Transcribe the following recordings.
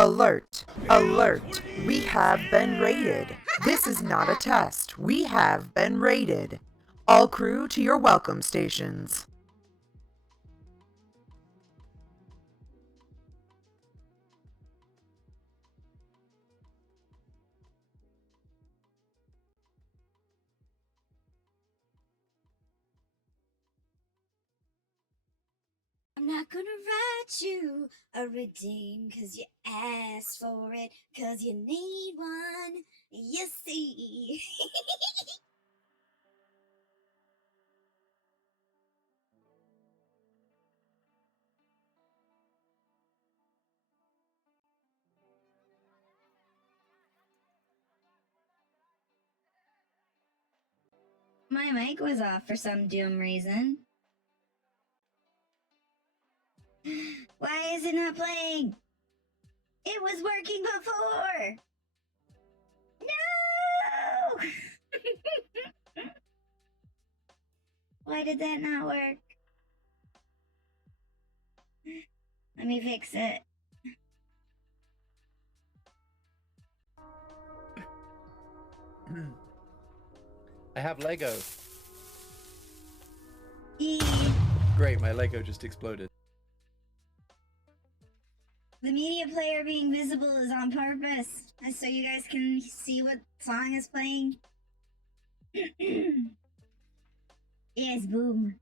Alert! Alert! We have been raided. This is not a test. We have been raided. All crew to your welcome stations. I'm not gonna write you a redeem, cause you asked for it, cause you need one, you see. My mic was off for some dumb reason. Why is it not playing? It was working before! No! Why did that not work? Let me fix it. I have Lego. E. Great, my Lego just exploded. The media player being visible is on purpose, so you guys can see what song is playing. Yes, boom.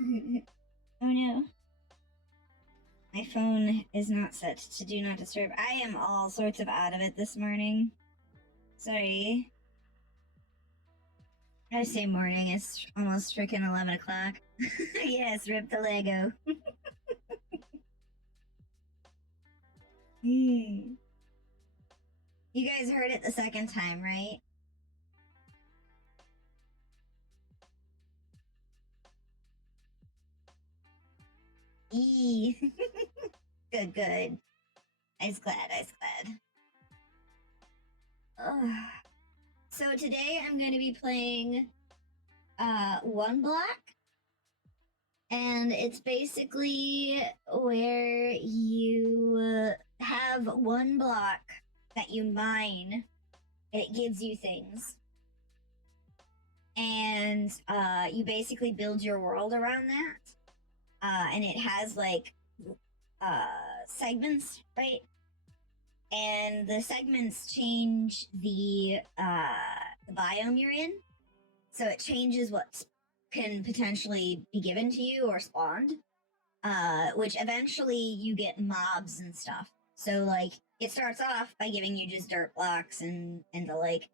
Oh no. My phone is not set to do not disturb. I am all sorts of out of it this morning. Sorry. I say morning, it's almost freaking 11 o'clock. Yes, rip the Lego. You guys heard it the second time, right? Good, good. I's glad. Ugh. So today I'm going to be playing 1Block, and it's basically where you have one block that you mine, and it gives you things. And you basically build your world around that. And it has like segments, right? And the segments change the biome you're in. So it changes what can potentially be given to you or spawned. Which eventually you get mobs and stuff. So like it starts off by giving you just dirt blocks and the like.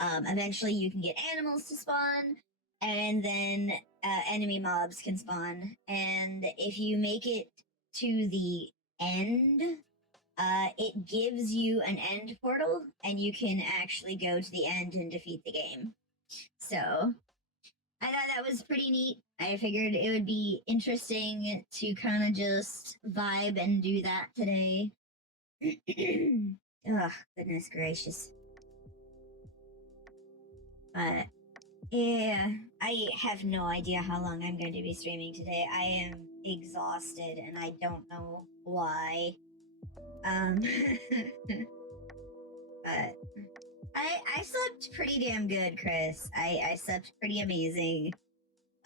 Eventually you can get animals to spawn, and then enemy mobs can spawn. And if you make it to the end, it gives you an end portal, and you can actually go to the end and defeat the game. So I thought that was pretty neat. I figured it would be interesting to kind of just vibe and do that today. Oh, goodness gracious. But yeah, I have no idea how long I'm going to be streaming today. I am exhausted and I don't know why. But I slept pretty damn good, Chris. I slept pretty amazing.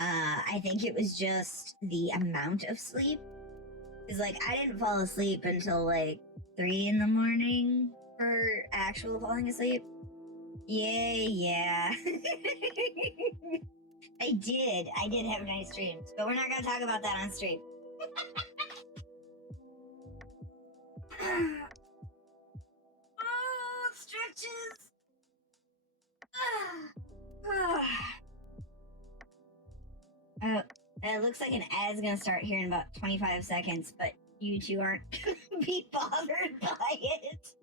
I think it was just the amount of sleep. Cause like I didn't fall asleep until like 3 in the morning for actual falling asleep. Yeah. I did have nice dreams, but we're not gonna talk about that on stream. Oh, stretches. Oh, it looks like an ad's gonna start here in about 25 seconds, but you two aren't gonna be bothered by it.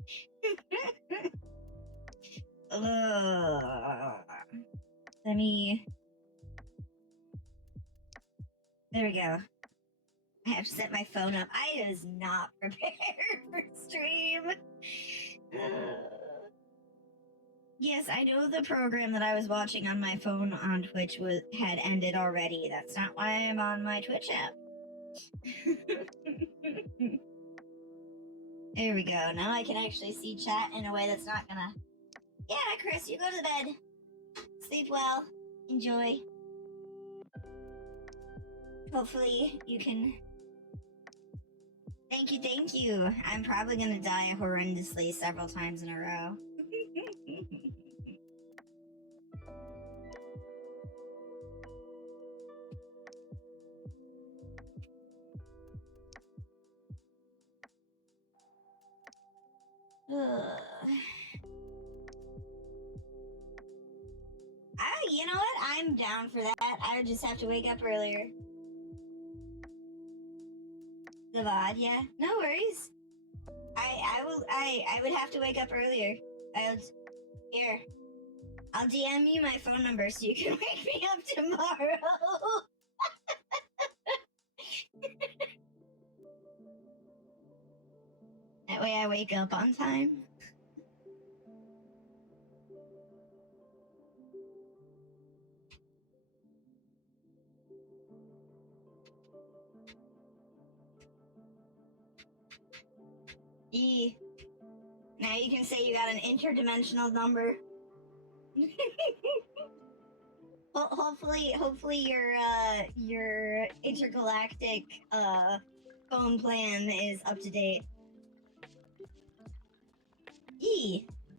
Let me. There we go. I have to set my phone up. I was not prepared for stream. Yes, I know the program that I was watching on my phone on Twitch had ended already. That's not why I'm on my Twitch app. There we go. Now I can actually see chat in a way that's not gonna... Yeah, Chris, you go to bed. Sleep well. Enjoy. Hopefully you can... Thank you, thank you. I'm probably gonna die horrendously several times in a row. You know what? I'm down for that. I would just have to wake up earlier. The VOD, yeah. No worries. I would have to wake up earlier. Here. I'll DM you my phone number so you can wake me up tomorrow. That way I wake up on time. Now you can say you got an interdimensional number. Hopefully your intergalactic phone plan is up to date.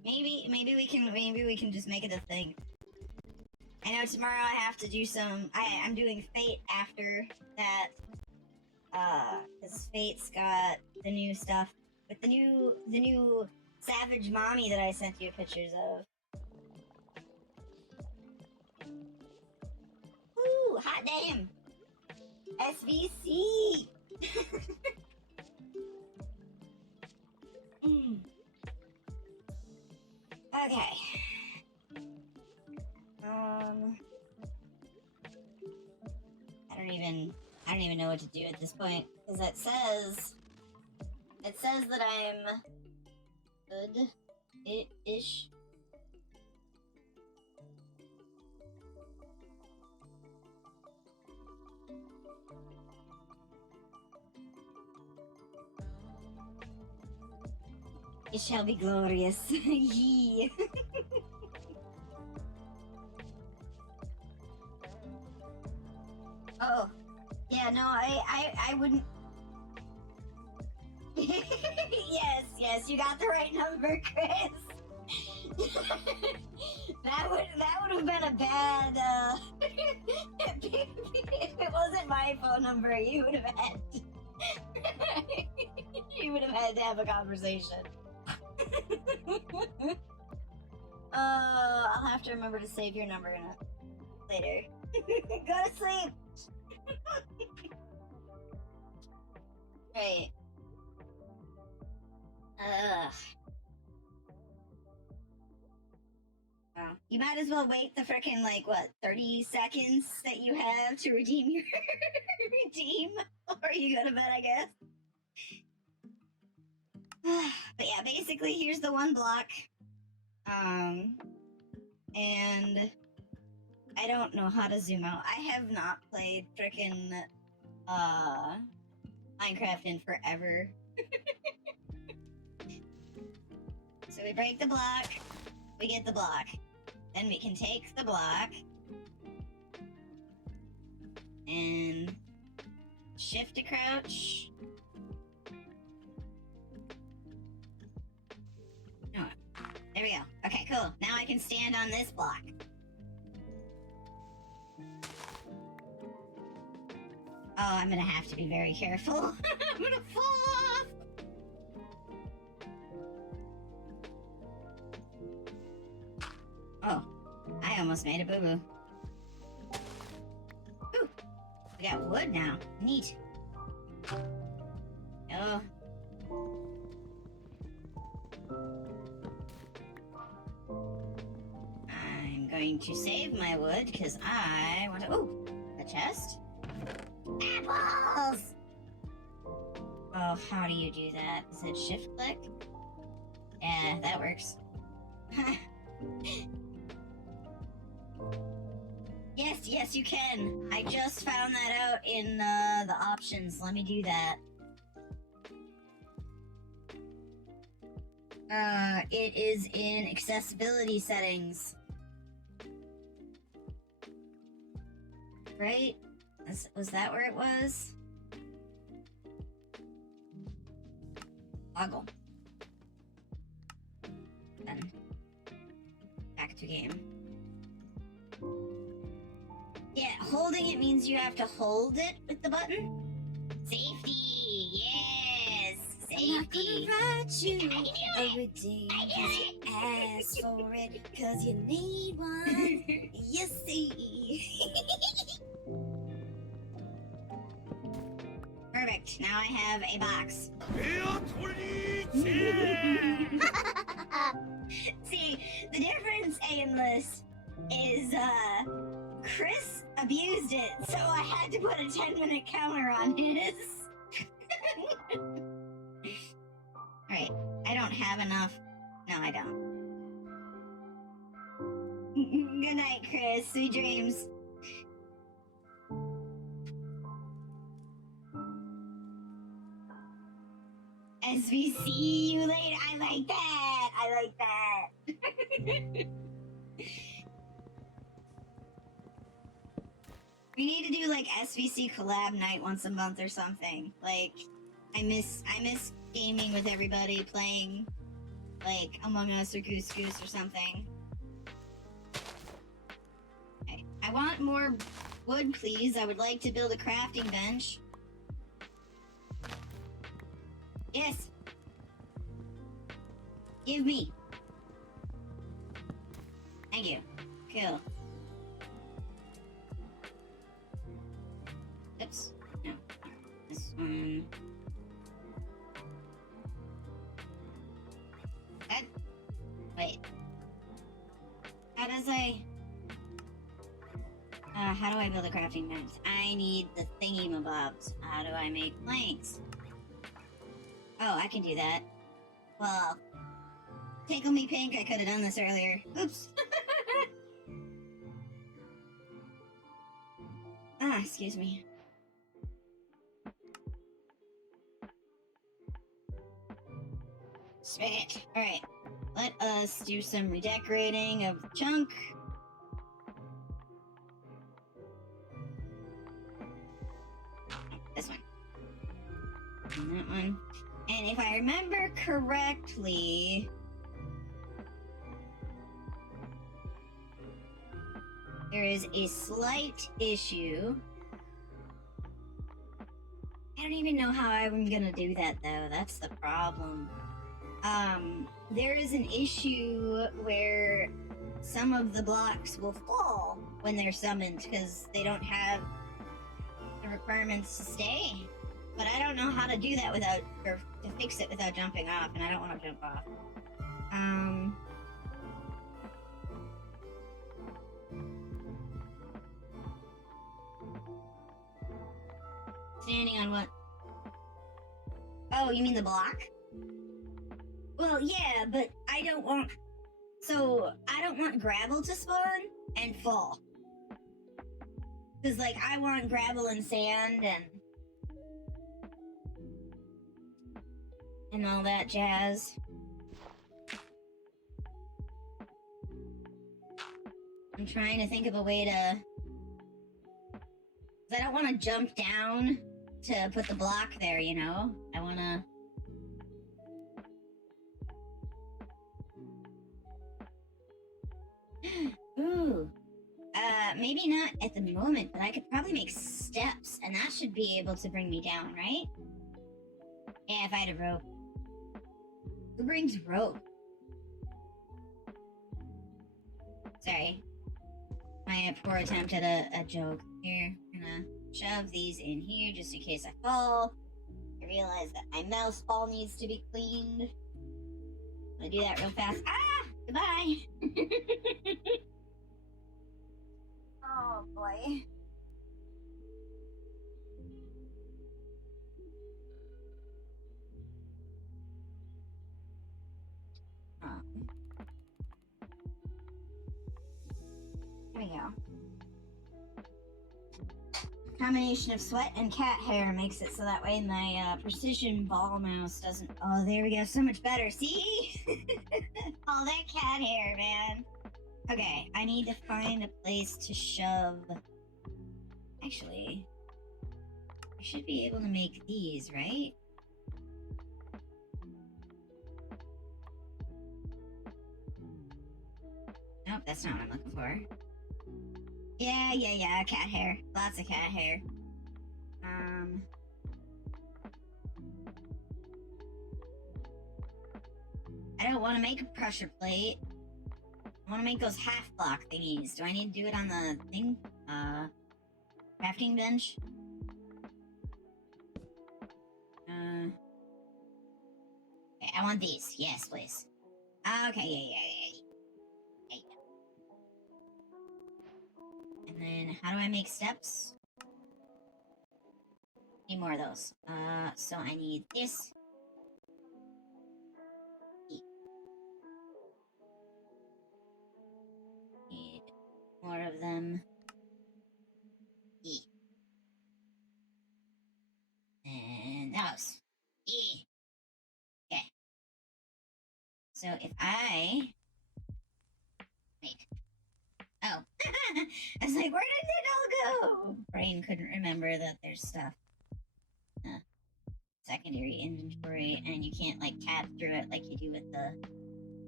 Maybe we can just make it a thing. I know tomorrow I have to do some. I'm doing Fate after that. Cause Fate's got the new stuff with the new Savage Mommy that I sent you pictures of. Ooh, hot damn! SVC! Okay. I don't even know what to do at this point, because it says that I'm good-ish. It shall be glorious. Yee. Oh. Yeah, no, I wouldn't... yes, you got the right number, Chris. that would have been a bad, if it wasn't my phone number, you would have had to have a conversation. I'll have to remember to save your number later. Go to sleep! Right. Oh. You might as well wait the frickin' 30 seconds that you have to redeem your redeem, or you go to bed, I guess. But yeah, basically, here's the 1Block. And I don't know how to zoom out. I have not played frickin' Minecraft in forever. So we break the block, we get the block. Then we can take the block and shift to crouch. No, there we go. Okay, cool. Now I can stand on this block. Oh, I'm gonna have to be very careful. I'm gonna fall off! Oh, I almost made a boo-boo. Ooh, we got wood now. Neat. Oh. I'm going to save my wood, because I want to... Ooh, a chest? Apples! Oh, how do you do that? Is it shift click? Yeah, that works. Yes, you can. I just found that out in the options. Let me do that. It is in accessibility settings. Right? Was that where it was? Toggle. Then. Back to game. Yeah, holding it means you have to hold it with the button. Safety! Yes! Safety! I'm not gonna write you every day cause you ask for it, cause you need one. You see. Perfect. Now I have a box. See, the difference, Aimless, is Chris abused it, so I had to put a 10-minute counter on his. Alright, I don't have enough. No, I don't. Good night, Chris. Sweet dreams. As we see you later. I like that. I like that. We need to do like SVC collab night once a month or something. Like, I miss gaming with everybody, playing like Among Us or Goose Goose or something. Okay. I want more wood, please. I would like to build a crafting bench. Yes. Give me. Thank you. Cool. Oops. No. This one. That. Wait. How does how do I build a crafting bench? I need the thingy-mabobs. How do I make planks? Oh, I can do that. Well, tickle me pink, I could have done this earlier. Oops. Excuse me. Sweet. Alright. Let us do some redecorating of the chunk. This one. And that one. And if I remember correctly, there is a slight issue. I don't even know how I'm gonna do that though. That's the problem. There is an issue where some of the blocks will fall when they're summoned because they don't have the requirements to stay. But I don't know how to do that without, or to fix it without jumping off, and I don't want to jump off. Standing on what? Oh, you mean the block? Well, yeah, but I don't want... So, I don't want gravel to spawn and fall. Because, like, I want gravel and sand and all that jazz. I'm trying to think of a way to... Because I don't want to jump down to put the block there, you know? I want to... Ooh. Maybe not at the moment, but I could probably make steps, and that should be able to bring me down, right? Yeah, if I had a rope. Who brings rope? Sorry. My poor attempt at a joke. Here, I'm gonna shove these in here just in case I fall. I realize that my mouse ball needs to be cleaned. I'm gonna do that real fast. Ah! Goodbye! Oh boy. Here we go. Combination of sweat and cat hair makes it so that way my precision ball mouse doesn't... Oh, there we go. So much better. See? All that cat hair, man. Okay, I need to find a place to shove. Actually, I should be able to make these, right? Nope, that's not what I'm looking for. Yeah, cat hair. Lots of cat hair. I don't want to make a pressure plate. I want to make those half-block thingies. Do I need to do it on the thing? Crafting bench? Okay, I want these. Yes, please. Okay, yeah. And then, how do I make steps? Need more of those. So I need this. Need more of them. E. And those. E. Okay. So if I make. Oh. I was like, where did it all go? Brain couldn't remember that there's stuff. Secondary inventory, and you can't like tab through it like you do with the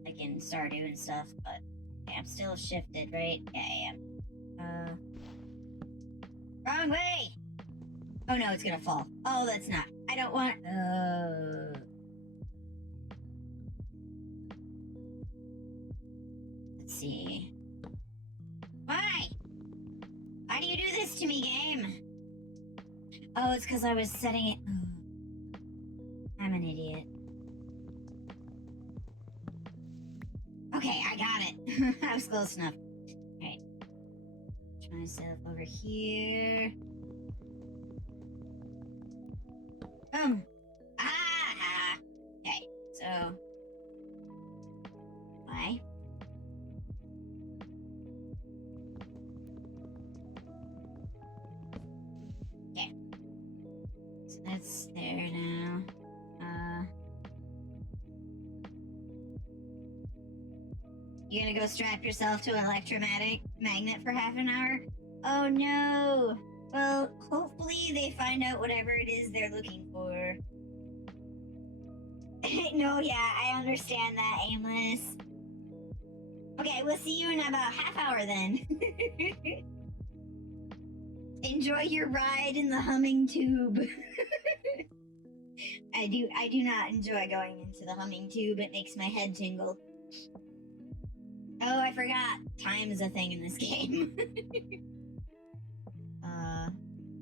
like in Stardew and stuff, but okay, I'm still shifted, right? Yeah, I am. Wrong way! Oh no, it's gonna fall. Oh, that's not. I don't want. Let's see. Why? Why do you do this to me, game? Oh, it's because I was setting it. Oh. I'm an idiot. Okay, I got it. I was close enough. Alright. Try myself over here. Boom. Ah! Okay, so. Why? Okay. So that's there now. You gonna go strap yourself to an electromagnet for half an hour? Oh no! Well, hopefully they find out whatever it is they're looking for. No, yeah, I understand that, Aimless. Okay, we'll see you in about half hour then. Enjoy your ride in the humming tube. I do not enjoy going into the humming tube. It makes my head tingle. Oh, I forgot. Time is a thing in this game.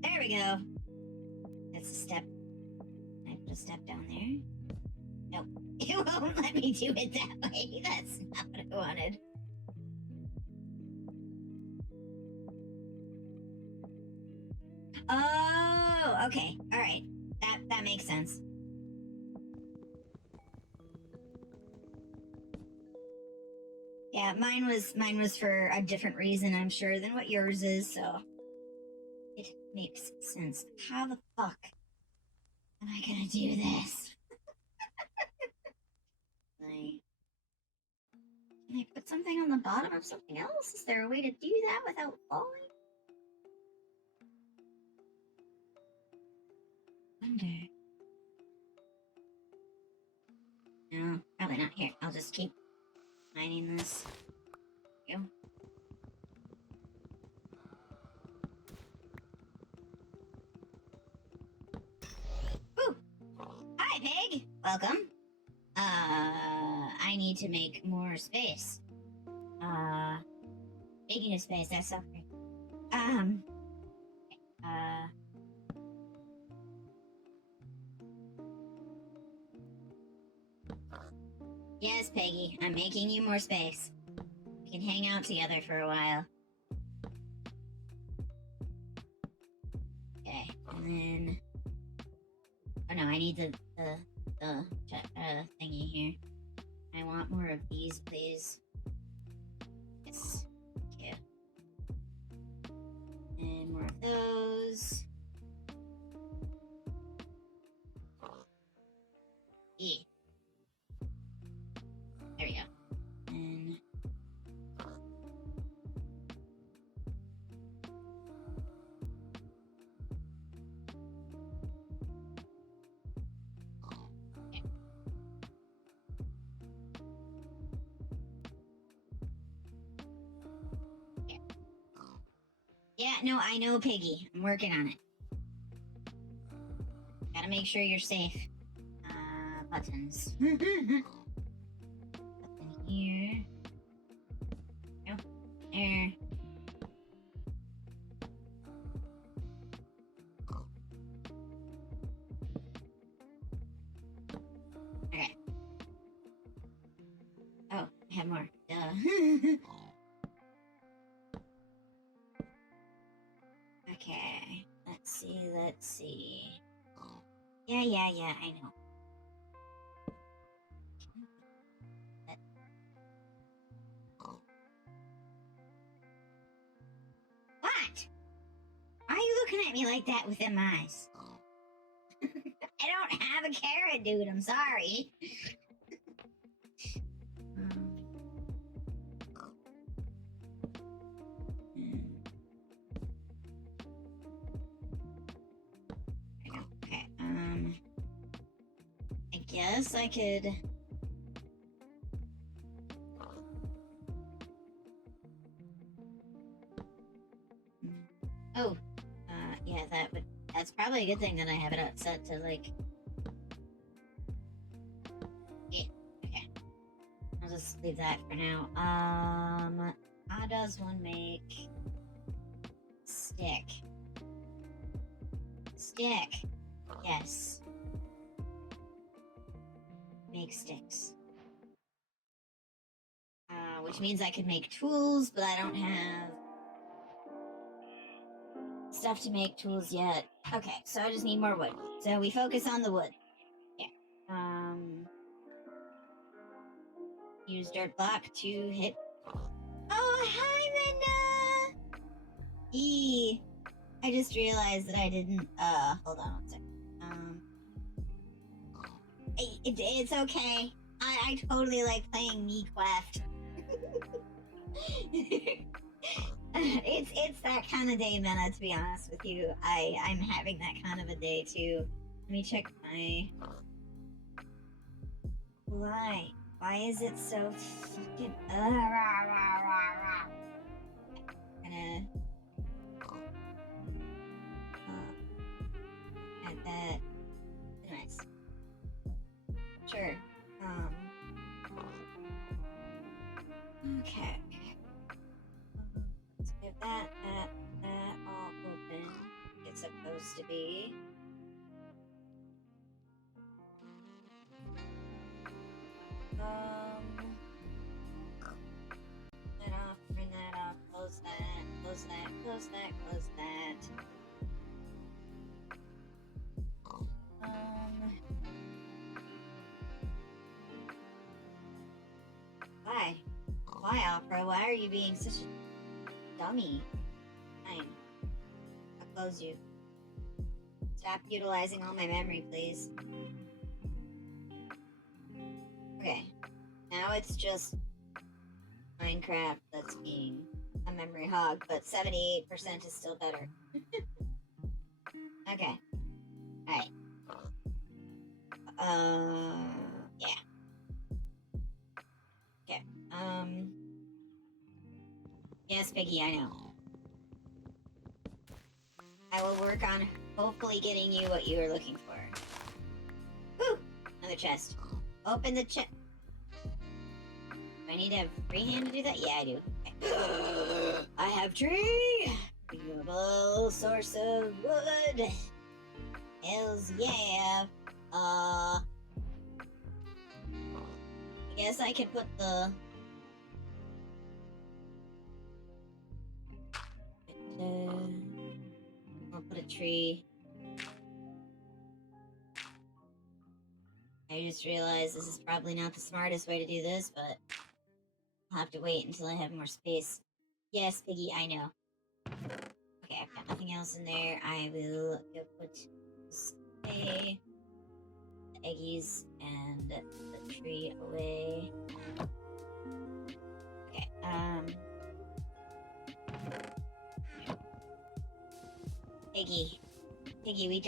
There we go. That's a step. Can I put a step down there? Nope. It won't let me do it that way. That's not what I wanted. Oh, okay. Alright. That makes sense. Yeah, mine was for a different reason, I'm sure, than what yours is, so it makes sense. How the fuck am I gonna do this? Can I put something on the bottom of something else? Is there a way to do that without falling? Wonder. No, probably not. Here, I'll just keep mining this. There we go. Ooh! Hi, Pig! Welcome. I need to make more space. Making a space, that's so great. Yes, Piggy, I'm making you more space. We can hang out together for a while. Okay, and then... Oh no, I need the thingy here. I want more of these, please. Yes. Thank you. And more of those. Yeah, no, I know, Piggy. I'm working on it. Gotta make sure you're safe. Buttons. Button here. No. There. Okay. Oh, I have more. Duh. Okay. Let's see. Yeah, I know. What? Why are you looking at me like that with them eyes? I don't have a carrot, dude. I'm sorry. Okay. I guess I could. Oh, yeah, that's probably a good thing that I have it set to, like... Yeah, okay. I'll just leave that for now. How does one make... Stick? Stick! Yes. Make sticks. Which means I could make tools, but I don't have... stuff to make tools yet. Okay, so I just need more wood. So we focus on the wood. Yeah. Use dirt block to hit. Oh, hi, Minna! I just realized that I didn't. Hold on one second. It's okay. I totally like playing Minecraft. It's that kind of day, Minna, to be honest with you. I'm having that kind of a day too. Let me check my... Why is it so fucking... Gonna... Add that... Nice. Sure. Okay. Let's give that all open. It's supposed to be. That off, turn that off, close that, close that, close that, close that. Why? Why, Opera? Why are you being such a dummy? Fine. I'll close you. Stop utilizing all my memory, please. Okay. Now it's just Minecraft that's being a memory hog, but 78% is still better. Okay. Alright. Yeah. Okay. Yes, Piggy, I know. I will work on hopefully getting you what you were looking for. Woo! Another chest. Open the chest. Do I need to have free hand to do that? Yeah, I do. Okay. I have tree! Renewable source of wood. Hells yeah. I guess I could put the... I'll put a tree. I just realized this is probably not the smartest way to do this, but I'll have to wait until I have more space. Yes, Piggy, I know. Okay, I've got nothing else in there. I will go put the eggies and the tree away. Okay, Piggy, we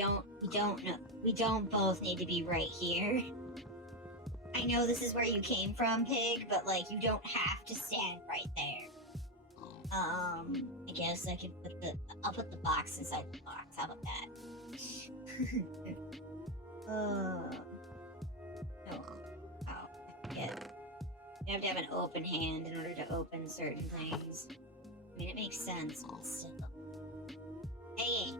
don't both need to be right here. I know this is where you came from, Pig, but like you don't have to stand right there. I I guess I could I'll put the box inside the box. How about that? Oh. Oh, I forget. You have to have an open hand in order to open certain things. I mean, it makes sense, but still. Hey!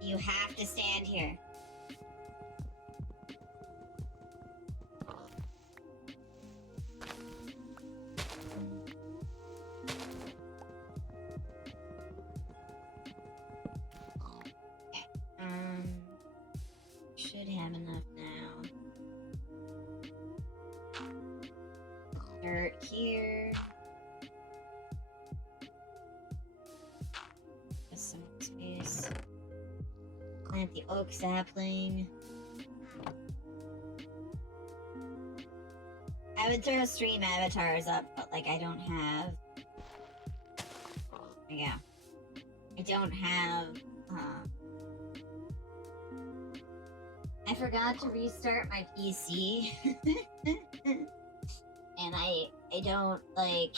You have to stand here. Should have enough now. Dirt here. Just some space. Plant the oak sapling. I would throw stream avatars up, but like I don't have. Yeah. I don't have. I forgot to restart my PC. And I don't like.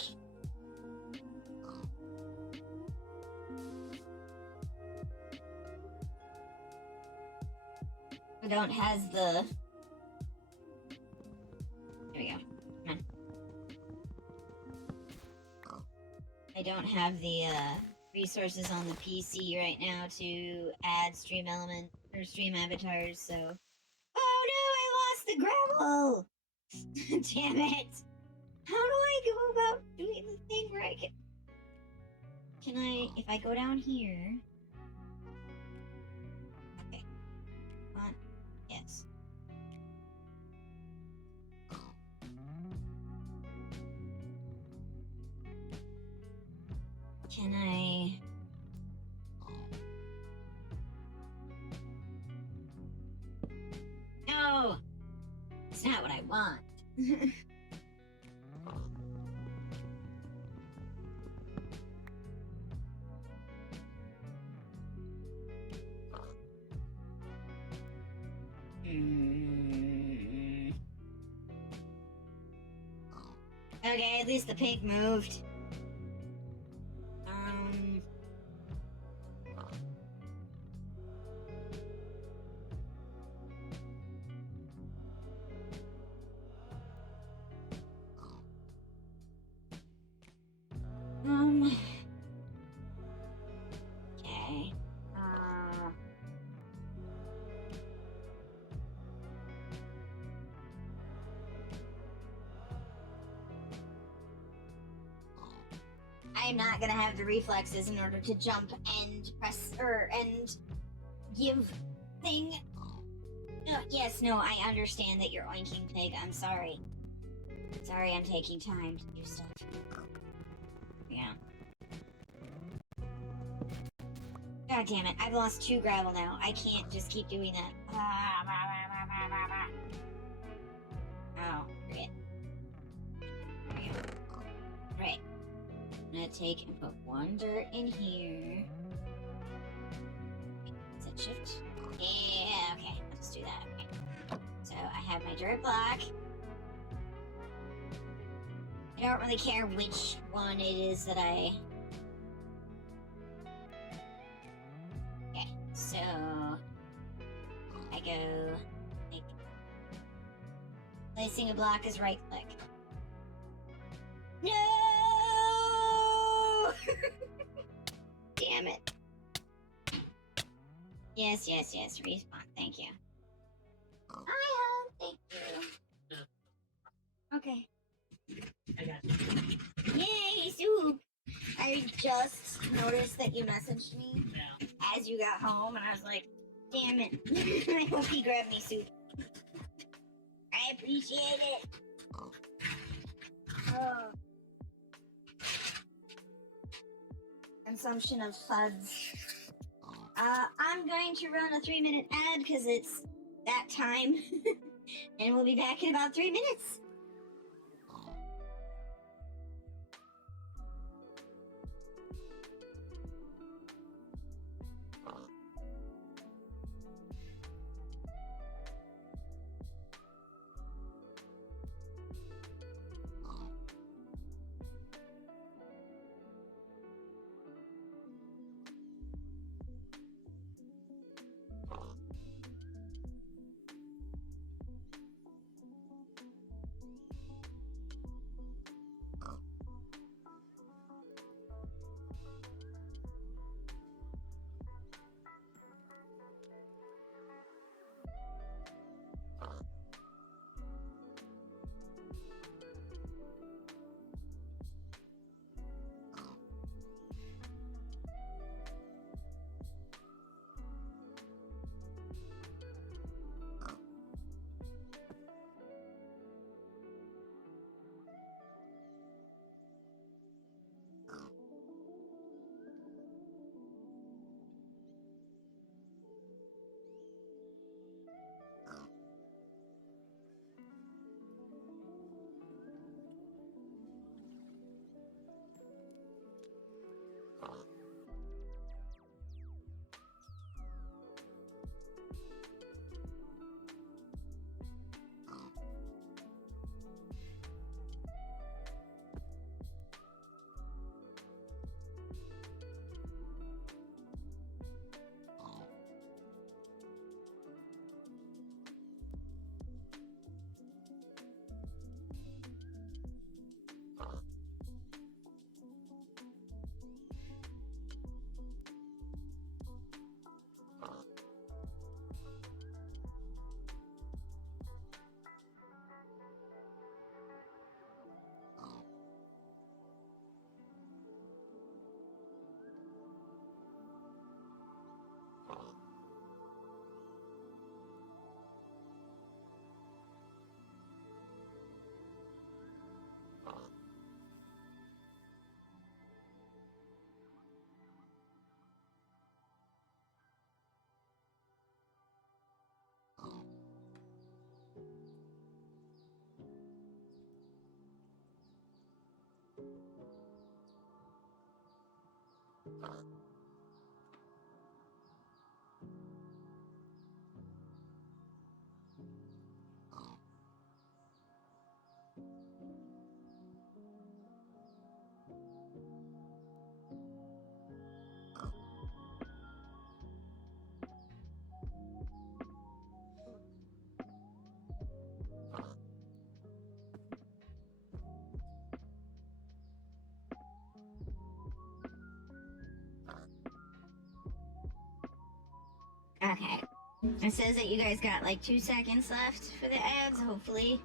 I don't has the. There we go. Come on. I don't have the resources on the PC right now to add stream element or stream avatars, so. Oh no, I lost the gravel! Damn it! How do I go about doing the thing where I can I, if I go down here? Okay. Come on. Yes. Can I... No! It's not what I want. Okay, at least the pink moved. Okay. I'm not gonna have the reflexes in order to jump and press and give thing. No, yes, no, I understand that you're oinking, Pig. I'm sorry. Sorry, I'm taking time to do stuff. Yeah. God damn it! I've lost 2 gravel now. I can't just keep doing that. Oh, forget. There we go. Right. I'm gonna take and put 1 dirt in here. Is it shift? Yeah, okay. Let's do that. Okay. So I have my dirt block. I don't really care which one it is that I... Okay, so... I go... Like, placing a block is right click. No! Damn it. Yes, yes, yes. Respawn. Thank you. Hi, hon. Thank you. Okay. I got you. Yay, soup! I just noticed that you messaged me Yeah. as you got home, and I was like, damn it. I hope he grabbed me soup. I appreciate it. Oh. Consumption of FUDs. I'm going to run a 3-minute ad because it's that time. And we'll be back in about 3 minutes. Okay. It says that you guys got like 2 seconds left for the ads. Hopefully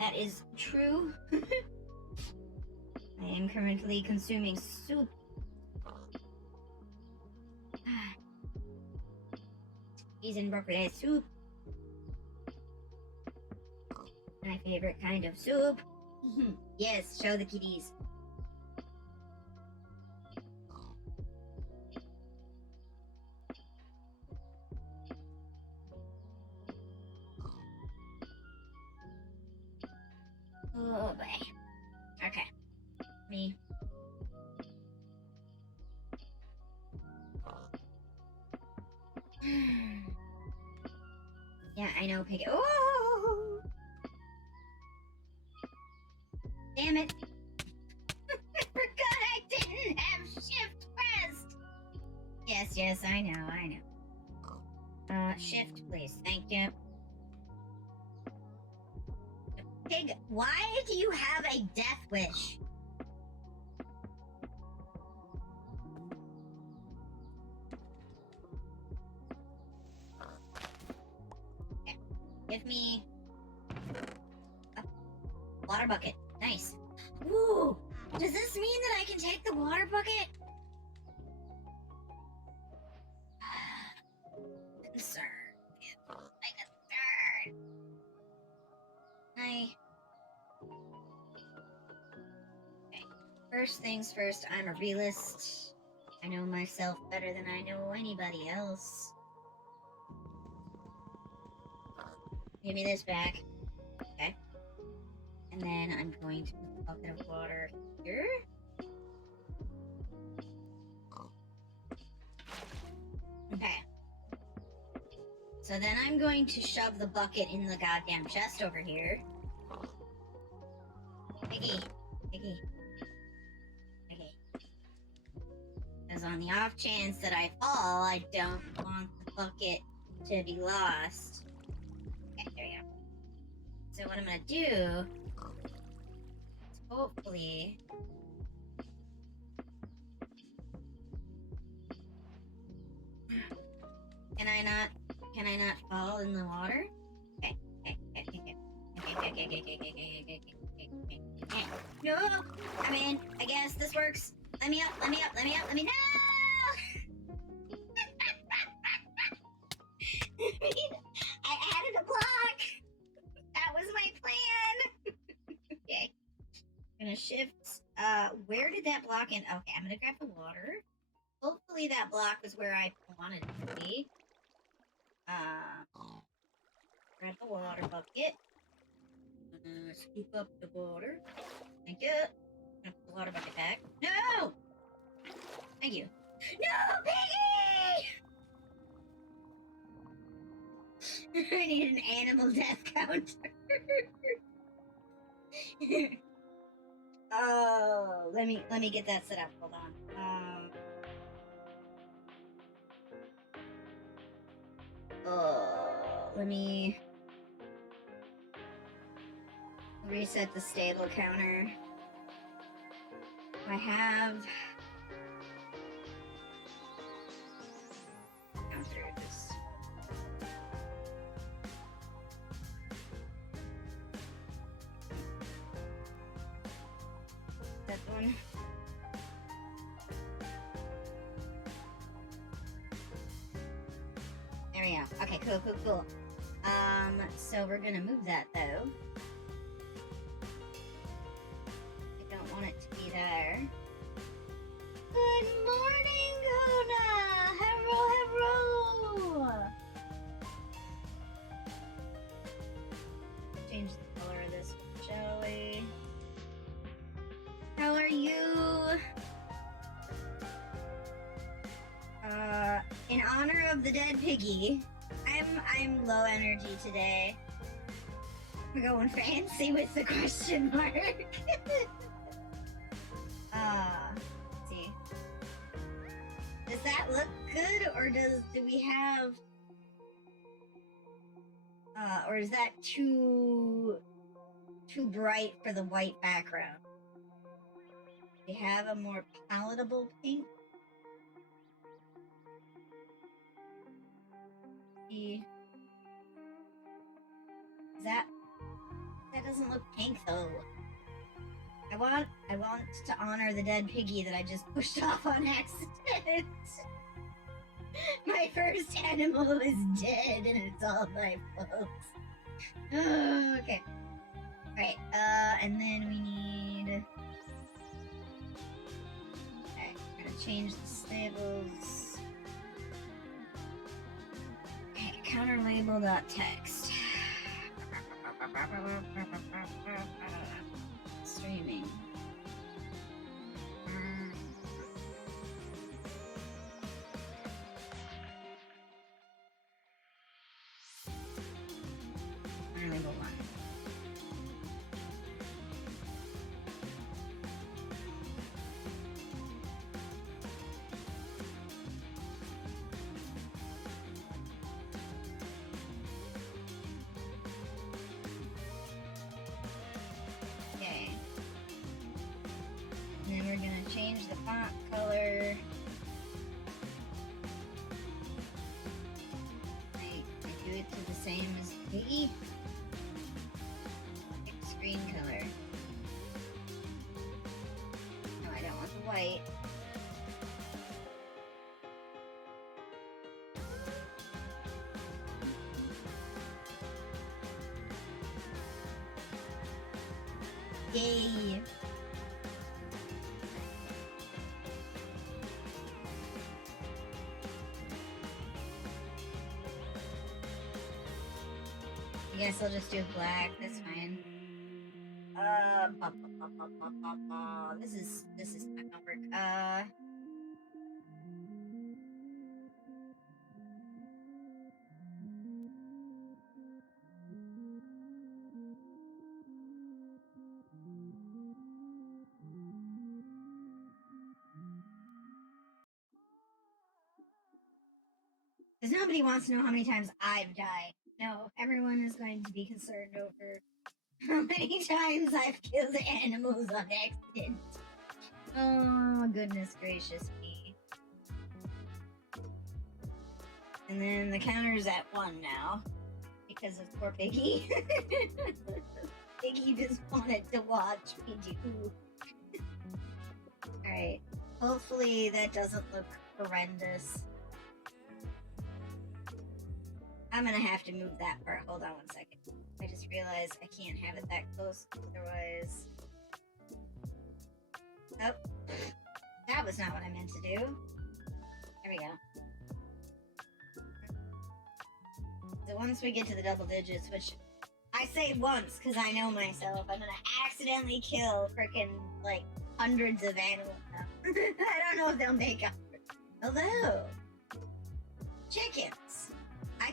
that is true. I am currently consuming soup. Peas and broccoli soup. My favorite kind of soup. Yes, show the kitties. Oh boy. Okay. Me. Yeah, I know, Piggy. Oh! Damn it. I forgot I didn't have shift pressed. Yes, I know. Shift, please. Thank you. Pig, why do you have a death wish? Okay. Give me a water bucket. Nice. Woo! Does this mean that I can take the water bucket? Concern. Like a third. Okay. First things first, I'm a realist. I know myself better than I know anybody else. Give me this back. Okay. And then I'm going to put a bucket of water here. Okay. So then I'm going to shove the bucket in the goddamn chest over here. Piggy. Because on the off chance that I fall, I don't want the bucket to be lost. Okay, there we go. So what I'm gonna do is hopefully Can I not fall in the water? Okay. No! I'm in. I guess this works. Let me up. No! I added a block! That was my plan! Okay. I'm gonna shift. Where did that block end? Okay, I'm gonna grab the water. Hopefully that block was where I wanted it to be. Grab the water bucket. Scoop up the water. Thank you. Put the water bucket back. No! Thank you. No, Piggy! I need an animal death count. Oh, let me get that set up. Hold on. Let me reset the stable counter. I have counters. That one. There we go. Okay, cool. So we're gonna move that though. I don't want it to be there. Good morning, Gona! Hello! Change the color of this one, shall we? How are you? In honor of the dead Piggy, I'm low energy today. We're going fancy with the question mark. Let's see. Does that look good, or do we have? Or is that too bright for the white background? Do we have a more palatable pink? That doesn't look pink though. I want to honor the dead Piggy that I just pushed off on accident. My first animal is dead and it's all my fault. Oh, okay. Alright, and then we need... Okay, I'm gonna change the stables. Okay, counter label.text. Streaming. Counter label 1. Okay. And then we're gonna change the font color. I do it to the same as Piggy. Pick screen color. No, I don't want the white. Yay! I guess I'll just do black. That's fine. This is not gonna work. Because nobody wants to know how many times I've died. No, everyone is going to be concerned over how many times I've killed animals on accident. Oh, goodness gracious me. And then the counter's at 1 now. Because of poor Piggy. Piggy just wanted to watch me do. Alright. Hopefully that doesn't look horrendous. I'm gonna have to move that part. Hold on 1 second. I just realized I can't have it that close, otherwise... Oh. That was not what I meant to do. There we go. So once we get to the double digits, which I say once because I know myself, I'm gonna accidentally kill frickin' like hundreds of animals now. I don't know if they'll make up. Hello, chickens. I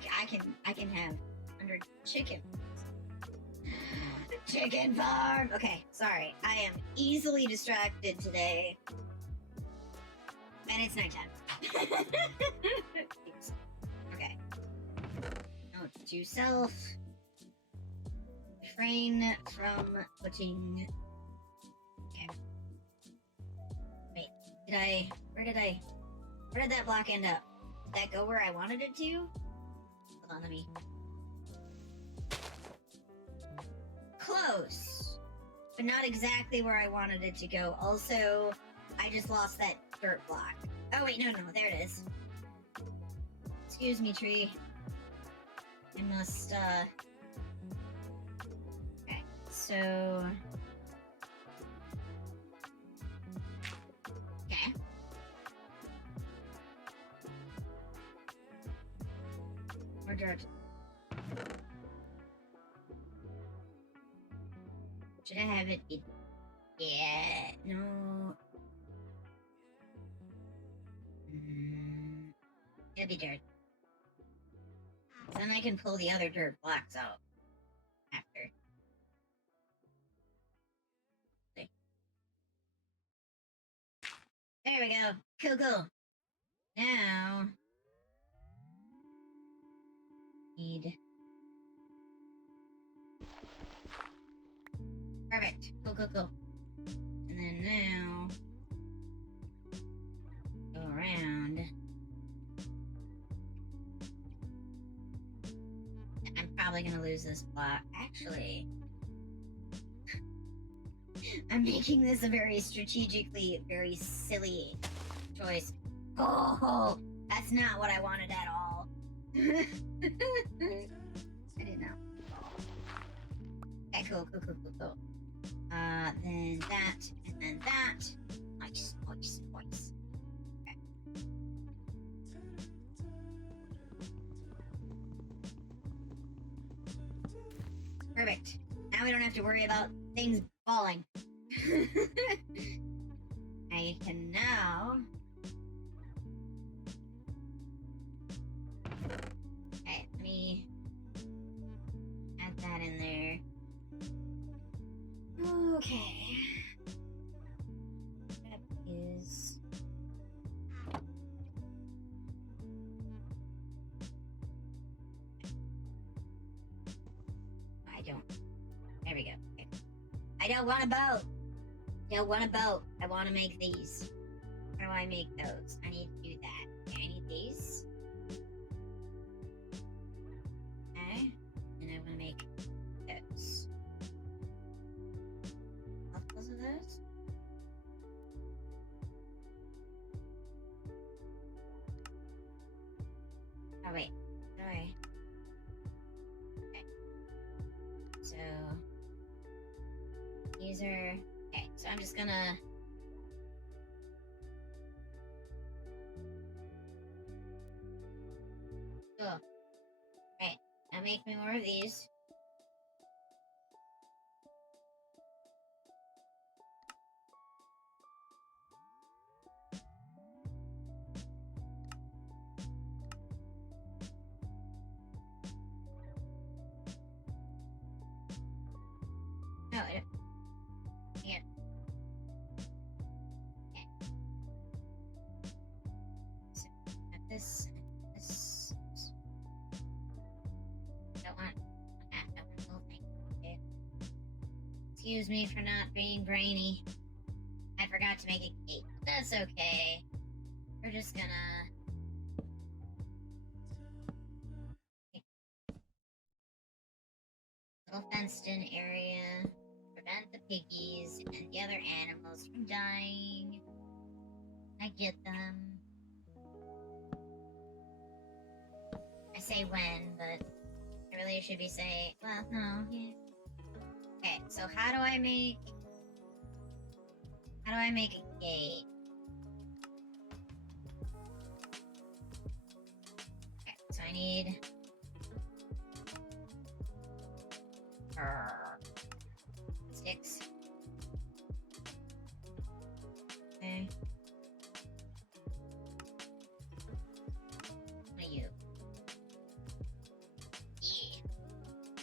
can have 100 chickens. Chicken farm. Okay, sorry. I am easily distracted today, and it's nighttime. Oops. Okay. Note to self: refrain from putting. Okay. Wait. Where did that block end up? Did that go where I wanted it to? Hold on, let me. Close, but not exactly where I wanted it to go. Also, I just lost that dirt block. Oh wait, no, there it is. Excuse me, tree. I must, okay, so... Okay. More dirt. Should I have it be... Yeah, no. It'll be dirt. Then I can pull the other dirt blocks out after. There we go. Cool. Now... Need... Perfect. Cool. And then now... Go around. I'm probably gonna lose this block. Actually... I'm making this a very strategically, very silly choice. Oh, that's not what I wanted at all. I didn't know. Okay, cool. Then that, and then that. Nice. Okay. Perfect. Now we don't have to worry about things falling. I can now... Okay, let me add that in there. Okay. That is... I don't... There we go. Okay. I don't want a boat! I want to make these. How do I make those? I need to do that. Okay, I need these. Okay. And I want to make those. Multiples of those? Oh, wait. Sorry. Okay. So... These are... Okay, so I'm just gonna... Cool. Right, now make me more of these. No, it... Here. Okay. So, got this, this. Don't want that, don't want the whole thing. Okay. Excuse me for not being brainy. I forgot to make a gate. That's okay. We're just gonna... Little fenced-in area. Prevent the piggies and the other animals from dying. I get them. I say when, but I really should be saying, well, no, yeah. Okay, so how do I make a gate? Okay, so I need sticks. Okay.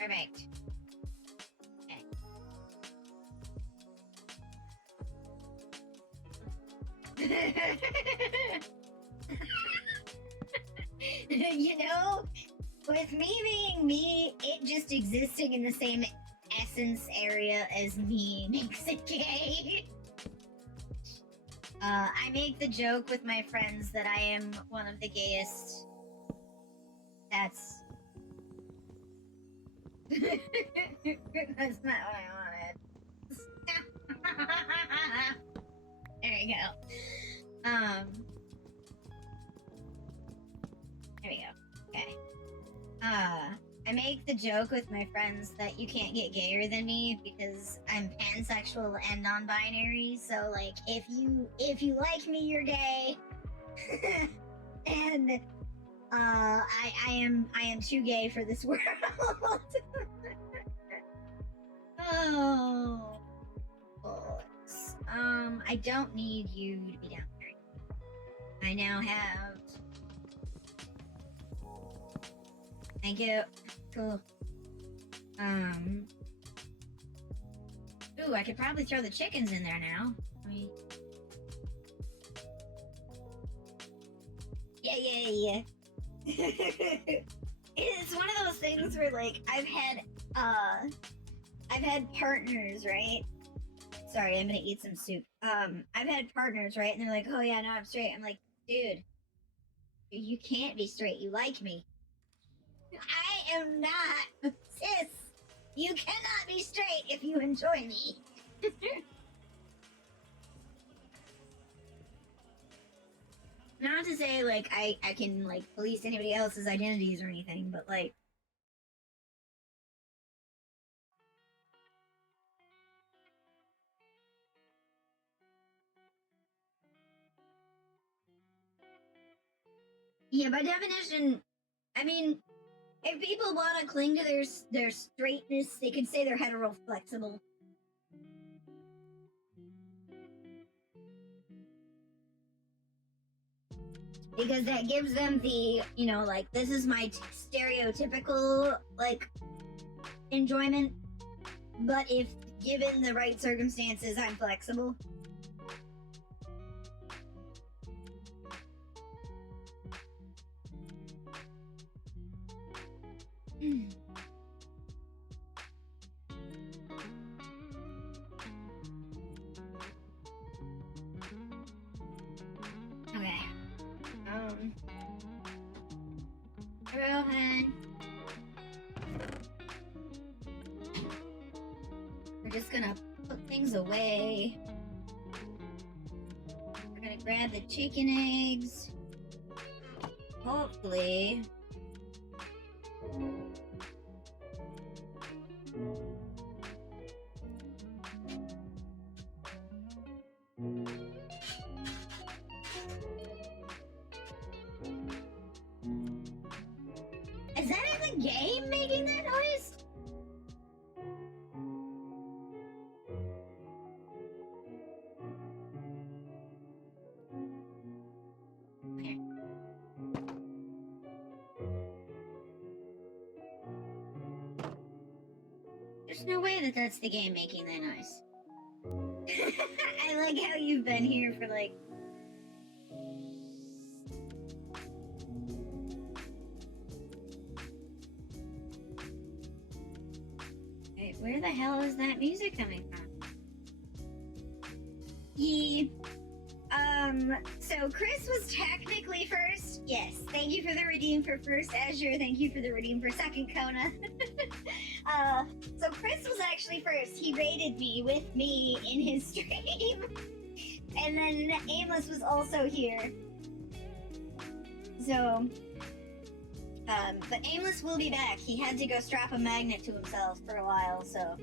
Perfect. Okay. You know, with me being me, it just existing in the same essence area as me makes it gay. I make the joke with my friends that I am one of the gayest. That's... That's not what I wanted. There you go. There we go. Okay. I make the joke with my friends that you can't get gayer than me because I'm pansexual and non-binary. So like, if you like me, you're gay. And I am too gay for this world. Oh, bullets. I don't need you to be down there. I now have. Thank you. Cool. Ooh, I could probably throw the chickens in there now. I mean, yeah. It's one of those things where, like, I've had partners, right? Sorry, I'm gonna eat some soup. I've had partners, right? And they're like, oh yeah, no, I'm straight. I'm like, dude, you can't be straight. You like me. I am not. Sis, you cannot be straight if you enjoy me. Not to say, like, I can, like, police anybody else's identities or anything, but, like... Yeah, by definition, I mean, if people want to cling to their straightness, they could say they're hetero-flexible. Because that gives them the, you know, like, this is my stereotypical, like, enjoyment. But if given the right circumstances, I'm flexible. Okay. Go ahead. We're just gonna put things away. We're gonna grab the chicken eggs. Hopefully. Is that in the game making that noise? Okay. There's no way that that's the game making that noise. I like how you've been here for like... Wait, where the hell is that music coming from? Yeah. So Chris was technically first. Yes, thank you for the redeem for first, Azure. Thank you for the redeem for second, Kona. So Chris was actually first. He raided me with me in his stream. And then Aimless was also here. So, but Aimless will be back. He had to go strap a magnet to himself for a while, so.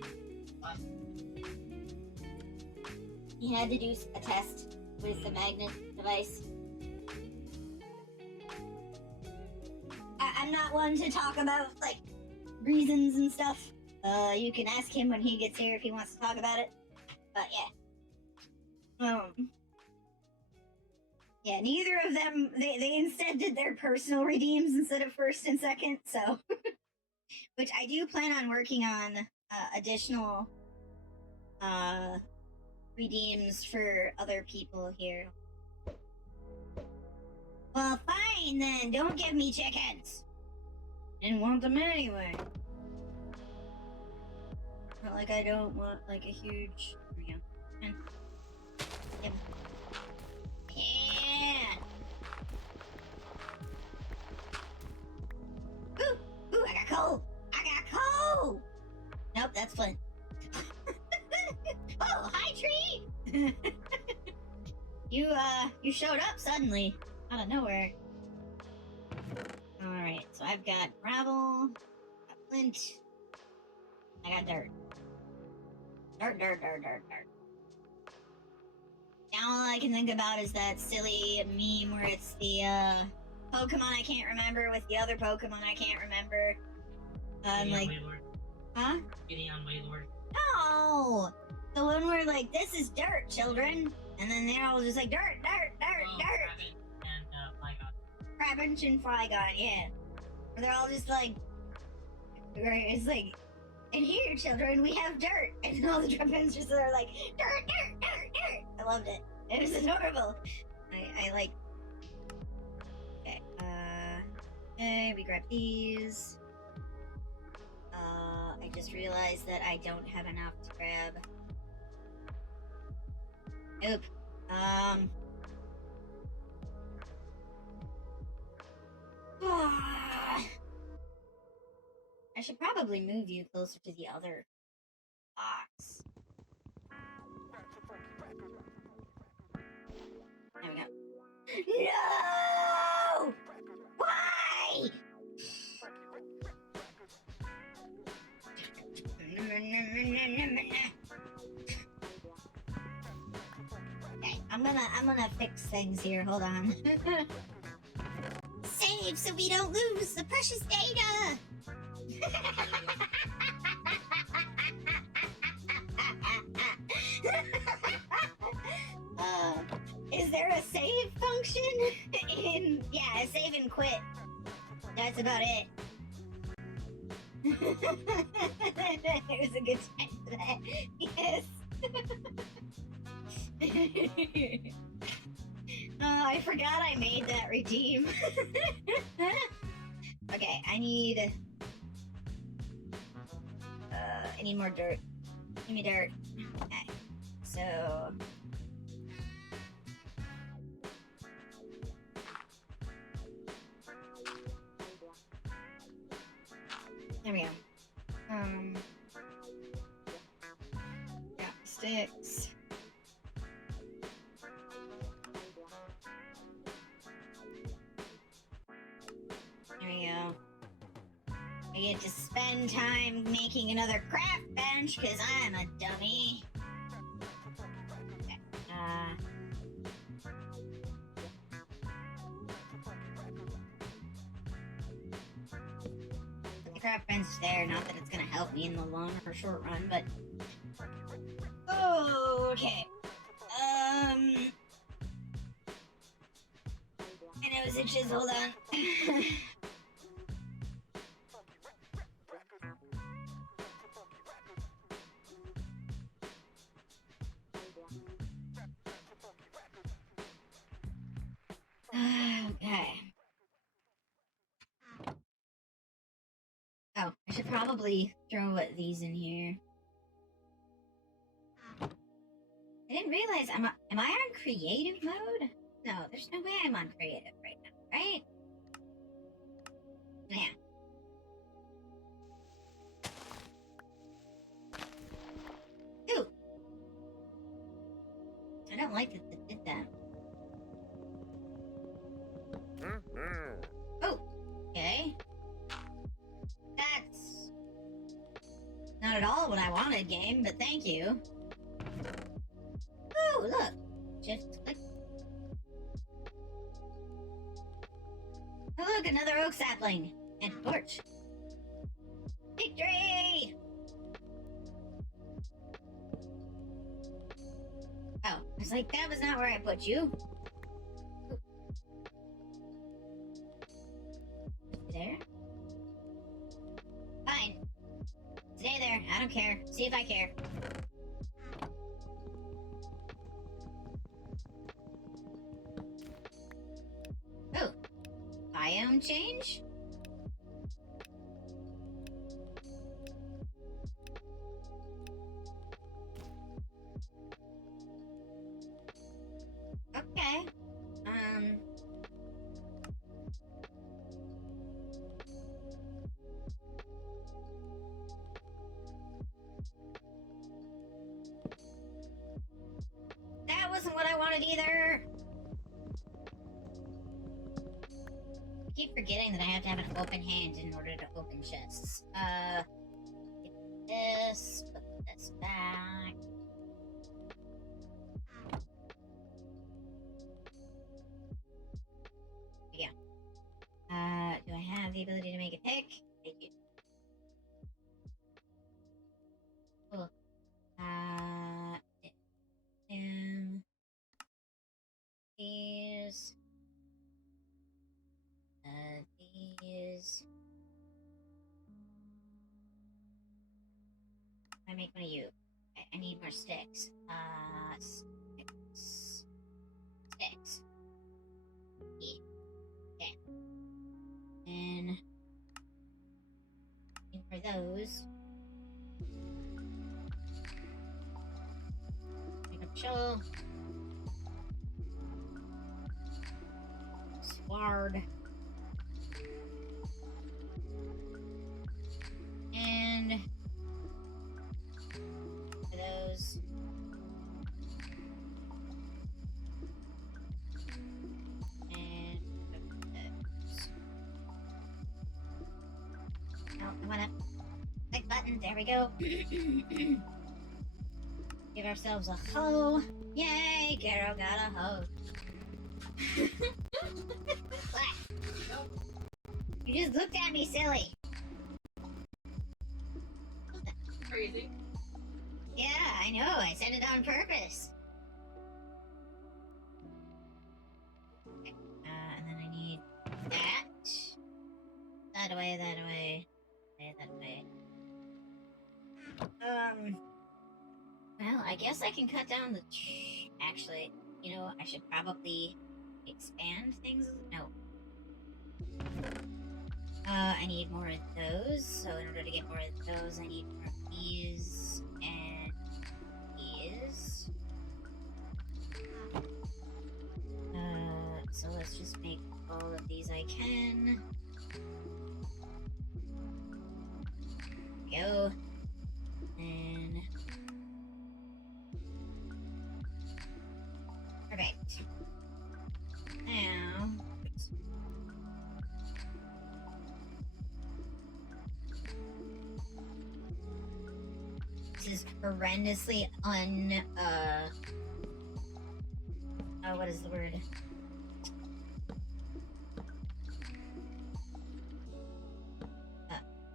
He had to do a test with the magnet device. I'm not one to talk about, like, reasons and stuff. You can ask him when he gets here if he wants to talk about it. But yeah. Yeah, neither of them, they instead did their personal redeems instead of first and second, so. Which I do plan on working on additional redeems for other people here. Well, fine then. Don't give me chickens. Didn't want them anyway. Not like I don't want like a huge. There we go. Yeah. Ooh, I got coal. I got coal. Nope, that's Flint. Oh, hi tree. You showed up suddenly out of nowhere. All right, so I've got gravel, got flint, I got dirt. Dirt. Now all I can think about is that silly meme where it's the Pokemon I can't remember with the other Pokemon I can't remember. Like, Waylord. huh? Getting on Waylord. No, the one where like this is dirt, children, and then they're all just like dirt. Rabbit and Flygon. Crabbench and Flygon, yeah. Where they're all just like, it's like, and here, children, we have dirt, and all the Trapins just are like dirt. I loved it. It was adorable. I like. Okay, okay, we grab these. I just realized that I don't have enough to grab. Nope. I should probably move you closer to the other box. There we go. No! Why? Okay, I'm gonna fix things here. Hold on. Save so we don't lose the precious data. Is there a save function in? Yeah, save and quit. That's about it. It was a good time for that. Yes. I forgot I made that redeem. Okay, I need more dirt. Give me dirt. Okay, so there we go. Got sticks. There we go. I get to spend time making another craft bench because I'm a dummy. Okay. Put the craft bench there. Not that it's gonna help me in the long or short run, but okay. My nose itches. Hold on. Okay. Oh, I should probably throw these in here. I didn't realize am I on creative mode? No, there's no way I'm on creative right now, right? Yeah. Ooh. I don't like that they did that. Oh, okay. That's not at all what I wanted, game, but thank you. Oh, look. Shift click. Oh, look, another oak sapling. And a torch. Victory! Oh, I was like, that was not where I put you. There. Fine. care. See if I care. Oh. Biome change? Okay. That wasn't what I wanted either. I keep forgetting that I have to have an open hand in order to open chests. Get this, put this back. Yeah. Do I have the ability to make a pick? I do. Cool. And these. These. I make one of you. I need more sticks. Sticks. Yeah. Okay. And for those. Make a shovel. Sword. And for those. And those. Oh, I wanna click button. There we go. Give ourselves a hoe. Yay! Gero got a hoe. What? You just looked at me silly. Crazy. Yeah, I know. I said it on purpose. Okay. And then I need that. That away, that away. That away. Well, I guess I can cut down the... Actually, you know, I should probably expand things. No. I need more of those. So in order to get more of those, I need more of these and these. So let's just make all of these I can. Go. And... Perfect. Now... This is horrendously what is the word?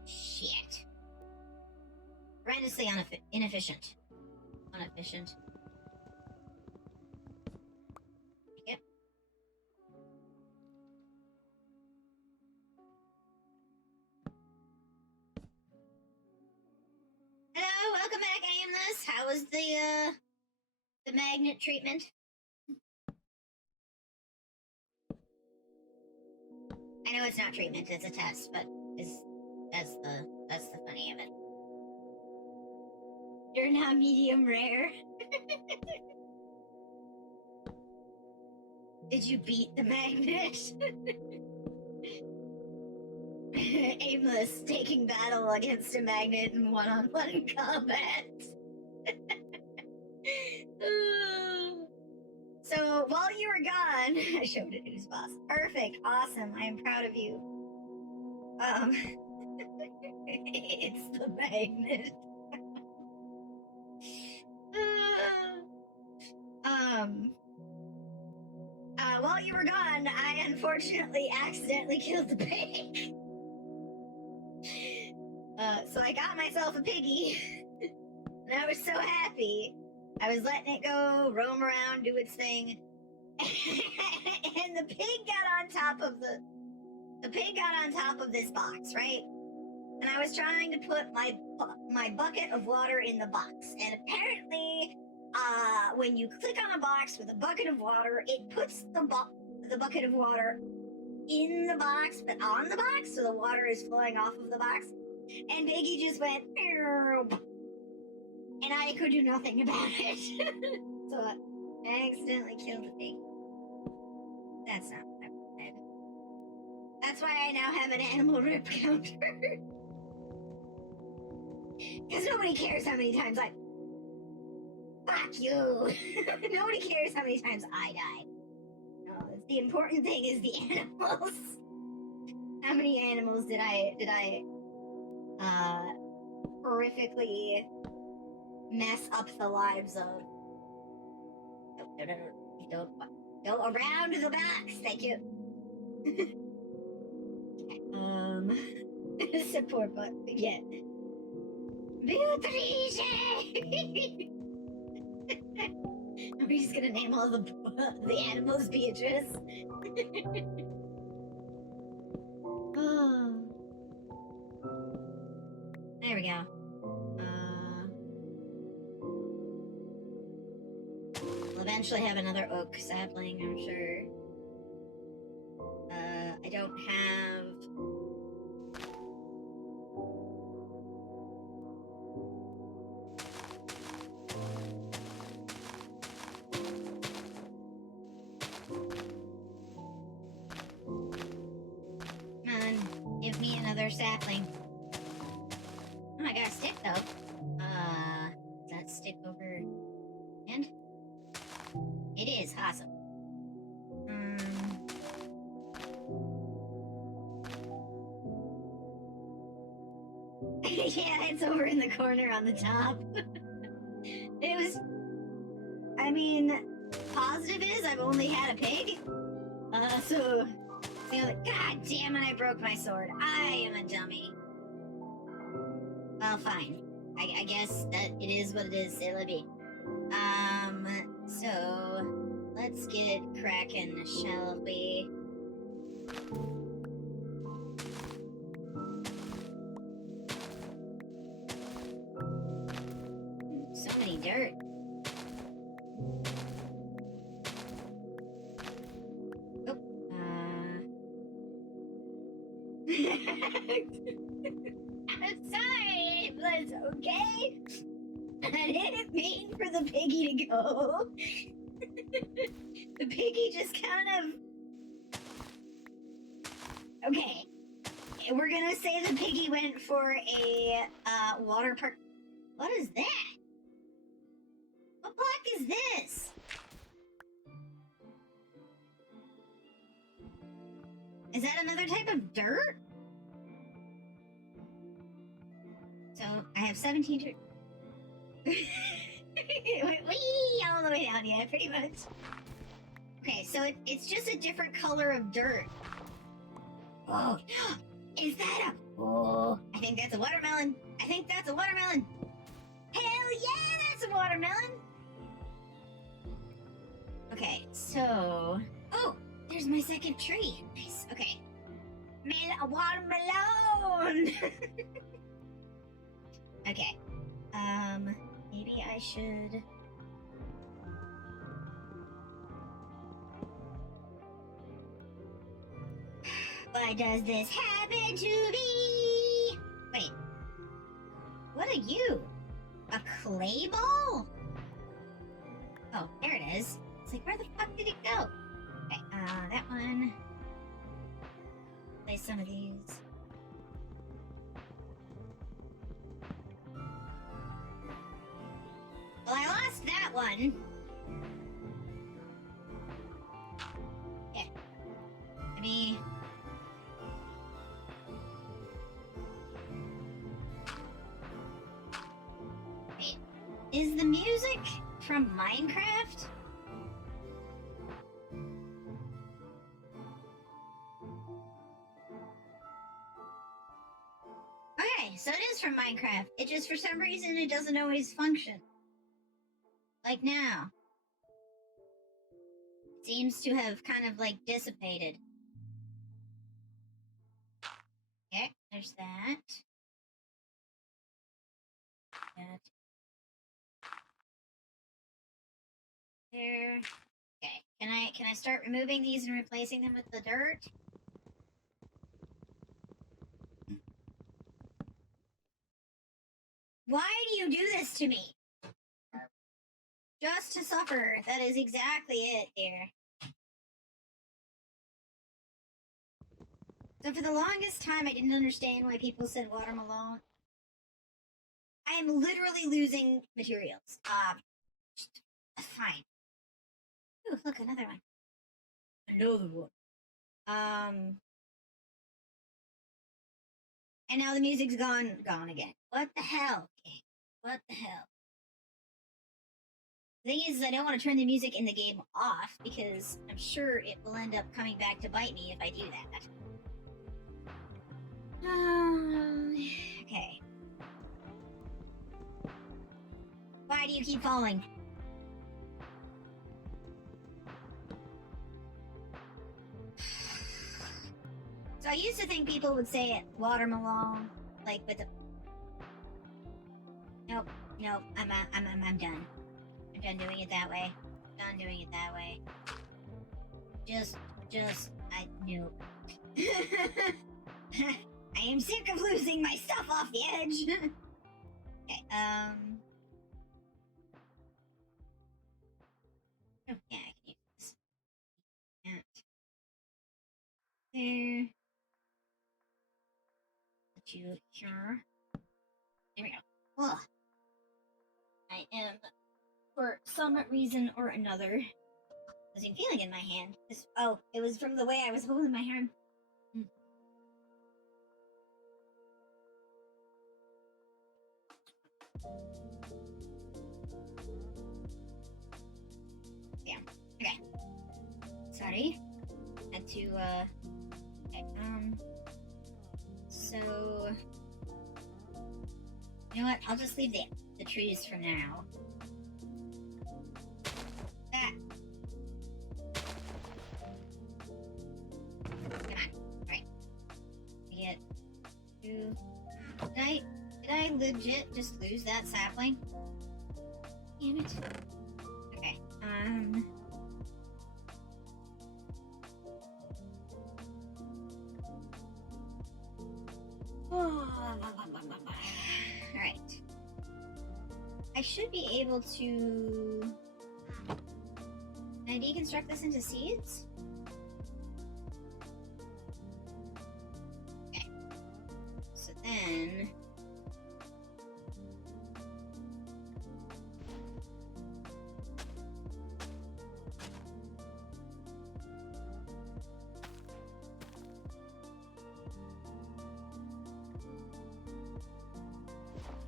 Shit. Horrendously inefficient. Inefficient. Yep. Hello, welcome back, Aimless. How was the magnet treatment? I know it's not treatment, it's a test, but that's the funny of it. You're now medium rare. Did you beat the magnet? Aimless taking battle against a magnet in one-on-one combat. So while you were gone, I showed it who's boss. Perfect, awesome. I am proud of you. It's the magnet. While you were gone, I unfortunately accidentally killed the pig. So I got myself a piggy, and I was so happy. I was letting it go, roam around, do its thing, and the pig got on top of this box, right? and I was trying to put my bucket of water in the box, and apparently, when you click on a box with a bucket of water, it puts the bucket of water in the box, but on the box, so the water is flowing off of the box. And Piggy just went, and I could do nothing about it. So I accidentally killed the pig. That's not what I wanted. That's why I now have an animal rip counter. Because nobody cares how many times I... Fuck you! Nobody cares how many times I died. No, the important thing is the animals. How many animals did I horrifically mess up the lives of? Don't around the box, thank you. Support button again. Beatrice! Are we just gonna name all the animals Beatrice? Oh. There we go. We'll eventually have another oak sapling, I'm sure. I don't have... Come on, give me another sapling. Oh, I got a stick though. Is that stick over? And? It is, awesome. Yeah, it's over in the corner on the top. It was... I mean, positive is I've only had a pig. So... You know, God damn it, I broke my sword. I am a dummy. Well, fine. I guess that it is what it is, c'est la vie. So... Let's get cracking, shall we? So many dirt. Oh, I'm sorry, it was okay. I didn't mean for the piggy to go. The piggy just kind of... Okay. We're gonna say the piggy went for a, water park... What is that? What block is this? Is that another type of dirt? So, I have 17 dirt. It went wee all the way down, yeah, pretty much. Okay, so it's just a different color of dirt. Oh, is that a... Oh, I think that's a watermelon. I think that's a watermelon. Hell yeah, that's a watermelon. Okay, so... Oh, there's my second tree. Nice, okay. Made a watermelon! Okay. Maybe I should... Why does this happen to me? Wait. What are you? A clay ball? Oh, there it is. It's like, where the fuck did it go? Okay, that one. Place some of these. Well, I lost that one. Okay. Let me... Wait. Is the music from Minecraft? Okay, so it is from Minecraft. It just, for some reason, it doesn't always function. Like now. It seems to have kind of, like, dissipated. Okay, there's that. that. There. Okay. Can I start removing these and replacing them with the dirt? Why do you do this to me? Just to suffer. That is exactly it here. So for the longest time, I didn't understand why people said watermelon. I am literally losing materials. Fine. Ooh, look, another one. Another one. And now the music's gone again. What the hell, game? What the hell? The thing is, I don't want to turn the music in the game off because I'm sure it will end up coming back to bite me if I do that. Okay. Why do you keep falling? So I used to think people would say it watermelon, like with the. Nope, I'm done. I'm done doing it that way. Done doing it that way. Nope. I am sick of losing my stuff off the edge. Okay, oh, yeah, I can use this. That. There. Put you here. There we go. Ugh. I am, for some reason or another, losing feeling in my hand. It was from the way I was holding my hand. Yeah. Okay. Sorry. Had to, okay, so... You know what? I'll just leave the trees for now. Ah! Come on. Alright. Get two... Did I legit just lose that sapling? Damn it. Okay, Alright. I should be able to... Can I deconstruct this into seeds? Okay. So then...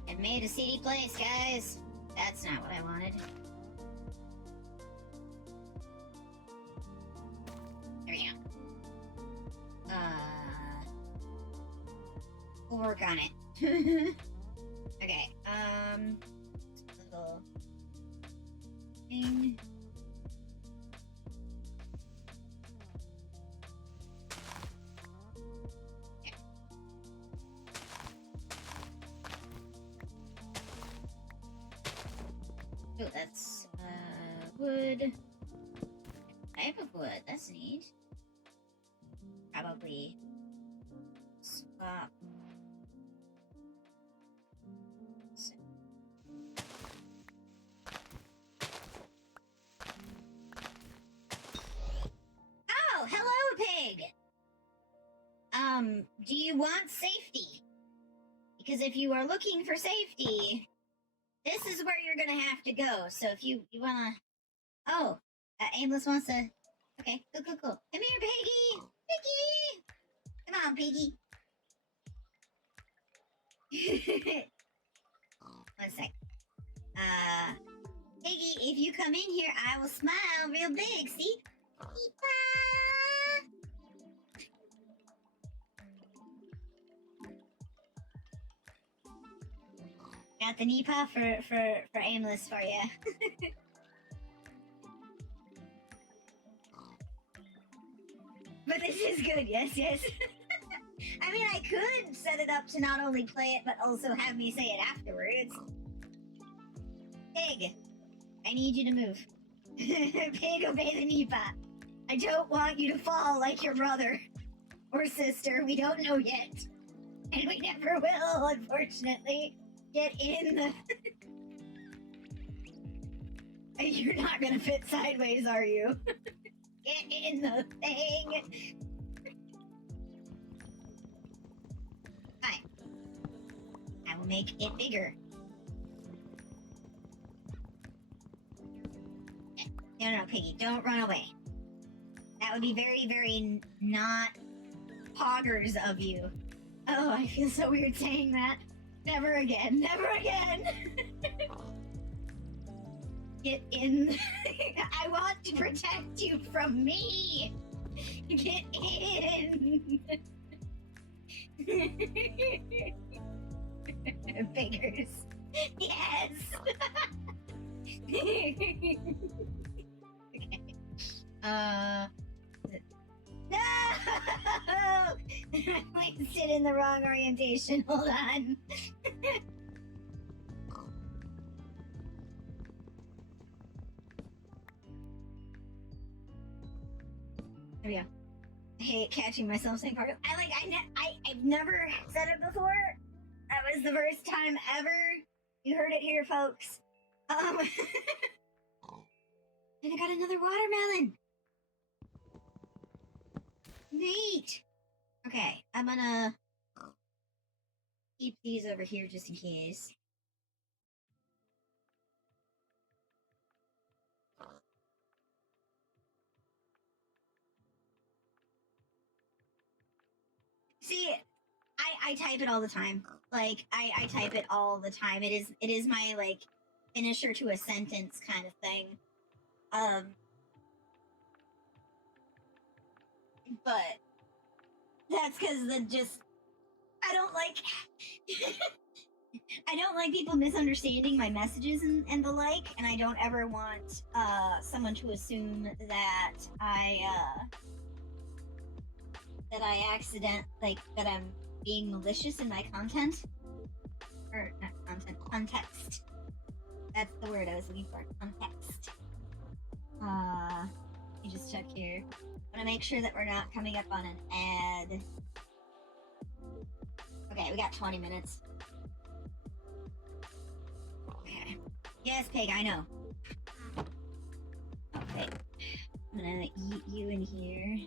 I've made a seedy place, guys. That's not what I wanted. There we go. We'll work on it. Okay, little thing. Oh, that's, wood. Type of wood, that's neat. Probably swap. So. Oh, hello, pig! Do you want safety? Because if you are looking for safety, this is where you're gonna have to go. So if you wanna... Oh, Aimless wants to... Okay, cool. Come here, Piggy! Piggy! Come on, Piggy. 1 sec. Piggy, if you come in here, I will smile real big, see? Got the knee paw for Aimless for you. But this is good, yes. I mean, I could set it up to not only play it, but also have me say it afterwards. Pig, I need you to move. Pig, obey the Nipa. I don't want you to fall like your brother or sister. We don't know yet. And we never will, unfortunately. Get in the... You're not gonna fit sideways, are you? Get in the thing! Fine. I will make it bigger. No, Piggy, don't run away. That would be very, very not poggers of you. Oh, I feel so weird saying that. Never again, never again! Get in. I want to protect you from me! Get in! Figures. Yes! Okay. No! I might sit in the wrong orientation. Hold on. There we go. I hate catching myself saying part. I've never said it before. That was the first time ever. You heard it here, folks. And I got another watermelon. Neat. Okay, I'm gonna keep these over here just in case. See, I type it all the time. Like, I type it all the time. It is my, like, finisher to a sentence kind of thing. But that's because I don't like I don't like people misunderstanding my messages and the like, and I don't ever want someone to assume that that I'm being malicious in my content. Or not content, context. That's the word I was looking for. Context. Let me just check here. I want to make sure that we're not coming up on an ad. Okay, we got 20 minutes. Okay. Yes, Pig, I know. Okay. I'm gonna eat you in here.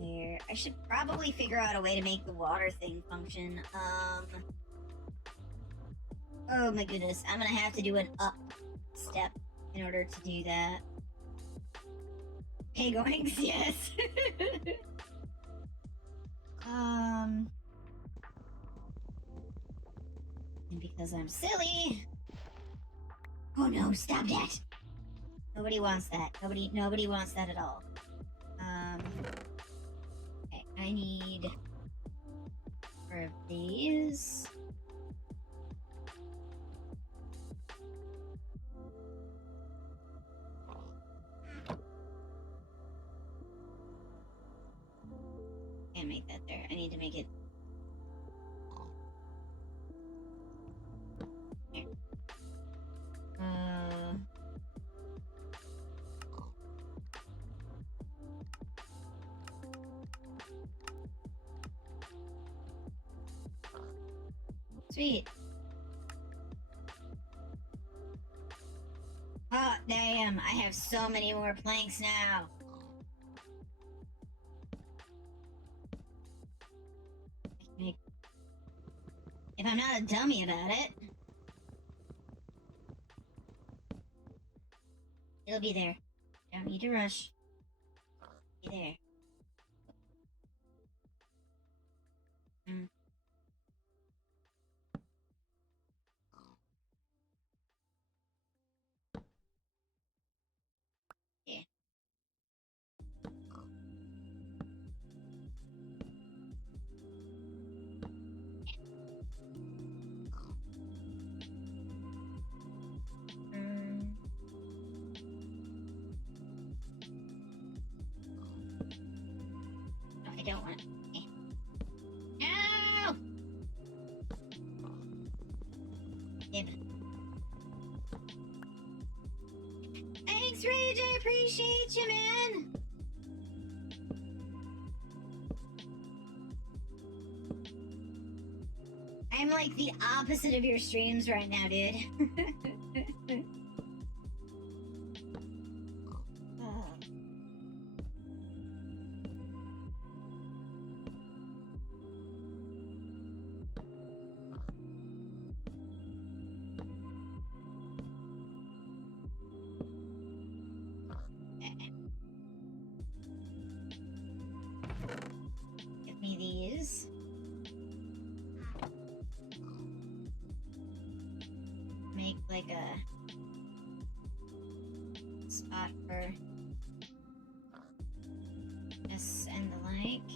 There. I should probably figure out a way to make the water thing function. Oh my goodness. I'm gonna have to do an up step in order to do that. Pig oinks, yes. And because I'm silly. Oh no, stop that! Nobody wants that. Nobody wants that at all. Okay, I need 4 of these. Can't make that there. I need to make it. There. Sweet. Oh, damn. I have so many more planks now. If I'm not a dummy about it, it'll be there. Don't need to rush. Be there. Yeah. Thanks, Rage. I appreciate you, man. I'm like the opposite of your streams right now, dude. Give me these. Make like a spot for this and the like.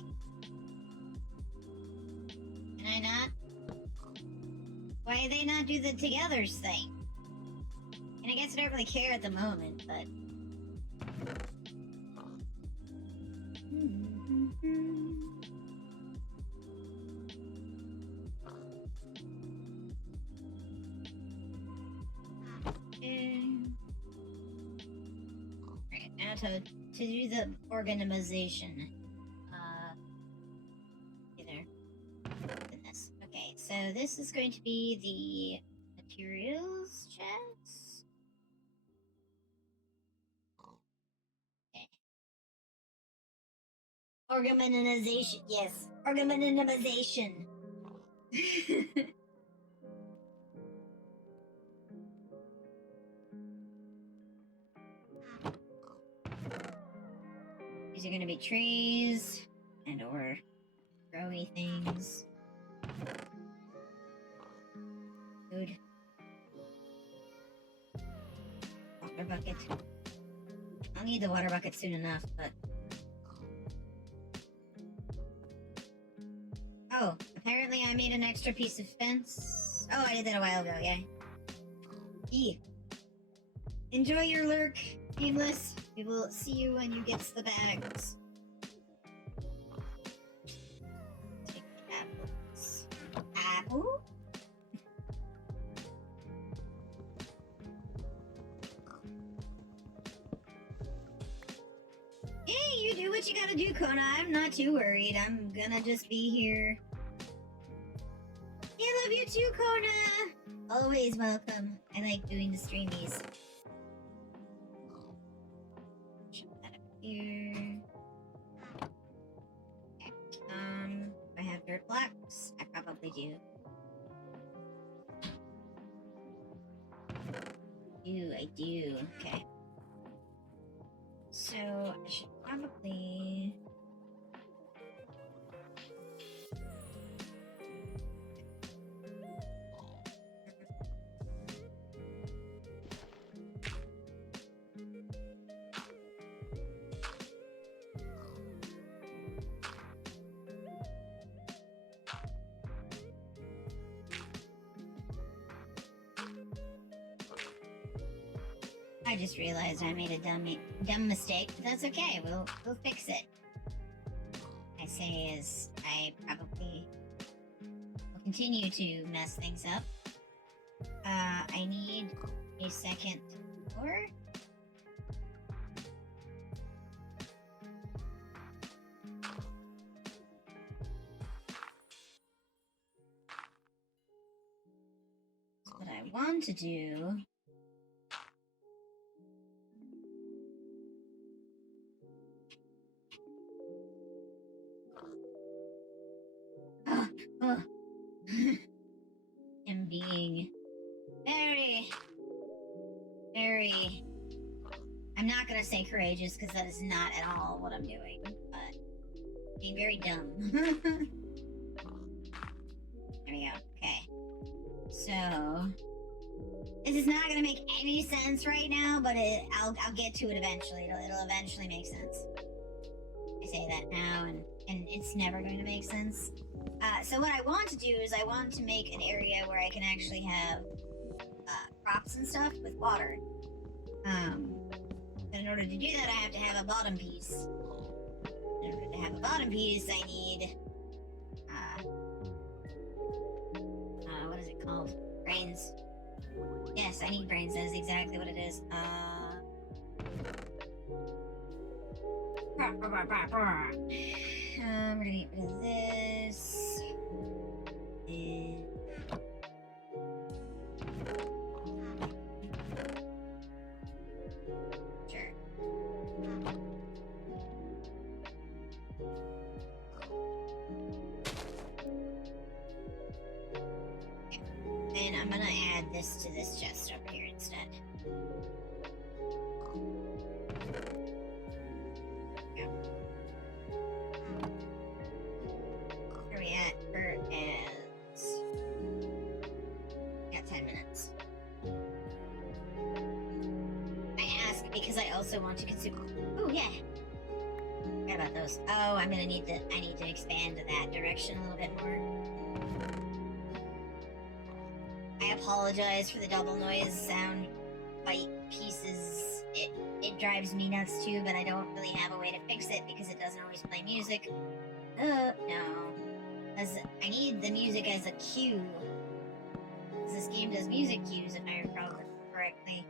Can I not? Why do they not do the togethers thing? And I guess I don't really care at the moment, but. Right, now to do the organization. Either. Goodness. Okay, so this is going to be the materials chest. Okay. Organization, yes. Organization. These are gonna be trees and or growy things. Food. Water bucket. I'll need the water bucket soon enough, but. Oh, apparently I made an extra piece of fence. Oh, I did that a while ago, yeah. Enjoy your lurk, Aimless. We will see you when you get the bags. Take the apples. Apple? Hey, you do what you gotta do, Kona. I'm not too worried. I'm gonna just be here. I love you too, Kona! Always welcome. I like doing the streamies. Here. Okay. I have dirt blocks. I probably do. I do. Okay. So I should probably. I just realized I made a dumb mistake, but that's okay. We'll fix it. I say is I probably will continue to mess things up. I need a second floor. So what I want to do. Him being very, I'm not gonna say courageous because that is not at all what I'm doing, but being very dumb. There we go. Okay. So this is not gonna make any sense right now, but I'll get to it eventually. It'll eventually make sense. I say that now, and it's never going to make sense. So what I want to do is I want to make an area where I can actually have crops and stuff with water. But in order to do that, I have to have a bottom piece. In order to have a bottom piece, I need what is it called? Brains. Yes, I need brains. That is exactly what it is. We're gonna get rid of this. And... Sure. And I'm gonna add this to this chest over here instead. Yeah. Where are we at? We're at... Got 10 minutes. I ask because I also want to consume... Oh, yeah! Forgot about those. Oh, I need to expand to that direction a little bit more. I apologize for the double noise sound bite pieces. It drives me nuts too, but I don't really have a way to fix it because it doesn't always play music. No. Because I need the music as a cue. Because this game does music cues, if I recall correctly.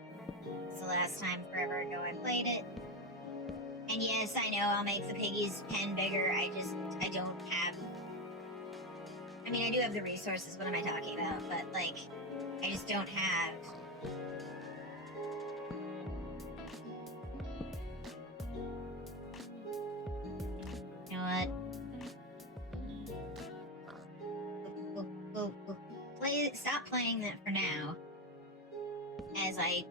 It's the last time forever ago I played it. And yes, I know I'll make the Piggy's pen bigger, I don't have... I mean, I do have the resources, what am I talking about? But, like, I just don't have... You know what? We'll stop playing that for now. As I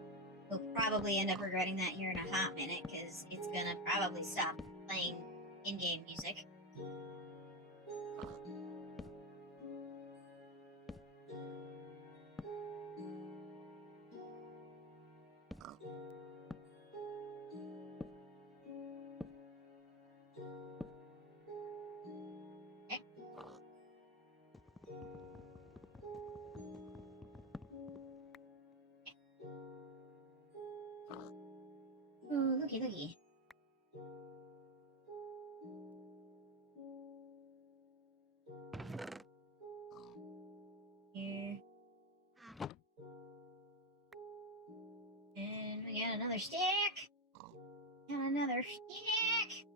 will probably end up regretting that here in a hot minute, because it's gonna probably stop playing in-game music. Ooh, looky. Here. And we got another stick! Got another stick!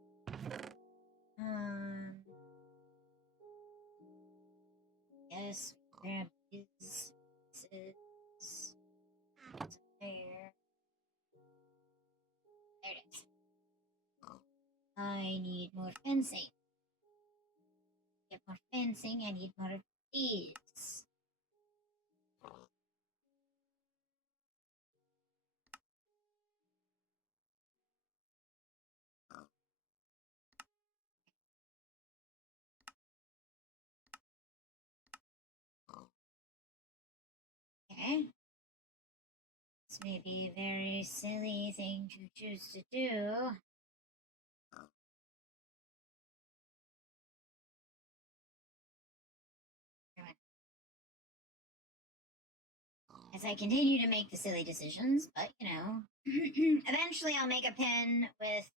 Yes, grab his pieces. There. There it is. I need more fencing. Get more fencing, I need more of these. Okay. This may be a very silly thing to choose to do. As I continue to make the silly decisions, but you know, eventually I'll make a pen with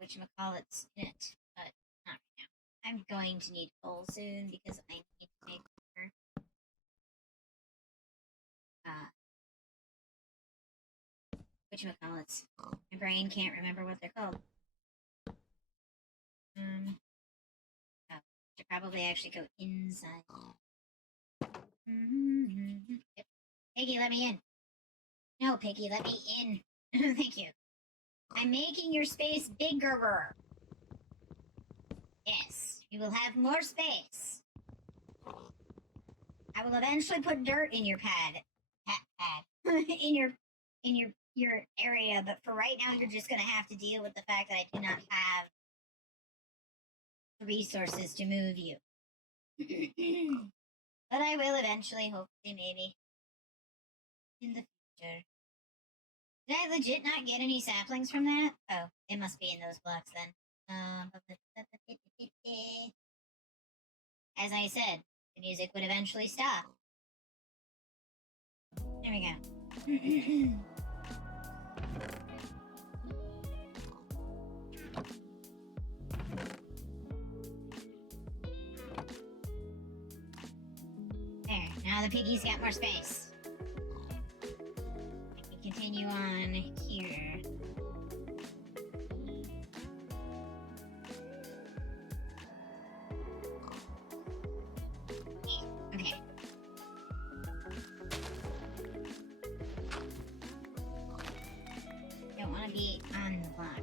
whatchamacallits in it, but not right now. I'm going to need coal soon because I need to make more. Whatchamacallits. My brain can't remember what they're called. Should probably actually go inside. Yep. Piggy, let me in. No, Piggy, let me in. Thank you. I'm making your space bigger. Yes, you will have more space. I will eventually put dirt in your pad. in your area, but for right now, you're just gonna have to deal with the fact that I do not have the resources to move you. But I will eventually, hopefully, maybe. In the future. Did I legit not get any saplings from that? Oh, it must be in those blocks then. As I said, the music would eventually stop. There we go. There, now the Piggy's got more space. I can continue on here. want to be on the block.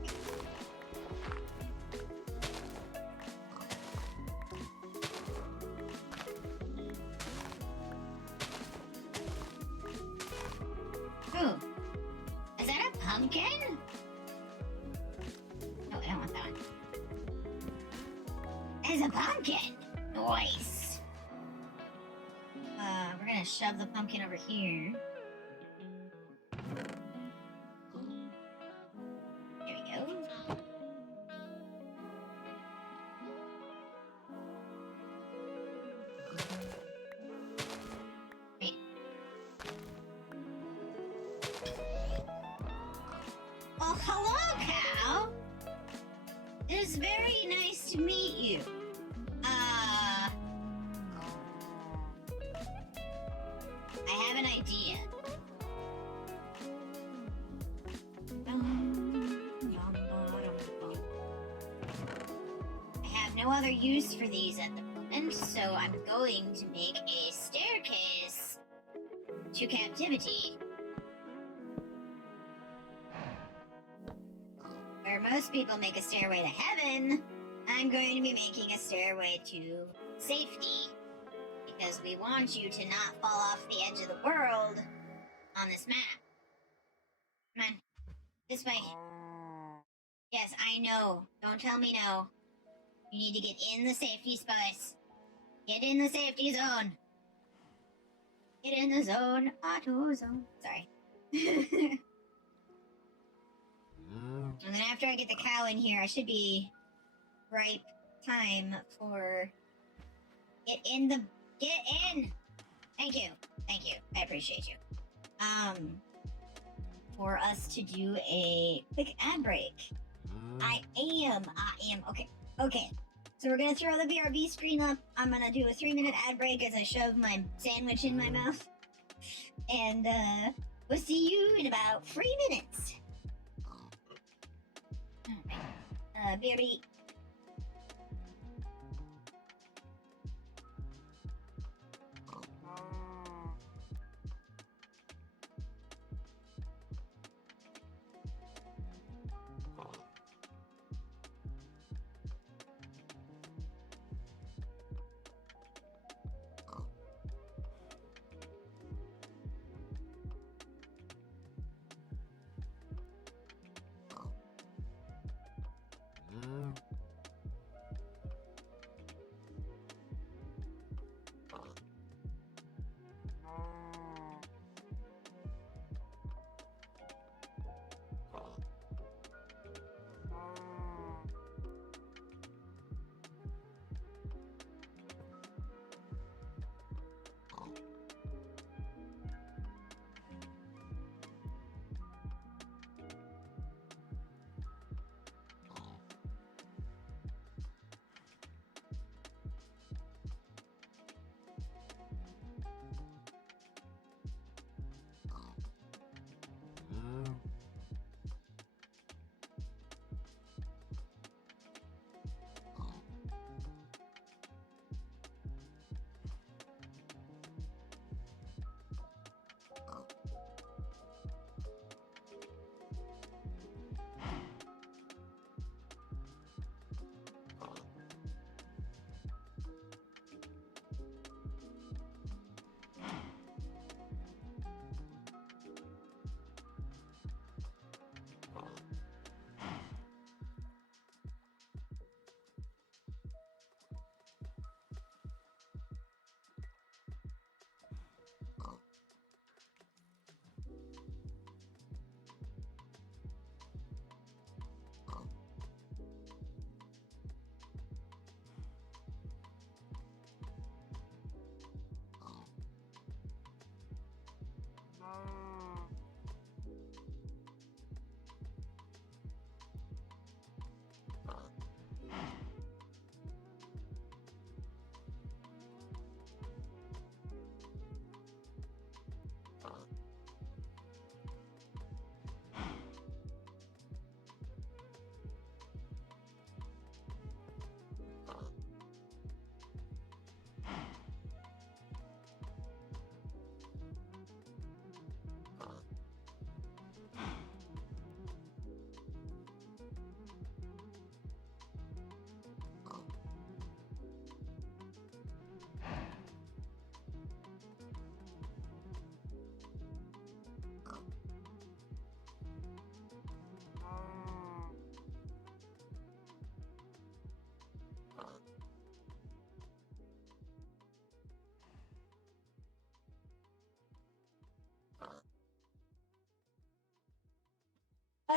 Ooh. Is that a pumpkin? No, I don't want that one. It's a pumpkin! Nice! We're gonna shove the pumpkin over here. There we go. Wait. Oh, hello, cow! It is very nice to meet you. I have an idea. I have no other use for these at the moment, so I'm going to make a staircase to captivity. Where most people make a stairway to heaven, I'm going to be making a stairway to safety. Because we want you to not fall off the edge of the world on this map. Come on. This way. Yes, I know. Don't tell me no. You need to get in the safety space. Get in the safety zone. Get in the zone. Auto zone. Sorry. And then after I get the cow in here, I should be ripe time for... Get in! Thank you. I appreciate you. For us to do a quick ad break. I am. Okay. So we're gonna throw the BRB screen up. I'm gonna do a 3-minute ad break as I shove my sandwich in my mouth. And, we'll see you in about 3 minutes. Alright. BRB.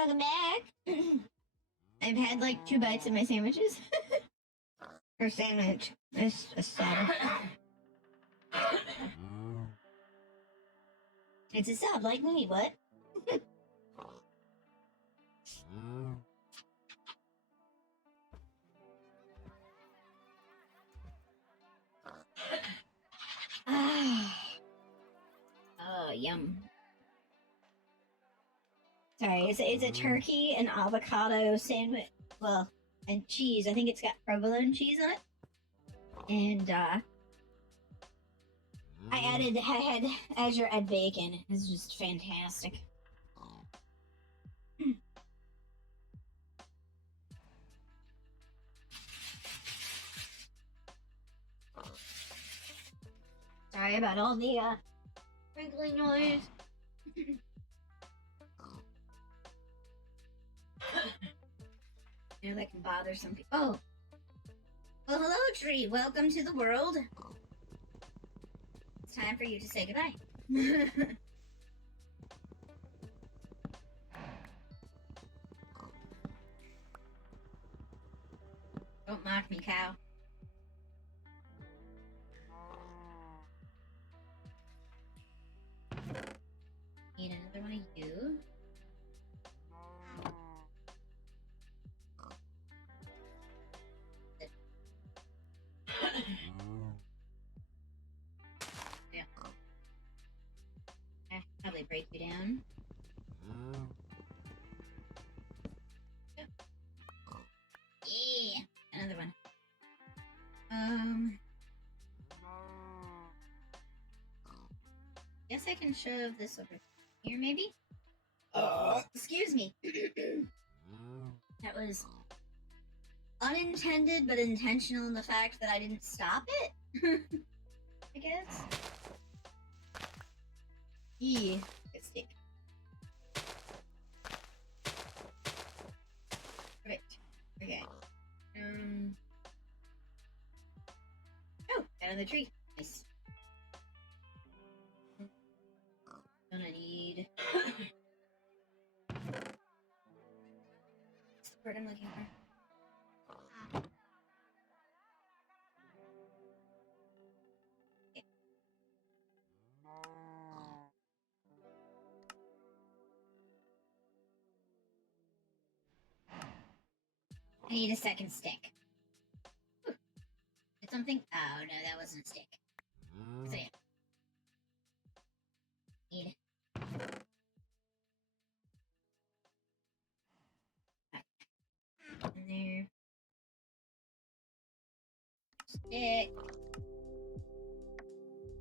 Welcome back. I've had like 2 bites of my sandwiches. Or sandwich. It's a sub. It's a sub, like me, what? Oh, yum. Sorry, it's a turkey and avocado sandwich. Well, and cheese. I think it's got provolone cheese on it. And I had Azure add bacon. It's just fantastic. Sorry about all the sprinkling noise. You know, that can bother some people. Oh! Well, hello, tree. Welcome to the world. It's time for you to say goodbye. Don't mock me, cow. Need another one of you. Yeah. I probably break you down. Yeah, another one. Guess I can shove this over here, maybe? Excuse me. That was unintended, but intentional in the fact that I didn't stop it. I guess. Yeah, good stick. Perfect. Okay. Oh, got another tree. Nice. Gonna need. What's the word I'm looking for? Okay. I need a second stick. Whew. Did something? Oh no, that wasn't a stick. So yeah. Need. In there. Stick.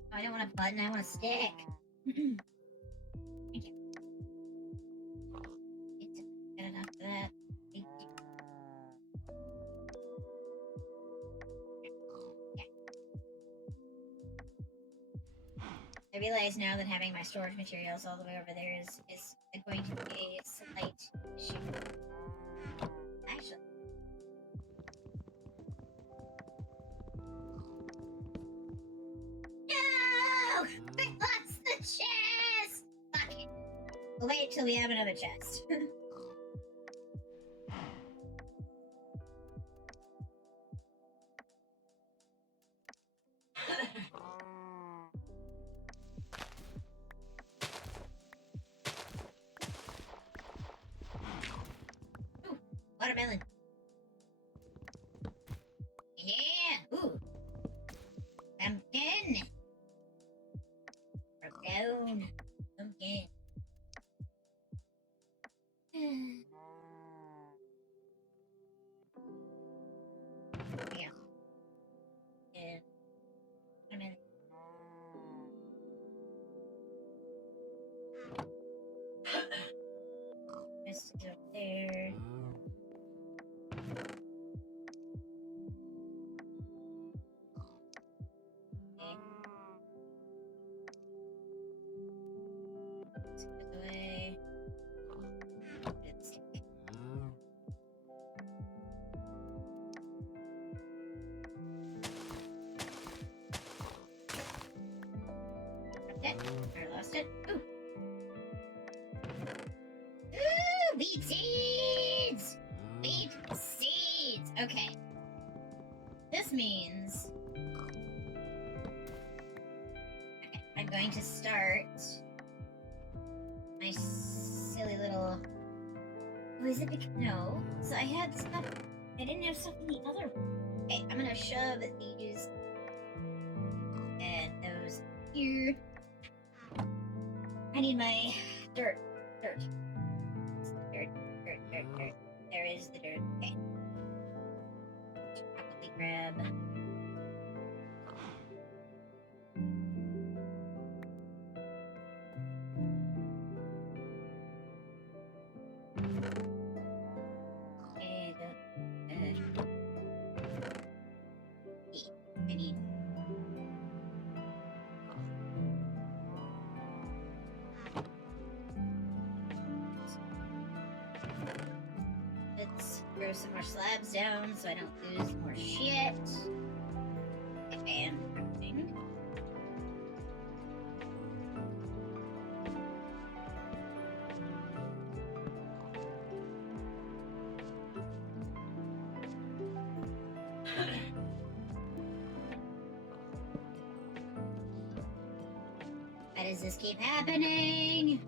Oh, I don't want a button, I want a stick. Thank you. Got enough of that. Thank you. Yeah. I realize now that having my storage materials all the way over there is going to be a slight issue. Actually. No! I lost the chest! Fuck it. We'll wait till we have another chest. Ooh, watermelon. Yeah! Ooh. Pumpkin. Brown. Pumpkin. Yeah. Yeah. Watermelon. This is over there. Okay. Let's get this away. Let's stick. Dropped it. Or lost it. Ooh. Ooh, me too! Okay. This means... Okay, I'm going to start my silly little... Oh, is it because... No. So I had stuff... I didn't have stuff in the other one. Okay, I'm gonna shove these... and those here. I need my dirt. Dirt. Dirt. There is the dirt. Okay. Should probably grab... I need... Let's throw some more slabs down so I don't lose more shit. And crafting. Why does this keep happening?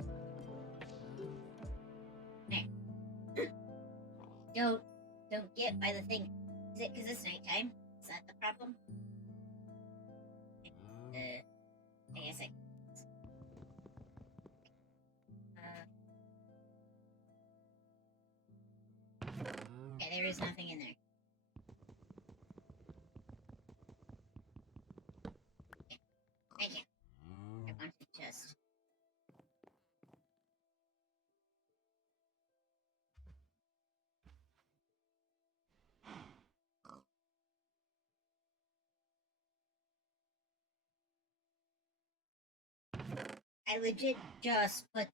There. Don't get by the thing. Is it because it's nighttime? Is that the problem? I guess I... Okay, there is nothing in there. Okay, thank you. I want to just... I legit just put...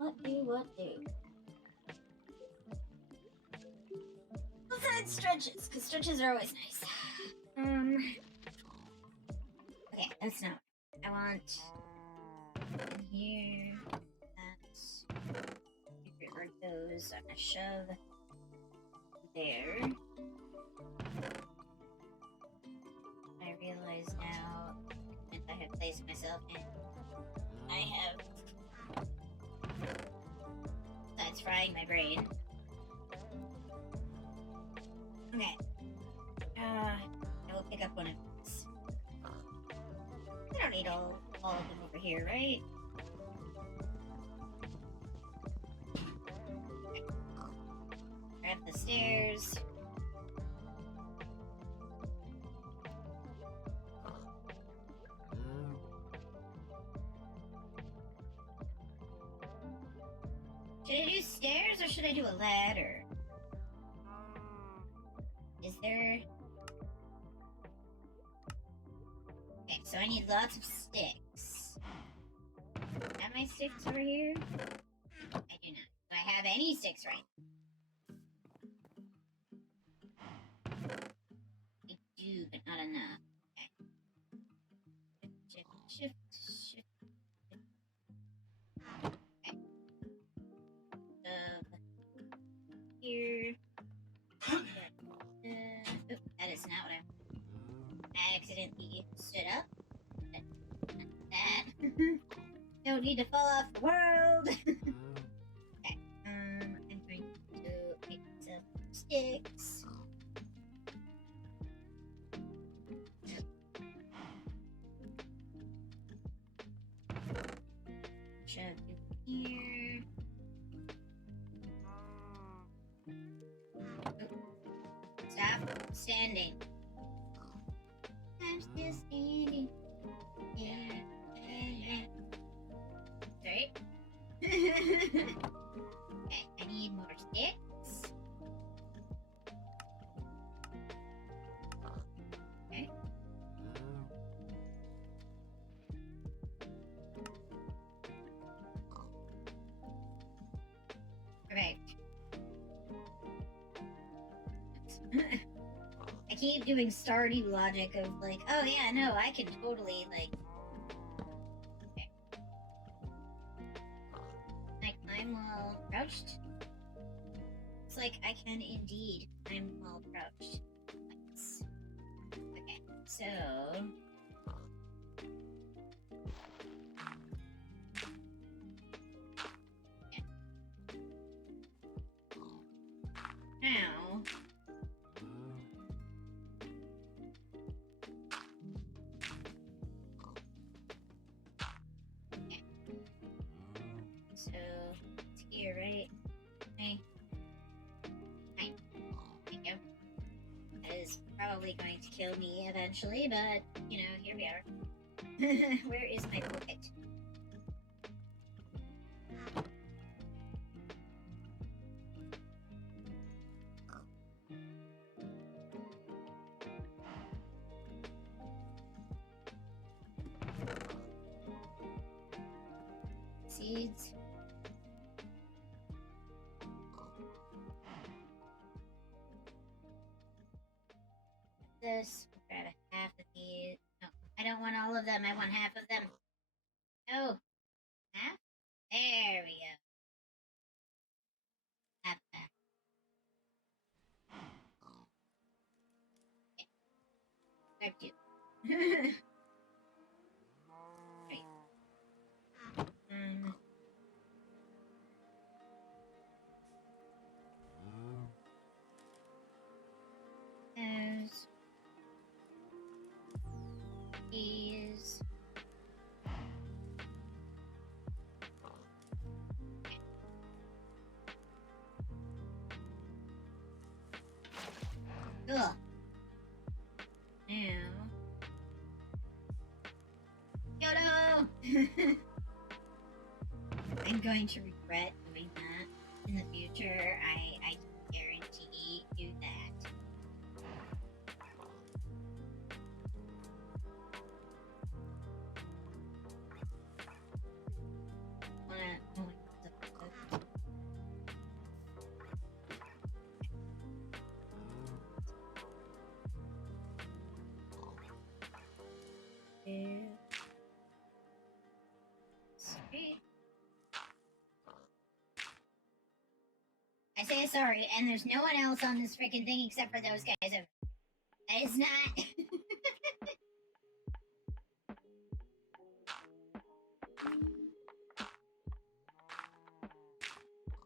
Okay. What do? Besides stretches, because stretches are always nice. Okay, that's not... I want... Here... That's... Or those on a shove... There... I realize now that I have placed myself in... I have... That's frying my brain. Okay. I will pick up one of these. I don't need all of them over here, right? Okay. Grab the stairs. Should I do stairs or should I do a ladder? Is there... Okay, so I need lots of sticks. Have my sticks over here? I do not. Do I have any sticks right? I do, but not enough. Okay. Shift. Okay. Here. Oop, that is not what I accidentally stood up. That. Don't need to fall off the world. Okay. I'm going to pick some sticks. Shove you here. Stop standing. I'm still standing. Yeah. Right? Okay, I need more sticks. Okay. Perfect. keep doing Stardew logic of like, oh yeah, no, I can totally like. Okay. Can I climb while crouched? It's like I can indeed climb while crouched. Nice. Okay, so. Now, okay. So it's here, right? Hey, hi. Thank you. That is probably going to kill me eventually, but you know, here we are. Where is my pocket? Seeds. This. Grab half of these. No, I don't want all of them. I want half of them. No. Half? There we go. Half. Okay. Grab two. Right. There's these. Cool. Now. Yodo! I'm going to regret doing that in the future. I guarantee you that. Sweet. I say sorry, and there's no one else on this freaking thing except for those guys. That is not.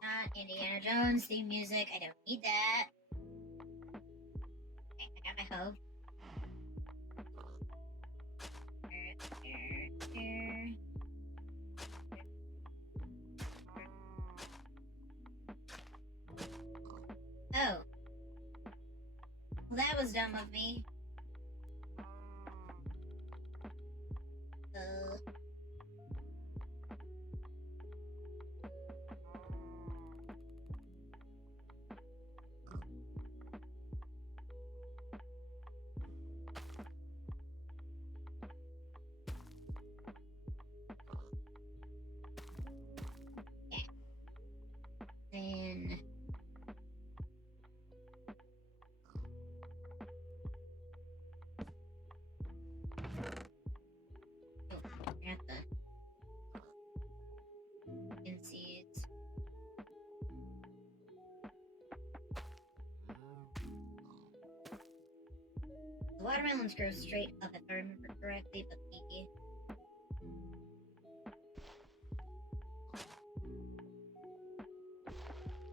Not Indiana Jones theme music. I don't need that. Okay, I got my hoe. Here. Oh. Well, that was dumb of me. Yeah. Then. Got the pumpkin seeds. The watermelons grow straight up if I remember correctly, but the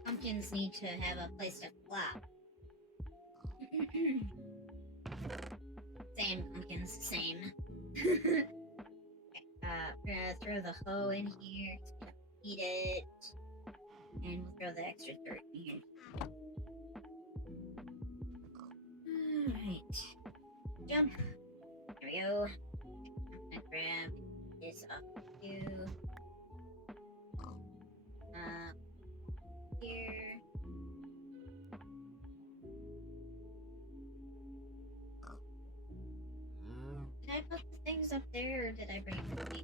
pumpkins need to have a place to flop. Same pumpkins, same. Okay, we're gonna throw the hoe in here. Eat it. And we'll throw the extra dirt in here. Alright. Jump. There we go. I'm gonna grab this off you. Here. Did I put the things up there or did I bring it with me?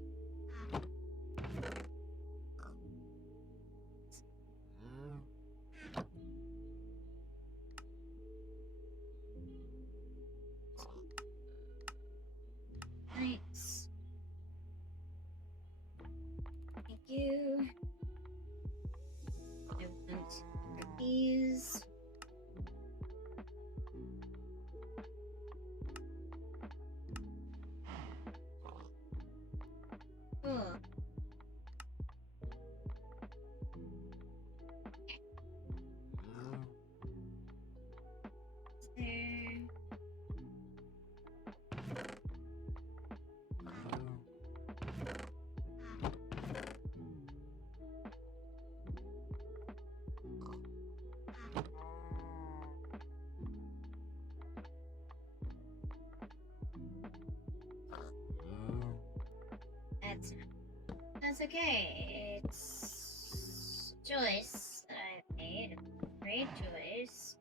That's okay. It's a choice that I've made. A great choice.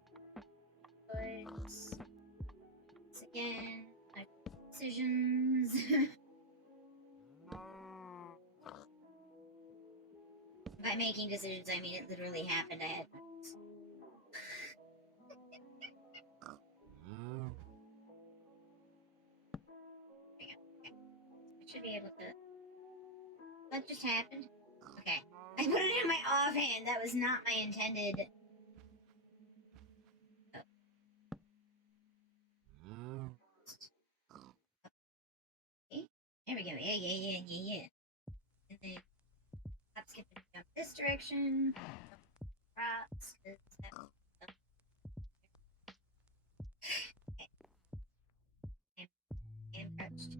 Choice. Once again, my decisions. By making decisions, I mean it literally happened. I had I should be able to. What just happened? Okay. I put it in my offhand. That was not my intended. Okay. There we go. Yeah. And then hop, skip, and jump this direction. Rocks. Okay. And crouched.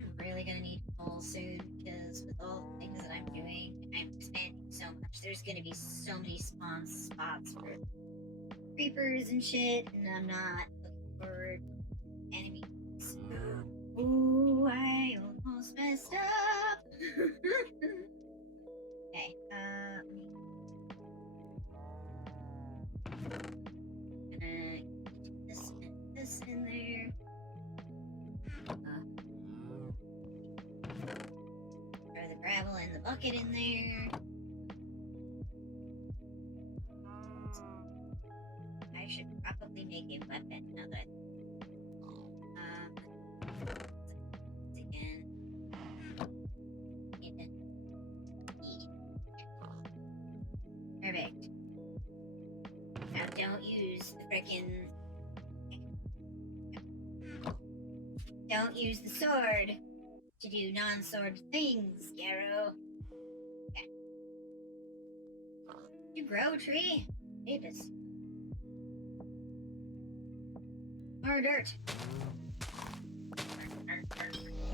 I'm really gonna need coal soon because with all the things that I'm doing, I'm expanding so much. There's gonna be so many spawn spots for creepers and shit, and I'm not looking for enemies. Ooh, I almost messed up. Okay, gonna get this and this in there. Throw the gravel and the bucket in there. I should probably make a weapon now that again. Perfect. Now don't use the frickin' don't use the sword to do non-sword things, Gero. Okay. You grow, tree? Davis. More dirt.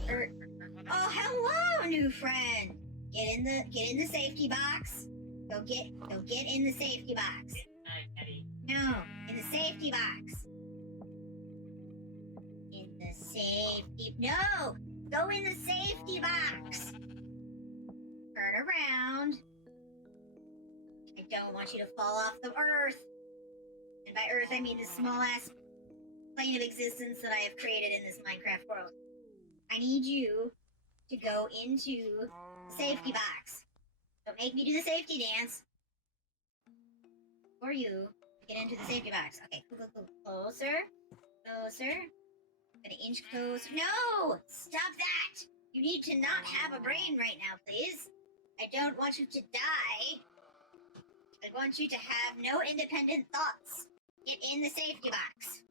Dirt. Oh, hello, new friend. Get in the safety box. Go get in the safety box. No, in the safety box. In the safety. No, go in the safety box. Turn around. I don't want you to fall off the earth. And by earth, I mean the small ass plane of existence that I have created in this Minecraft world. I need you to go into the safety box. Don't make me do the safety dance. For you to get into the safety box. Okay, cool. Closer. An inch closer. No! Stop that! You need to not have a brain right now, please. I don't want you to die. I want you to have no independent thoughts. Get in the safety box.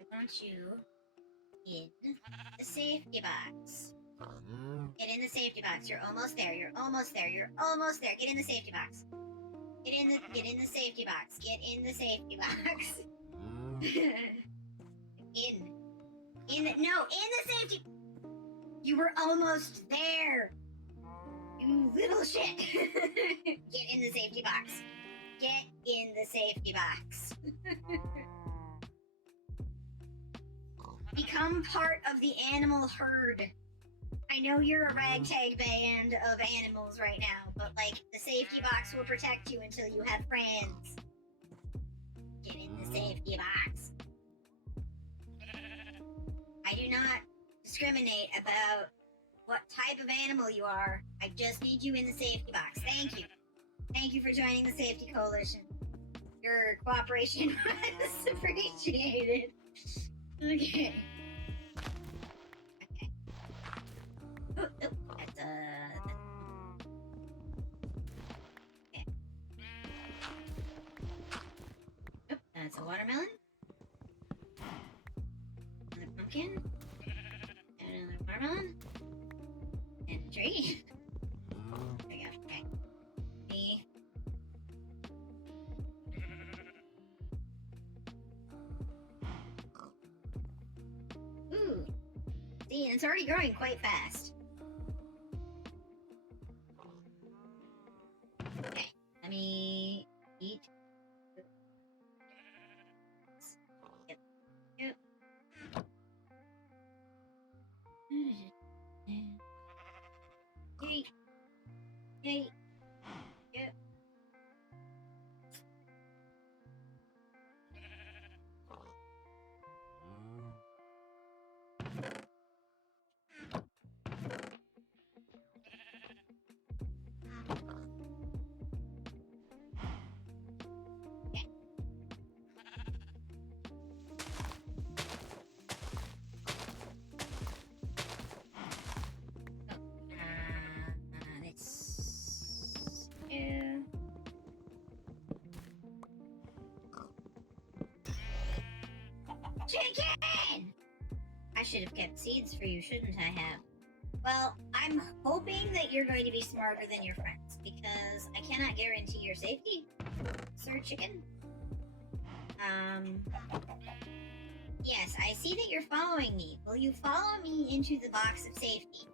I want you in the safety box. Get in the safety box. You're almost there. Get in the safety box. Get in the safety box. Get in the safety box. in the safety. You were almost there. You little shit. Get in the safety box. Get in the safety box. Become part of the animal herd. I know you're a ragtag band of animals right now, but like the safety box will protect you until you have friends. Get in the safety box. I do not discriminate about what type of animal you are. I just need you in the safety box. Thank you. Thank you for joining the Safety Coalition. Your cooperation was appreciated. Okay. Oh, that's okay. Oh, that's a watermelon. Another pumpkin. And another watermelon. And a tree. There we go. Okay. See, and it's already growing quite fast. Okay, let me eat. Yep. Yay. Yay. Yep. Let's do. Chicken! I should have kept seeds for you, shouldn't I have? Well, I'm hoping that you're going to be smarter than your friends, because I cannot guarantee your safety, Sir Chicken. Yes, I see that you're following me. Will you follow me into the box of safety?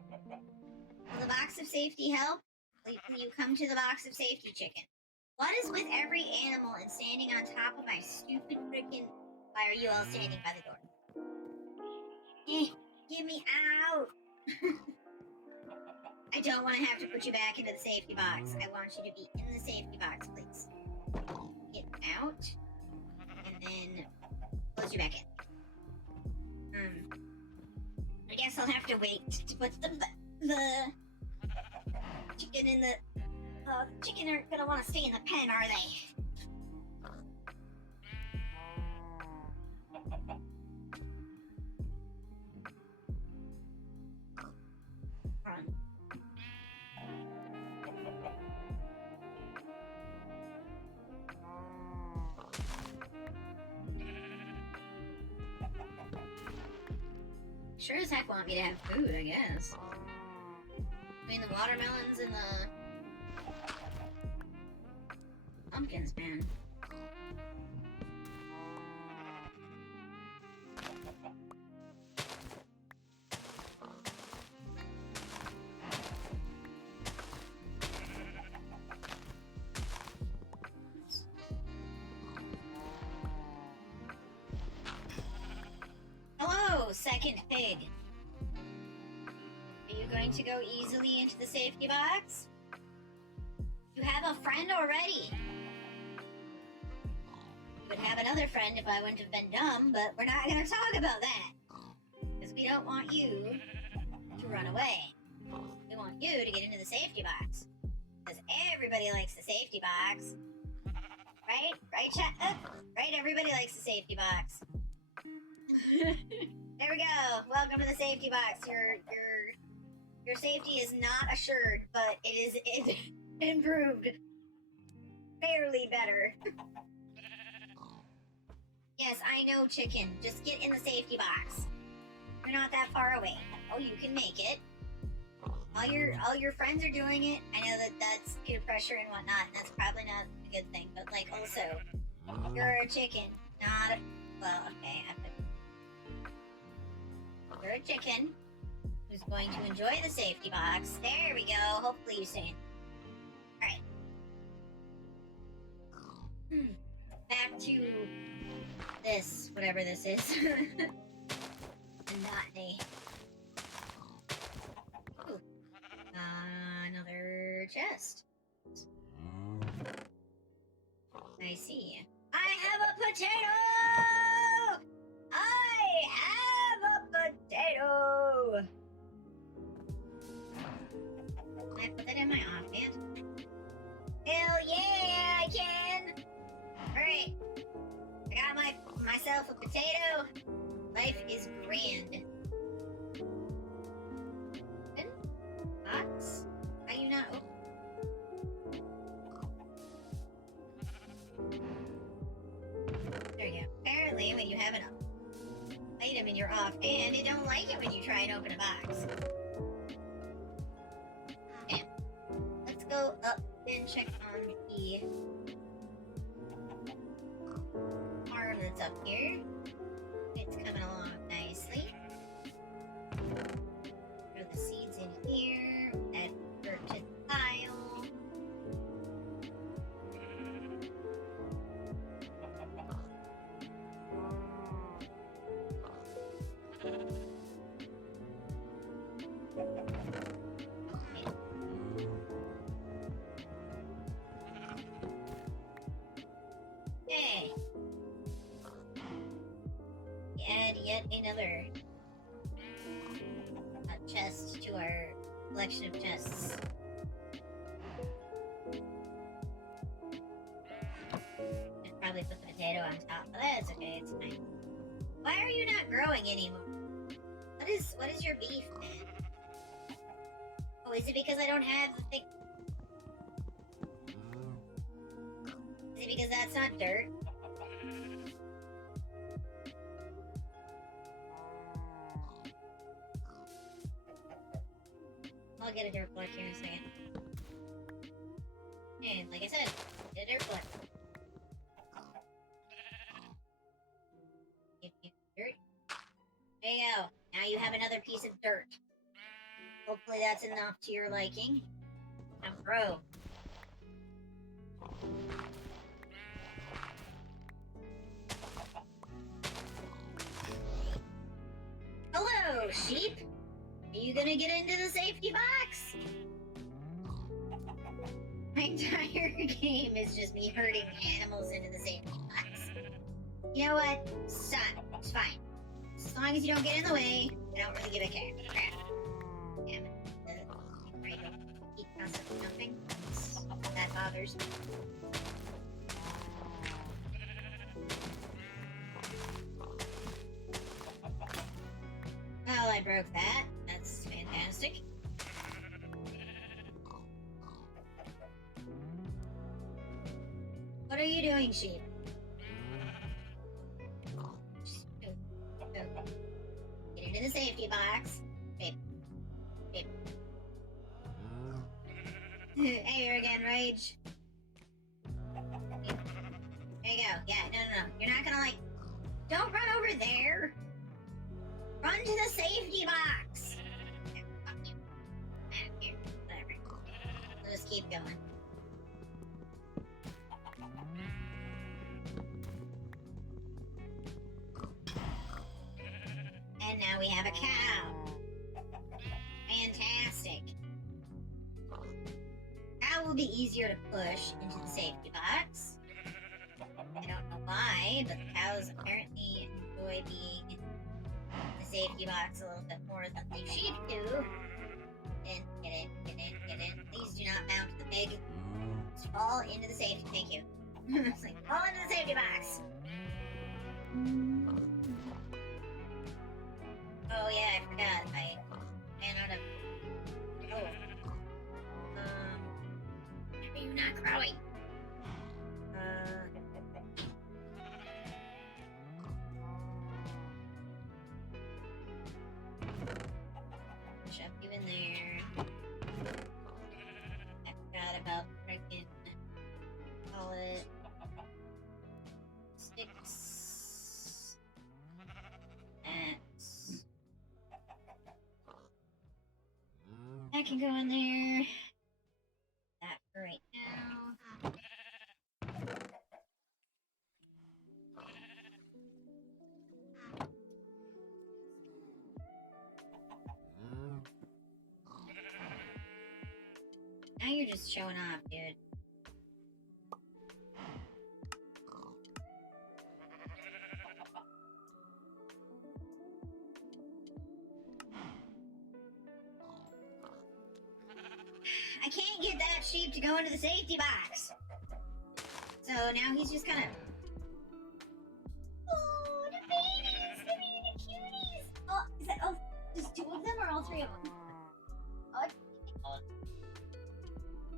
Will the box of safety help? Will you come to the box of safety, Chicken? What is with every animal and standing on top of my stupid freaking... Why are you all standing by the door? Get me out! I don't want to have to put you back into the safety box. I want you to be in the safety box, please. Get out. And then close you back in. I guess I'll have to wait to put the chicken in the... chicken aren't gonna want to stay in the pen, are they? Run. Sure as heck want me to have food, I guess. Between the watermelons and the pumpkins, man. Hello, second pig. Are you going to go easily into the safety box? You have a friend already. You would have another friend if I wouldn't have been dumb, but we're not going to talk about that. Because we don't want you to run away. We want you to get into the safety box. Because everybody likes the safety box. Right? Right, chat? Right? Everybody likes the safety box. There we go. Welcome to the safety box. Your safety is not assured, but it is improved fairly better. Yes, I know, Chicken. Just get in the safety box. You're not that far away. Oh, you can make it. All your friends are doing it. I know that that's peer pressure and whatnot, and that's probably not a good thing. But like, also, you're a chicken, not a... Well, okay, you're a chicken who's going to enjoy the safety box. There we go. Hopefully you stay in. Alright. Back to this, whatever this is. Monotony. Ooh. Another chest. I see. I have a potato! I have a potato! Can I put that in my offhand? Hell yeah, I can! Alright. I got myself a potato. Life is grand. Open? Box? Are you not open? There you go. Apparently, when you have an item in your offhand, it don't like it when you try and open a box. Okay. Let's go up and check on the farm that's up here. It's coming along nicely. Okay. Add yet another chest to our collection of chests. Should probably put the potato on top, but that's okay, it's fine. Why are you not growing anymore? What is your beef, man? Oh, is it because I don't have the thing? Is it because that's not dirt? I'll get a dirt block here in a second. And like I said, get a dirt block. Give you dirt. There you go. Now you have another piece of dirt. Hopefully that's enough to your liking. Now grow. Hello, sheep! Are you gonna get into the safety box? My entire game is just me herding animals into the safety box. You know what? Stop. It's fine. As long as you don't get in the way, I don't really give a care. Crap. Damn it. Right, don't keep constantly jumping. That bothers me. Well, I broke that. That's fantastic. What are you doing, sheep? Just go. Get into the safety box. Babe. Babe. Hey, here again, Rage. There you go. Yeah, no. You're not gonna, like... Don't run over there! Run to the safety box! Okay, fuck you. Here, whatever. We'll just keep going. And now we have a cow. Fantastic. Cow will be easier to push into the safety box. I don't know why, but the cows apparently enjoy being in the safety box a little bit more than the sheep do. Get in. Please do not mount the pig. Just fall into the safety. Thank you. It's like, fall into the safety box. Oh yeah, I forgot. I ran out of. Oh. Why are you not growing? Shove you in there. I forgot about frickin' call it sticks. That's. I can go in there. That for right now. Now you're just showing off, dude. I can't get that sheep to go into the safety box. So now he's just kind of. Oh, the babies! The cuties! Oh, is that just two of them or all three of them? Oh,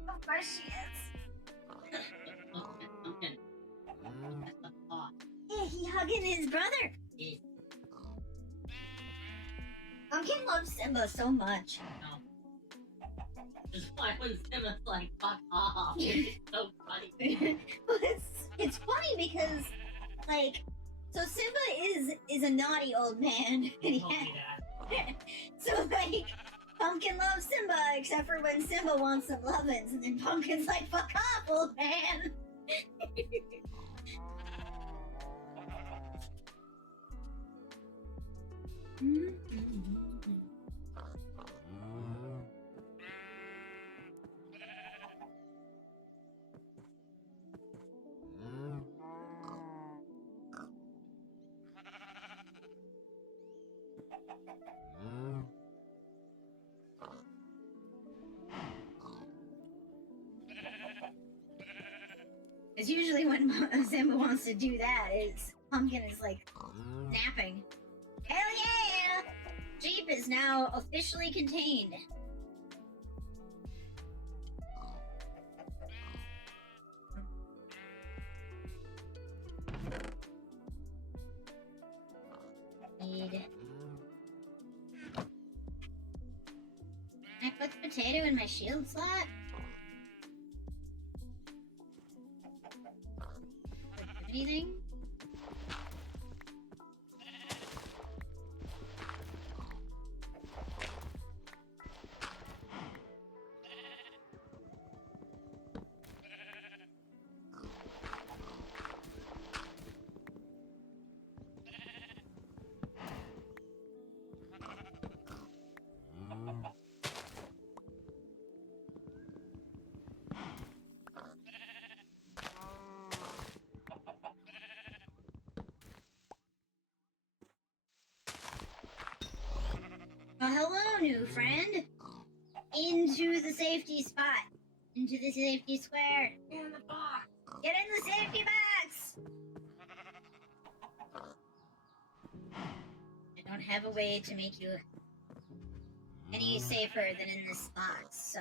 of course she is. Yeah, he hugging his brother. Pumpkin loves Simba so much. Just why when Simba's like, fuck off. It's so funny. Well, it's funny because, like, so Simba is a naughty old man. So, like, Pumpkin loves Simba, except for when Simba wants some lovin's, and then Pumpkin's like, fuck off, old man! Simba wants to do that. Pumpkin is like napping. Hell yeah! Jeep is now officially contained. Need. Can I put the potato in my shield slot? Anything? Well, hello, new friend. Into the safety spot. Into the safety square. In the box. Get in the safety box. I don't have a way to make you any safer than in this box, so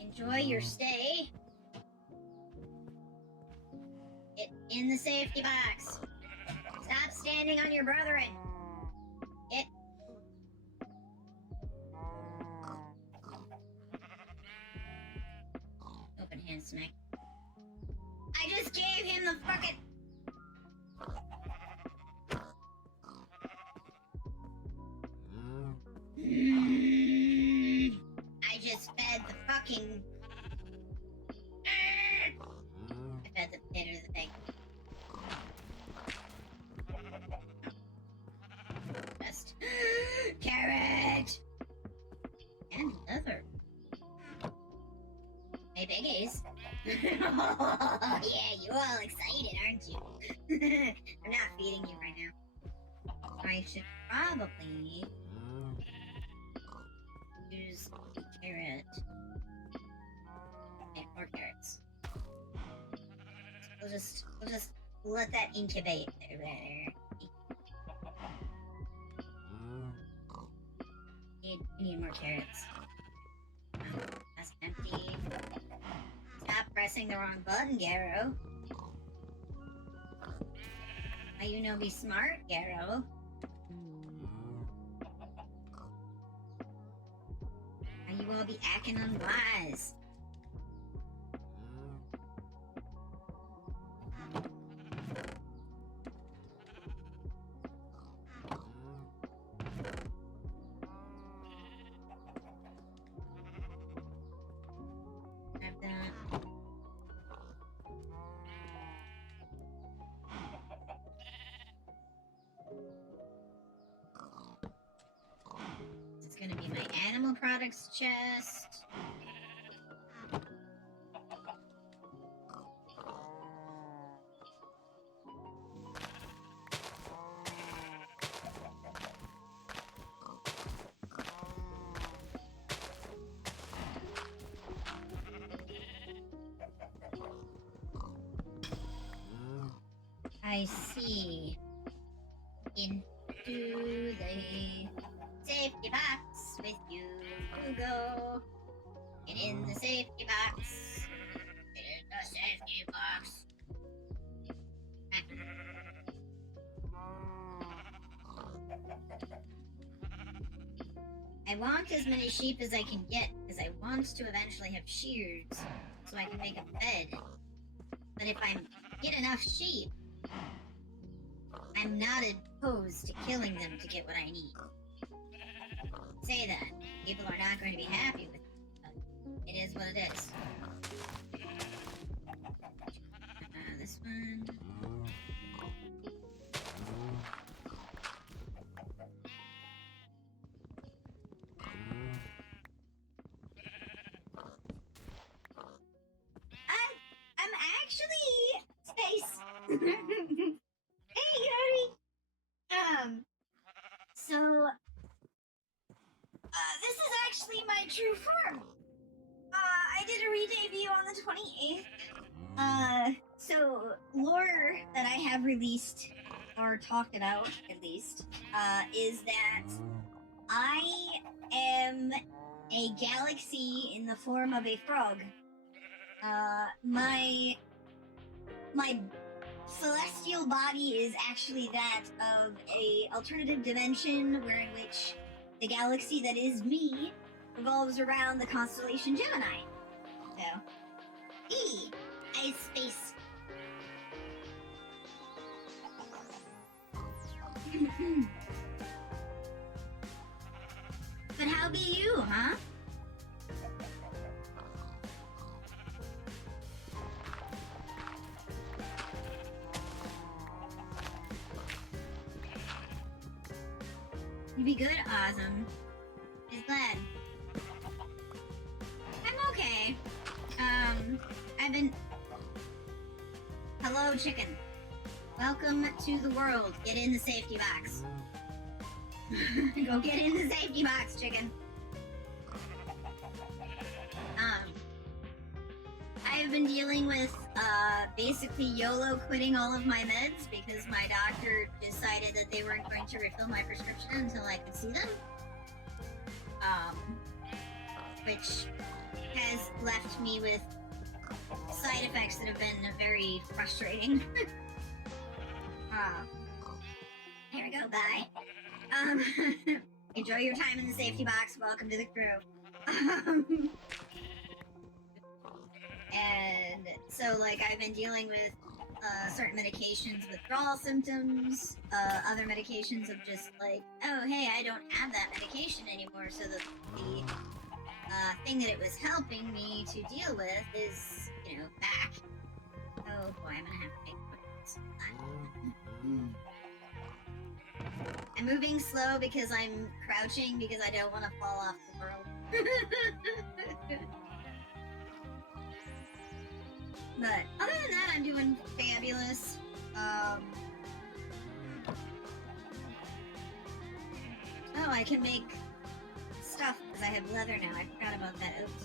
enjoy your stay. Get in the safety box. Stop standing on your brethren. Get. Open hand smack. I just gave him the fucking. I just fed the fucking. I fed the potato to the pig. Just. Carrot! And leather. Hey, piggies. Oh, yeah, you all excited, aren't you? I'm not feeding you right now. I should probably use the carrot. Okay, more carrots. We'll just let that incubate there. We need more carrots. That's empty. Stop pressing the wrong button, Gero. Now you know be smart, Gero. Now you all be acting unwise. Grab that. This is gonna be my animal products chest. I see. Into the safety box with you go. Get in the safety box. Get in the safety box. I want as many sheep as I can get because I want to eventually have shears so I can make a bed. But if I get enough sheep, I'm not opposed to killing them to get what I need. Say that. People are not going to be happy with it, but it is what it is. This one. I'm actually Space. Hey, Yuri. So this is actually my true form. I did a re-debut on the 28th. So, lore that I have released, or talked about at least, is that I am a galaxy in the form of a frog. My celestial body is actually that of a alternative dimension where in which the galaxy that is me revolves around the constellation Gemini. So, ice space. But how be you, huh? You be good? Awesome. Just glad. I'm okay. I've been... Hello, chicken. Welcome to the world. Get in the safety box. Go get in the safety box, chicken. I've been dealing with, basically YOLO quitting all of my meds because my doctor decided that they weren't going to refill my prescription until I could see them. Which has left me with side effects that have been very frustrating. Here we go, bye. Enjoy your time in the safety box. Welcome to the crew. And so, like, I've been dealing with certain medications, withdrawal symptoms, other medications of just like, oh, hey, I don't have that medication anymore, so the thing that it was helping me to deal with is, you know, back. Oh boy, I'm gonna have to make this. I'm moving slow because I'm crouching because I don't want to fall off the world. But other than that, I'm doing fabulous. Oh, I can make stuff because I have leather now. I forgot about that. Oops.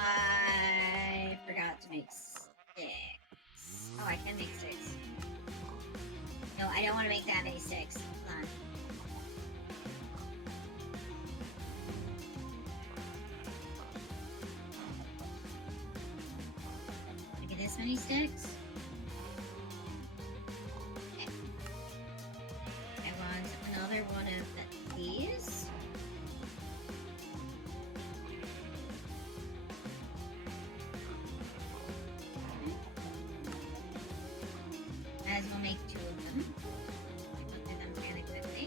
I forgot to make sticks. Oh, I can make sticks. No, I don't want to make that many sticks. Hold on. Look at this many sticks. Okay. I want another one of these. Might as well make two of them. Go through them fairly quickly.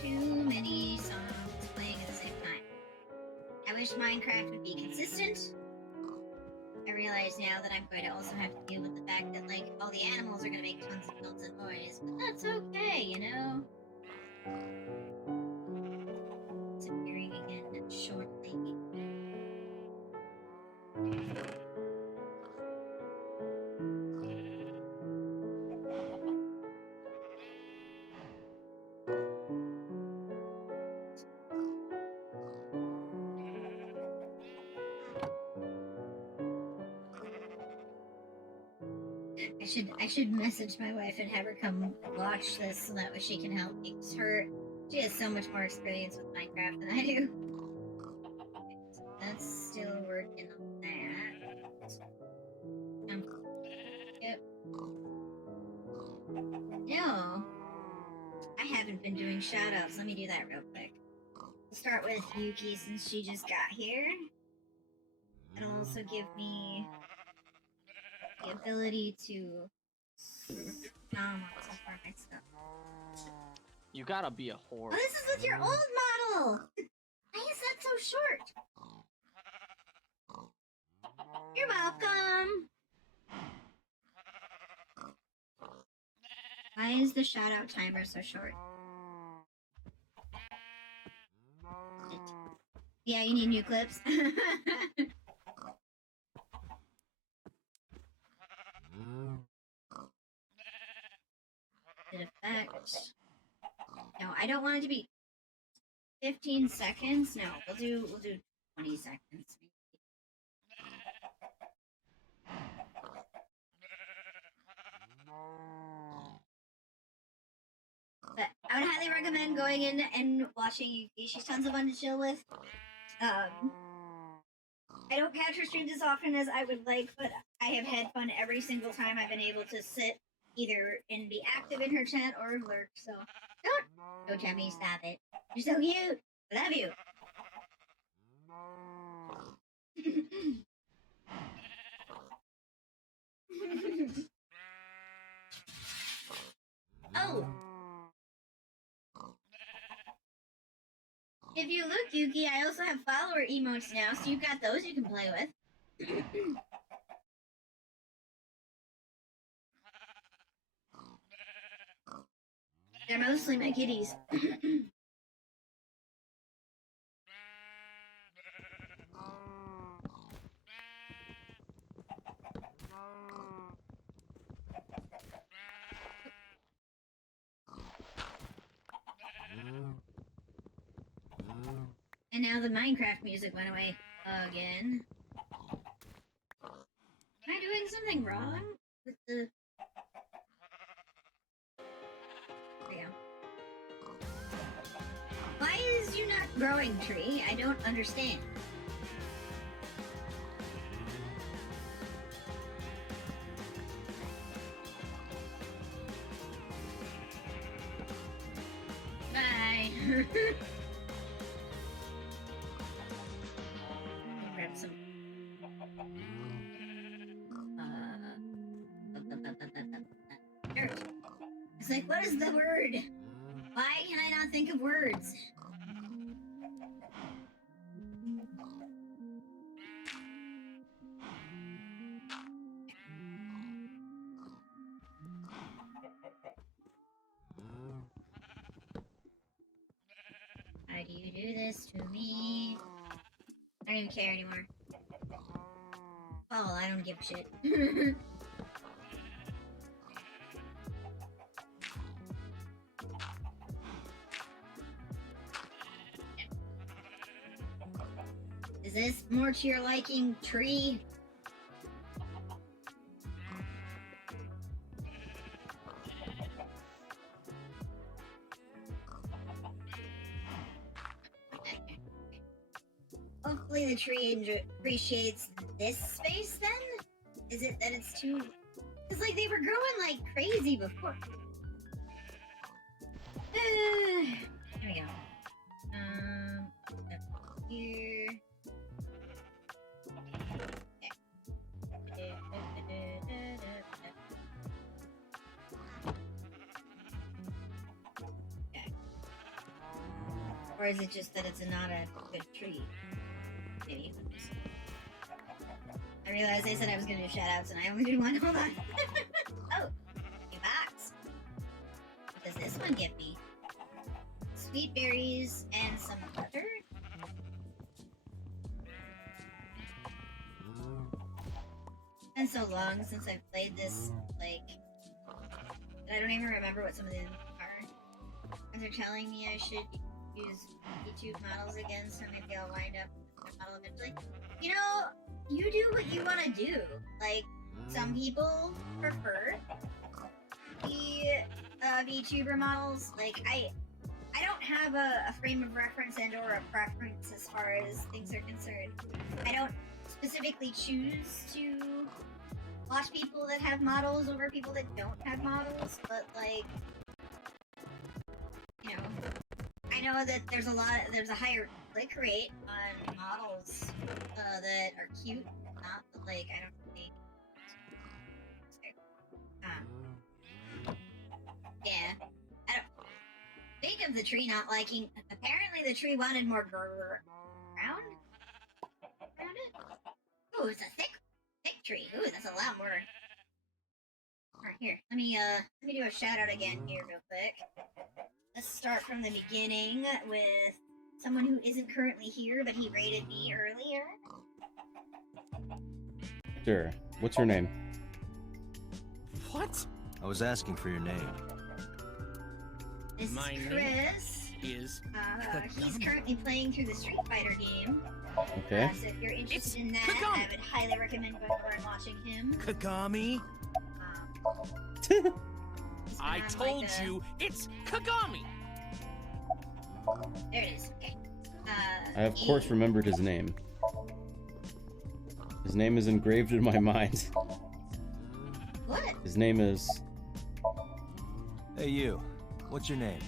Too many songs playing at the same time. I wish Minecraft would be consistent. I realize now that I'm going to also have to deal with the fact that, like, all the animals are going to make tons of noise, but that's okay, you know? It's appearing again shortly. I should message my wife and have her come watch this so that way she can help me. She has so much more experience with Minecraft than I do. Okay, so that's still working on that. Yep. No, I haven't been doing shoutouts. Let me do that real quick. We'll start with Yuki since she just got here. It'll also give me the ability to for my stuff. You gotta be a whore. Oh, this is with your old model! Why is that so short? You're welcome! Why is the shoutout timer so short? Yeah, you need new clips. It affects. No, I don't want it to be. 15 seconds? No, we'll do 20 seconds. But I would highly recommend going in and watching Yuki. She's tons of fun to chill with. I don't catch her streams as often as I would like, but I have had fun every single time I've been able to sit either and be active in her chat or lurk. So don't tell me stop it. You're so cute. I love you. Oh. If you look, Yuki, I also have follower emotes now, so you've got those you can play with. They're mostly my kitties. And now the Minecraft music went away again. Am I doing something wrong with the... There we go. Why is you not growing, tree? I don't understand. Bye. Grab some. It's like, what is the word? Why can I not think of words? Why do you do this to me? I don't even care anymore. Oh, I don't give a shit. Is this more to your liking, tree? Hopefully the tree appreciates this space then? Is it that it's too... Because like they were growing like crazy before. Here we go. Here. Okay. Or is it just that it's not a good tree? Maybe. I realized I said I was gonna do shoutouts and I only did one. Hold on. Oh, new box. What does this one give me? Sweet berries and some butter. It's been so long since I've played this, like, that I don't even remember what some of them are. And they're telling me I should use YouTube models again, so maybe I'll wind up with a model eventually. You know, you do what you want to do. Like, some people prefer the VTuber models. Like, I don't have a frame of reference and or a preference as far as things are concerned. I don't specifically choose to watch people that have models over people that don't have models, but like, you know, I know that there's a higher click rate on models that are cute, not, but like, I don't think, yeah, I don't think of the tree not liking, apparently the tree wanted more ground around it. Ooh, it's a thick tree. Ooh, that's a lot more. Alright, here, let me do a shout out again here real quick. Let's start from the beginning with someone who isn't currently here, but he rated me earlier. Sure. What's your name? What? I was asking for your name. This is Chris. is He's currently playing through the Street Fighter game. Okay. So if you're interested It's in that, Kagami. I would highly recommend going over and watching him. Kagami. He's been I on, told like, you, it's Kagami. There it is. Okay. I of course remembered his name. His name is engraved in my mind. What? His name is... Hey you, what's your name?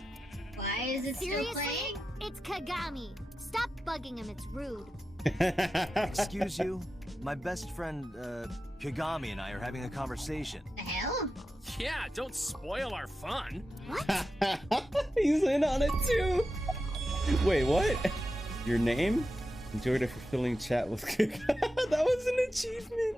Why is it still Seriously? playing? It's Kagami. Stop bugging him, it's rude. Excuse you? My best friend, Kagami and I are having a conversation. The hell? Yeah, don't spoil our fun. What? He's in on it too! Wait, what? Your name? Enjoyed a fulfilling chat with That was an achievement!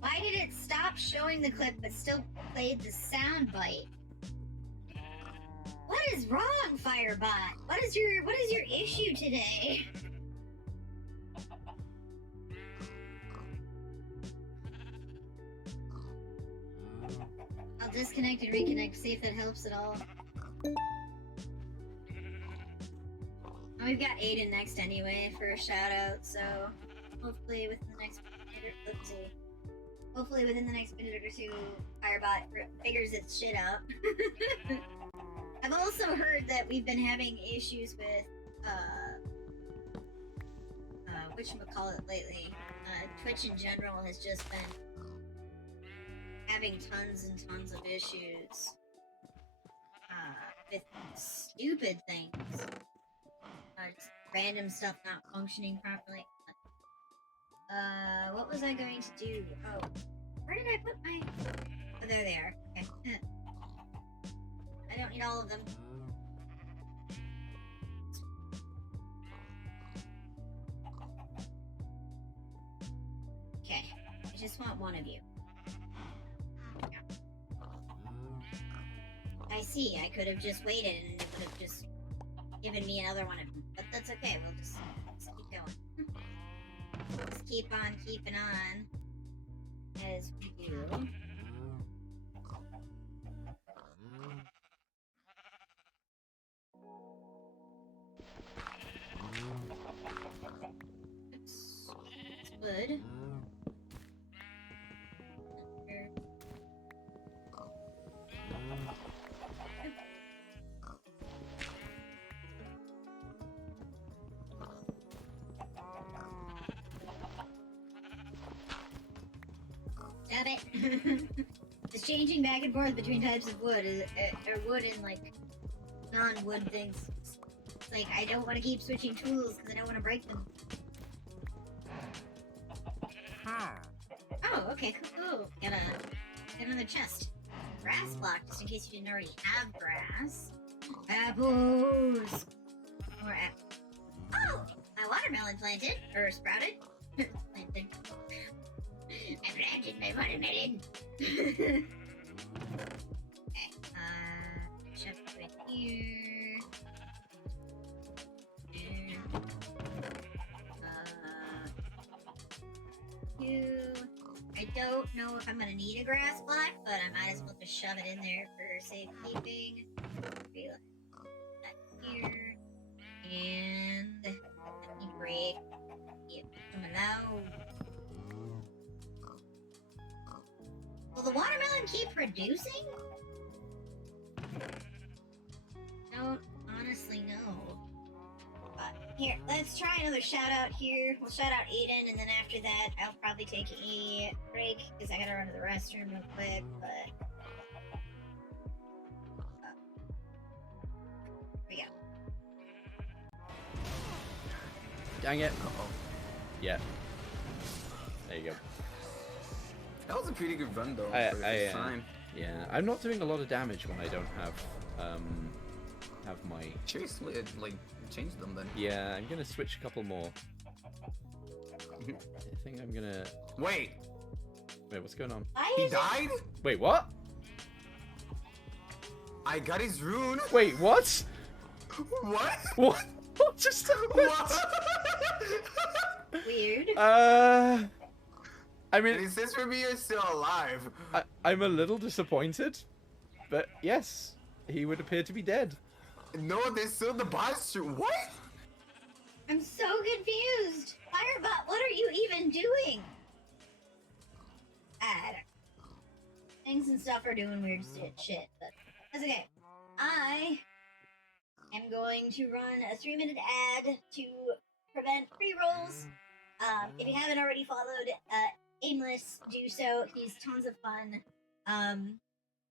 Why did it stop showing the clip but still played the sound bite? What is wrong, Firebot? What is your issue today? I'll disconnect and reconnect, see if that helps at all. Oh, we've got Aiden next anyway for a shout out, so hopefully within the next minute, let's see. Hopefully within the next minute or two, Firebot figures its shit out. I've also heard that we've been having issues with whatchamacallit lately. Twitch in general has just been having tons and tons of issues with stupid things. Just random stuff not functioning properly. What was I going to do? Oh, where did I put my... Oh, there they are. Okay. I don't need all of them. Okay, I just want one of you. I see, I could have just waited and it would have just given me another one of them. But that's okay, we'll just keep going. Just keep on keeping on. As we do. Oops. That's good. Stop it. Just changing back and forth between types of wood is, or wood and like non-wood things. It's like I don't want to keep switching tools because I don't want to break them. Oh, okay, cool. Get another chest. Grass block, just in case you didn't already have grass. Apples. More apples. Oh, my watermelon planted or sprouted. Planted. I planted my watermelon. Okay, chest right here. You. I don't know if I'm gonna need a grass block, but I might as well just shove it in there for safekeeping. Be like that here. And let me break. Yep, I'm allowed. Will the watermelon keep producing? Don't honestly know. Here, let's try another shout out here. We'll shout out Aiden, and then after that, I'll probably take a break because I gotta run to the restroom real quick. But here we go. Dang it. Uh-oh. Yeah. There you go. That was a pretty good run though. Fine. Yeah, I'm not doing a lot of damage when I don't have my... Seriously, like, change them then. Yeah, I'm gonna switch a couple more. I think I'm gonna... Wait, what's going on? he died? Wait, what? I got his rune. Wait, what? What? What? What just happened? What? Weird. I I And mean, he says for me you're still alive. I'm a little disappointed, but yes, he would appear to be dead. No, they still the boss. What? I'm so confused. Firebot, what are you even doing? I don't know. Things and stuff are doing weird shit, but that's okay. I am going to run a 3-minute ad to prevent pre-rolls. If you haven't already followed Aimless, do so. He's tons of fun.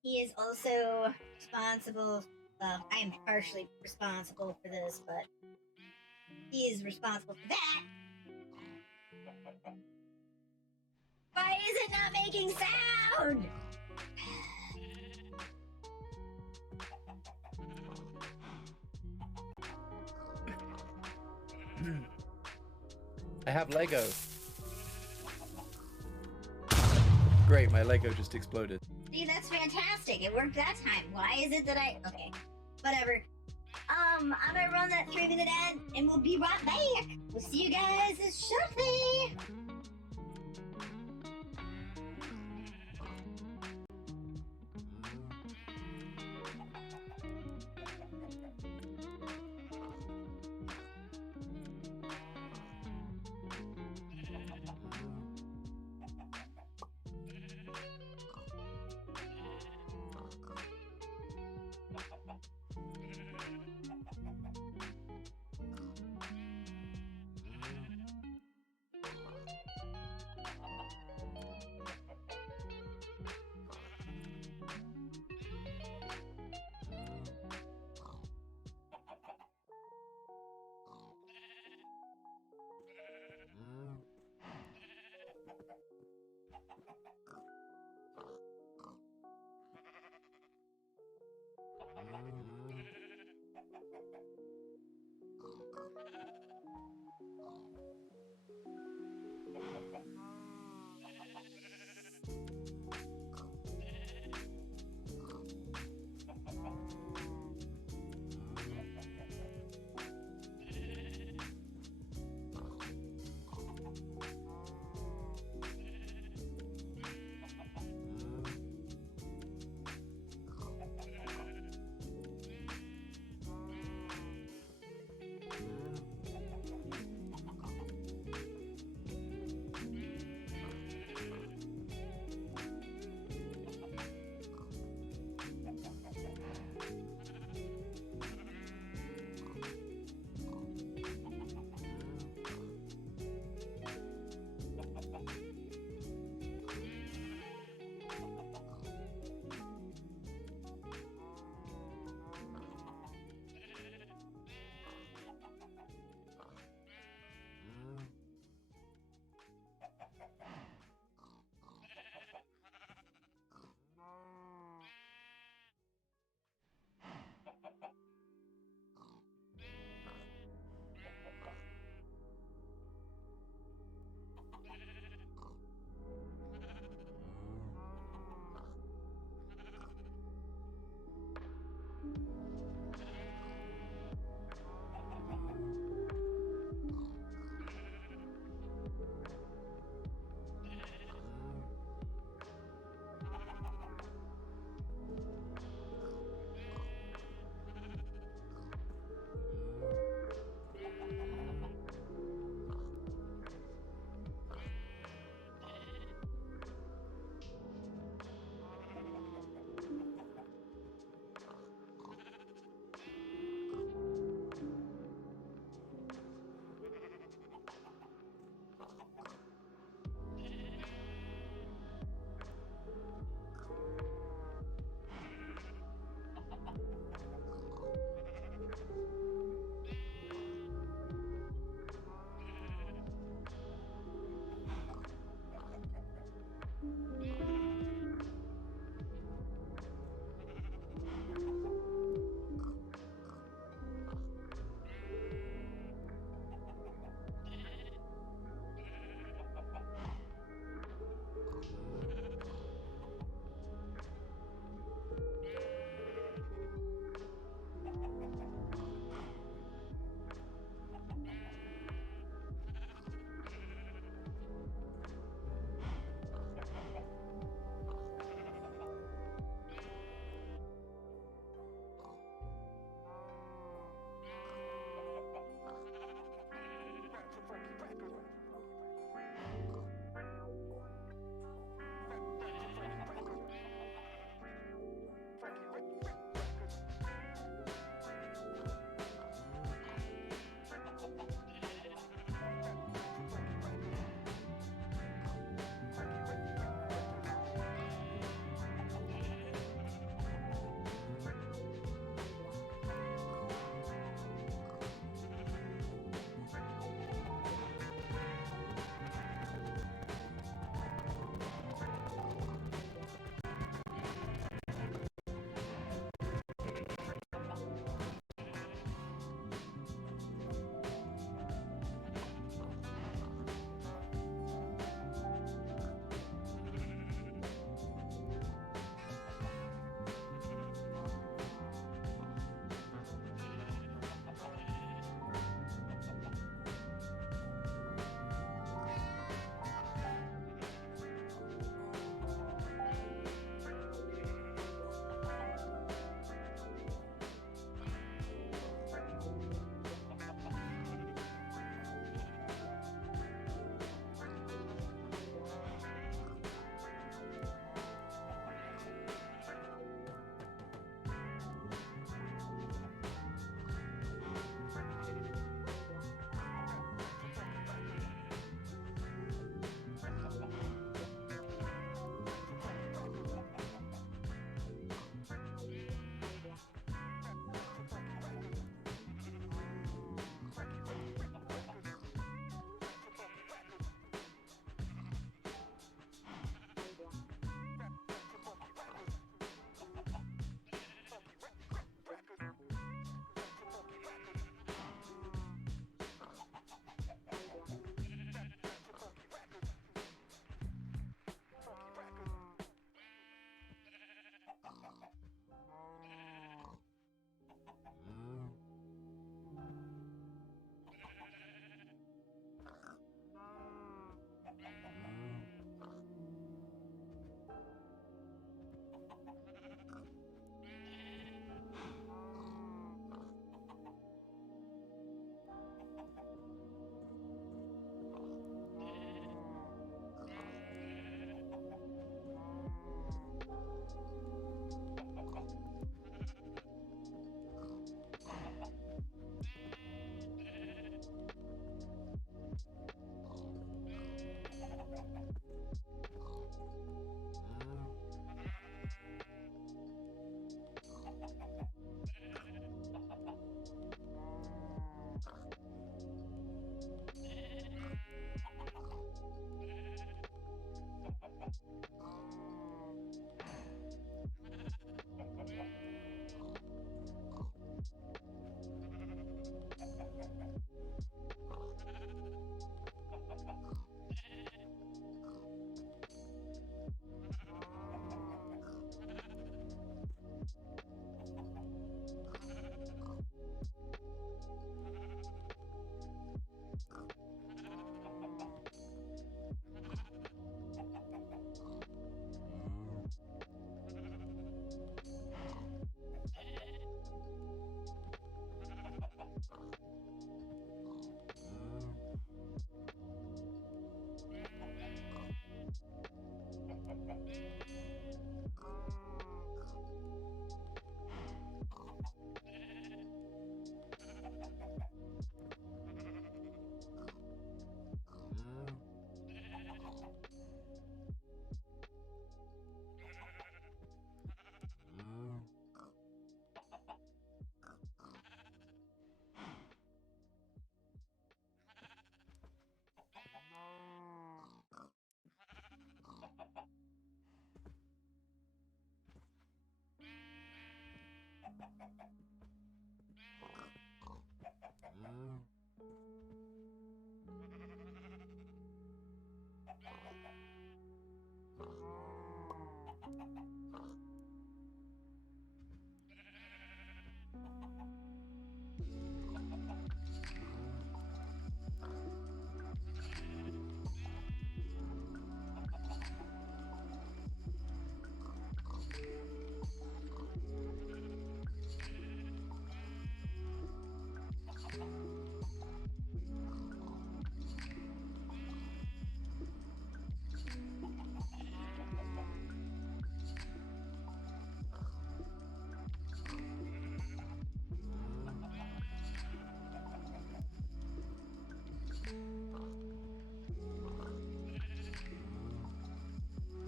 He is also responsible. I am partially responsible for this, but he is responsible for that. Why is it not making sound? I have Lego. Great, my Lego just exploded. See, that's fantastic. It worked that time. Why is it that okay, whatever. I'm gonna run that 3-minute ad and we'll be right back. We'll see you guys shortly.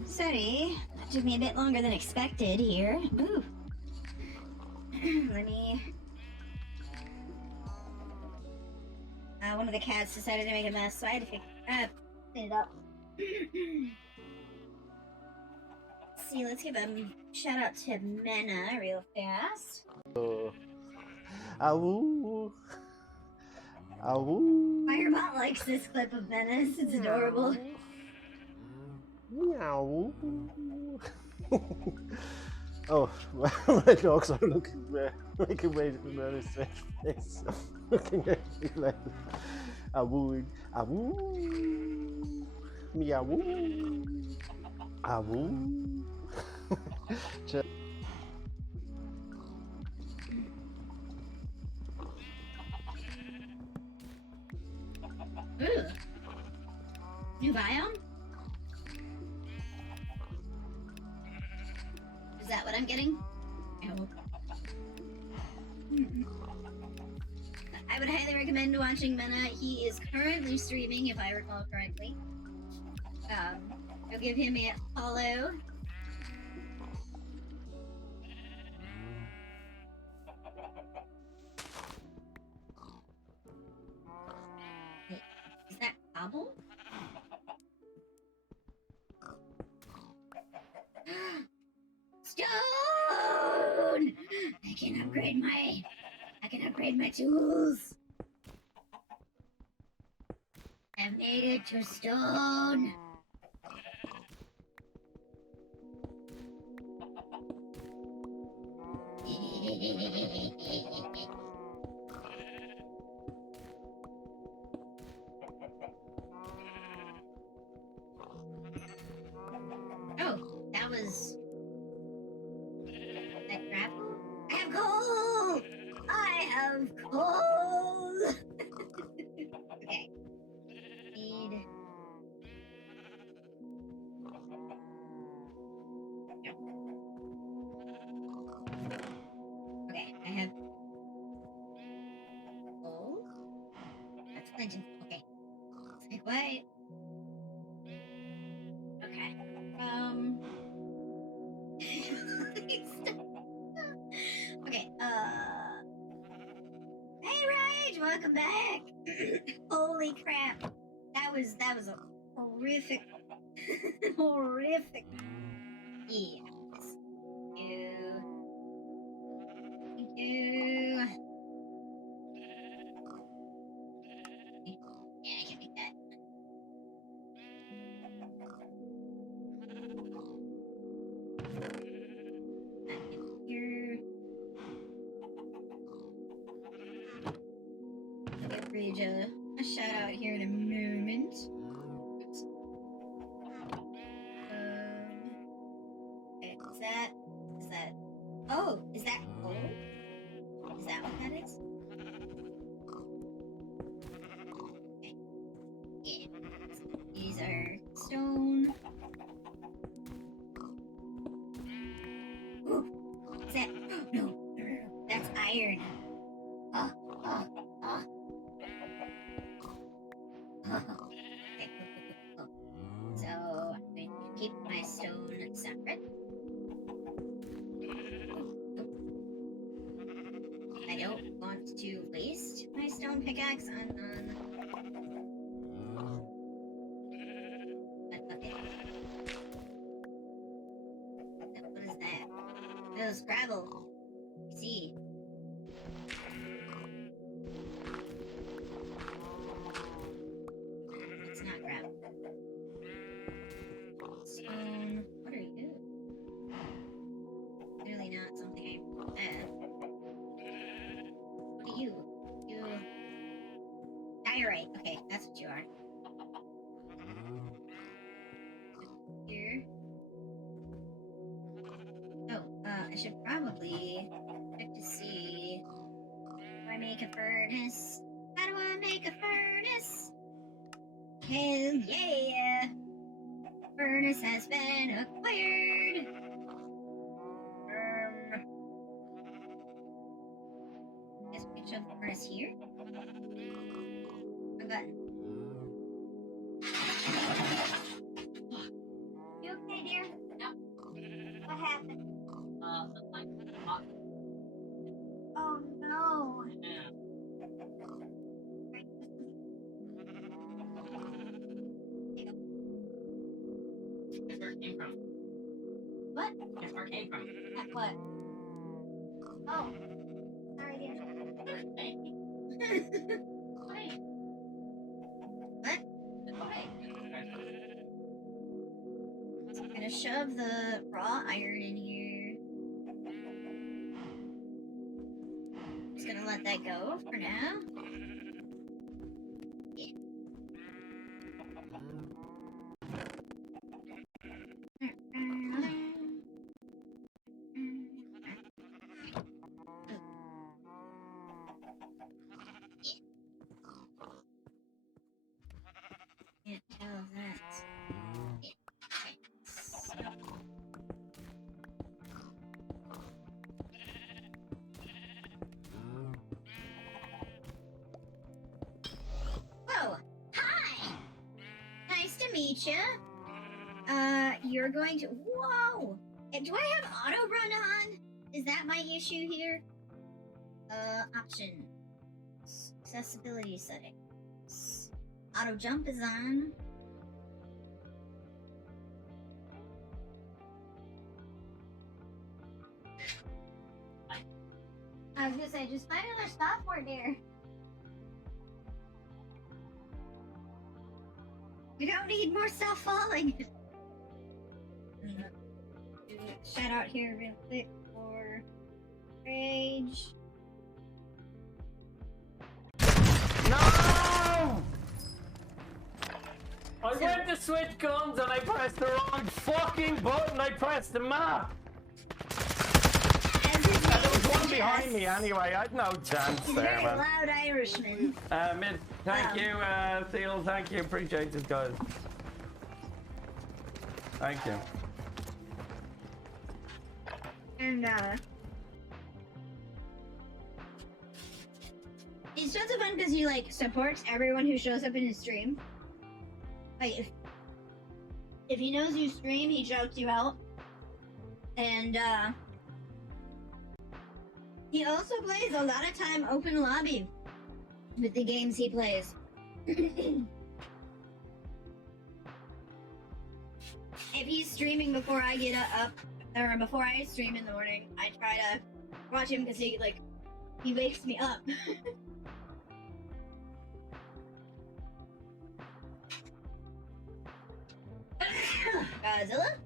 Sorry, that took me a bit longer than expected here. Ooh. Let me... one of the cats decided to make a mess, so I had to clean it up. See, let's give a shout out to Mena real fast. Awoo. Awoo. Firebot likes this clip of Menace, it's adorable. Meow. Oh, my dogs are looking making way to the face. Looking at me like awoo, awoo, meow, awoo. Ooh. New biome? Is that what I'm getting? No. I would highly recommend watching Mena. He is currently streaming, if I recall correctly. I'll give him a follow. Wait, is that Gobble? Stone! I can upgrade my tools. I've made it to stone. Oh, that was... that grapple? I have coal! I have coal! Okay. Need... Okay, I have... coal? That's plenty. Okay. Stay quiet. Okay. Okay, hey Rage, welcome back! Holy crap. That was a horrific horrific. Yeah. Thank you. Thank you. Yeah, I can make that. Here. I'll give Rage a shout out here in a moment. Oops. Okay, is that? Oh, is that coal? Is that what that is? Okay. Yeah. These are stone. Ooh, is that? No, that's iron. Okay, cool. So I'm going to keep my stone separate. I don't want to waste my stone pickaxe on okay. What is that? Those gravel. See. you're right. Okay, that's what you are. Here. Oh, I should probably check to see. Do I make a furnace? How do I make a furnace? Hell yeah! Furnace has been acquired. Guess we can shove the furnace here. A button. You okay, dear? Yep. What happened? Like, fuck. Oh no! Yeah. Guess where it came from? What? Guess where it came from? What? Oh. Sorry, dear. Wait. What? I'm gonna shove the raw iron in here. Just gonna let that go for now. Yeah. Can't tell that. Whoa! Hi! Nice to meet you. You're going to. Whoa! Do I have auto run on? Is that my issue here? Options. Accessibility settings. Auto jump is on. I was gonna say, just find another spot for it, dear. We don't need more stuff falling. Shout out here real quick for Rage. No! I went to switch guns and I pressed the wrong fucking button. I pressed the map. And there was one behind me anyway. I had no chance He's there, very man. loud Irishman. Thank you, Theo. Thank you. Appreciate it, guys. Thank you. And it's just so fun because he like supports everyone who shows up in his stream. Like if he knows you stream, he shouts you out. And he also plays a lot of time open lobby with the games he plays. If he's streaming before I get up, or before I stream in the morning, I try to watch him because he wakes me up. Godzilla?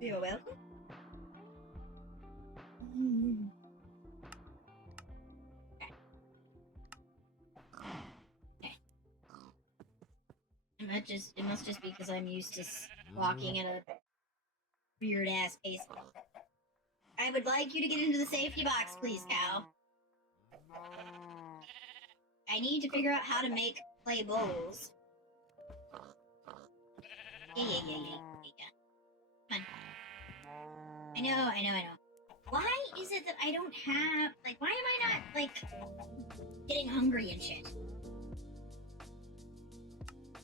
You're welcome. It must just be because I'm used to walking at a weird ass pace. I would like you to get into the safety box, please, cow. I need to figure out how to play bowls. Yeah. Come on. I know. Why is it that I don't have, why am I not, getting hungry and shit?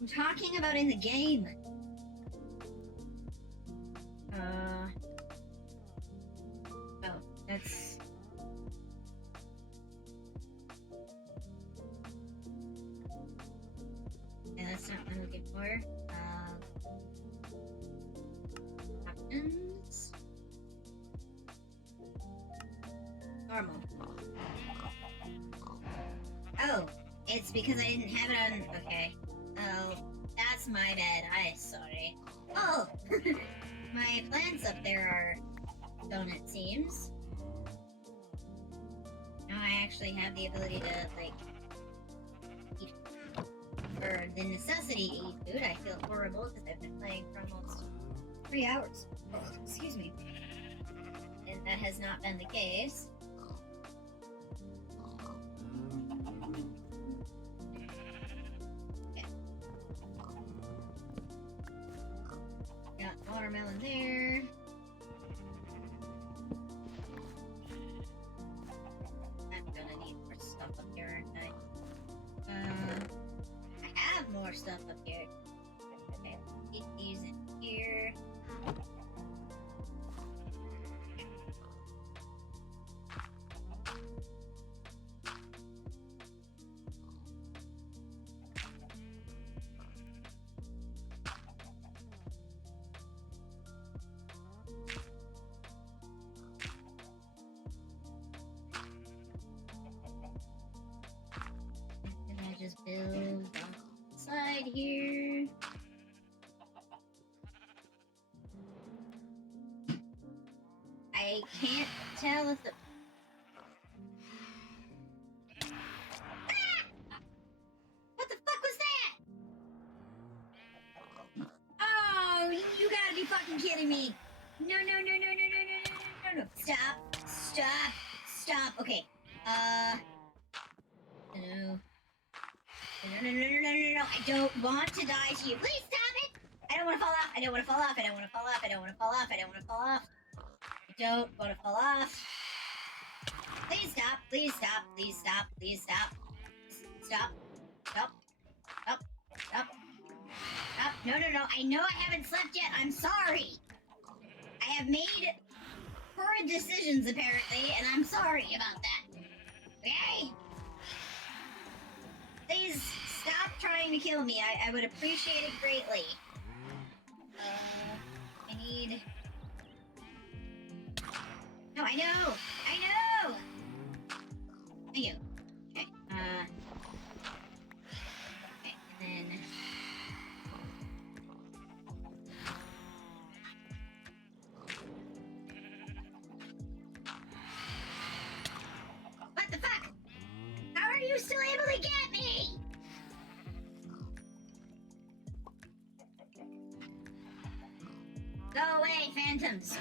I'm talking about in the game. Oh, that's... Yeah, that's not what I'm looking for. Options. Normal. Oh, it's because I didn't have it on... Okay. Oh, that's my bad. I'm sorry. Oh! My plants up there are done, it seems. Now I actually have the ability to, for the necessity to eat food, I feel horrible because I've been playing for almost 3 hours. Oh, excuse me. And that has not been the case. Okay. Got watermelon there. I'm gonna need more stuff up here, aren't I? I have more stuff up here. Okay, keep these in here. And I just build on the side here. I can't tell if the what the fuck was that? Oh, you gotta be fucking kidding me! No, no, no, no, no, no, no, no, no! Stop! Stop! Stop! Okay. No. No, no, no, no, no, no, no, no! I don't want to die to you. Please stop it! I don't want to fall off. I don't want to fall off. I don't want to fall off. I don't want to fall off. I don't want to fall off. I don't want to fall off. Please stop. Please stop. Please stop. Please stop. Stop. Stop. Stop. Stop. Stop. No, no, no. I know I haven't slept yet. I'm sorry. I have made horrid decisions, apparently, and I'm sorry about that. Okay? Please stop trying to kill me. I would appreciate it greatly. I need... No, I know! I know! Thank you. Okay, okay, and then... What the fuck? How are you still able to get me? Go away, phantoms!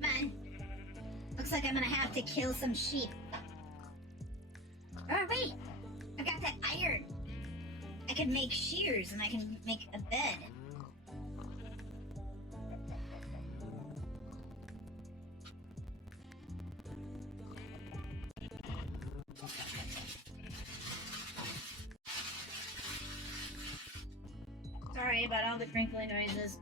Man, looks like I'm gonna have to kill some sheep. Oh wait, I've got that iron. I can make shears and I can make a bed. Sorry about all the crinkly noises.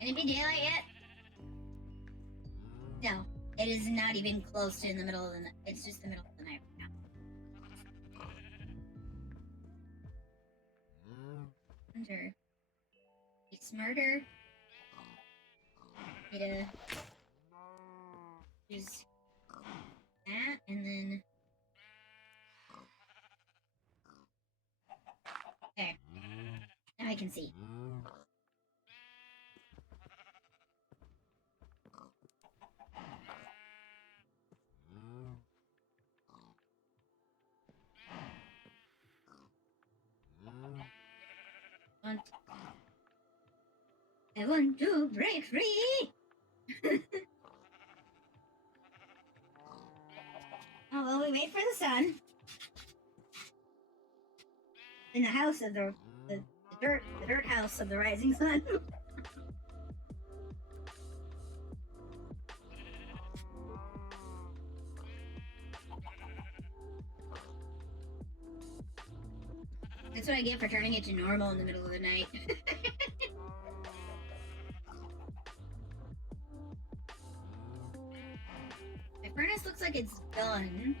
Can it be daylight yet? No, it is not even close to in the middle of the night. It's just the middle of the night right now. Hunter. Be smarter. Need to use that and then... There. Now I can see. I want to break free! Oh, well, we wait for the sun. In the house of the dirt house of the rising sun. That's what I get for turning it to normal in the middle of the night. My furnace looks like it's done.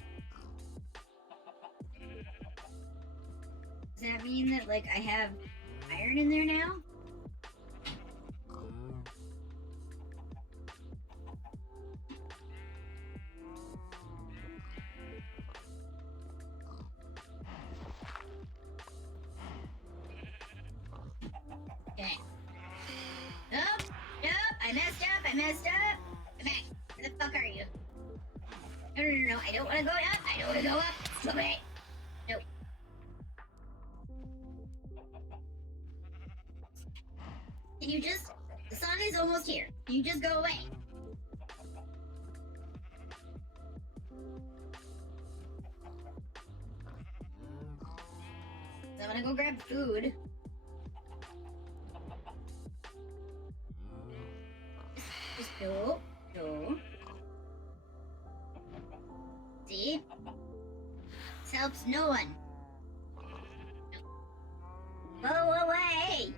Does that mean that, like, I have iron in there now? messed up. Come back. Where the fuck are you? No. I don't want to go up. I don't want to go up. Go away. Nope. Can you just... The sun is almost here. Can you just go away? I'm gonna go grab food. Just go. See? This helps no one. Go away!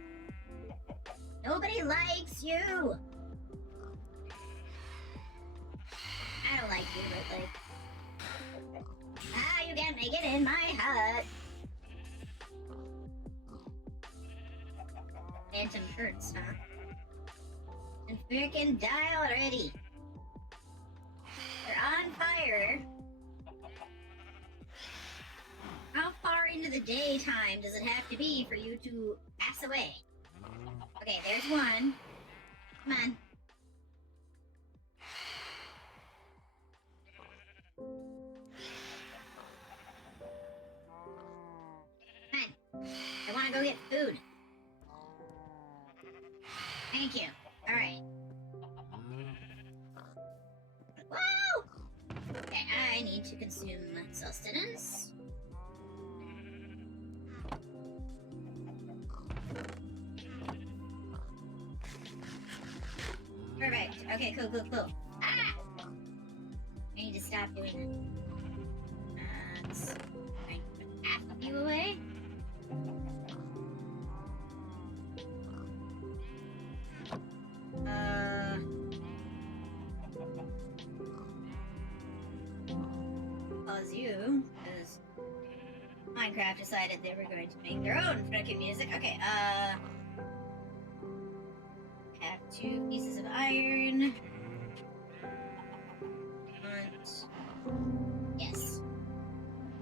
Nobody likes you! I don't like you, but like... you can't make it in my hut! Phantom hurts, huh? And freaking die already! You're on fire! How far into the daytime does it have to be for you to pass away? Okay, there's one. Come on. Come on. I want to go get food. Thank you. Alright. Whoa! Okay, I need to consume sustenance. Perfect. Okay, cool. Ah! I need to stop doing that. That's... Trying to put half of you away. Pause you, because Minecraft decided they were going to make their own freaking music. Okay, have 2 pieces of iron. Yes.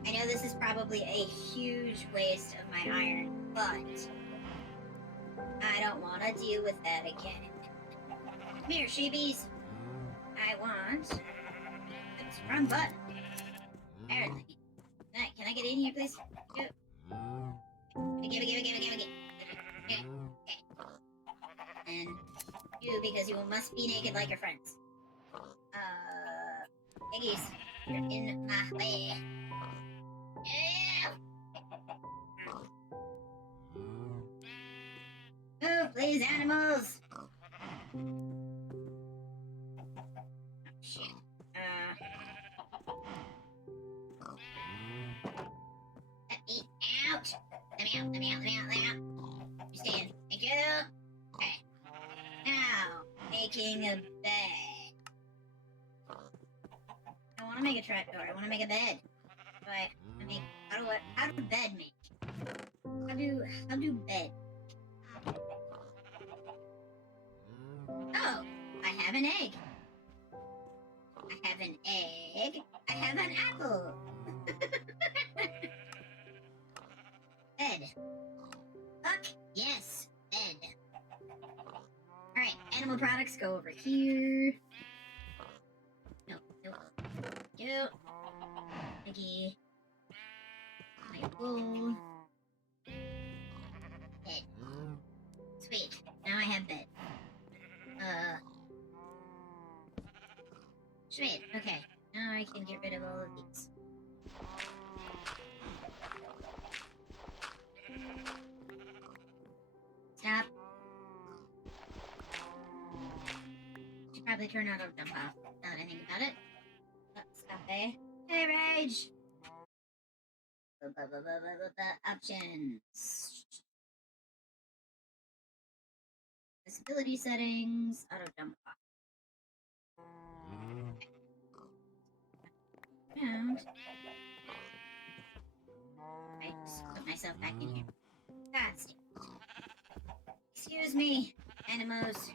I know this is probably a huge waste of my iron, but I don't want to deal with that again. Come here, sheepies. I want... Oops, wrong button. Apparently. Can I get in here, please? Give it. Okay. And you, because you must be naked like your friends. Piggies, you're in my way. Yeah! Move, please, animals! Oh, shit. Let me out! Let me out. You stand. Thank you. Okay. Now, making a bed. I want to make a trapdoor. I want to make a bed. How do bed make? How do bed? Oh, I have an egg. I have an egg. I have an apple. Bed. Fuck yes, bed. Alright, animal products go over here. No. Piggy. My wool. Bed. Sweet. Now I have bed. Sweet. Okay. Now I can get rid of all of these. Stop. Should probably turn auto jump off. Now that I think about it. Stop there. Hey, Rage! Options. Disability settings. Auto jump off. Around. Right, just put myself back in here. God, Steve. Excuse me, animals.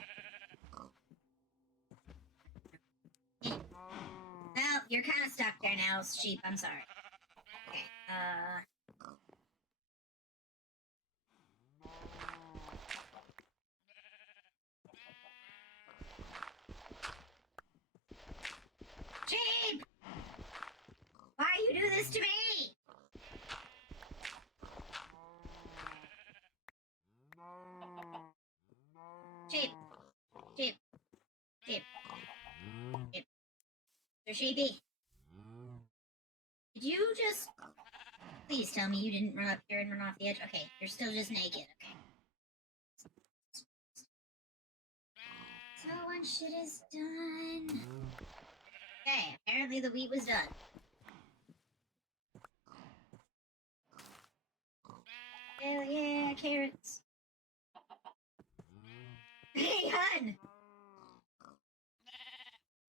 Well, you're kind of stuck there now, sheep. I'm sorry. Okay, Sheep. Sheep. Sheep. Sheep. So sheepy. Did you just... Please tell me you didn't run up here and run off the edge. Okay, you're still just naked. Okay. So once shit is done... Okay, apparently the wheat was done. Hell yeah, carrots. Hey, hun!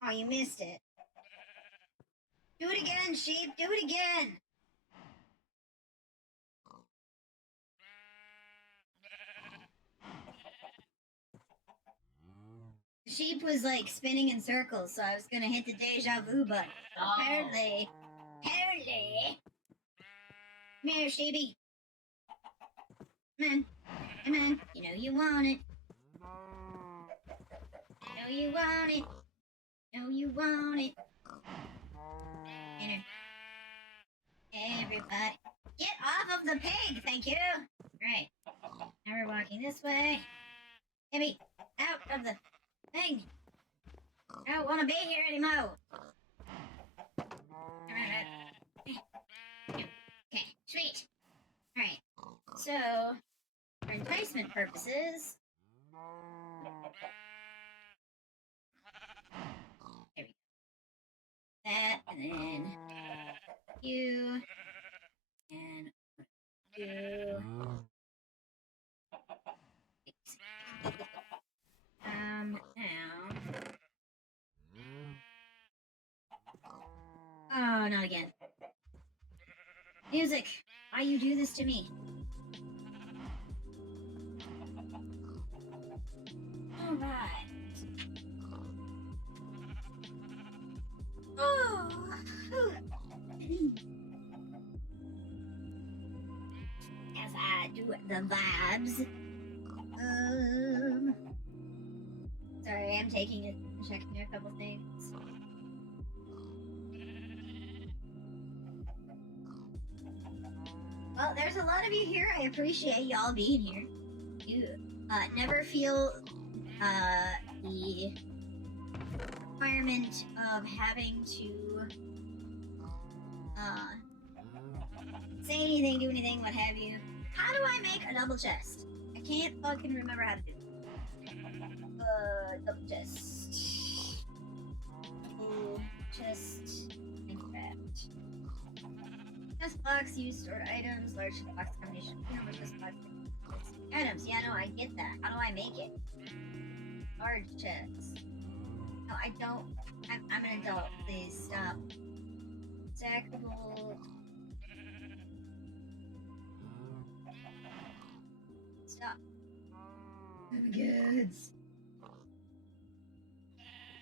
Oh, you missed it. Do it again, sheep. Do it again. The sheep was like spinning in circles, so I was gonna hit the deja vu button. Oh. Apparently. Come here, sheepy. Come on. Come on. You know you want it. You know you want it. You know you want it. Dinner. Everybody. Get off of the pig, thank you. Right. Now we're walking this way. Gibby, out of the thing. I don't want to be here anymore. Okay, sweet. Alright. So, for enticement purposes... There we go. That, and then... You... And... You... Now... Oh, not again. Music! Why you do this to me? Alright. Oh! As I do the vibes. Sorry, I'm checking a couple things. Well, there's a lot of you here. I appreciate y'all being here. You never feel the requirement of having to say anything, do anything, what have you. How do I make a double chest? I can't fucking remember how to do it. Double chest. Double chest. Minecraft. Chest box, use stored items, large box combination. Number chest box. Items, yeah, no, I get that. How do I make it? Large chest. No, I don't. I'm an adult. Please stop. Stackable. Stop. Goods.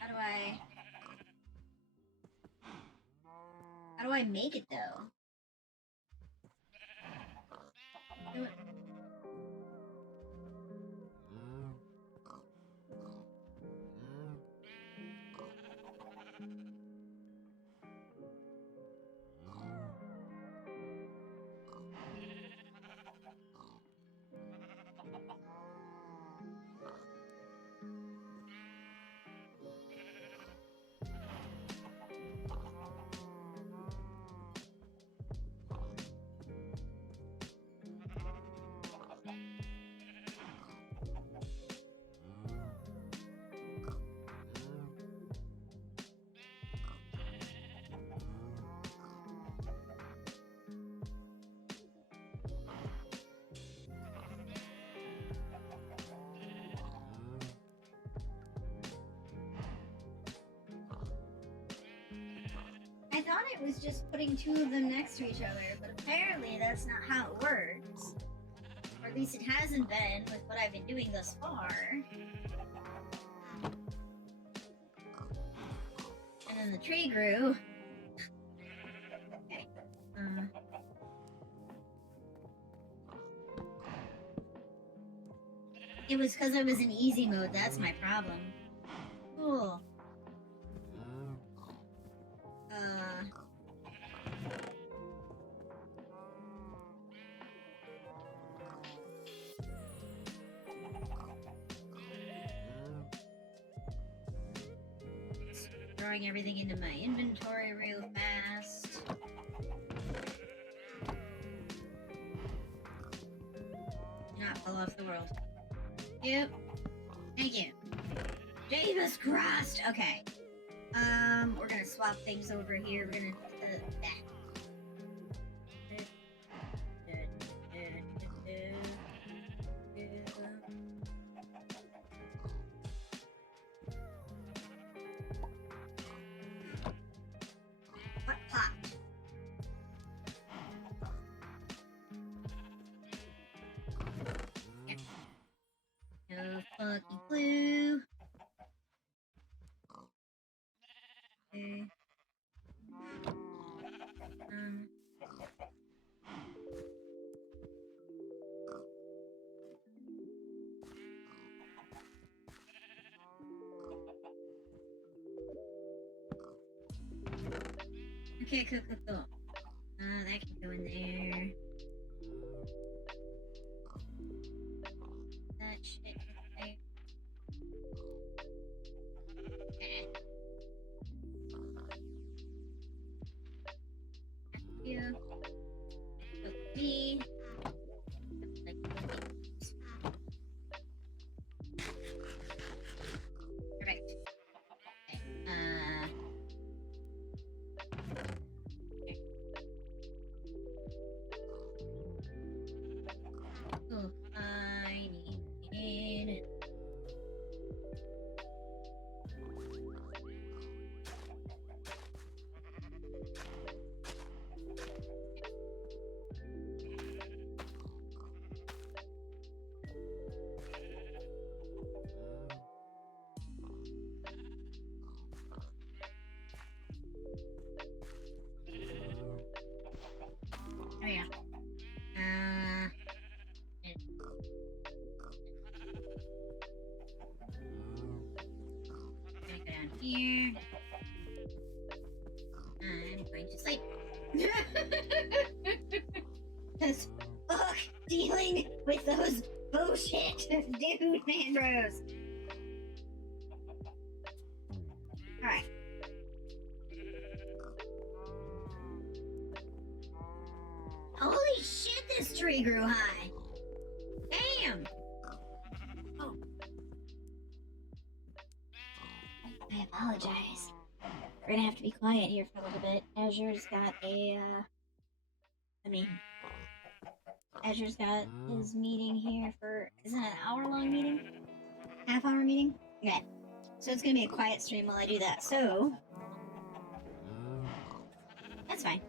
How do I make it though? Do it. I thought it was just putting two of them next to each other, but apparently that's not how it works. Or at least it hasn't been with what I've been doing thus far. And then the tree grew. Okay. It was because I was in easy mode, that's my problem. Cool. throwing everything into my inventory real fast. Do not fall off the world. Yep. Thank you. Jesus Christ! Okay. We're gonna swap things over here. We're gonna what popped? No fucking clue. Okay. Okay, cool. That can go in there. That shit. Okay. Okay. Yeah. Okay. Perfect. Okay. Oh, I need. Oh yeah. Gonna go down here. I'm going to sleep. Cause fuck dealing with those bullshit dude man bros. Alright. Holy shit, this tree grew high. Damn. Oh. I apologize. We're gonna have to be quiet here for a little bit. Azure's got Azure's got his meeting here for, is it an hour-long meeting? Half-hour meeting? Okay. So it's gonna be a quiet stream while I do that, so... That's fine.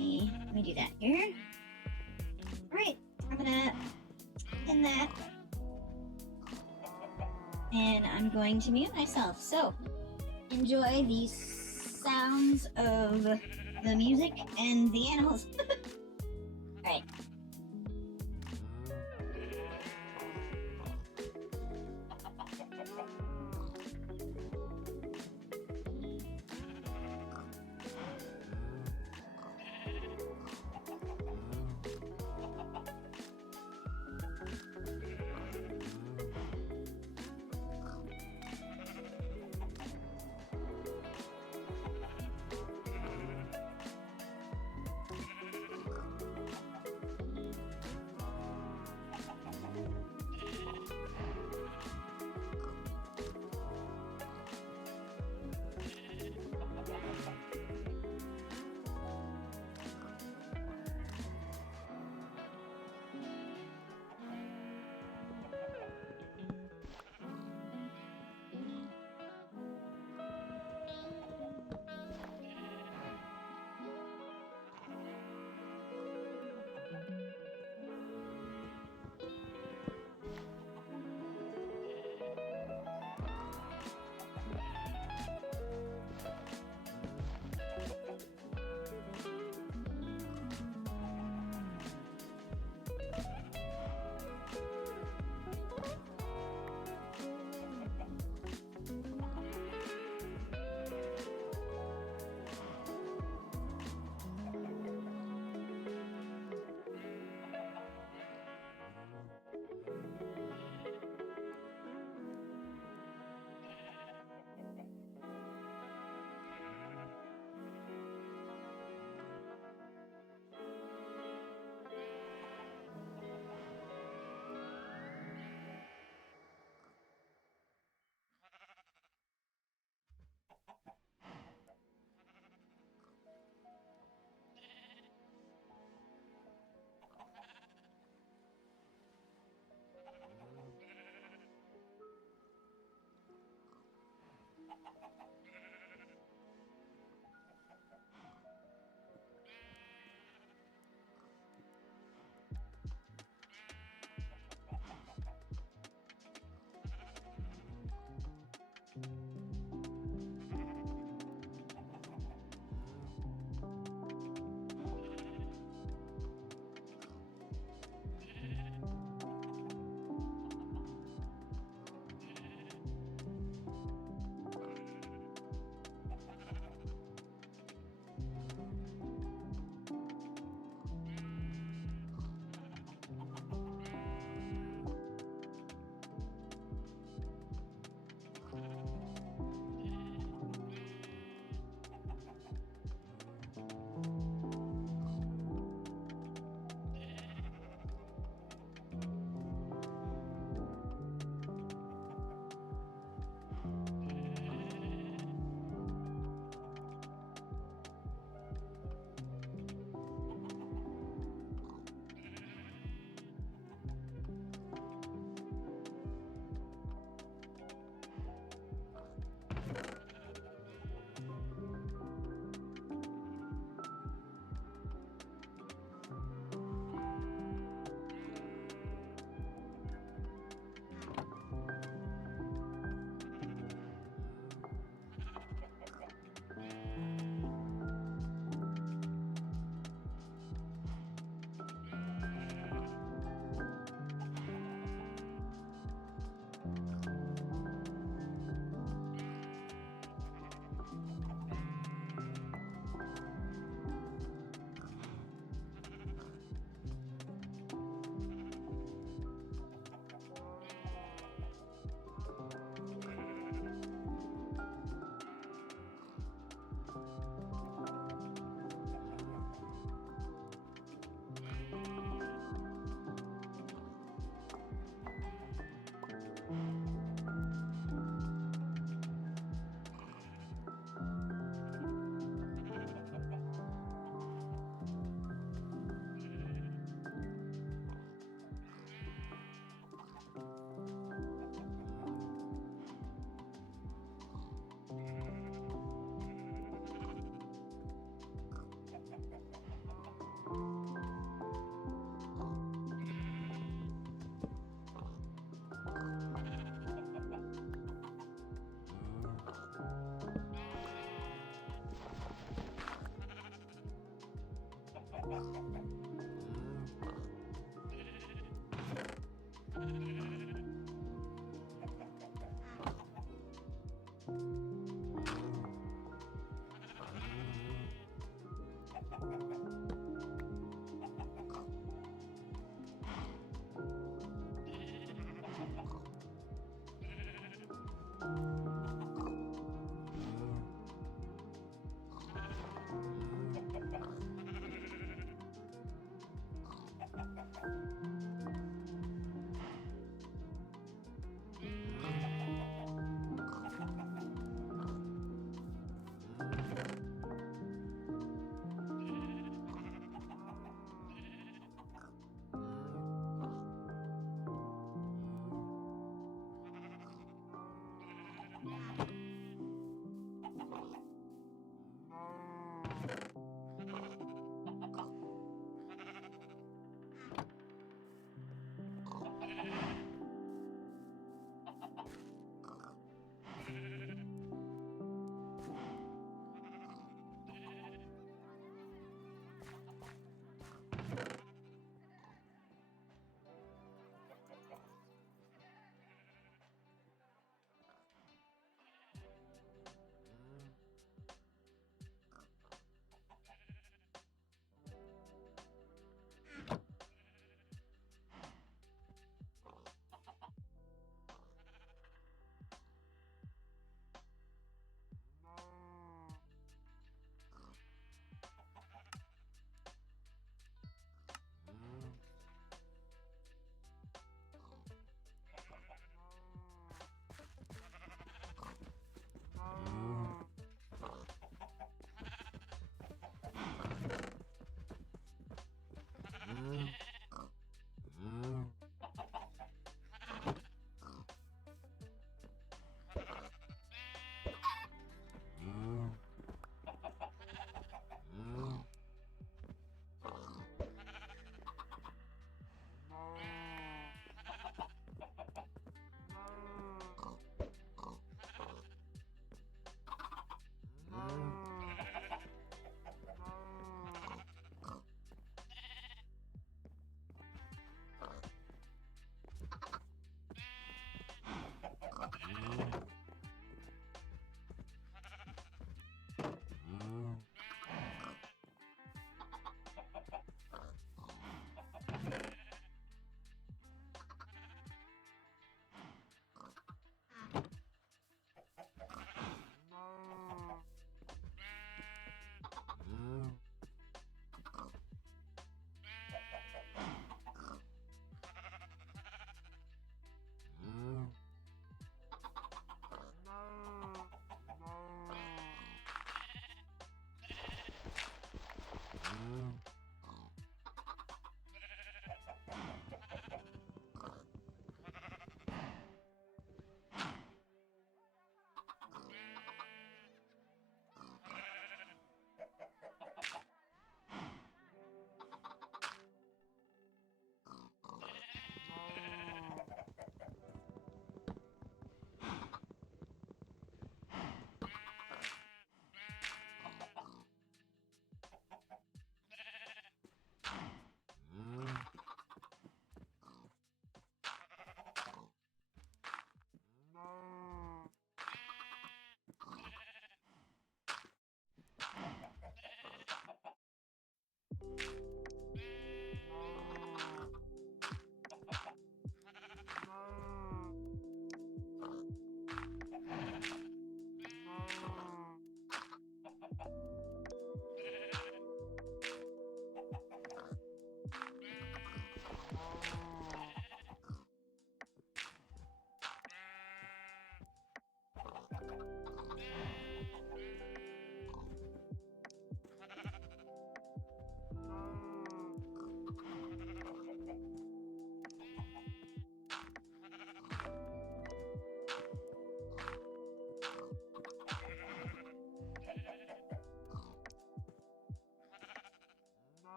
Okay, let me do that here. Alright, I'm gonna pin that. And I'm going to mute myself. So, enjoy the sounds of the music and the animals. Alright.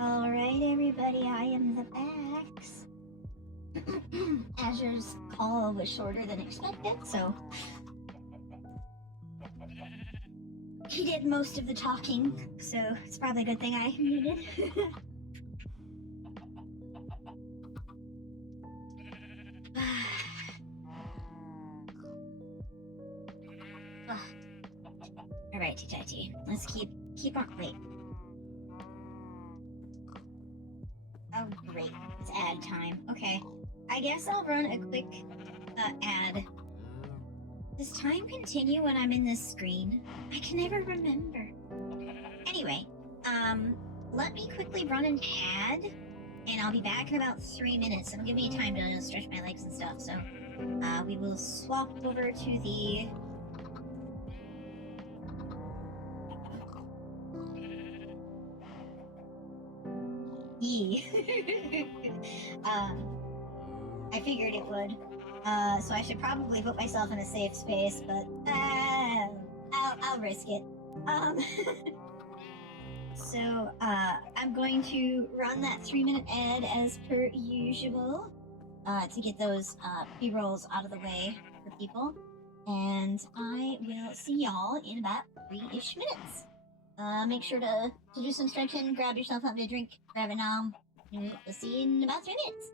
Alright, everybody, I am the Bax. Azure's call was shorter than expected, so he did most of the talking, so it's probably a good thing I muted. Alright, Titi, let's keep on. Wait. Oh, great. It's ad time. Okay. I guess I'll run a quick ad. Does time continue when I'm in this screen? I can never remember. Anyway, let me quickly run an ad, and I'll be back in about 3 minutes. It'll give me time to stretch my legs and stuff, so we will swap over to the... I figured it would. So I should probably put myself in a safe space, but I'll risk it. So I'm going to run that 3-minute ad as per usual to get those pre-rolls out of the way for people, and I will see y'all in about 3-ish minutes. Make sure to do some stretching, grab yourself something to drink, grab it now. We'll see you in about 3 minutes.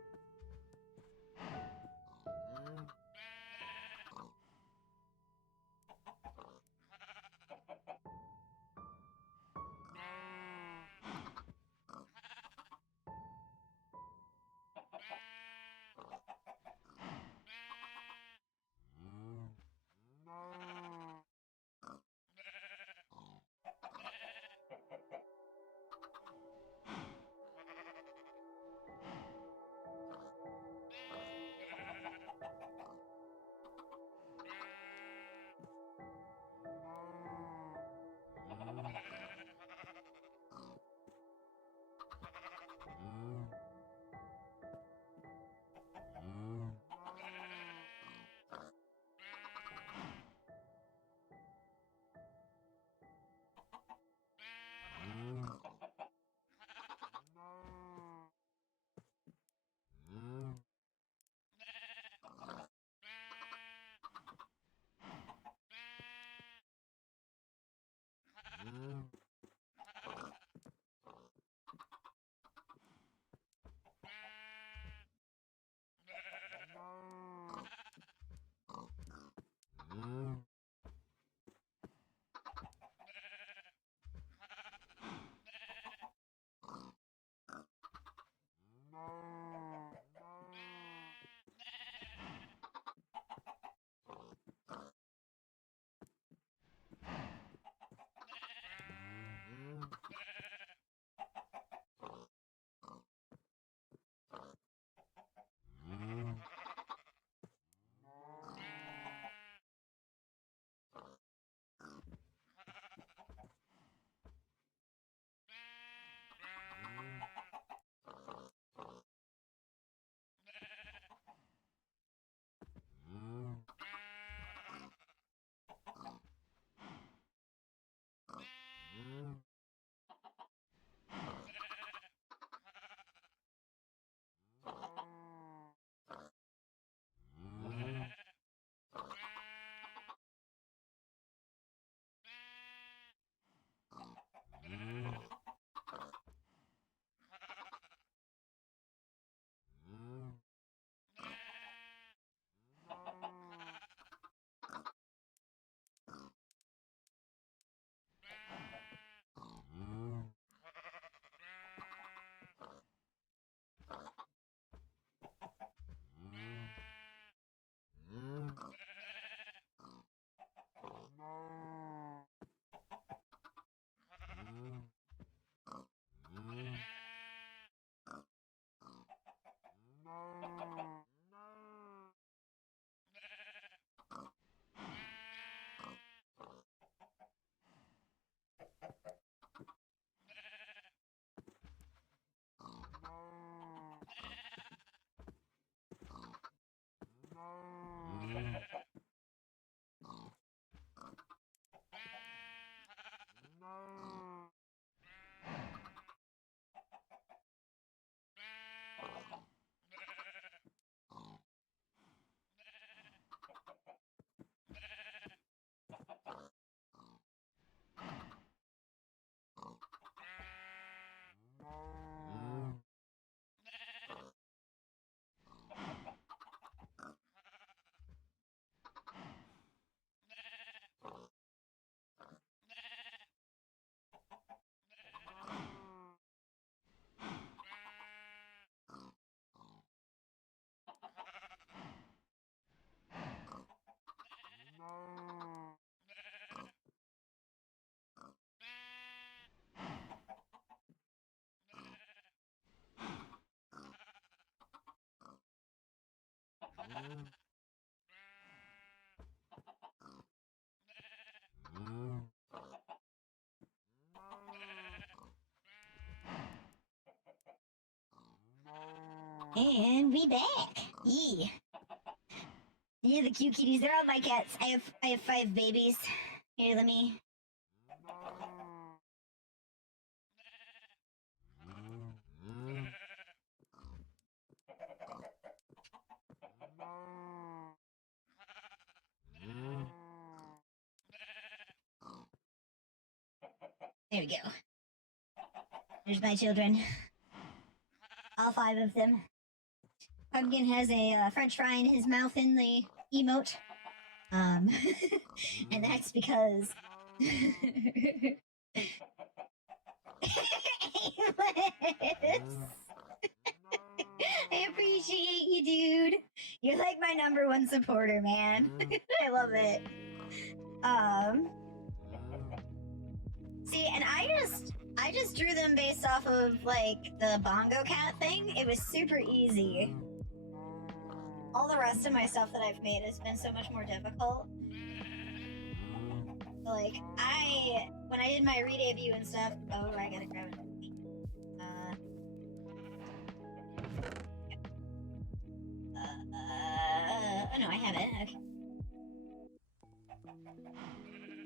And we back. Yeah. Yeah, the cute kitties. They're all my cats. I have 5 babies. Here, let me. There we go. There's my children. All 5 of them. Pumpkin has a French fry in his mouth in the emote. And that's because. I appreciate you, dude. You're like my #1 supporter, man. I love it. See, and I just drew them based off of like the bongo cat thing. It was super easy. All the rest of my stuff that I've made has been so much more difficult. Like, when I did my re-debut and stuff, oh, I gotta grab it. Oh no, I have it, okay.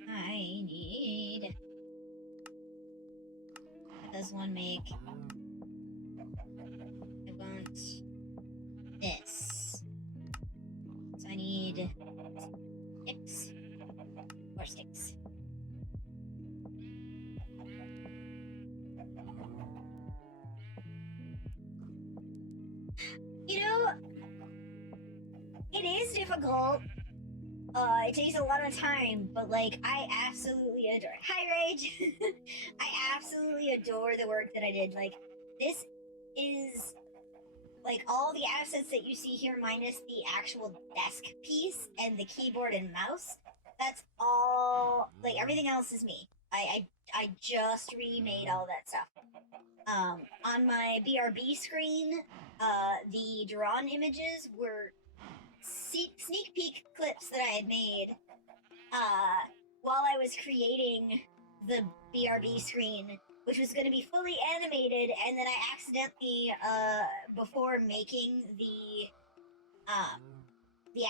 I need... What does one make? I want this. So I need 6. 4 sticks. You know, it is difficult. It takes a lot of time, but like, I absolutely adore it. Hi, Rage! I absolutely adore the work that I did. Like, this is, like, all the assets that you see here minus the actual desk piece and the keyboard and mouse. That's all, like, everything else is me. I just remade all that stuff. On my BRB screen, the drawn images were sneak peek clips that I had made while I was creating the BRB screen, which was going to be fully animated, and then I accidentally, before making the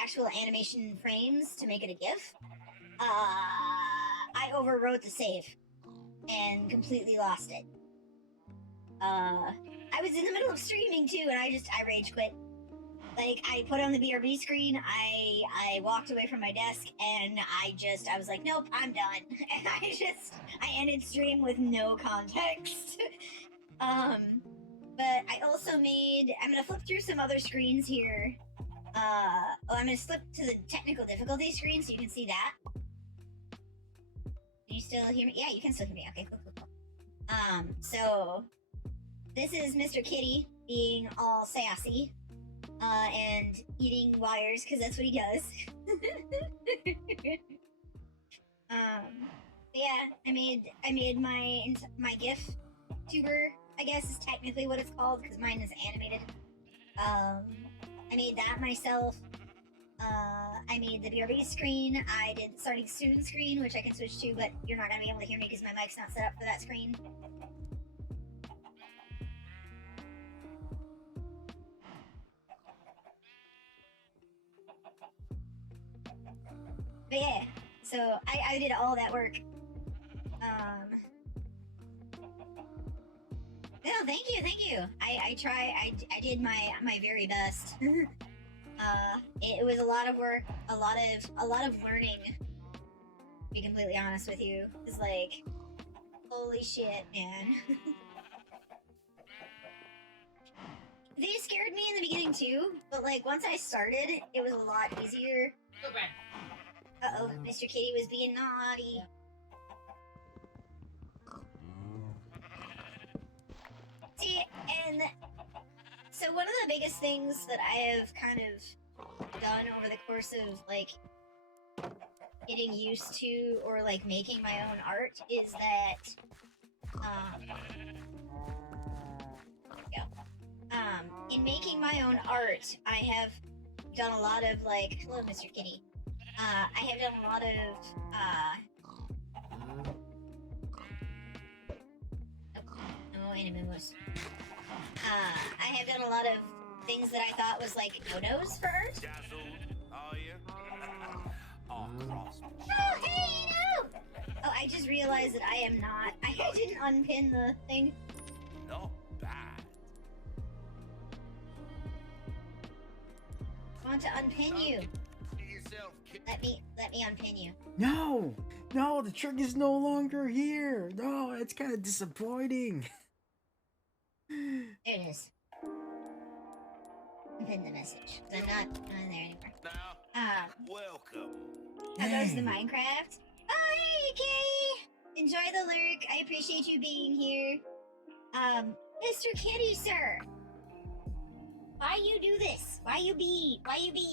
actual animation frames to make it a GIF, I overwrote the save and completely lost it. I was in the middle of streaming too, and I rage quit. Like, I put on the BRB screen, I walked away from my desk, and I was like, nope, I'm done. And I ended stream with no context. But I also I'm gonna flip through some other screens here. I'm gonna flip to the technical difficulty screen so you can see that. Can you still hear me? Yeah, you can still hear me. Okay, cool. So this is Mr. Kitty being all sassy. And eating wires, because that's what he does. Yeah, I made my GIF tuber, I guess is technically what it's called, because mine is animated. I made that myself. I made the BRB screen. I did the starting soon screen, which I can switch to, but you're not gonna be able to hear me because my mic's not set up for that screen. But yeah, so I did all that work. No, thank you. I did my very best. It was a lot of work, a lot of learning. To be completely honest with you, it's like, holy shit, man. They scared me in the beginning too, but like once I started, it was a lot easier. Uh-oh, Mr. Kitty was being naughty. See, and so one of the biggest things that I have kind of done over the course of, like, getting used to or, like, making my own art is that, in making my own art, I have done a lot of, like, hello, Mr. Kitty. I have done a lot of, no animals. I have done a lot of things that I thought was like no-nos for Earth. Oh, hey, no! Oh, I just realized that I am not. I didn't unpin the thing. Not bad. I want to unpin you. Let me unpin you. No, the trick is no longer here. No, it's kind of disappointing. There it is. Unpin the message. 'Cause I'm not in there anymore. Welcome. How goes the Minecraft? Oh, hey, Kay! Enjoy the lurk. I appreciate you being here. Mr. Kitty, sir. Why you do this? Why you be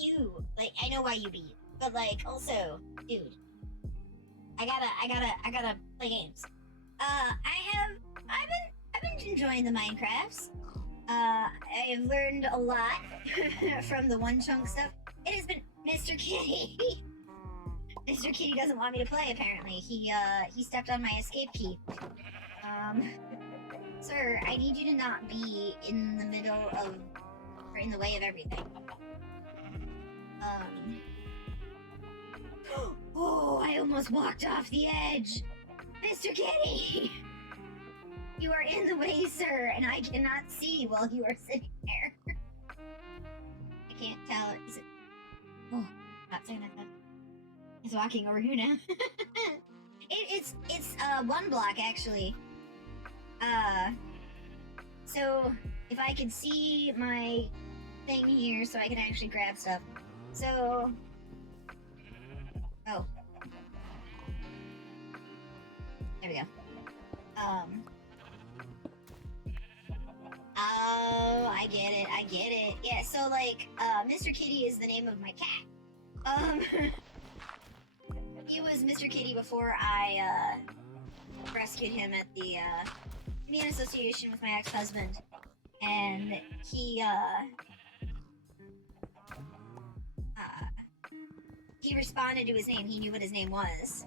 you? Like, I know why you be you. But, like, also, dude. I gotta play games. I've been enjoying the Minecrafts. I've learned a lot from the one chunk stuff. It has been Mr. Kitty. Mr. Kitty doesn't want me to play, apparently. He stepped on my escape key. Sir, I need you to not be in the middle of, or in the way of everything. Oh, I almost walked off the edge. Mr. Kitty! You are in the way, sir, and I cannot see while you are sitting there. I can't tell. Is it? Oh, not saying that. He's walking over here now. It's 1Block actually. So if I could see my thing here, so I can actually grab stuff. So, oh, there we go. Oh, I get it. Yeah, so like, Mr. Kitty is the name of my cat. He was Mr. Kitty before I, rescued him at the, Humane Association with my ex-husband. And he responded to his name. He knew what his name was.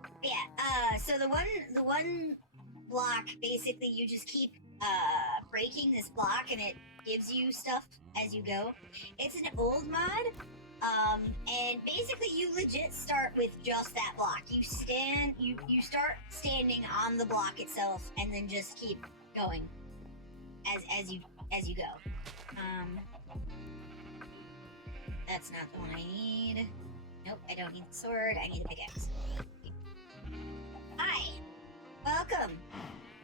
But yeah, so the one block, basically you just keep breaking this block and it gives you stuff as you go. It's an old mod, and basically you legit start with just that block. You start standing on the block itself and then just keep going as you go. That's not the one I need. Nope, I don't need the sword, I need the pickaxe. Hi! Welcome!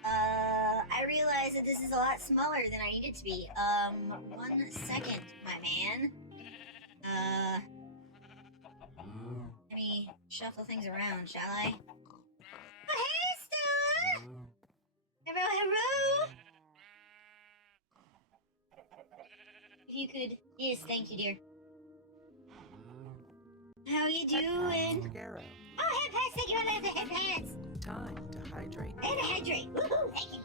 I realize that this is a lot smaller than I need it to be. 1 second, my man. Let me shuffle things around, shall I? Oh, hey, Stella! Hello! If you could... Yes, thank you, dear. How you doing? Mr. Gero, Oh, head pants! Thank you for the head pants! time to hydrate. And hydrate! Woohoo! Thank you!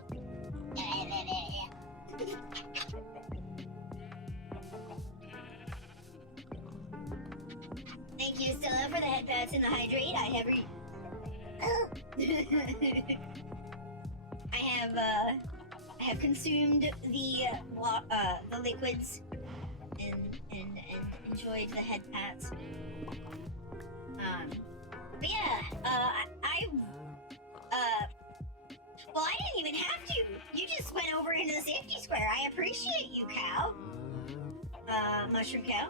Thank you, Stella, for the head pats and the hydrate. I have consumed the liquids and enjoyed the head pats. But yeah, well, I didn't even have to. You just went over into the safety square. I appreciate you, cow. Mushroom cow.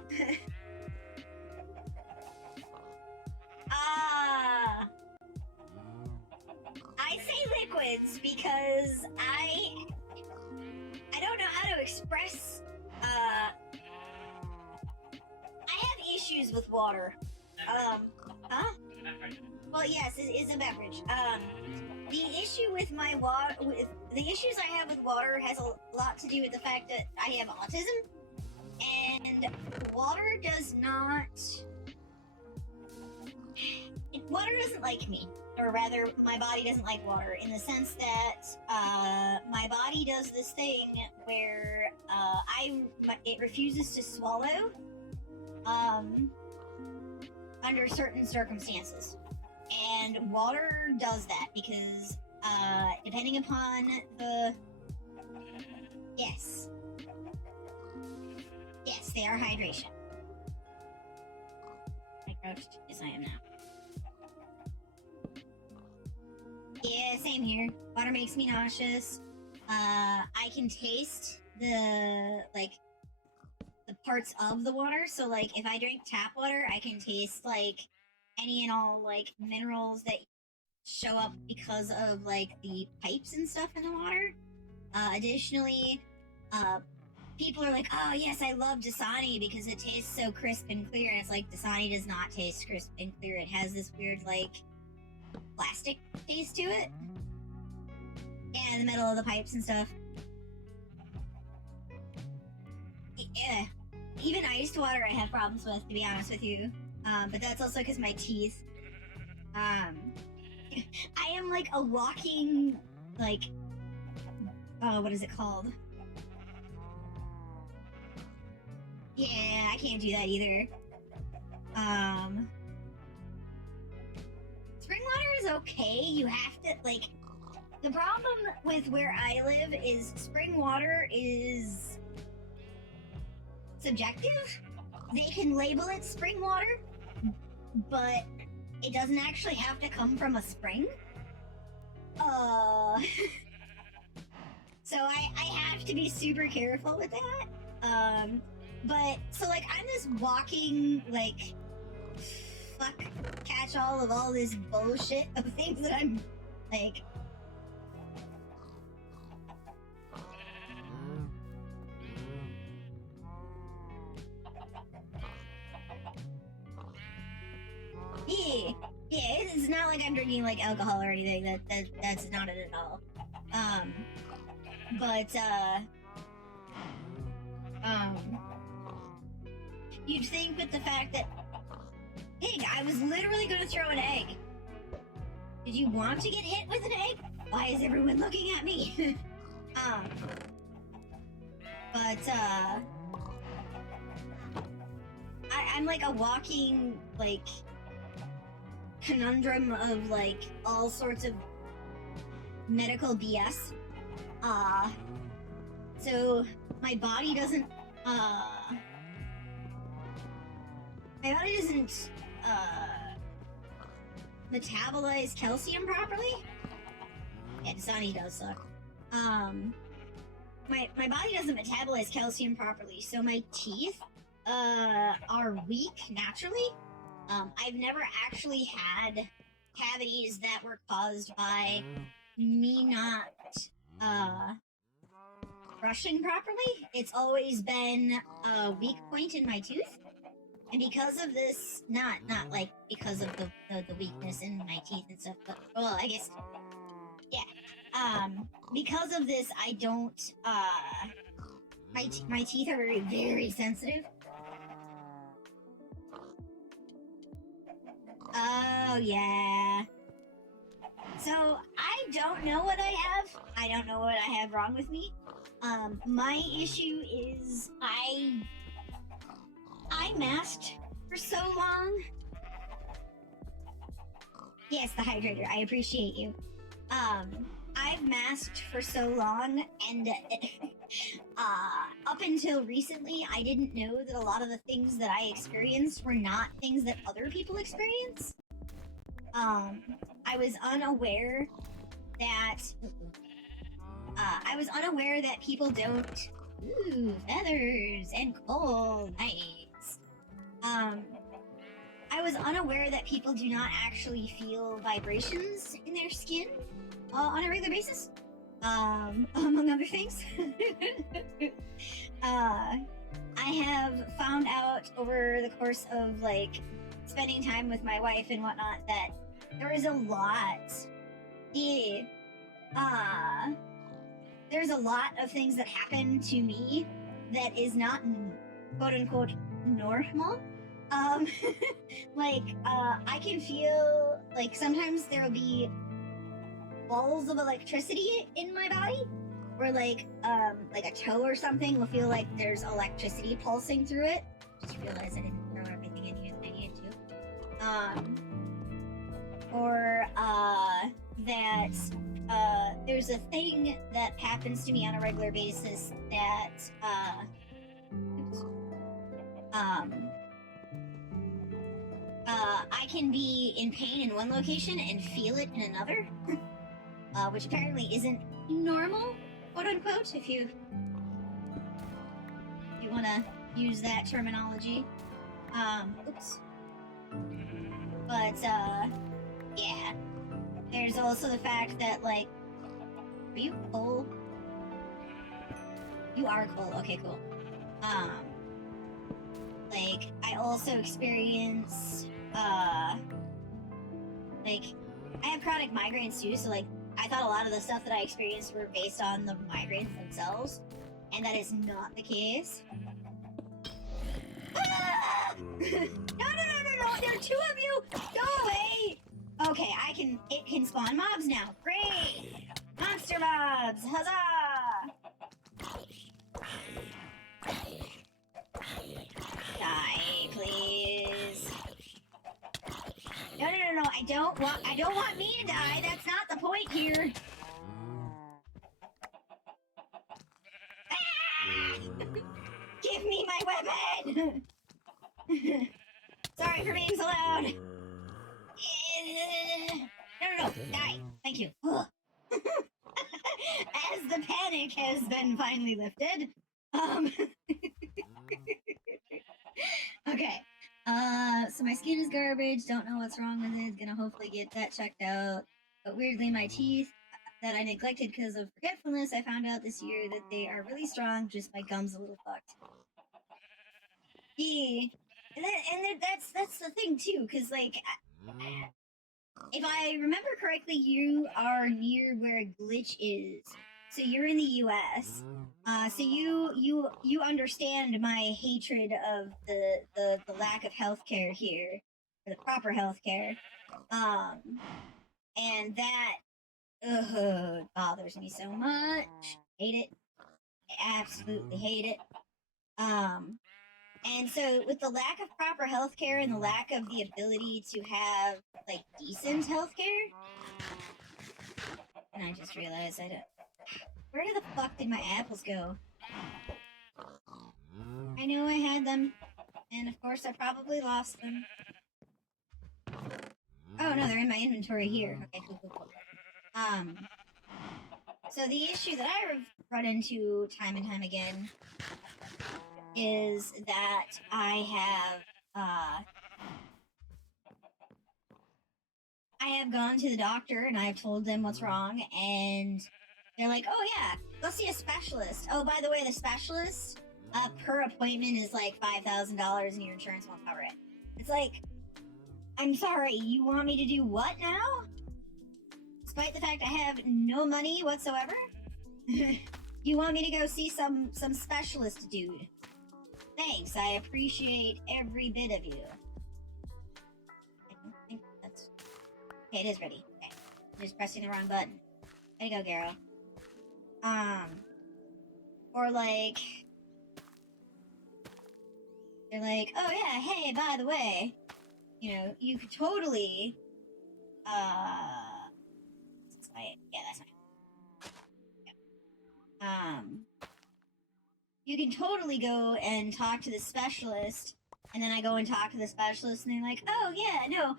I say liquids because I don't know how to express, I have issues with water. Huh? Well, yes, it's a beverage. The issue with my water, the issues I have with water has a lot to do with the fact that I have autism, and water does not... Water doesn't like me, or rather, my body doesn't like water, in the sense that, my body does this thing where, it refuses to swallow, under certain circumstances. And water does that because, depending upon the... Yes. Yes, they are hydration. I crouched? Yes, I am now. Yeah, same here. Water makes me nauseous. I can taste the parts of the water. So like if I drink tap water, I can taste like any and all like minerals that show up because of like the pipes and stuff in the water. Additionally, people are like, oh yes, I love Dasani because it tastes so crisp and clear, and it's like Dasani does not taste crisp and clear. It has this weird like plastic taste to it. Yeah, in the middle of the pipes and stuff. Yeah. Even iced water I have problems with, to be honest with you. But that's also because my teeth. I am like a walking, like, what is it called? Yeah, I can't do that either. Spring water is okay. You have to, like, the problem with where I live is spring water is subjective. They can label it spring water, but it doesn't actually have to come from a spring. So I have to be super careful with that. But so like I'm this walking like fuck catch-all of all this bullshit of things that I'm like. Yeah, it's not like I'm drinking like alcohol or anything. That's not it at all. You'd think with the fact that, Pig, I was literally gonna throw an egg. Did you want to get hit with an egg? Why is everyone looking at me? I'm like a walking, like, conundrum of, like, all sorts of medical BS. So my body doesn't, metabolize calcium properly. Yeah, Dasani does suck. My body doesn't metabolize calcium properly, so my teeth, are weak naturally. I've never actually had cavities that were caused by me not, brushing properly. It's always been a weak point in my tooth. And because of this, not like because of the weakness in my teeth and stuff, but, well, I guess, yeah. Because of this, I don't, my teeth are very, very sensitive. Oh, yeah. So, I don't know what I have. I don't know what I have wrong with me. My issue is I masked for so long. Yes, the hydrator. I appreciate you. I've masked for so long, and up until recently, I didn't know that a lot of the things that I experienced were not things that other people experience. I was unaware that people don't. Ooh, feathers and cold. Nice. I was unaware that people do not actually feel vibrations in their skin on a regular basis. Among other things. I have found out over the course of, like, spending time with my wife and whatnot that there is a lot. There's a lot of things that happen to me that is not quote-unquote normal. I can feel, like, sometimes there will be balls of electricity in my body, or like a toe or something will feel like there's electricity pulsing through it. Just realized I didn't throw everything in here that I needed to. Or that there's a thing that happens to me on a regular basis that I can be in pain in one location and feel it in another, which apparently isn't normal, quote unquote, if you want to use that terminology. Oops. But, yeah. There's also the fact that, like, are you cold? You are cold. Okay, cool. Like, I also experience, like, I have chronic migraines too, so, like, I thought a lot of the stuff that I experienced were based on the migraines themselves, and that is not the case. Ah! No, there are two of you! Go away! Okay, it can spawn mobs now. Great! Monster mobs! Huzzah! Die, please. No, I don't want me to die. That's not the point here. Ah! Give me my weapon! Sorry for being so loud. No, die. Thank you. As the panic has been finally lifted, okay. So my skin is garbage, don't know what's wrong with it, gonna hopefully get that checked out. But weirdly, my teeth that I neglected because of forgetfulness, I found out this year that they are really strong, just my gum's a little fucked. Yeah. And that's the thing too, because, like, if I remember correctly, you are near where Glitch is. So you're in the U.S. So you understand my hatred of the lack of healthcare here, or the proper healthcare, and that bothers me so much. Hate it. I absolutely hate it. And so with the lack of proper healthcare and the lack of the ability to have, like, decent healthcare, and I just realized I don't. Where the fuck did my apples go? I knew I had them, and of course I probably lost them. Oh no, they're in my inventory here. Okay, cool. So the issue that I run into time and time again is that I have gone to the doctor and I have told them what's wrong, and they're like, oh yeah, go see a specialist. Oh, by the way, the specialist, per appointment is like $5,000 and your insurance won't cover it. It's like, I'm sorry, you want me to do what now? Despite the fact I have no money whatsoever? You want me to go see some specialist dude? Thanks, I appreciate every bit of you. I don't think that's... Okay, it is ready. Okay. I'm just pressing the wrong button. Way to go, Gero. Or like... They're like, oh yeah, hey, by the way, you know, you could totally, that's my, yeah, that's my, you can totally go and talk to the specialist, and then I go and talk to the specialist, and they're like, oh yeah, no,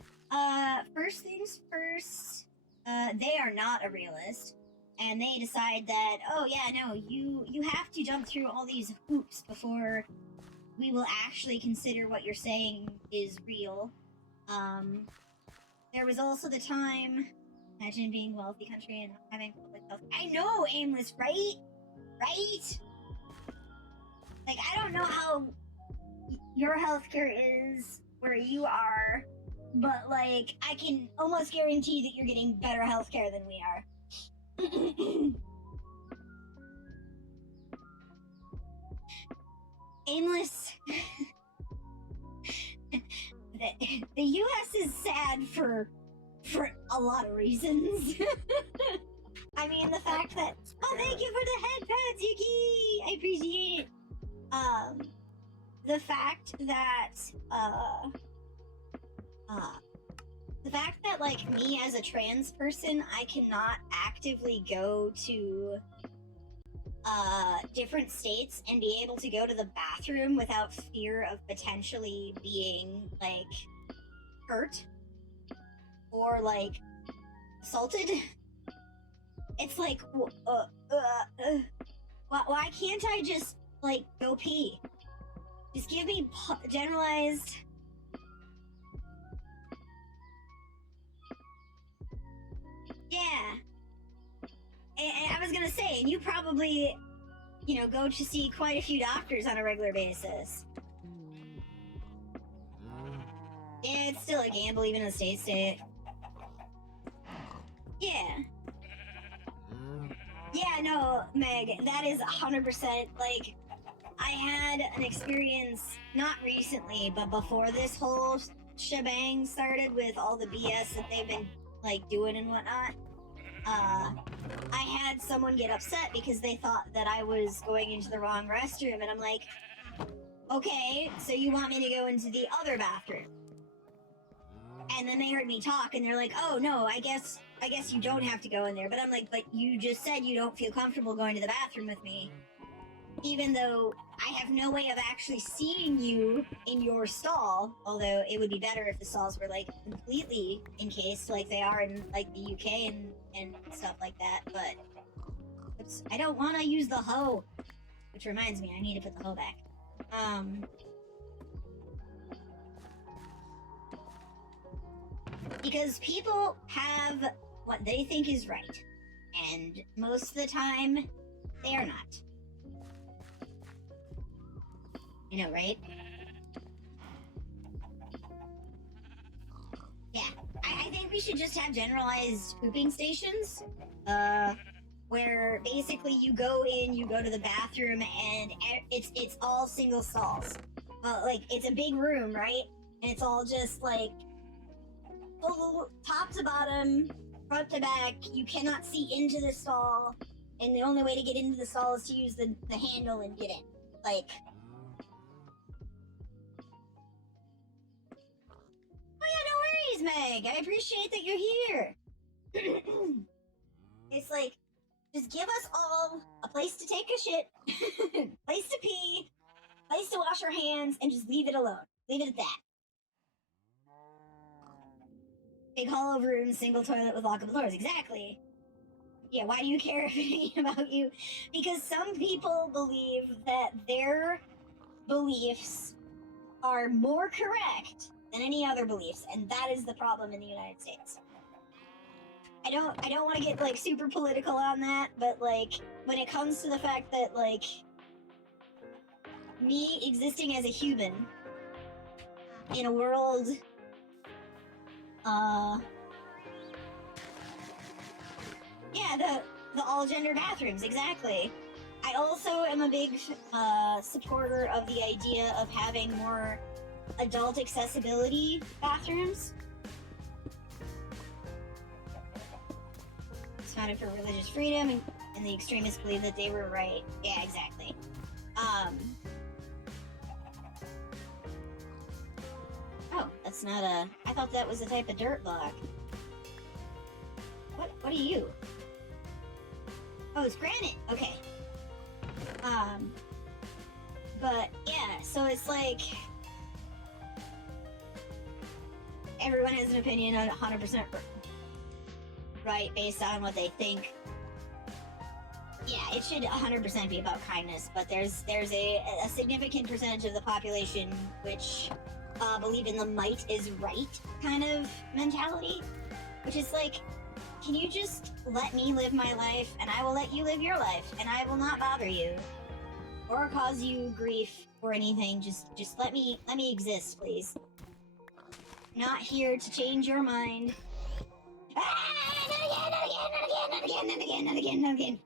first things first, they are not a realist, and they decide that, oh yeah, no, you have to jump through all these hoops before we will actually consider what you're saying is real. There was also the time, imagine being a wealthy country and not having public health. I know, Aimless, right? Right? Like, I don't know how your healthcare is where you are, but, like, I can almost guarantee that you're getting better healthcare than we are. Aimless. The U.S. is sad for a lot of reasons. I mean, the fact that, oh, thank you for the head pats, Yuki! I appreciate it. The fact that, like, me as a trans person, I cannot actively go to, different states and be able to go to the bathroom without fear of potentially being like hurt or like assaulted. It's like, why can't I just like go pee? Just give me generalized. Yeah. And I was gonna say, and you probably, you know, go to see quite a few doctors on a regular basis. Yeah, it's still a gamble, even in the state. Yeah. Yeah, no, Meg, that is 100%, like, I had an experience, not recently, but before this whole shebang started with all the BS that they've been, like, doing and whatnot. I had someone get upset because they thought that I was going into the wrong restroom, and I'm like, okay, so you want me to go into the other bathroom? And then they heard me talk, and they're like, oh, no, I guess you don't have to go in there. But I'm like, but you just said you don't feel comfortable going to the bathroom with me. Even though I have no way of actually seeing you in your stall, although it would be better if the stalls were, like, completely encased like they are in, like, the UK and stuff like that, but I don't want to use the hoe. Which reminds me, I need to put the hoe back. Because people have what they think is right, and most of the time, they are not. You know, right? Yeah, I think we should just have generalized pooping stations, where basically you go in, you go to the bathroom, and it's all single stalls. Like, it's a big room, right? And it's all just, like, full top to bottom, front to back. You cannot see into the stall, and the only way to get into the stall is to use the handle and get in. Like... Oh yeah, no worries, Meg. I appreciate that you're here. It's like, just give us all a place to take a shit, place to pee, place to wash our hands, and just leave it alone. Leave it at that. Big hollow room, single toilet with lockable doors. Exactly. Yeah, why do you care about you? Because some people believe that their beliefs are more correct than any other beliefs, and that is the problem in the United States. I don't want to get, like, super political on that, but, like, when it comes to the fact that, like, me existing as a human in a world, yeah, the all-gender bathrooms, exactly. I also am a big, supporter of the idea of having more adult accessibility bathrooms. It's founded for religious freedom, and the extremists believe that they were right. Yeah, exactly. Oh, that's not a... I thought that was a type of dirt block. What are you? Oh, it's granite. Okay. But, yeah, so it's like... Everyone has an opinion on 100% right based on what they think. Yeah, it should 100% be about kindness, but there's a significant percentage of the population which believe in the might is right kind of mentality, which is like, can you just let me live my life and I will let you live your life and I will not bother you or cause you grief or anything. Just let me exist, please. Not here to change your mind. Not again.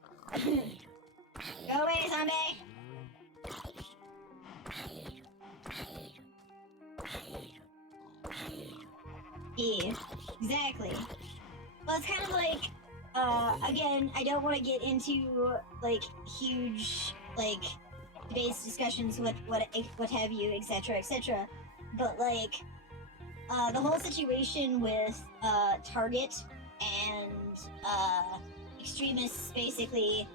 Go away, zombie! Yeah, exactly. Well, it's kind of like, again, I don't want to get into, like, huge, like, debates, discussions, what have you, etc., but, like, the whole situation with, Target and, extremists basically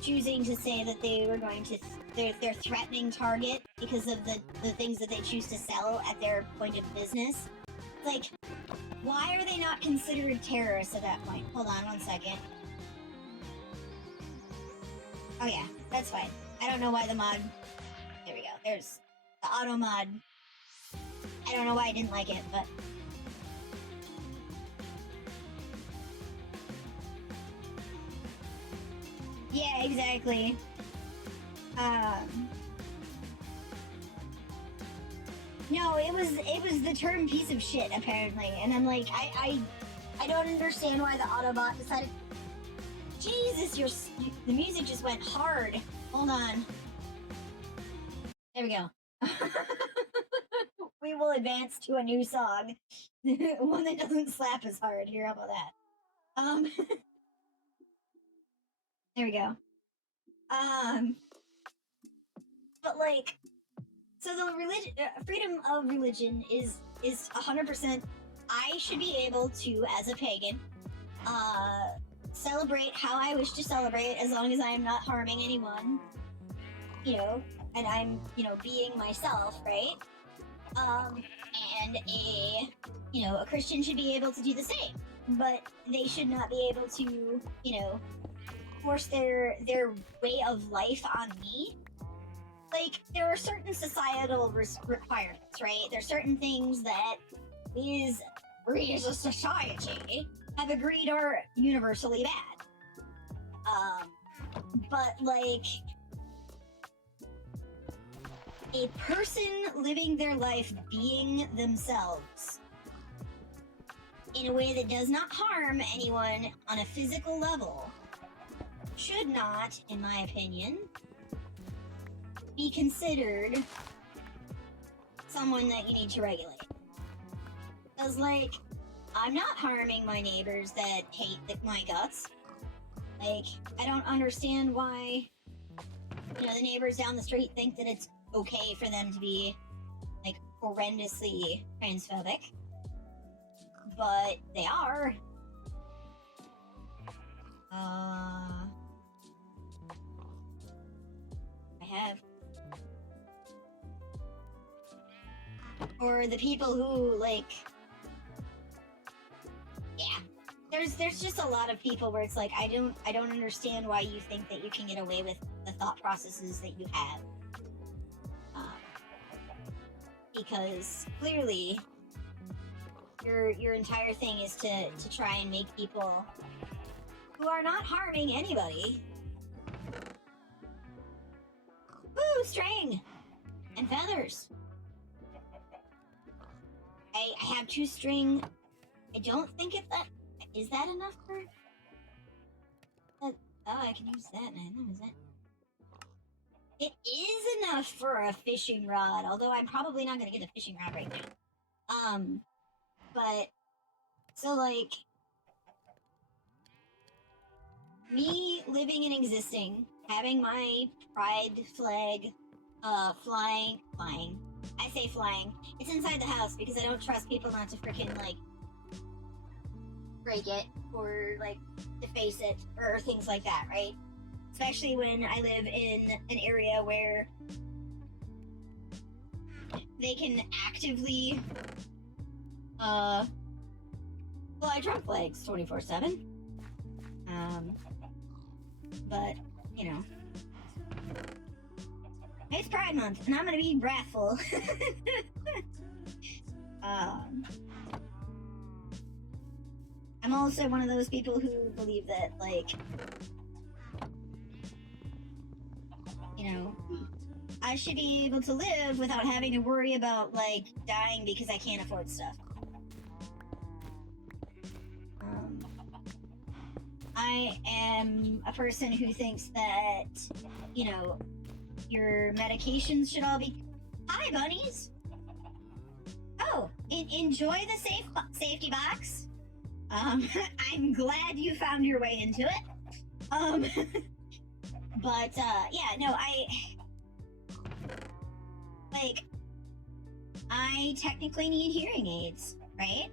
choosing to say that they were going to they're threatening Target because of the things that they choose to sell at their point of business. Like, why are they not considered terrorists at that point? Hold on one second. Oh yeah, that's fine. I don't know why the mod... There we go. There's the auto mod. I don't know why I didn't like it, but... Yeah, exactly. No, it was the term piece of shit, apparently. And I'm like, I don't understand why the Autobot decided... Jesus, the music just went hard. Hold on. There we go. We will advance to a new song. One that doesn't slap as hard. Here, how about that? There we go. But like, so the religion, freedom of religion is 100%. I should be able to, as a pagan, celebrate how I wish to celebrate, as long as I am not harming anyone, you know, and I'm, you know, being myself, right? And a Christian should be able to do the same, but they should not be able to, you know, force their way of life on me. Like, there are certain societal requirements, right? There's certain things that we as a society have agreed are universally bad. But like, a person living their life being themselves in a way that does not harm anyone on a physical level should not, in my opinion, be considered someone that you need to regulate. Because, like, I'm not harming my neighbors that hate my guts. Like, I don't understand why, you know, the neighbors down the street think that it's okay for them to be, like, horrendously transphobic. But they are. I have. Or the people who, like... Yeah. There's just a lot of people where it's like, I don't understand why you think that you can get away with the thought processes that you have. Because clearly your entire thing is to try and make people who are not harming anybody. Woo, string and feathers. I have 2 string. I don't think is that enough for that. Oh, I can use that now. Is that? It is enough for a fishing rod, although I'm probably not gonna get a fishing rod right now. But so like, me living and existing, having my pride flag, flying. I say flying. It's inside the house because I don't trust people not to freaking, like, break it or, like, deface it or things like that, right? Especially when I live in an area where they can actively, fly Trump flags 24/7. But, you know. It's Pride Month, and I'm gonna be wrathful. I'm also one of those people who believe that, like, you know, I should be able to live without having to worry about, like, dying because I can't afford stuff. I am a person who thinks that, you know, your medications should all be... Hi, bunnies! Oh, enjoy the safety box. I'm glad you found your way into it. But, yeah, no, I technically need hearing aids, right?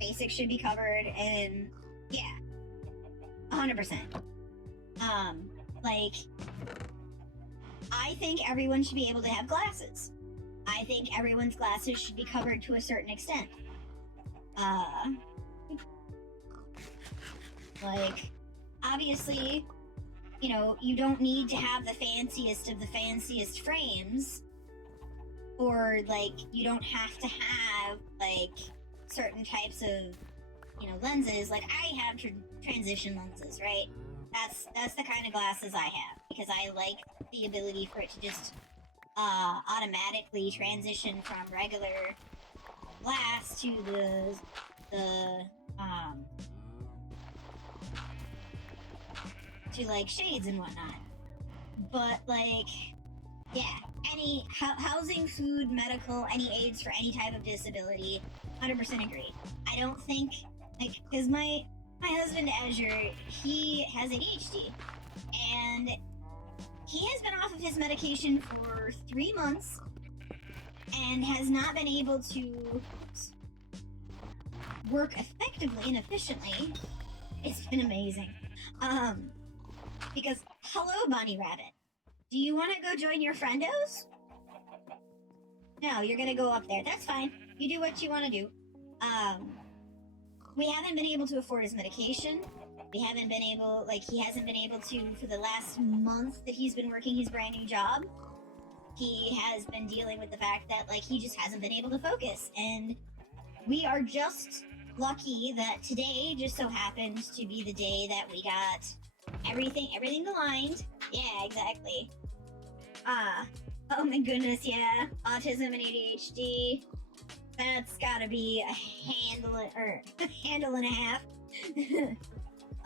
Basics should be covered, and, yeah. 100%. like, I think everyone should be able to have glasses. I think everyone's glasses should be covered to a certain extent. Like, obviously, you know, you don't need to have the fanciest of the fanciest frames, or, like, you don't have to have, like, certain types of, you know, lenses. Like, I have transition lenses, right? That's the kind of glasses I have, because I like the ability for it to just automatically transition from regular glass to the to like shades and whatnot. But like, yeah, any housing, food, medical, any aids for any type of disability, 100% agree. I don't think, like, because my husband Azure, he has ADHD, and he has been off of his medication for 3 months and has not been able to work effectively and efficiently. It's been amazing. Because, hello, Bunny Rabbit. Do you want to go join your friendos? No, you're gonna go up there. That's fine. You do what you want to do. We haven't been able to afford his medication. We haven't been able, like, he hasn't been able to, for the last month that he's been working his brand new job, he has been dealing with the fact that, like, he just hasn't been able to focus. And we are just lucky that today just so happened to be the day that we got everything aligned. Yeah, exactly. Oh my goodness, yeah. Autism and ADHD. That's gotta be a handle and a half.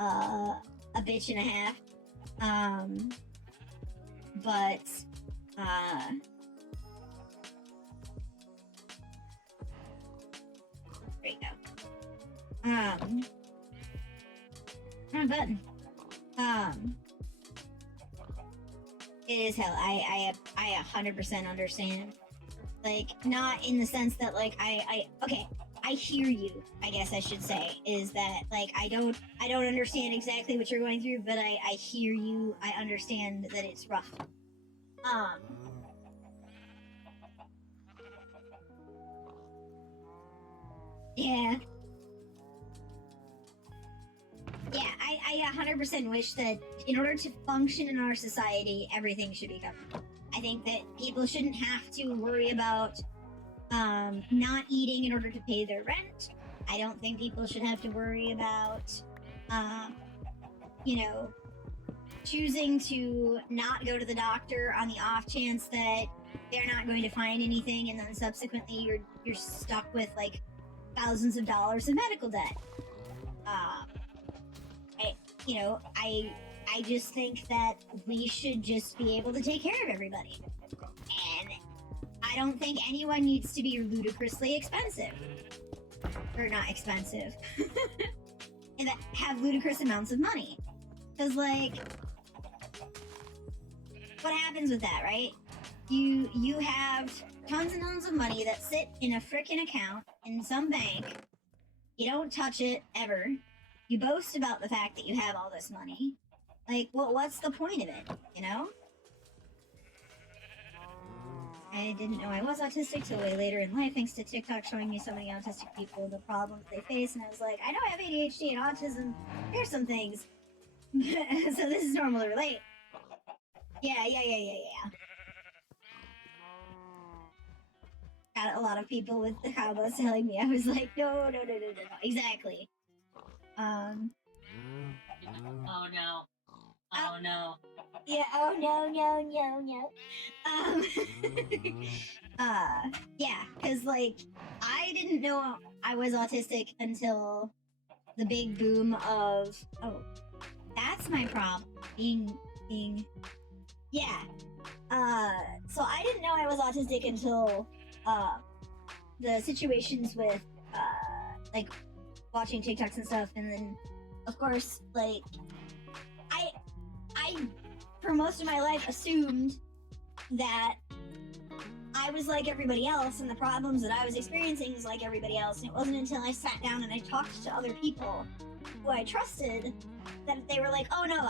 A bitch and a half. But, there you go. Wrong button. It is hell. I 100% understand. Like, not in the sense that, like, okay, I hear you, I guess I should say, is that, like, I don't understand exactly what you're going through, but I hear you, I understand that it's rough. Yeah. Yeah, I 100% wish that in order to function in our society, everything should be covered. I think that people shouldn't have to worry about not eating in order to pay their rent. I don't think people should have to worry about, you know, choosing to not go to the doctor on the off chance that they're not going to find anything, and then subsequently you're stuck with, like, thousands of dollars in medical debt. I just think that we should just be able to take care of everybody. And I don't think anyone needs to be ludicrously expensive. Or not expensive. And that have ludicrous amounts of money. Because, like, what happens with that, right? You have tons and tons of money that sit in a frickin' account in some bank. You don't touch it, ever. You boast about the fact that you have all this money. Like, what's the point of it, you know? I didn't know I was autistic till way later in life, thanks to TikTok showing me so many autistic people, the problems they face, and I was like, I know I have ADHD and autism. Here's some things. So this is normal to relate. Yeah. Got a lot of people with the combos telling me. I was like, no. Exactly. Oh no. Oh no. Yeah, oh no. Yeah, because, like, I didn't know I was autistic until the big boom of, oh, that's my problem. Yeah. So I didn't know I was autistic until, the situations with, like, watching TikToks and stuff, and then, of course, like, I for most of my life assumed that I was like everybody else, and the problems that I was experiencing was like everybody else. And it wasn't until I sat down and I talked to other people who I trusted that they were like, oh no,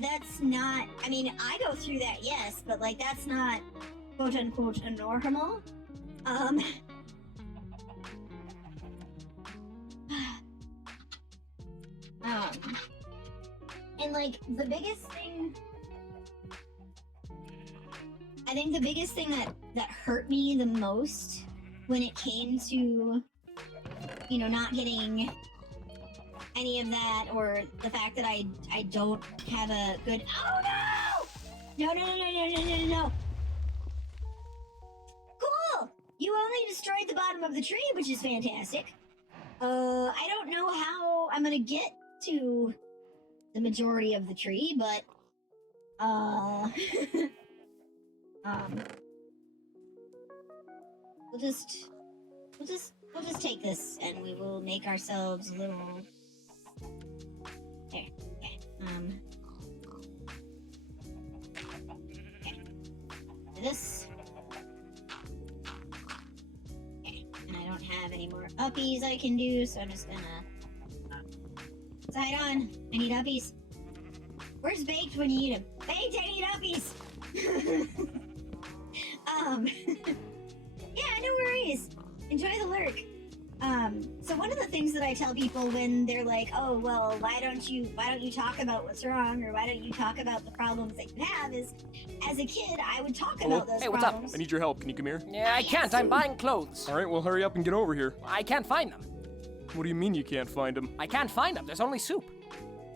that's not, I mean, I go through that, yes, but like that's not quote unquote normal. And like the biggest thing, I think the biggest thing that hurt me the most when it came to, you know, not getting any of that, or the fact that I don't have a good, oh no! No. Cool! You only destroyed the bottom of the tree, which is fantastic. I don't know how I'm gonna get to the majority of the tree, but we'll just take this and we will make ourselves a little there. Okay. Do this. Okay. And I don't have any more uppies I can do, so I'm just gonna side on. I need uppies. Where's Baked when you need him? Baked, I need uppies! Yeah, no worries. Enjoy the lurk. So one of the things that I tell people when they're like, oh, well, why don't you talk about what's wrong, or why don't you talk about the problems that you have, is, as a kid, I would talk about those Hey, what's problems. up? I need your help. Can you come here? Yeah, I can't. I'm buying clothes. All right, well, hurry up and get over here. I can't find them. What do you mean you can't find them? I can't find them. There's only soup.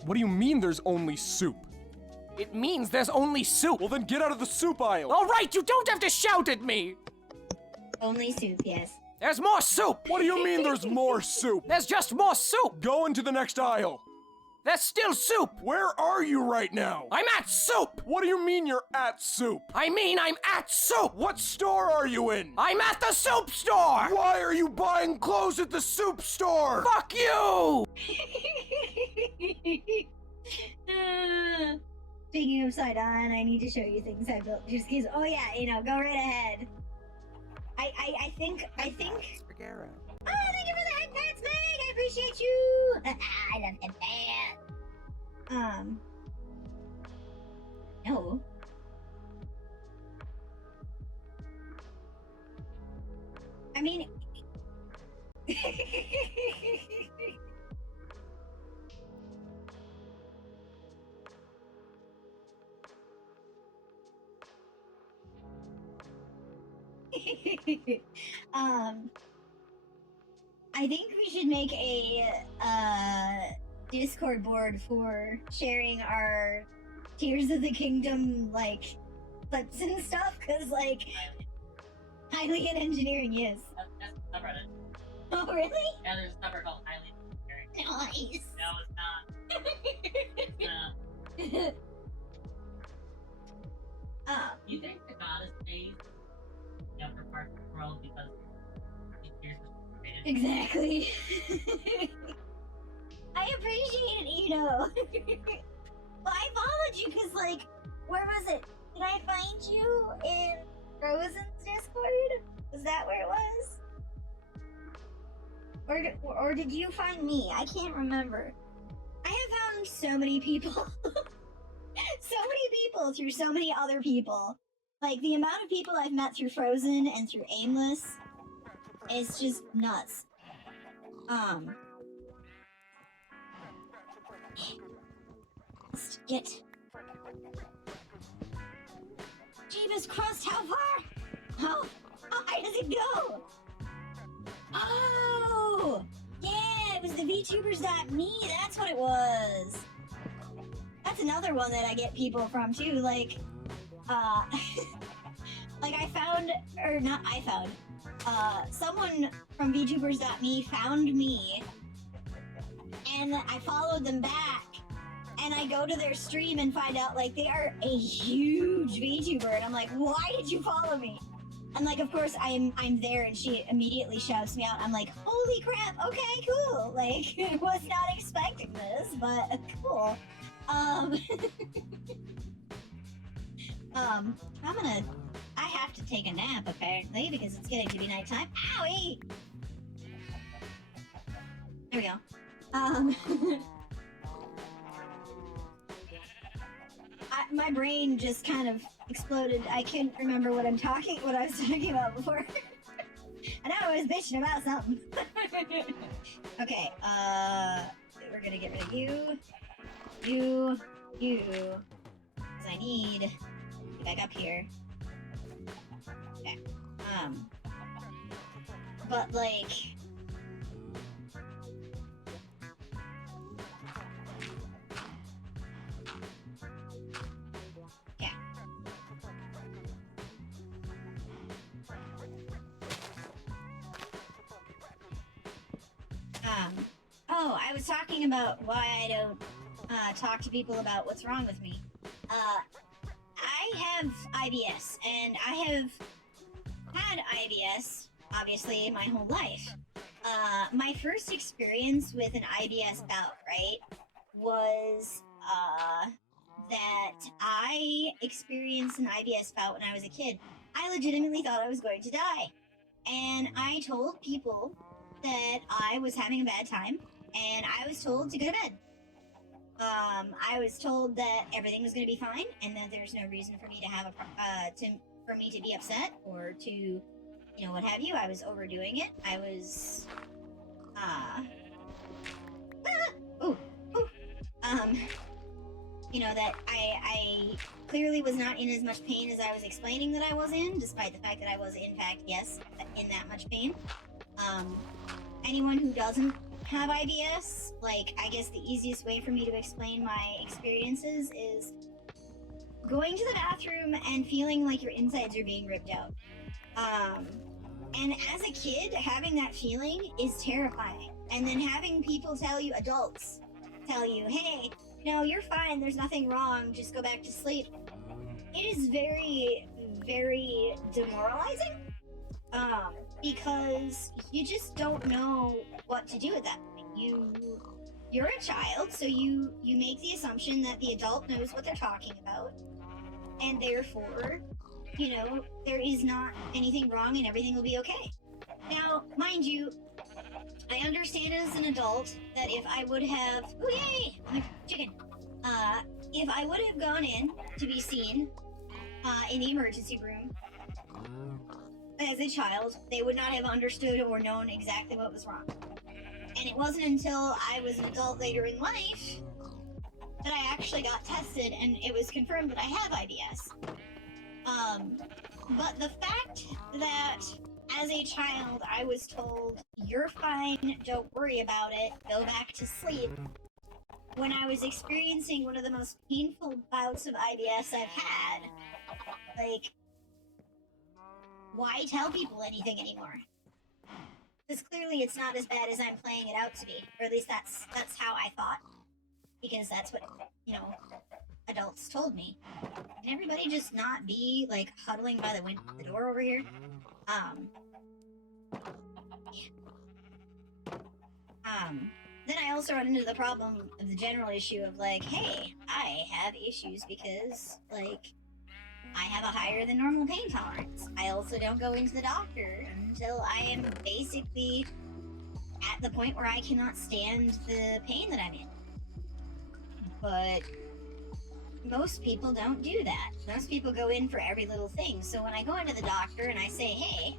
What do you mean there's only soup? It means there's only soup. Well, then get out of the soup aisle. All right, you don't have to shout at me. Only soup, yes. There's more soup. What do you mean there's more soup? There's just more soup. Go into the next aisle. There's still soup. Where are you right now? I'm at soup. What do you mean you're at soup? I mean I'm at soup. What store are you in? I'm at the soup store. Why are you buying clothes at the soup store? Fuck you. Speaking of side on, I need to show you things I built just because, oh yeah, you know, go right ahead. I think. For Gero. Oh, thank you for the head pats, Meg! I appreciate you! I love head pats. No. I mean... I think we should make a Discord board for sharing our Tears of the Kingdom like clips and stuff, because like Highly in Engineering is. That's a subreddit. Oh really? Yeah, there's a subreddit called Highly in Engineering. Nice. No, it's not. You think the goddess stays in upper parts of the world because Tears was created? Exactly. I appreciate it, Ito. Well, I followed you because, like, where was it? Did I find you in Frozen's Discord? Was that where it was? Or did you find me? I can't remember. I have found so many people. So many people through so many other people. Like, the amount of people I've met through Frozen and through Aimless is just nuts. Let's get... Jeebus Crust, how far? How high does it go? Oh! Yeah, it was the VTubers.me, that's what it was. That's another one that I get people from too, like, like someone from VTubers.me found me, and I followed them back, and I go to their stream and find out, like, they are a huge VTuber, and I'm like, why did you follow me? And, like, of course, I'm there, and she immediately shouts me out. I'm like, holy crap, okay, cool. Like, I was not expecting this, but cool. I have to to take a nap, apparently, because it's getting to be nighttime. Owie! There we go. My brain just kind of exploded. I couldn't remember what I was talking about before. I know I was bitching about something. Okay, we're gonna get rid of you. You. Because I need to get back up here. Okay. But like... Yeah. Oh, I was talking about why I don't talk to people about what's wrong with me. I have IBS, and I have had IBS, obviously, my whole life. My first experience with an IBS bout, right, was, that I experienced an IBS bout when I was a kid. I legitimately thought I was going to die. And I told people that I was having a bad time, and I was told to go to bed. I was told that everything was going to be fine, and that there's no reason for me to have for me to be upset or to, you know, what have you. I was overdoing it. I was, you know, that I clearly was not in as much pain as I was explaining that I was in, despite the fact that I was, in fact, yes, in that much pain. Anyone who doesn't have IBS, like, I guess the easiest way for me to explain my experiences is going to the bathroom and feeling like your insides are being ripped out. And as a kid, having that feeling is terrifying. And then having people adults tell you, hey, no, you're fine, there's nothing wrong, just go back to sleep. It is very, very demoralizing. Because you just don't know what to do at that point. You're a child, so you make the assumption that the adult knows what they're talking about, and therefore, you know, there is not anything wrong and everything will be okay. Now, mind you, I understand as an adult that if I would have, oh yay, my chicken, if I would have gone in to be seen in the emergency room as a child, they would not have understood or known exactly what was wrong. And it wasn't until I was an adult later in life that I actually got tested and it was confirmed that I have IBS. But the fact that as a child I was told, you're fine, don't worry about it, go back to sleep, when I was experiencing one of the most painful bouts of IBS I've had, like, why tell people anything anymore? Because clearly it's not as bad as I'm playing it out to be. Or at least that's how I thought. Because that's what, you know, adults told me. Can everybody just not be, like, huddling by the door over here? Then I also run into the problem of the general issue of, like, hey, I have issues because, like, I have a higher than normal pain tolerance. I also don't go into the doctor until I am basically at the point where I cannot stand the pain that I'm in. But most people don't do that. Most people go in for every little thing. So when I go into the doctor and I say, hey,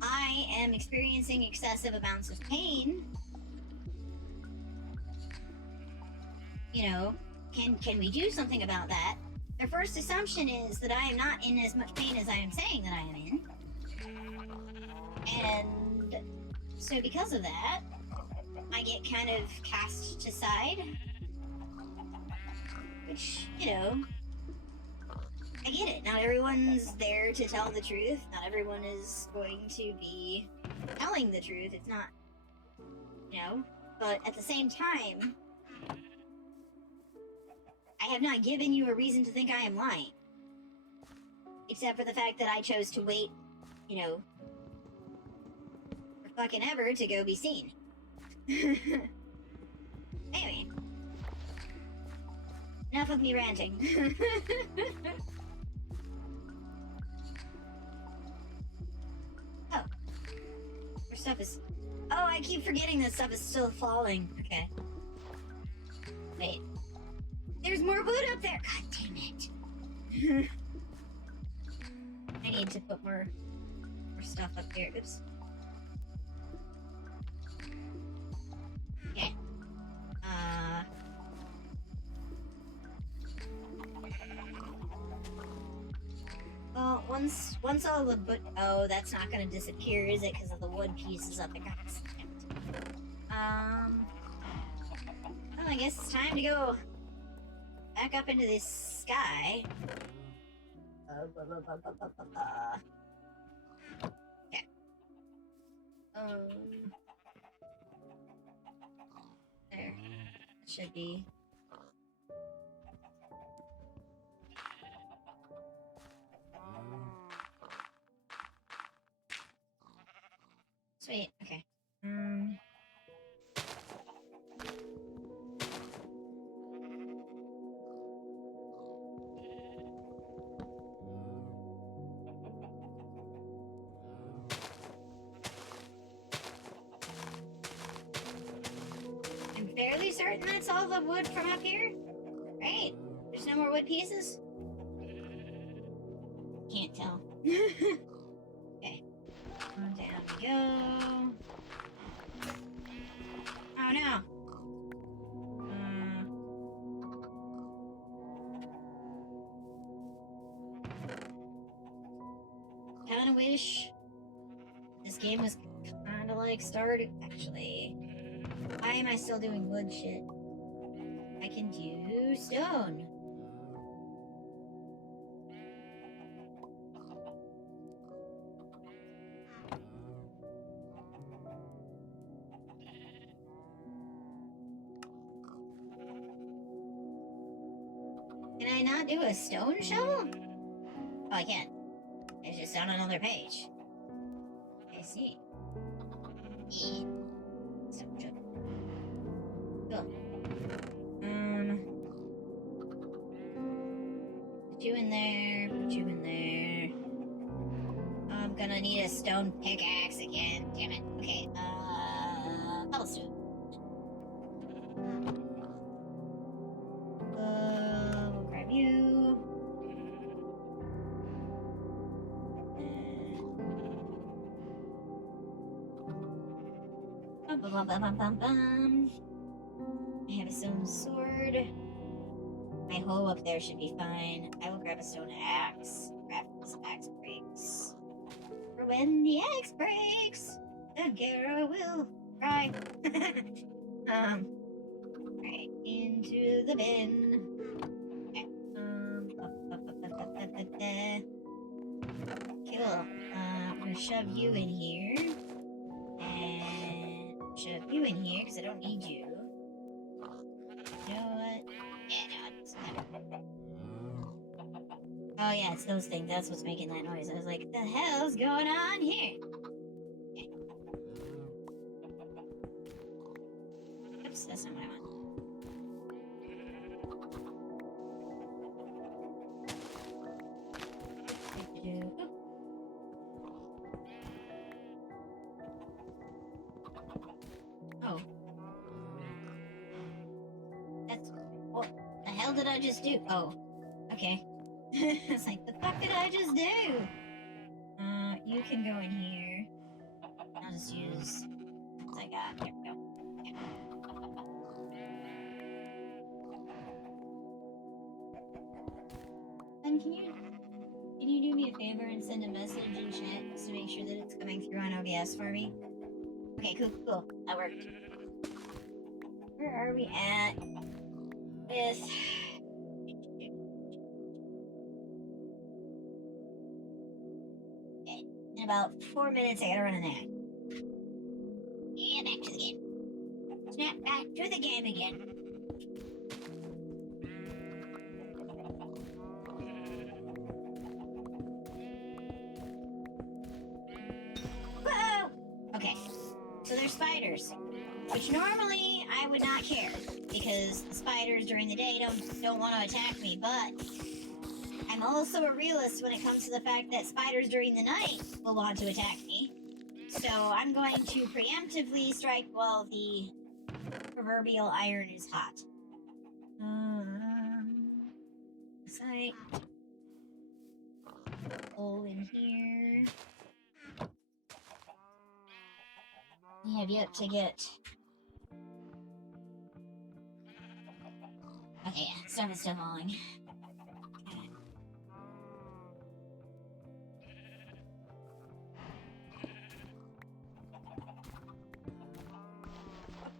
I am experiencing excessive amounts of pain, you know, can we do something about that? Their first assumption is that I am not in as much pain as I am saying that I am in. And so because of that, I get kind of cast to side. Which, you know, I get it. Not everyone's there to tell the truth. Not everyone is going to be telling the truth. It's not, you know, but at the same time, I have not given you a reason to think I am lying. Except for the fact that I chose to wait, you know, for fucking ever to go be seen. Anyway. Enough of me ranting. stuff is... Oh, I keep forgetting that stuff is still falling. Okay. Wait. There's more wood up there! God damn it. I need to put more stuff up here. Oops. Okay. Well, once all the wood... Oh, that's not gonna disappear, is it? Because of the wood pieces up there. God, well, I guess it's time to go back up into the sky. Okay. There. It should be. Sweet, okay. I'm fairly certain that's all the wood from up here. Right? There's no more wood pieces? Can't tell. Okay. On down we go. Oh no. Kinda wish this game was kinda like started. Actually, why am I still doing wood shit? I can do stone. Can I not do a stone shovel? Oh, I can't. It's just on another page. I see. Stone shovel. Cool. Put you in there. Put you in there. I'm gonna need a stone pickaxe again. Damn it. Okay. Cobblestone. We'll grab you. Bum, bum, bum, bum, bum, bum. I have a stone sword. My hoe up there should be fine. I will grab a stone axe. Grab this axe breaks. For when the axe breaks, the Gero will cry. Right into the bin. Okay. Cool. I'm gonna shove you in here. And shove you in here because I don't need you. You know what? Yeah, no, it's never. Oh yeah, it's those things. That's what's making that noise. I was like, the hell's going on here? Okay. Oops, that's not what I want. Oh. That's... What the hell did I just do? Oh. Okay. It's like, the fuck did I just do? You can go in here. I'll just use what I got. Here we go. Yeah. And can you do me a favor and send a message in chat just to make sure that it's coming through on OBS for me? Okay, cool. That worked. Where are we at with... Okay, in about 4 minutes I gotta run an ad. And back to the game. Snap back to the game again. Whoa! Okay. So there's spiders, which normally I would not care because the spiders during the day don't want to attack me, but I'm also a realist when it comes to the fact that spiders during the night will want to attack me. So I'm going to preemptively strike while the proverbial iron is hot. Sight. Hole in here. I have yet to get. Okay, yeah, stuff is still falling.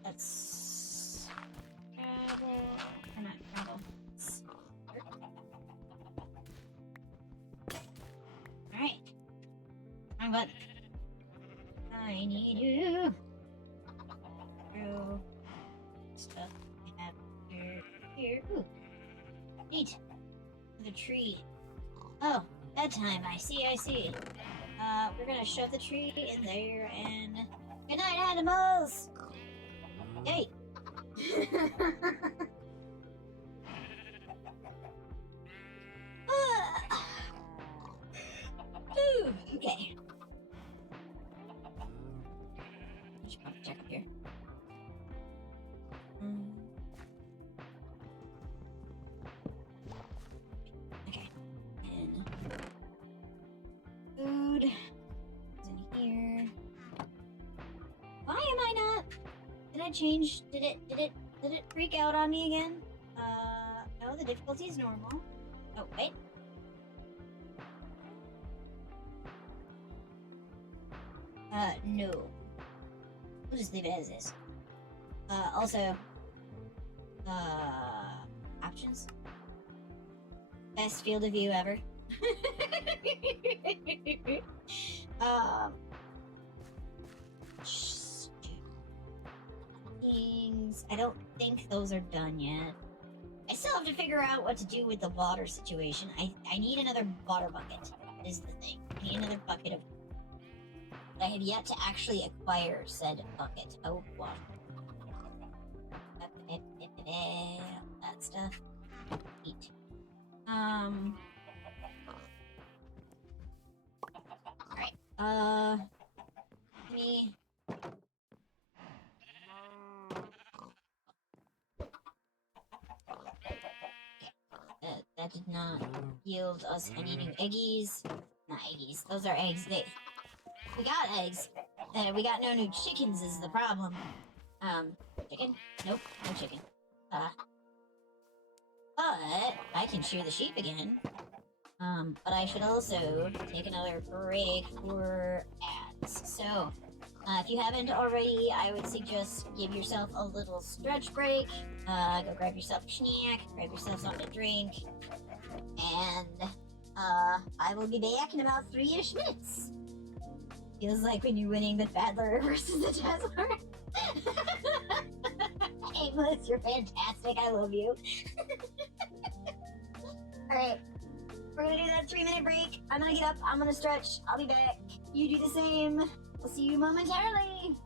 That's gravel. Or not gravel. Alright. Wrong button. I need you. Through stuff I have here. Ooh. Neat. The tree. Oh, bedtime. I see. We're gonna shove the tree in there and. Good night, animals! Yay! Ooh, okay. Just want to check up here. Okay. And food is in here. Why am I not? Did I change? Did it freak out on me again? No, the difficulty is normal. Oh, wait. No. We'll just leave it as is. Also, options. Best field of view ever. Things. I don't think those are done yet. I still have to figure out what to do with the water situation. I need another water bucket, is the thing. I need another bucket of... But I have yet to actually acquire said bucket of water. That stuff. Eat. Alright. Me... That did not yield us any new eggies. Not eggies. Those are eggs. We got eggs. We got no new chickens is the problem. Chicken? Nope, no chicken. But I can shear the sheep again. But I should also take another break for ads. So, if you haven't already, I would suggest give yourself a little stretch break. Go grab yourself a snack, grab yourself something to drink, and I will be back in about 3-ish minutes. Feels like when you're winning the Battler versus the Dazzler. Aimless, you're fantastic. I love you. Alright. We're gonna do that 3-minute break. I'm gonna get up. I'm gonna stretch. I'll be back. You do the same. We'll see you momentarily.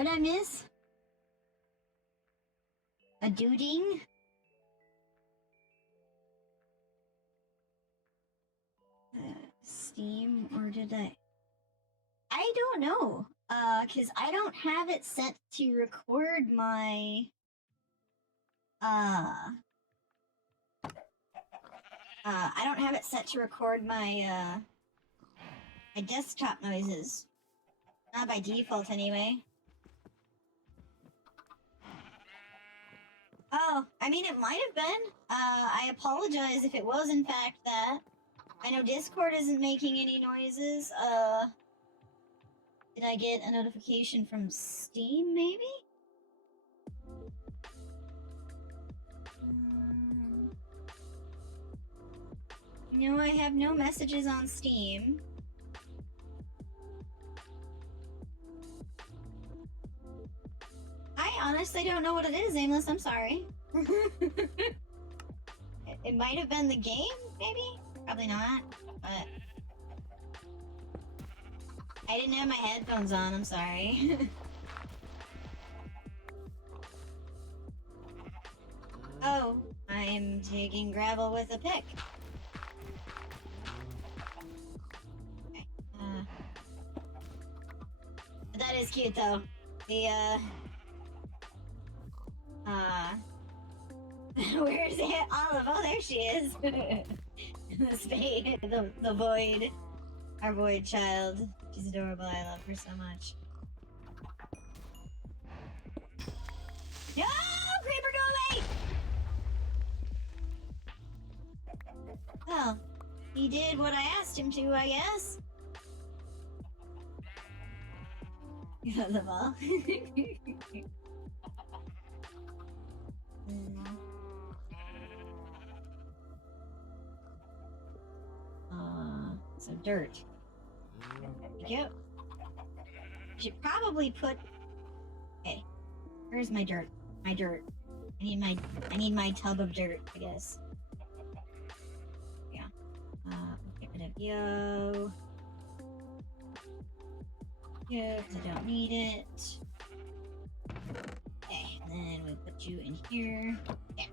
What'd I miss? A duding? Steam, or did I don't know. Cause I don't have it set to record my, I don't have it set to record my, my desktop noises. Not by default, anyway. Oh, I mean, it might have been. I apologize if it was in fact that. I know Discord isn't making any noises. Did I get a notification from Steam, maybe? No, I have no messages on Steam. I honestly don't know what it is, Aimless. I'm sorry. It might have been the game, maybe? Probably not, but... I didn't have my headphones on, I'm sorry. Oh, I'm taking gravel with a pick. Okay, but that is cute, though. The, where's it? Olive? Oh, there she is. The spade, the void. Our void child. She's adorable. I love her so much. No! Creeper, go away! Well, he did what I asked him to, I guess. You love the ball. So dirt. There we go. I should probably put... Okay. Where's my dirt? My dirt. I need my tub of dirt, I guess. Yeah. Get rid of yo. Yeah, because I don't need it. Okay, and then we put you in here. Yeah.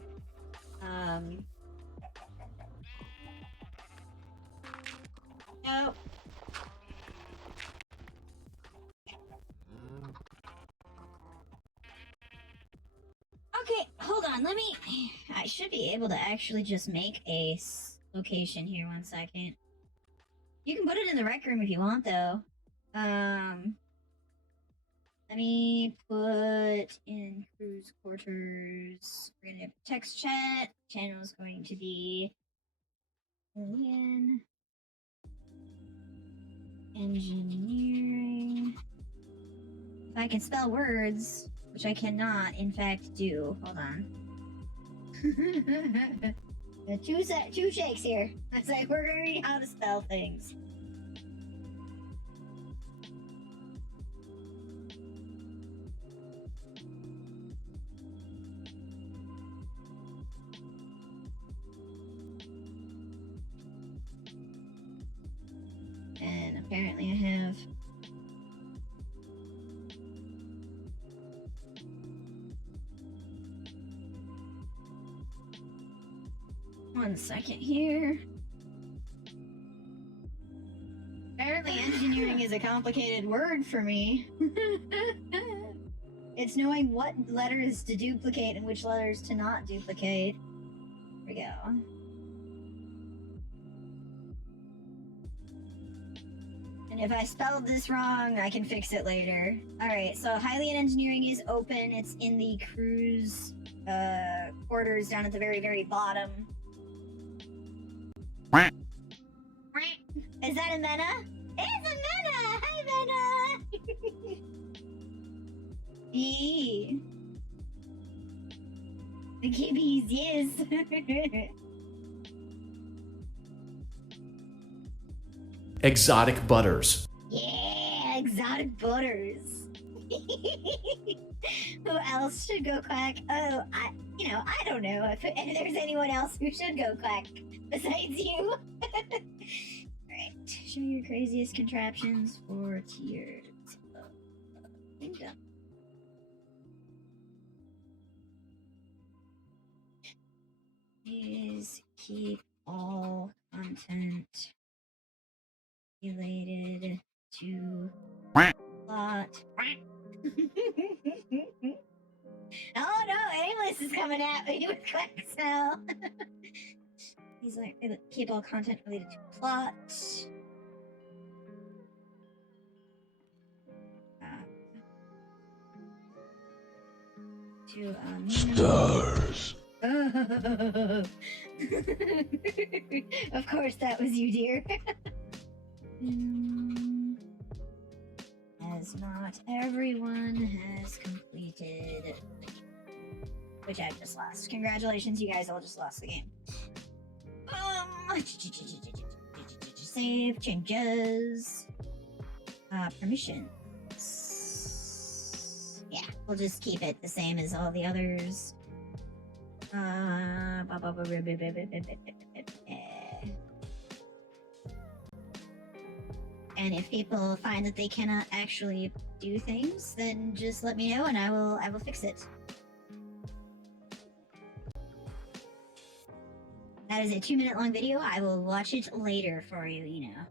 No. Okay, hold on, let me... I should be able to actually just make a location here, 1 second. You can put it in the rec room if you want, though. Let me put in crew's quarters. We're gonna have text chat. Channel is going to be Alien Engineering. If I can spell words, which I cannot, in fact, do. Hold on. Two shakes here. I was like, we're gonna read how to spell things. And apparently I have... One second here. Apparently engineering is a complicated word for me. It's knowing what letters to duplicate and which letters to not duplicate. Here we go. And if I spelled this wrong, I can fix it later. Alright, so Hylian Engineering is open. It's in the crew's quarters down at the very, very bottom. Is that a Mena? It's a Mena! Hi, Mena! B. The kibbies, yes. Exotic butters. Yeah, exotic butters. Who else should go quack? Oh, I don't know if there's anyone else who should go quack besides you. Alright, show me your craziest contraptions for tier kingdom. Please keep all content related to plot. Oh no, Aimless is coming at me with Quexel. He's like, keep all content related to plot. To Stars. Of course, that was you, dear. As not everyone has completed, which I just lost. Congratulations, you guys all just lost the game. Save changes. Permissions. Yeah, we'll just keep it the same as all the others. And if people find that they cannot actually do things, then just let me know and I will fix it. That is a 2-minute long video. I will watch it later for you, you know,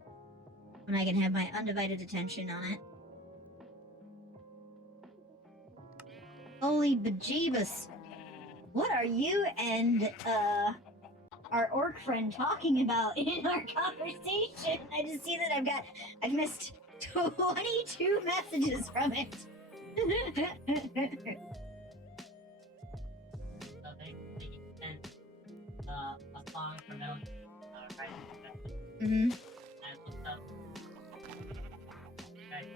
when I can have my undivided attention on it. Holy bejeebus. What are you and our orc friend talking about in our conversation? I just see that I've missed 22 messages from it. So they sent a song from them, right? Mm-hmm. And looked up. Right.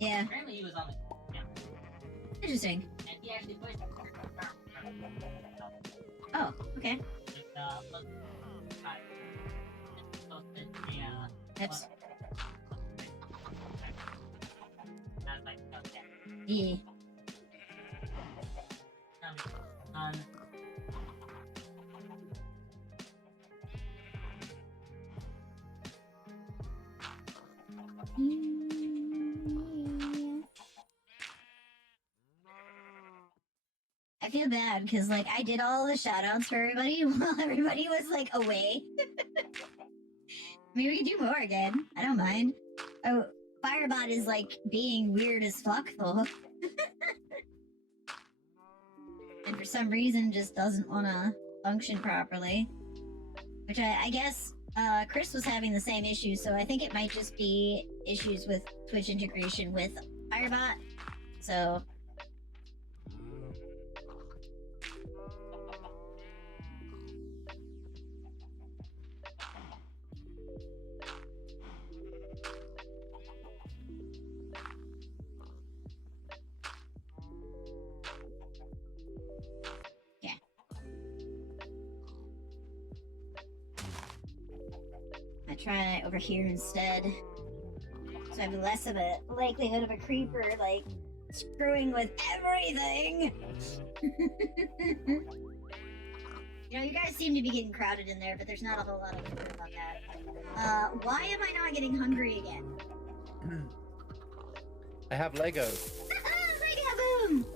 Yeah. Apparently he was on the Interesting. and he actually voiced it. Oh, okay. Oops. Yeah. I feel bad because, like, I did all the shoutouts for everybody while everybody was, like, away. Maybe we could do more again. I don't mind. Oh, Firebot is, like, being weird as fuck, though. And for some reason just doesn't want to function properly. Which I guess Chris was having the same issue, so I think it might just be issues with Twitch integration with Firebot. So... I try over here instead. So I have less of a likelihood of a creeper, like, screwing with everything! You know, you guys seem to be getting crowded in there, but there's not a whole lot of info about that. Why am I not getting hungry again? I have Lego. Lego boom!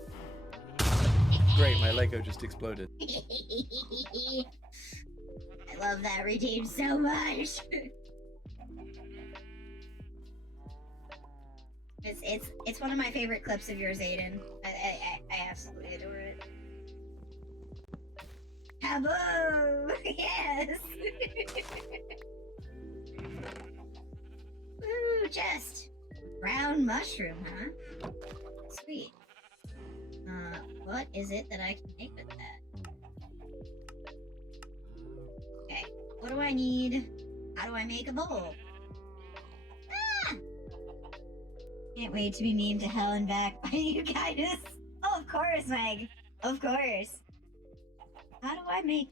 Great, my Lego just exploded. I love that routine so much. It's one of my favorite clips of yours, Aiden. I absolutely adore it. Kaboom! Yes! Ooh, chest. Brown mushroom, huh? Sweet. What is it that I can make with that? Okay, what do I need? How do I make a bowl? Ah! Can't wait to be memed to hell and back by you guys. Oh, of course, Meg. Of course. How do I make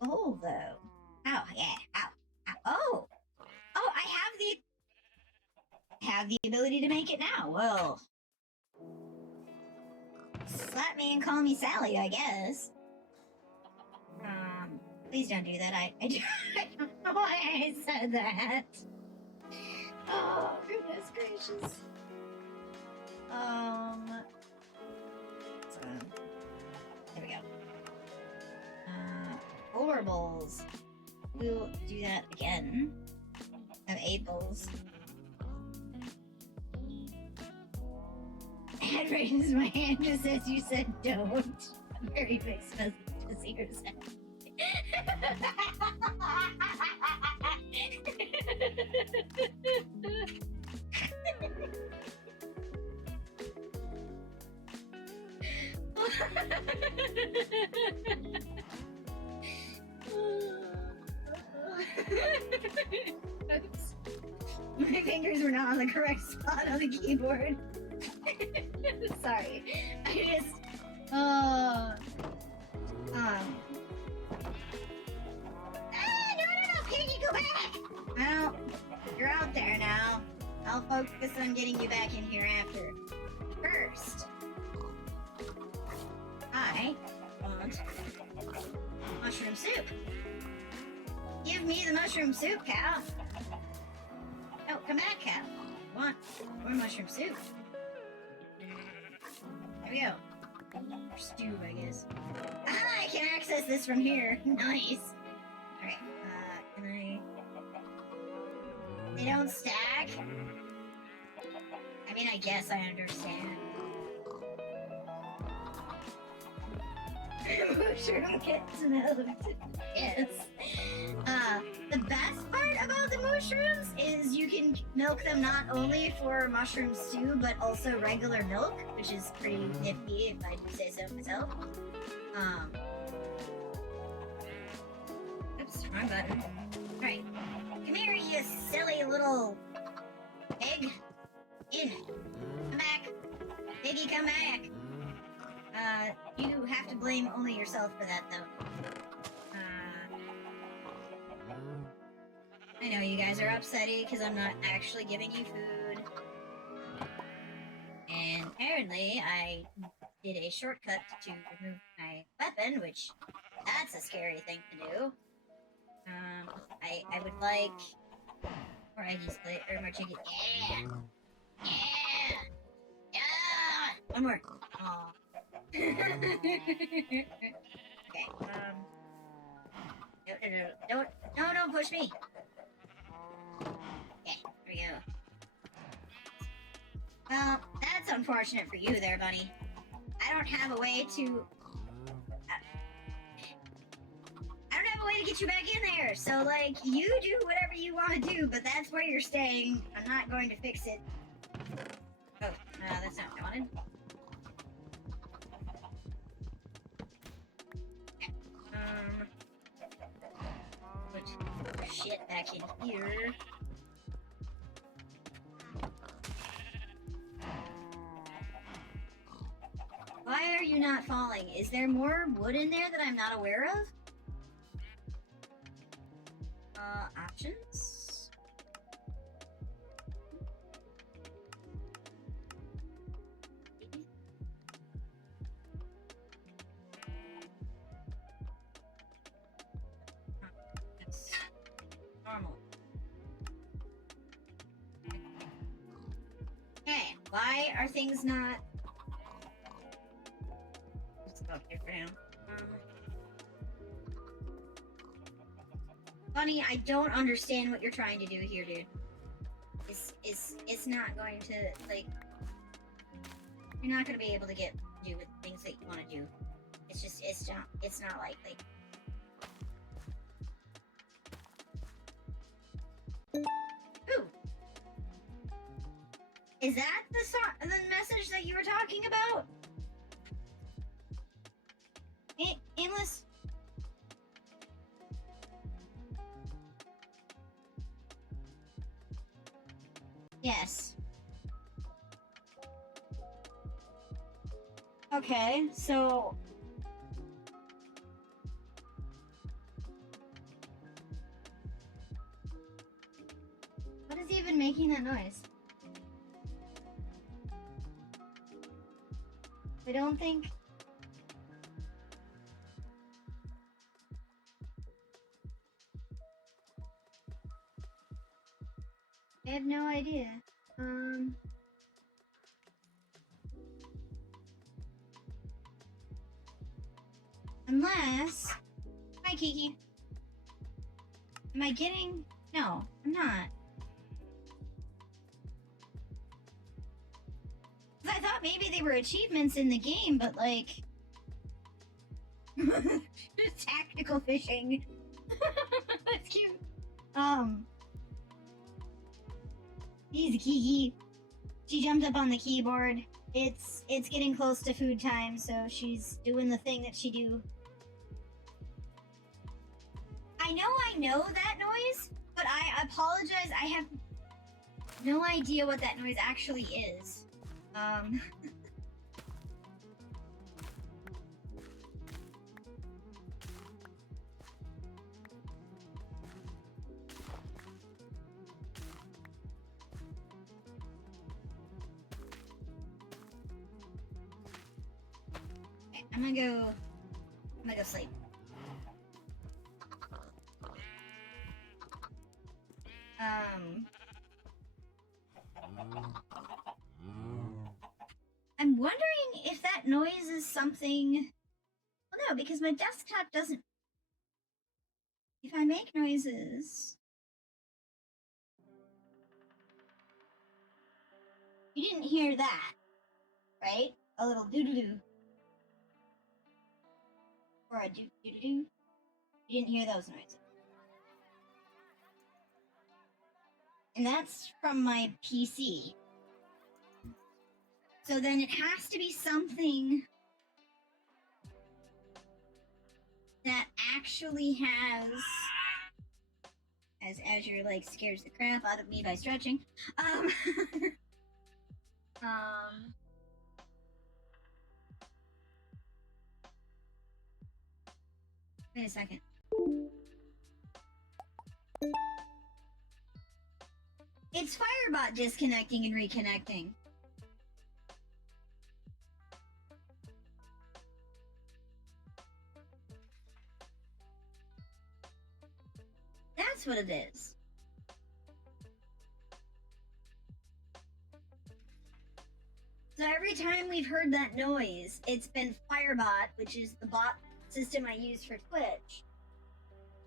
the bowl, though? Oh, yeah. Ow. Ow. Oh! Oh, I have the ability to make it now. Well, slap me and call me Sally, I guess. Please don't do that. I don't know why I said that. Oh, goodness gracious. So, there we go. bowls. We'll do that again. Have 8 bowls. Ed raises my hand just as you said don't. A very mixed message to Zero sent. Oops. My fingers were not on the correct spot on the keyboard. Sorry. I just no, Piggy, go back! Well, you're out there now. I'll focus on getting you back in here after. First, I want mushroom soup. Give me the mushroom soup, cow. Oh, come back, cow. I want more mushroom soup. There we go. Or stew, I guess. Ah, I can access this from here. Nice. Alright, can I... They don't stack? I mean, I guess I understand. Mushroom gets milked. Yes. The best part about the mushrooms is you can milk them not only for mushroom stew, but also regular milk, which is pretty nifty if I do say so myself. Oops, wrong button. Alright. Come here, you silly little pig. In. Come back. Piggy, come back. You have to blame only yourself for that, though. I know you guys are upsetty because I'm not actually giving you food. And apparently I did a shortcut to remove my weapon, which that's a scary thing to do. I would like more eggies, or more chicken. Yeah! Yeah! Yeah! One more. Aw. Okay, no, don't push me. Okay, there we go. Well, that's unfortunate for you there, buddy. I don't have a way to... I don't have a way to get you back in there, so, like, you do whatever you want to do, but that's where you're staying. I'm not going to fix it. Oh, that's not what I wanted. Put shit back in here. Why are you not falling? Is there more wood in there that I'm not aware of? Options? It's normal. Okay, why are things not... Let's go up here for now. Bunny, I don't understand what you're trying to do here, dude. It's not going to, like... You're not gonna be able to do the things that you want to do. It's just, it's not likely. Ooh! Is that the message that you were talking about? Aimless? Yes. Okay, so... What is even making that noise? I don't think... I have no idea. Unless... Hi, Kiki. Am I getting? No, I'm not. 'Cause I thought maybe they were achievements in the game, but like... Tactical fishing. That's cute. He's Kiki. She jumped up on the keyboard. It's getting close to food time, so she's doing the thing that she do. I know that noise, but I apologize. I have no idea what that noise actually is. Okay, I'm gonna go sleep. I'm wondering if that noise is something... Well, no, because my desktop doesn't... If I make noises... You didn't hear that, right? A little doo-doo-doo. Or a doo-doo-doo. You didn't hear those noises. And that's from my PC. So then it has to be something that actually has, as Azure like scares the crap out of me by stretching. Wait a second. It's Firebot disconnecting and reconnecting. That's what it is. So every time we've heard that noise, it's been Firebot, which is the bot system I use for Twitch,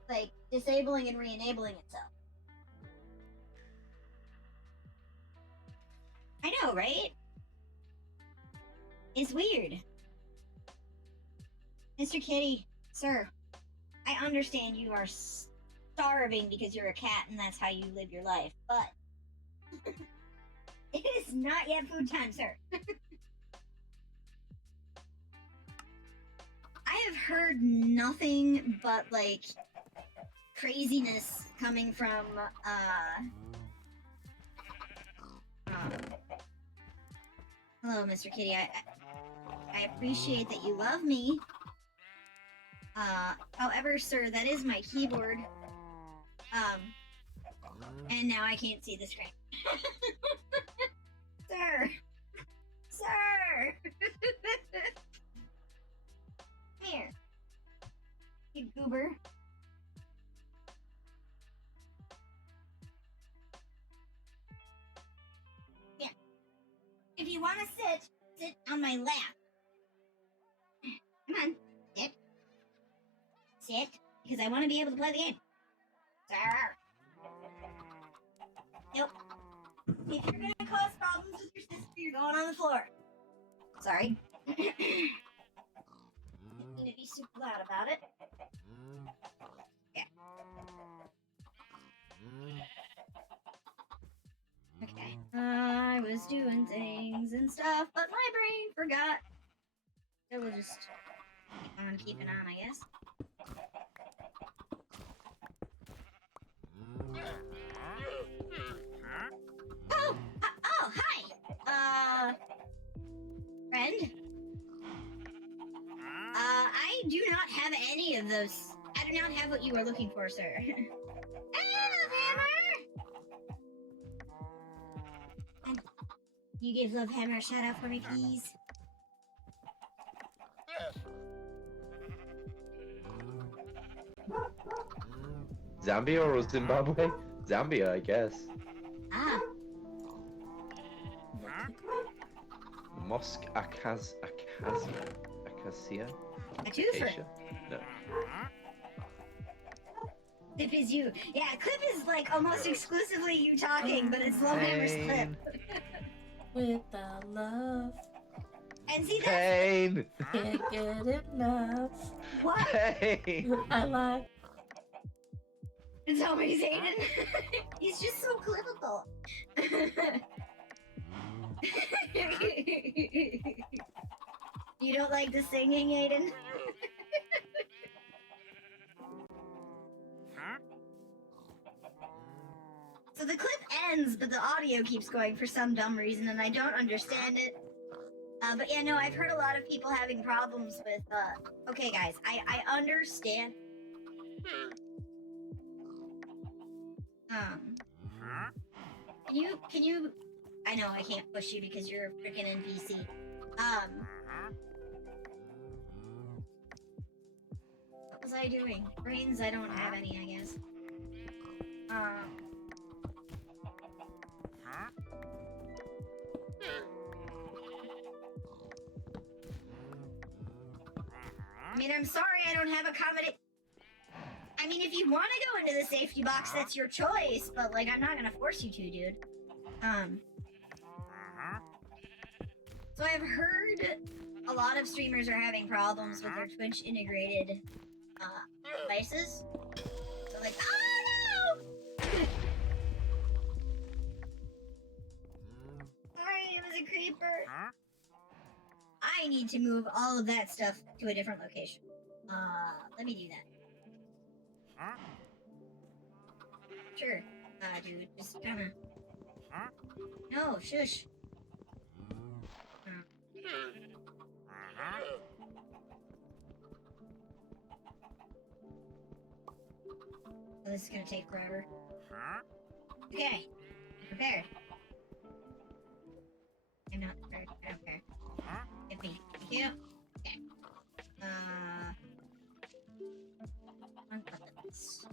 like disabling and re-enabling itself. I know, right? It's weird. Mr. Kitty, sir, I understand you are starving because you're a cat and that's how you live your life, but it is not yet food time, sir. I have heard nothing but, like, craziness coming from, hello, Mr. Kitty. I appreciate that you love me. However, sir, that is my keyboard. And now I can't see the screen. Sir! Sir! Come here. You goober. Yeah. If you want to sit on my lap. Come on. Sit. Sit. Because I want to be able to play the game. Sir. Nope. If you're gonna cause problems with your sister, you're going on the floor. Sorry. Didn't mean to be super loud about it. Yeah. Okay. I was doing things and stuff, but my brain forgot. So we'll just keep on, I guess. Oh, hi! Friend? I do not have any of those. I do not have what you were looking for, sir. Hey, Love Hammer! And you give Love Hammer a shout out for me, please? Zambia or Zimbabwe? Zambia, I guess. Ah. Mosque Acacia? A twofer. No. Clip is you. Yeah, clip is like almost exclusively you talking, but it's Lowhammer's clip. With the love. And see, that's Pain. Can't get enough. what? Pain. I like. Tell me he's Aiden. He's just so clinical. You don't like the singing, Aiden? So the clip ends, but the audio keeps going for some dumb reason, and I don't understand it. But yeah, no, I've heard a lot of people having problems with, okay guys, I understand. Can you, I know I can't push you because you're a freaking NPC. What was I doing? Brains, I don't have any, I guess. I mean, I'm sorry I don't have a comedy. I mean, if you want to go into the safety box, that's your choice, but, like, I'm not gonna force you to, dude. So I've heard a lot of streamers are having problems with their Twitch integrated, devices. So, like, oh no! Sorry, it was a creeper. I need to move all of that stuff to a different location. Let me do that. Sure. Dude, just kinda... No, shush. Oh, this is gonna take forever. Okay. I'm prepared. I'm not prepared. I don't care. Hit me. Thank you. Okay. Uncut this.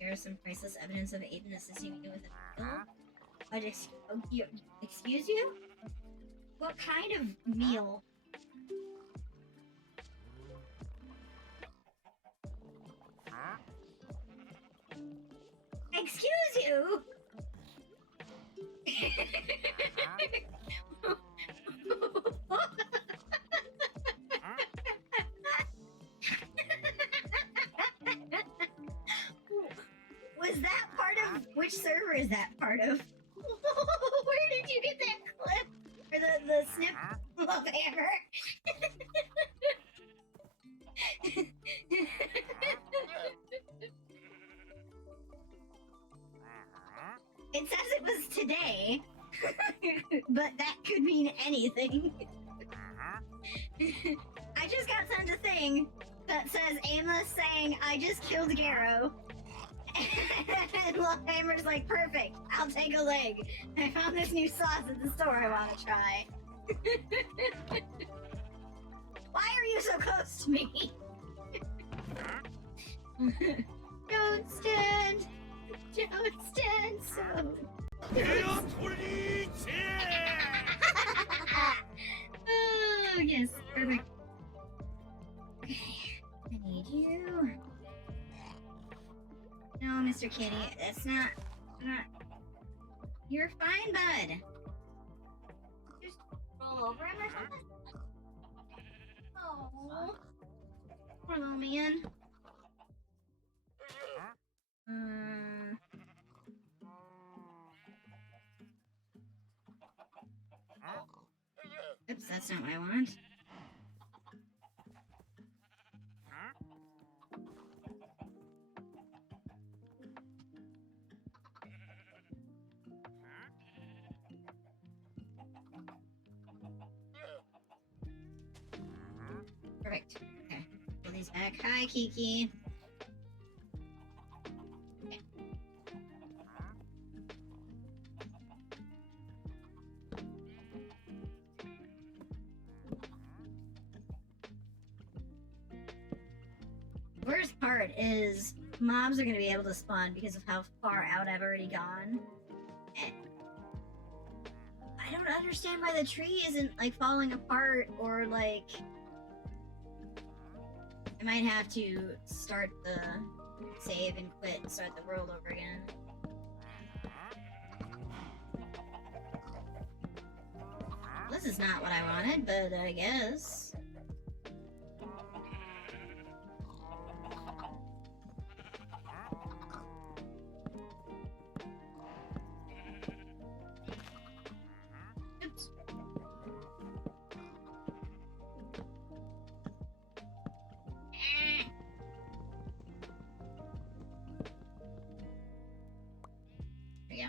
There is some priceless evidence of Aiden assisting you with a meal. But excuse you? What kind of meal? Excuse you? Was that part of... Which server is that part of? Where did you get that clip? Or the snip of hammer? It says it was today, but that could mean anything. I just got sent a thing that says Aimless saying, I just killed Gero. And Hammer's like, perfect, I'll take a leg. I found this new sauce at the store I want to try. Why are you so close to me? Don't stand. Don't stand so. Oh, yes, perfect. Okay, I need you. No, Mr. Kitty, that's not. You're fine, bud. Just roll over him or something? Oh, poor little man. Oops, that's not what I want. Perfect. Okay. Pull these back. Hi, Kiki. Okay. Worst part is mobs are going to be able to spawn because of how far out I've already gone. And I don't understand why the tree isn't like falling apart or like I might have to start the save and quit and start the world over again. This is not what I wanted, but I guess. Oops. There we go.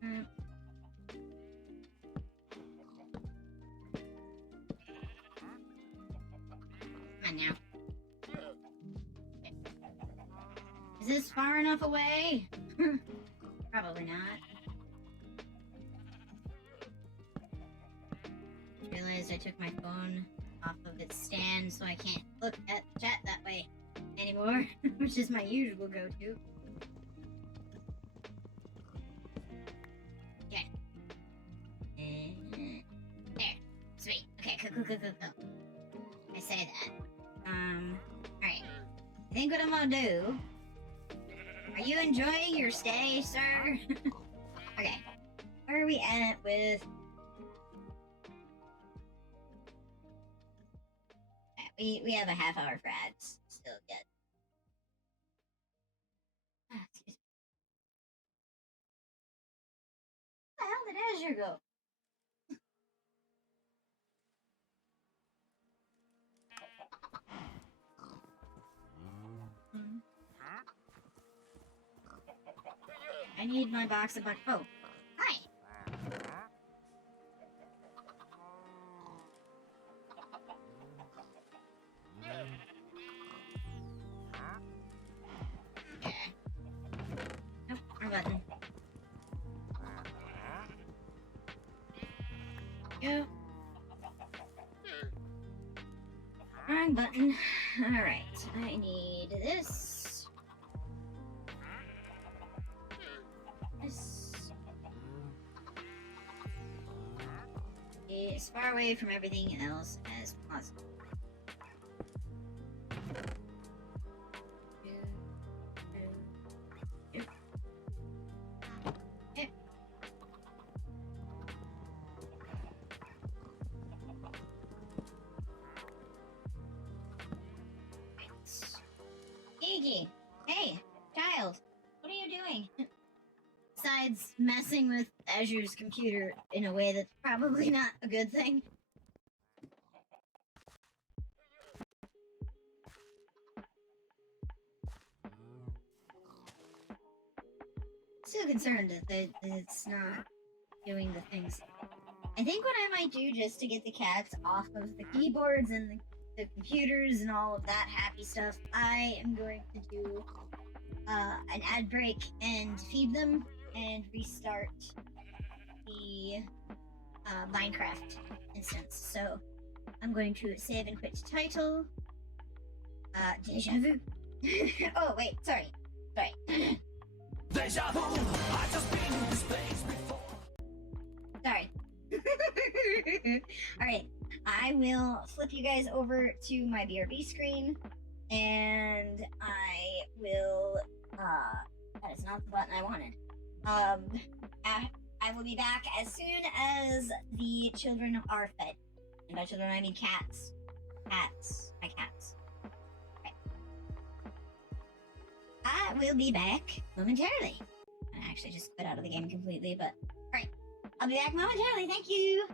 Come on now. Is this far enough away? Probably not. Realized I took my phone off of its stand, so I can't look at the chat that way anymore, which is my usual go-to. Okay. There. Sweet. Okay, cool. I say that. Alright. I think what I'm gonna do... Are you enjoying your stay, sir? Okay. Where are we at with... We have a half hour for ads still yet. Excuse me. Where the hell did Azure go? I need my box of oh, hi. Okay. Nope, wrong button. Yep. Wrong button. Alright, I need this. This. As far away from everything else as possible. Piggy! Hey, child! What are you doing? Besides messing with Azure's computer in a way that's probably not a good thing. Still concerned that it's not doing the things. I think what I might do, just to get the cats off of the keyboards and the computers and all of that happy stuff, I am going to do an ad break and feed them and restart the Minecraft instance. So I'm going to save and quit title. Deja vu. Oh wait, sorry. Deja vu. I just been in this place before. Sorry. Alright, I will flip you guys over to my BRB screen, and I will, that is not the button I wanted. I will be back as soon as the children are fed. And by children, I mean cats. Cats. My cats. Okay. I will be back momentarily. I actually just quit out of the game completely, but, alright. I'll be back momentarily, thank you!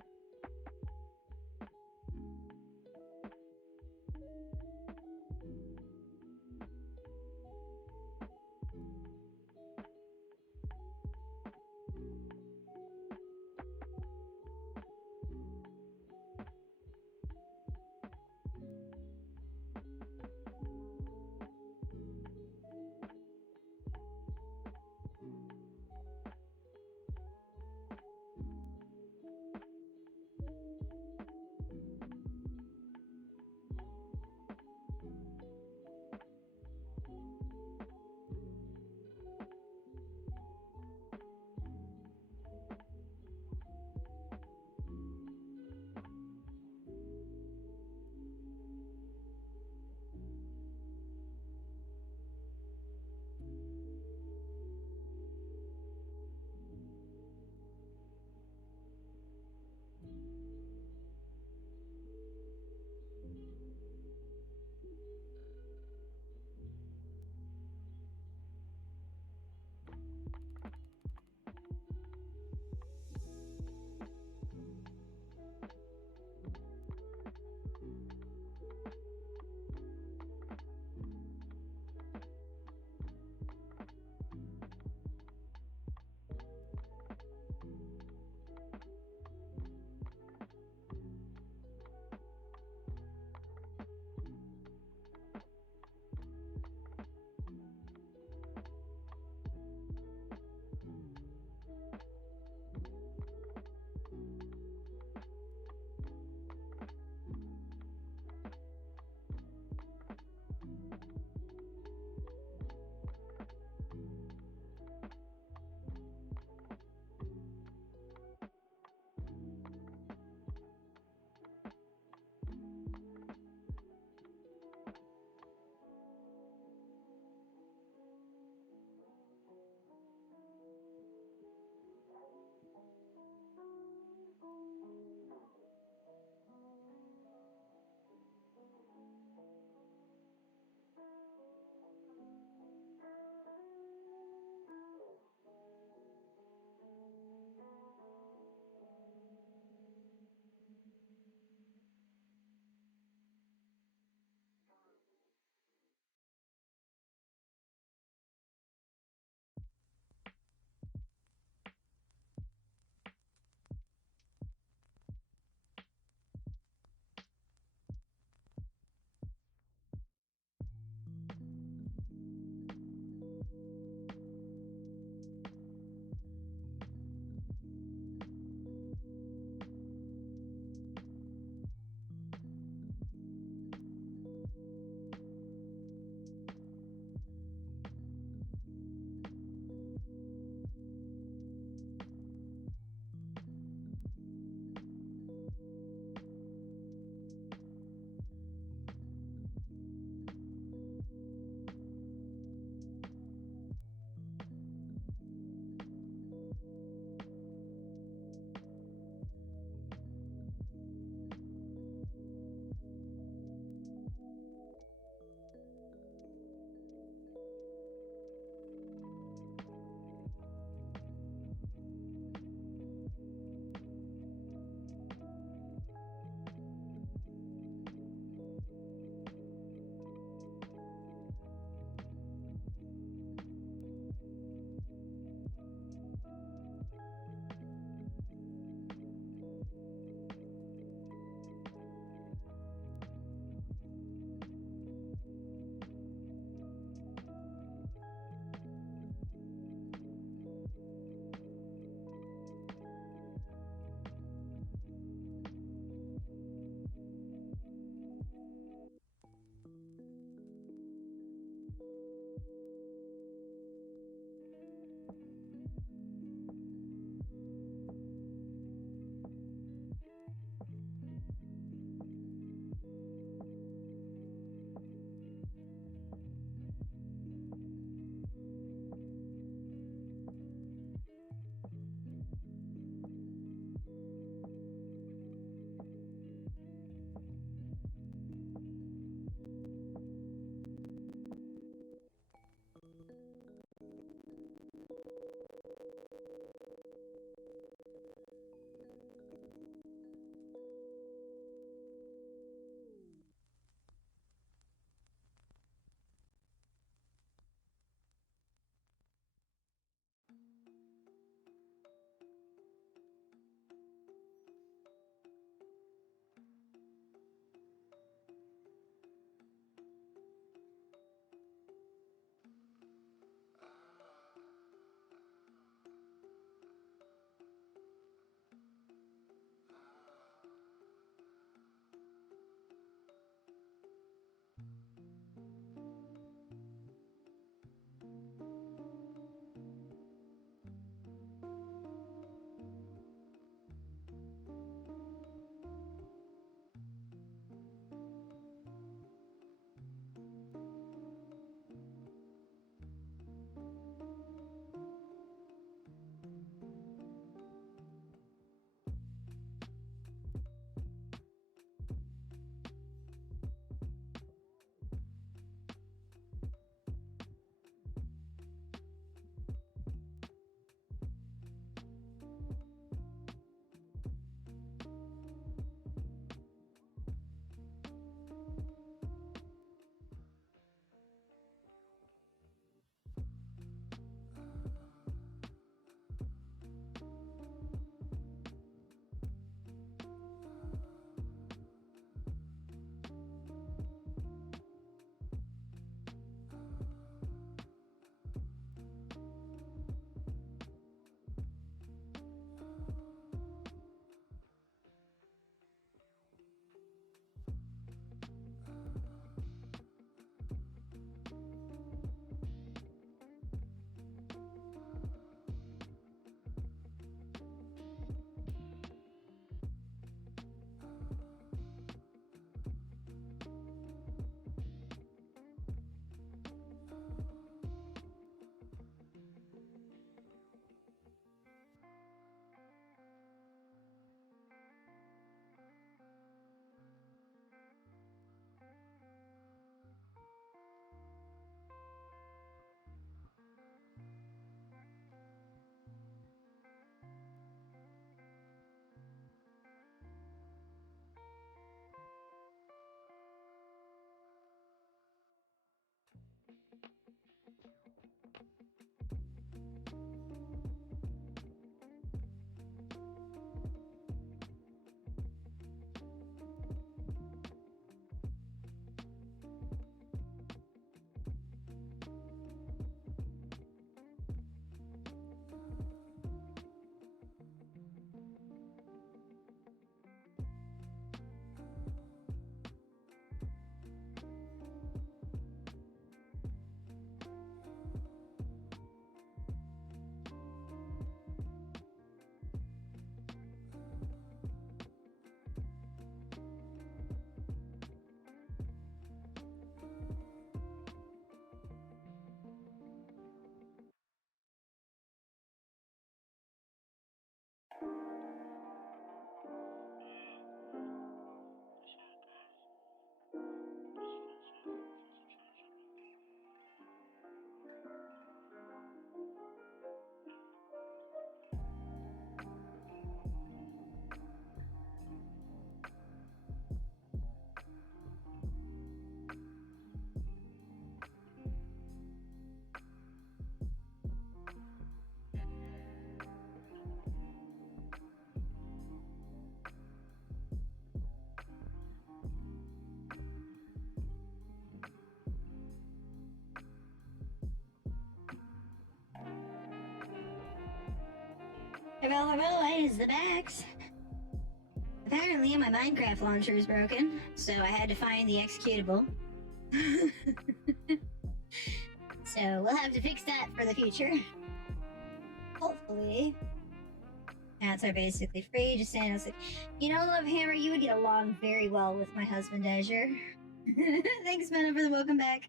is the Max. Apparently, my Minecraft launcher is broken, so I had to find the executable. So we'll have to fix that for the future. Hopefully. Cats are basically free, just saying. I was like, you know, Love Hammer, you would get along very well with my husband Azure. Thanks, Mena, for the welcome back.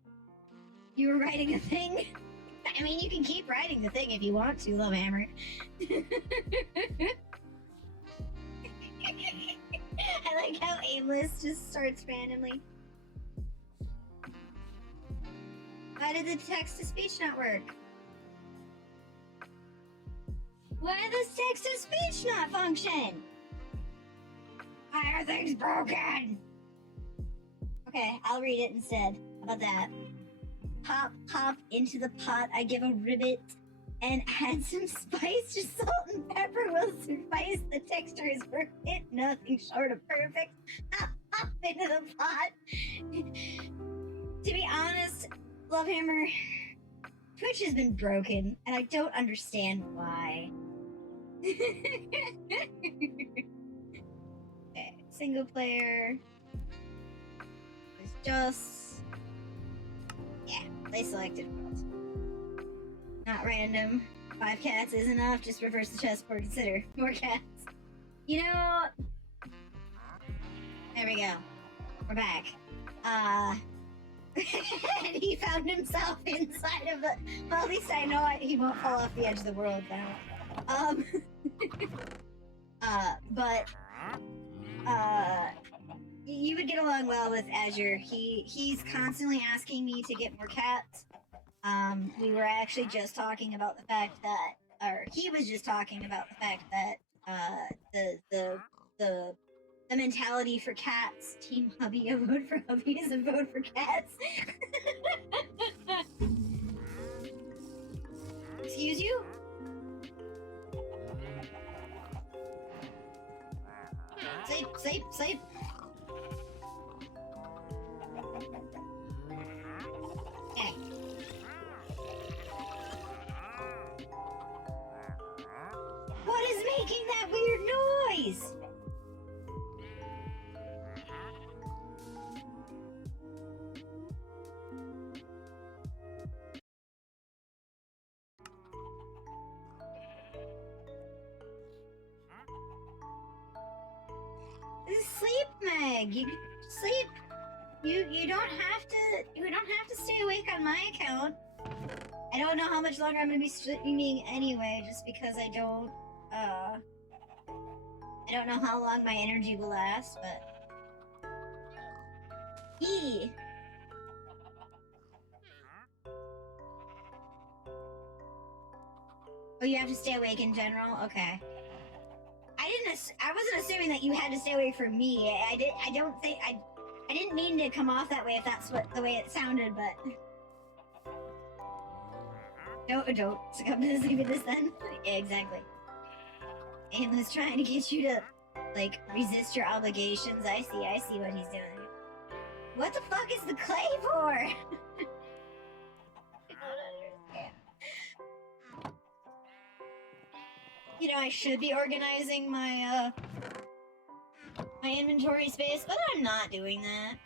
You were writing a thing? I mean, you can keep writing the thing if you want to, Love Hammer. I like how aimless just starts randomly. Why did the text-to-speech not work? Why does text-to-speech not function? Why are things broken? Okay, I'll read it instead. How about that? Pop, pop into the pot. I give a ribbit and add some spice. Just salt and pepper will suffice. The texture is perfect. Nothing short of perfect. Pop, pop into the pot. To be honest, Love Hammer, Twitch has been broken, and I don't understand why. Okay, single player. It's just... yeah, play selected world. Not random. 5 cats is enough, just reverse the chessboard, consider. More cats. You know... there we go. We're back. And he found himself inside of the... well, at least I know he won't fall off the edge of the world now. You would get along well with Azure. He's constantly asking me to get more cats. We were actually just talking about the fact that... or he was just talking about the fact that, the mentality for cats. Team Hubby, a vote for hubbies, a vote for cats. Excuse you? Sleep, sleep, sleep. Okay. What is making that weird noise? Sleep, Meg. You sleep. You don't have to stay awake on my account. I don't know how much longer I'm gonna be streaming anyway, just because I don't know how long my energy will last, but oh, you have to stay awake in general? Okay. I wasn't assuming that you had to stay awake for me. I didn't mean to come off that way if that's the way it sounded, but don't succumb to the sleepiness then. Yeah, exactly. Aimless trying to get you to like resist your obligations. I see what he's doing. What the fuck is the clay for? I don't understand. You know, I should be organizing my my inventory space, but I'm not doing that.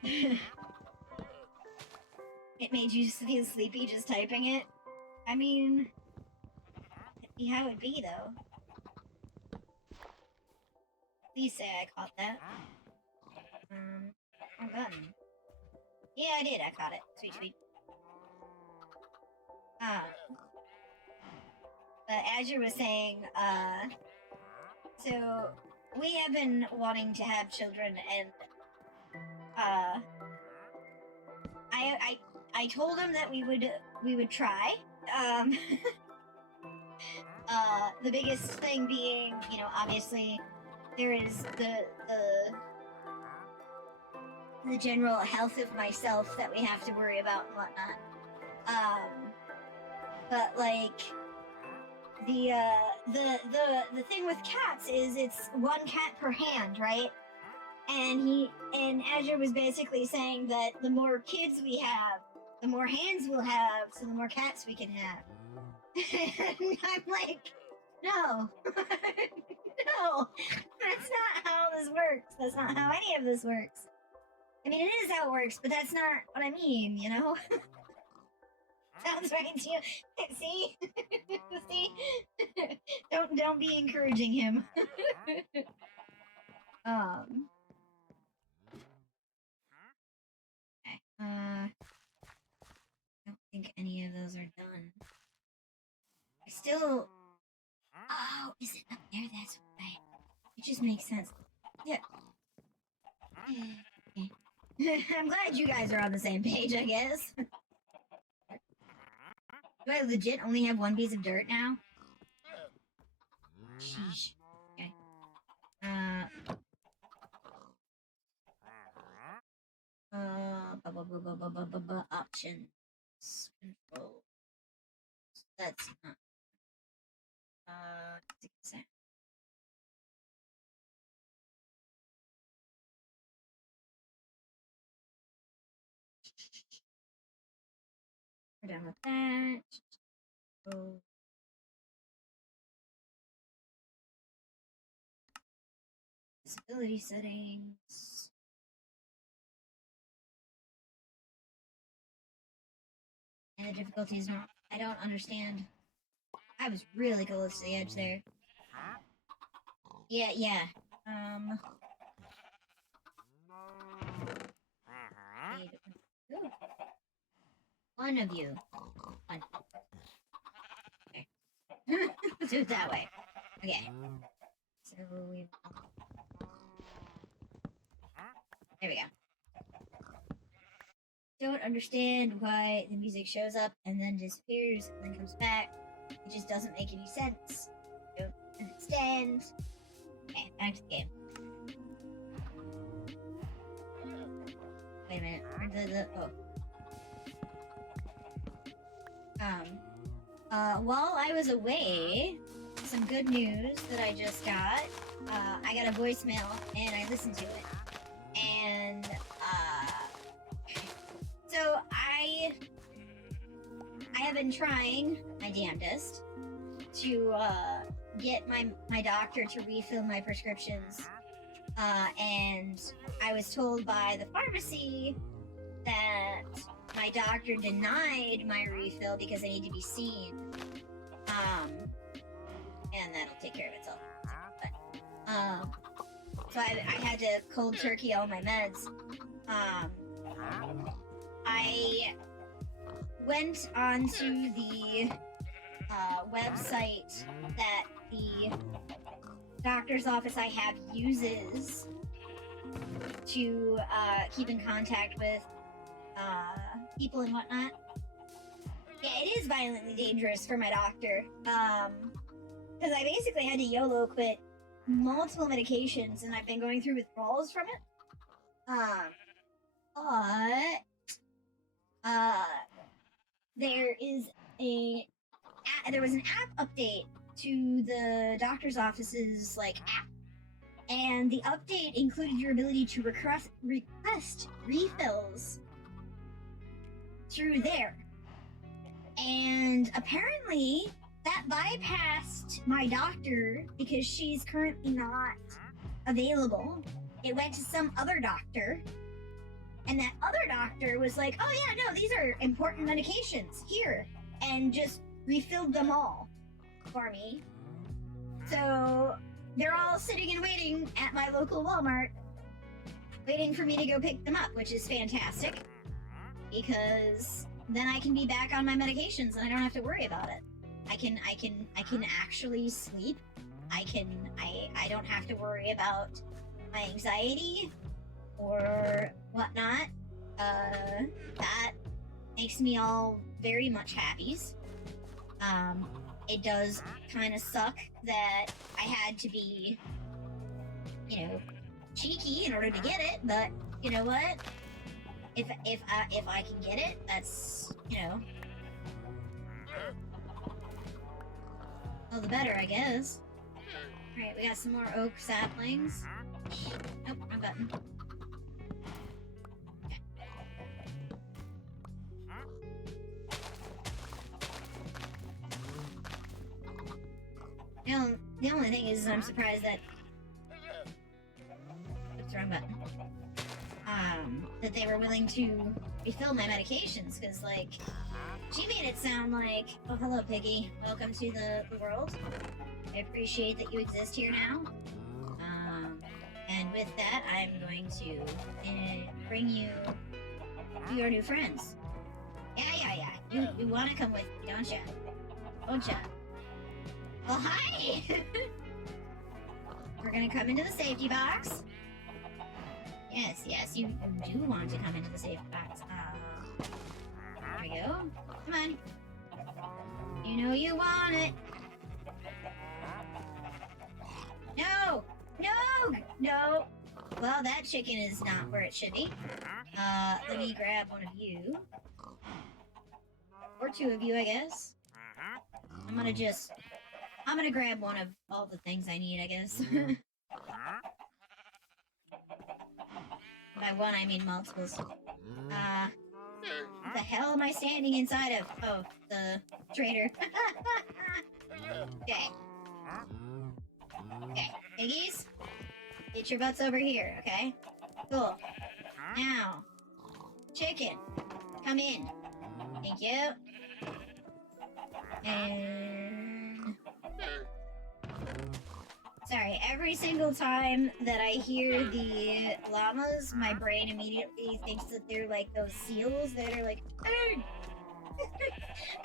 It made you feel sleepy just typing it? I mean, see how it'd be though. Please say I caught that. Wrong button. Yeah, I did. I caught it. Sweet, sweet. But Azure was saying, so we have been wanting to have children, and I told him that we would try. The biggest thing being, you know, obviously there is the general health of myself that we have to worry about and whatnot. But like the thing with cats is it's 1 cat per hand, right? And Azure was basically saying that the more kids we have, the more hands we'll have, so the more cats we can have. And I'm like, No. No. That's not how this works. That's not how any of this works. I mean, it is how it works, but that's not what I mean, you know? Sounds right to you. See? See? Don't be encouraging him. Okay. I don't think any of those are done. I still. Oh, is it up there? That's right. It just makes sense. Yeah. I'm glad you guys are on the same page, I guess. Do I legit only have one piece of dirt now? Sheesh. Okay. Options. Control. That's not. We're done with that. Oh. Disability settings. And the difficulty is not. I don't understand. I was really close to the edge there. Yeah. Ooh. One of you. One. Okay. Let's do it that way. Okay. So we. There we go. Don't understand why the music shows up and then disappears and then comes back. It just doesn't make any sense. Don't understand. Okay, back to the game. Wait a minute. Where'd the while I was away, some good news that I just got. I got a voicemail and I listened to it. And so I have been trying my damnedest to get my doctor to refill my prescriptions. And I was told by the pharmacy that my doctor denied my refill because I need to be seen. And that'll take care of itself. But, so I had to cold turkey all my meds. I went onto the website that the doctor's office I have uses to keep in contact with people and whatnot. Yeah, it is violently dangerous for my doctor. Because I basically had to YOLO quit multiple medications and I've been going through withdrawals from it. There was an app update to the doctor's office's app, and the update included your ability to request refills through there. And apparently that bypassed my doctor because she's currently not available. It went to some other doctor, and that other doctor was like, oh yeah, no, these are important medications, here, and just refilled them all for me. So they're all sitting and waiting at my local Walmart, waiting for me to go pick them up, which is fantastic, because then I can be back on my medications and I don't have to worry about it. I can actually sleep. I don't have to worry about my anxiety or whatnot. That makes me all very much happies. It does kind of suck that I had to be, cheeky in order to get it, but you know what? If I can get it, that's, all the better, I guess. Alright, we got some more oak saplings. Nope, wrong button. Okay. The only thing is, I'm surprised that. Oops, wrong button. That they were willing to refill my medications, because, like, she made it sound like, oh, hello, Piggy. Welcome to the world. I appreciate that you exist here now. And with that, I'm going to bring you your new friends. Yeah. You want to come with me, don't ya? Don't ya? Well, hi! We're gonna come into the safety box. Yes, you do want to come into the safety box. There we go. Come on. You know you want it. No! Well, that chicken is not where it should be. Let me grab one of you. Or two of you, I guess. I'm gonna grab one of all the things I need, I guess. By one, I mean multiples. What the hell am I standing inside of? Oh, the trader. Okay, piggies, get your butts over here, okay? Cool. Now, chicken, come in. Thank you. And... sorry, every single time that I hear the llamas, my brain immediately thinks that they're like those seals that are like, I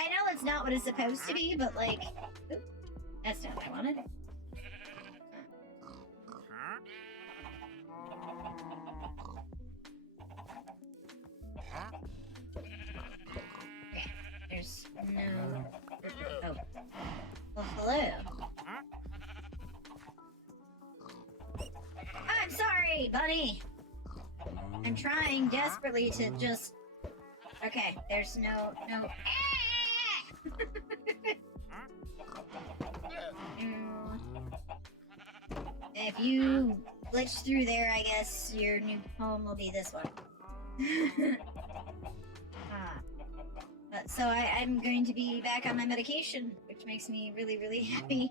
know it's not what it's supposed to be, but like, oop, that's not what I wanted. Okay, there's no... oh. Well, hello. I'm sorry, buddy. I'm trying desperately to just... okay, there's no... If you glitch through there, I guess your new home will be this one. So I'm going to be back on my medication, which makes me really, really happy.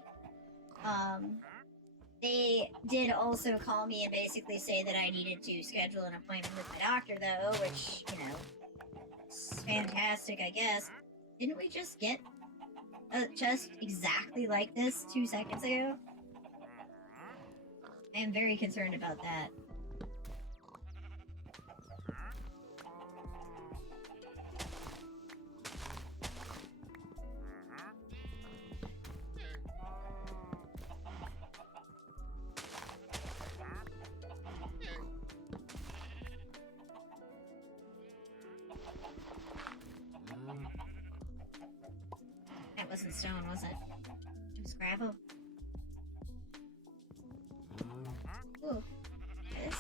They did also call me and basically say that I needed to schedule an appointment with my doctor, though, which, you know, is fantastic, I guess. Didn't we just get a chest exactly like this 2 seconds ago? I am very concerned about that. That wasn't stone, was it? It was gravel. Ooh. This?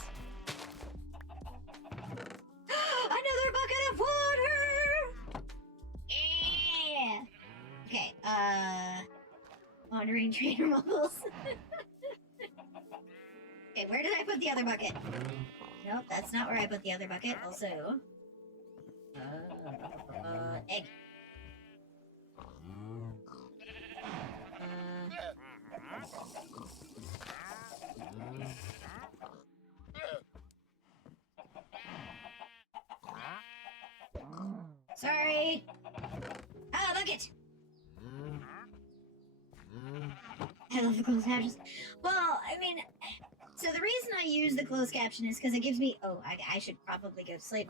Another bucket of water! Yeah! Okay, wandering trainer mobiles. Okay, where did I put the other bucket? Nope, that's not where I put the other bucket. Also, egg. Sorry. Ah, bucket. I love the closed captions. Well, I mean, so the reason I use the closed caption is because it gives me... oh, I should probably go to sleep.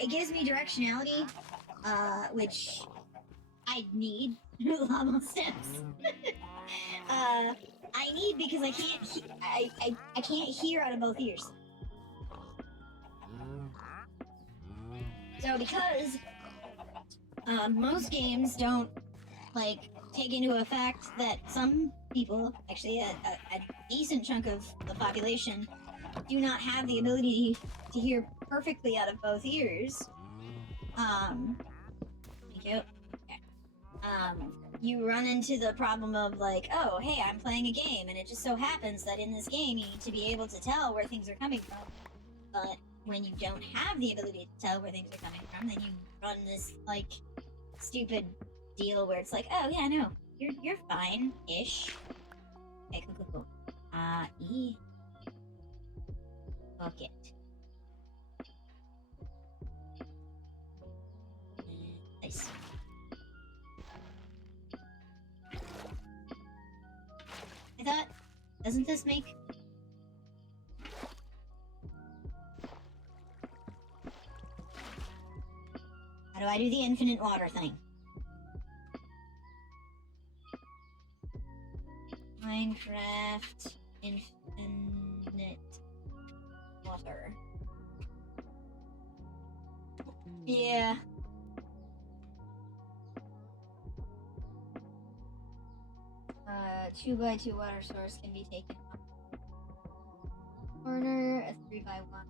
It gives me directionality, which I need. Llama steps. I need because I can't I can't hear out of both ears. So because most games don't like take into effect that some people, actually a decent chunk of the population, do not have the ability to hear perfectly out of both ears. Thank you. Okay. You run into the problem of like, oh, hey, I'm playing a game, and it just so happens that in this game you need to be able to tell where things are coming from. But when you don't have the ability to tell where things are coming from, then you run this like stupid deal where it's like, oh yeah, no, you're fine-ish. Okay, cool. E. Bucket. Nice. I thought, doesn't this make... How do I do the infinite water thing? Minecraft infinite water. Yeah. A 2x2 water source can be taken off the corner, a 3x1.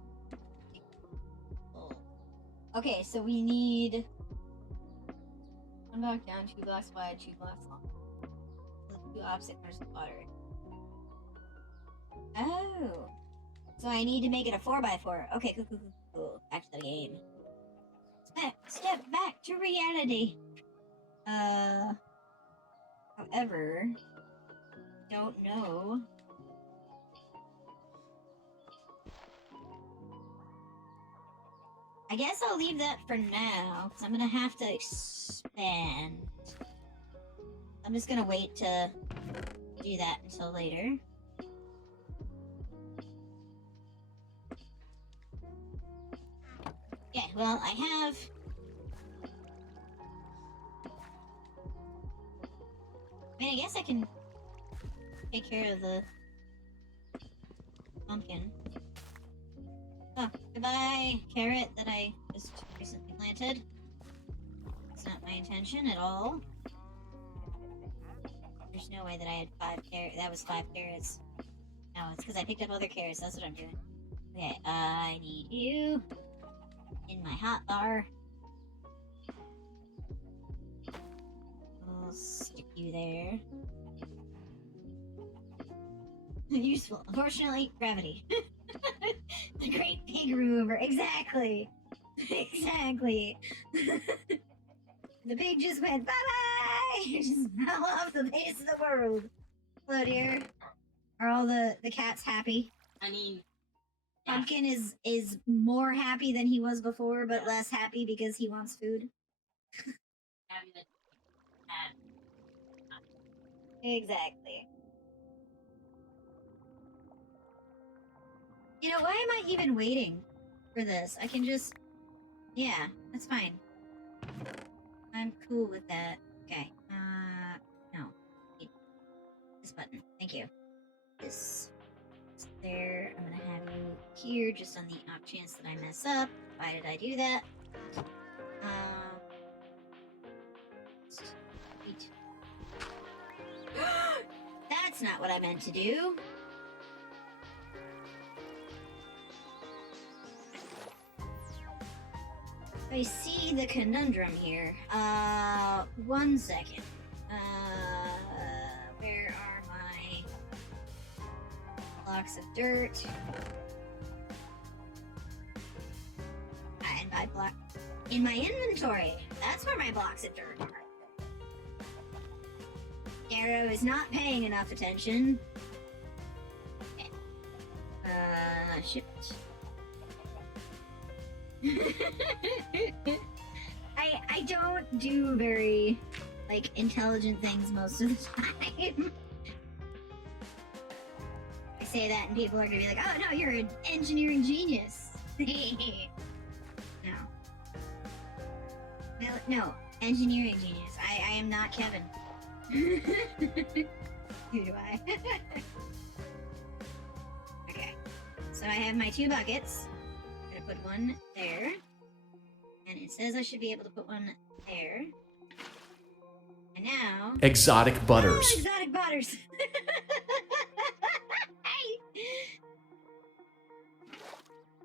Okay, so we need 1 block down, 2 blocks wide, 2 blocks long. The 2 opposite corners of water. Oh. So I need to make it a 4x4. Okay, cool. Back to the game. Step back to reality. However, don't know. I guess I'll leave that for now, because I'm gonna have to expand. I'm just gonna wait to do that until later. Yeah, well, I have... I mean, I guess I can take care of the pumpkin. Oh, goodbye, carrot that I just recently planted. It's not my intention at all. There's no way that I had 5 carrots. That was 5 carrots. No, it's because I picked up other carrots. That's what I'm doing. Okay, I need you in my hot bar. I'll stick you there. Useful. Unfortunately, gravity. The great pig remover. Exactly. Exactly. The pig just went bye-bye! Just fell off the face of the world. Hello, dear. Are all the cats happy? I mean... Pumpkin is more happy than he was before, but less happy because he wants food. Exactly. You know, why am I even waiting for this? I can just... Yeah, that's fine. I'm cool with that. Okay. No. This button. Thank you. This is there. I'm gonna have you here just on the off chance that I mess up. Why did I do that? Wait. That's not what I meant to do. I see the conundrum here. 1 second. Where are my blocks of dirt? And by block in my inventory. That's where my blocks of dirt are. Gero is not paying enough attention. Okay. Shit. I don't do very, like, intelligent things most of the time. I say that and people are gonna be like, oh no, you're an engineering genius. No. No, engineering genius. I am not Kevin. Who do I? Okay. So I have my 2 buckets. Put one there, and it says I should be able to put one there. And now Exotic butters. Oh, exotic butters.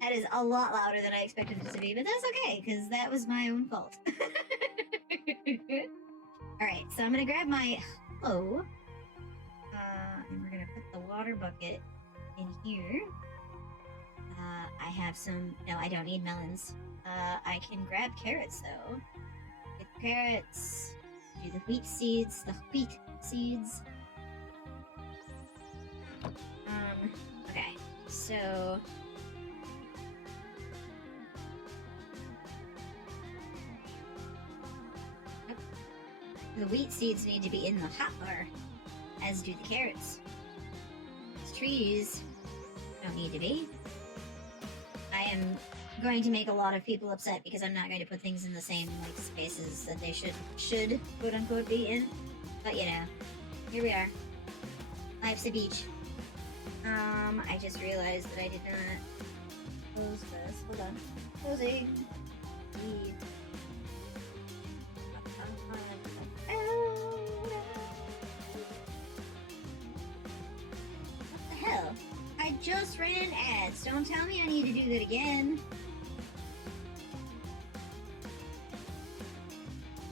That is a lot louder than I expected it to be, but that's okay because that was my own fault. All right, so I'm gonna grab my hoe, and we're gonna put the water bucket in here. I have some... No, I don't need melons. I can grab carrots, though. With carrots, do the wheat seeds. so... The wheat seeds need to be in the hotbar, as do the carrots. These trees don't need to be. I am going to make a lot of people upset because I'm not going to put things in the same like spaces that they should quote unquote be in. But you know, here we are. Life's a beach. I just realized that I did not close this. Hold on. Closing. Leave. What the hell? I just ran ads. Don't tell me I need to do that again.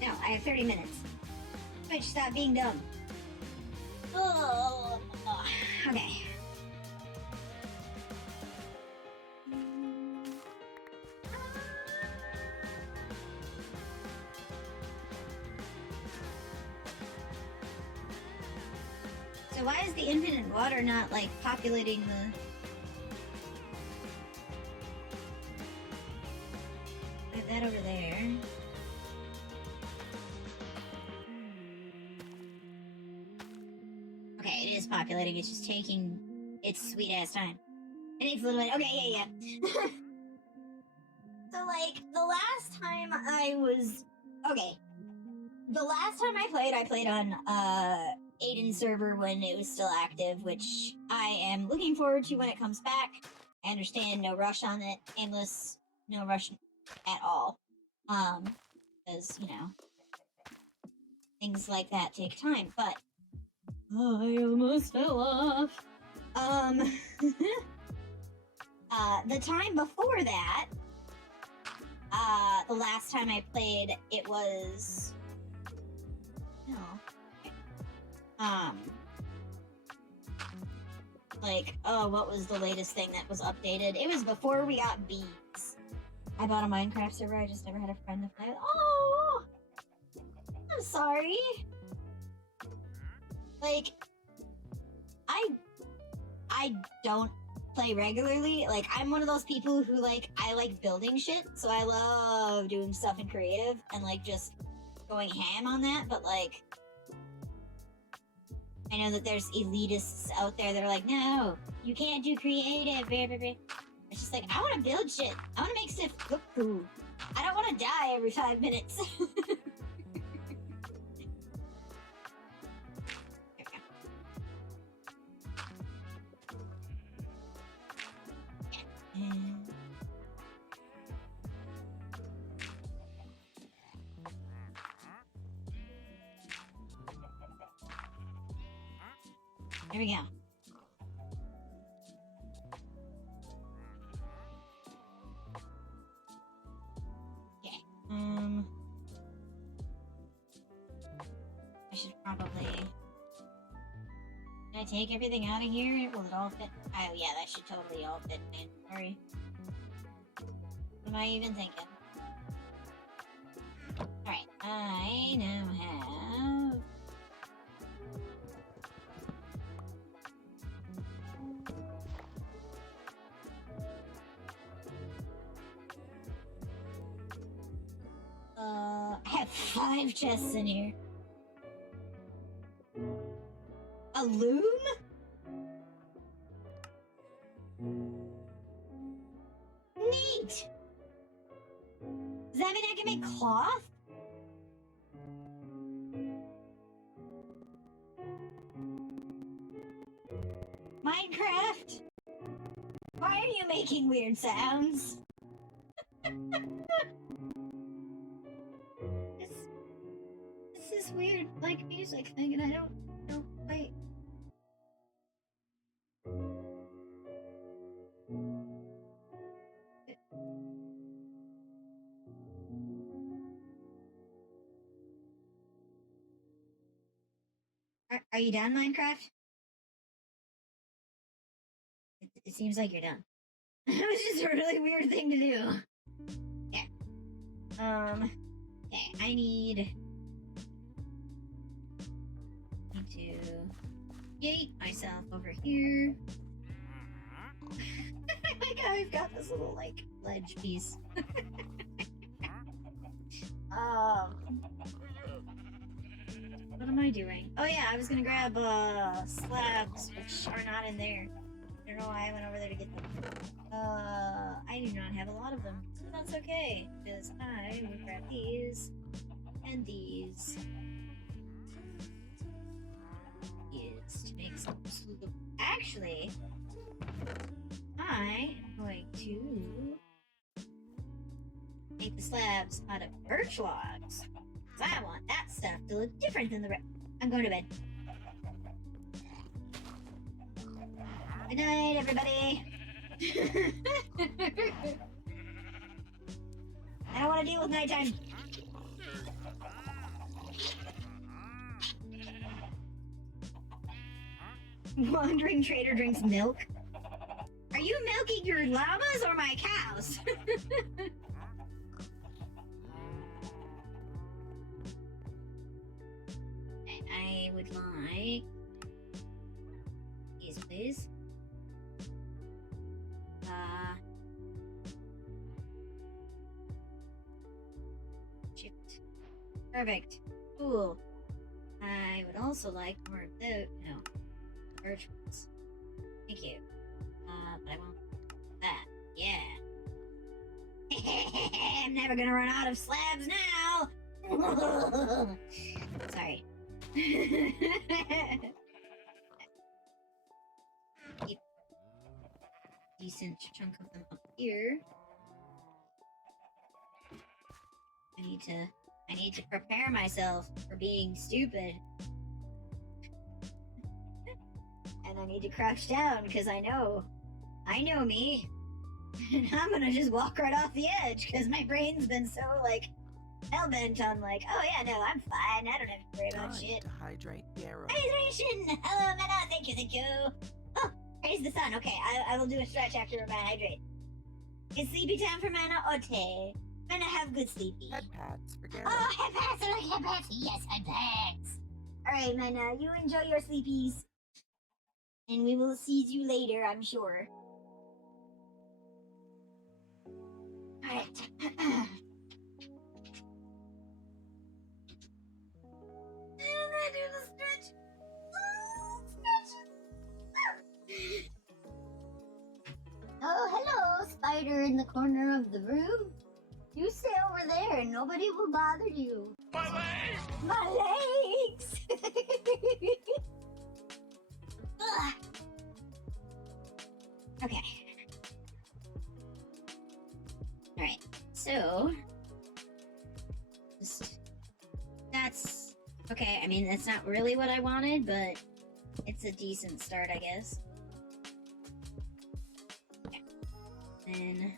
No, I have 30 minutes. Twitch, stop being dumb. Oh, okay. So why is the infinite water not, like, populating the... I have that over there. Okay, it is populating, it's just taking its sweet-ass time. It takes a little bit... Okay, yeah. So, like, the last time I was... Okay. The last time I played on, Aiden's server when it was still active, which I am looking forward to when it comes back. I understand, no rush on it. Aimless, no rush at all. Because, you know, things like that take time, but... Oh, I almost fell off. The time before that, the last time I played, it was... No. Like, oh, what was the latest thing that was updated? It was before we got bees. I bought a Minecraft server, I just never had a friend to play with. Oh! I'm sorry. Like, I don't play regularly. Like, I'm one of those people who, like, I like building shit, so I love doing stuff in creative and, like, just going ham on that, but, like, I know that there's elitists out there that are like, no, you can't do creative, blah, blah, blah. It's just like, I want to build shit. I want to make stuff look cool. I don't want to die every 5 minutes. There we go. Okay. I should probably... Can I take everything out of here? Will it all fit? Oh yeah, that should totally all fit in inventory. What am I even thinking? Alright, I now have... I have 5 chests in here. A loom? Neat! Does that mean I can make cloth? Minecraft? Why are you making weird sounds? This is weird, like, music thing, and I don't quite... Are you done, Minecraft? It seems like you're done. It was just a really weird thing to do. Yeah. Okay, I need to gate myself over here. I like how we've got this little, like, ledge piece. What am I doing? Oh yeah, I was gonna grab, slabs, which are not in there. I don't know why I went over there to get them. I do not have a lot of them, so that's okay, because I will grab these, and these. Is to make some sloop. Actually, I am going to make the slabs out of birch logs. Because I want that stuff to look different than the rest. I'm going to bed. Good night, everybody. I don't want to deal with nighttime. Wandering trader drinks milk. Are you milking your llamas or my cows? I would like these, please. Shift. Perfect. Cool. I would also like more of those. No. Birch ones. Thank you. But I want that. Yeah. I'm never gonna run out of slabs now! Sorry. Keep a decent chunk of them up here. I need to prepare myself for being stupid. And I need to crouch down because I know me. And I'm gonna just walk right off the edge because my brain's been so, like, hellbent on, like, oh yeah, no, I'm fine. I don't have to worry about shit. To hydrate Gero. Hydration! Hello, Mena. Thank you. Oh, praise the sun. Okay, I will do a stretch after I hydrate. It's sleepy time for Mena. Okay. Mena, have good sleepy. Head pats for Gero. Oh, head pats! I like head pats! Yes, head pats! Alright, Mena, you enjoy your sleepies. And we will see you later, I'm sure. Alright. And I do the stretch. Oh, hello, spider in the corner of the room. You stay over there and nobody will bother you. My legs! My legs! Okay. Alright, so... That's... Okay, I mean, that's not really what I wanted, but it's a decent start, I guess. Okay. Then...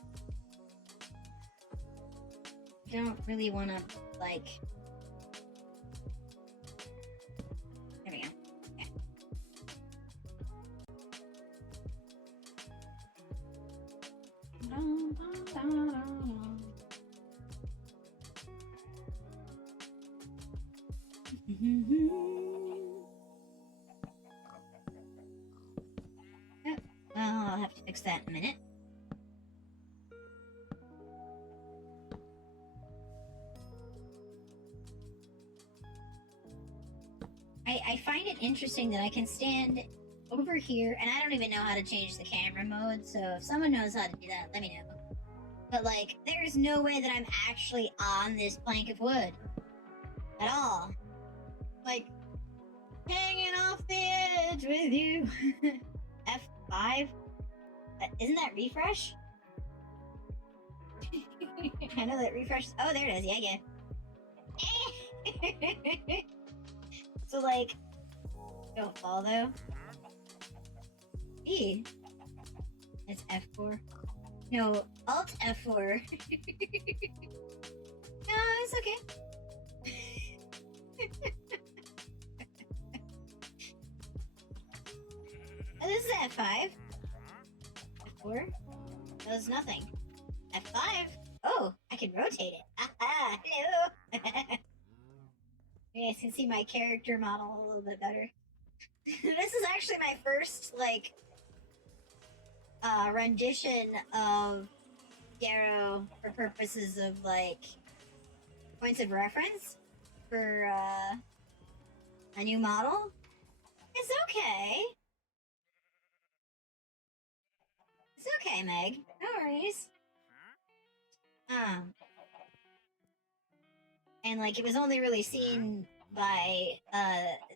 I don't really want to, like... There we go. Okay. Well, I'll have to fix that in a minute. I find it interesting that I can stand over here, and I don't even know how to change the camera mode, so if someone knows how to do that, let me know. But, like, there's no way that I'm actually on this plank of wood. At all. Like, hanging off the edge with you. F5? Isn't that refresh? I know that refresh. Oh, there it is. Yeah. So, like, don't fall though. E. It's F4. No, Alt F4. No, it's okay. Oh, this is F5. F4. Does nothing. F5. Oh, I can rotate it. Aha, hello. You guys can see my character model a little bit better. This is actually my first, like, rendition of Gero for purposes of like points of reference for a new model. It's okay. It's okay, Meg. No worries. And like it was only really seen by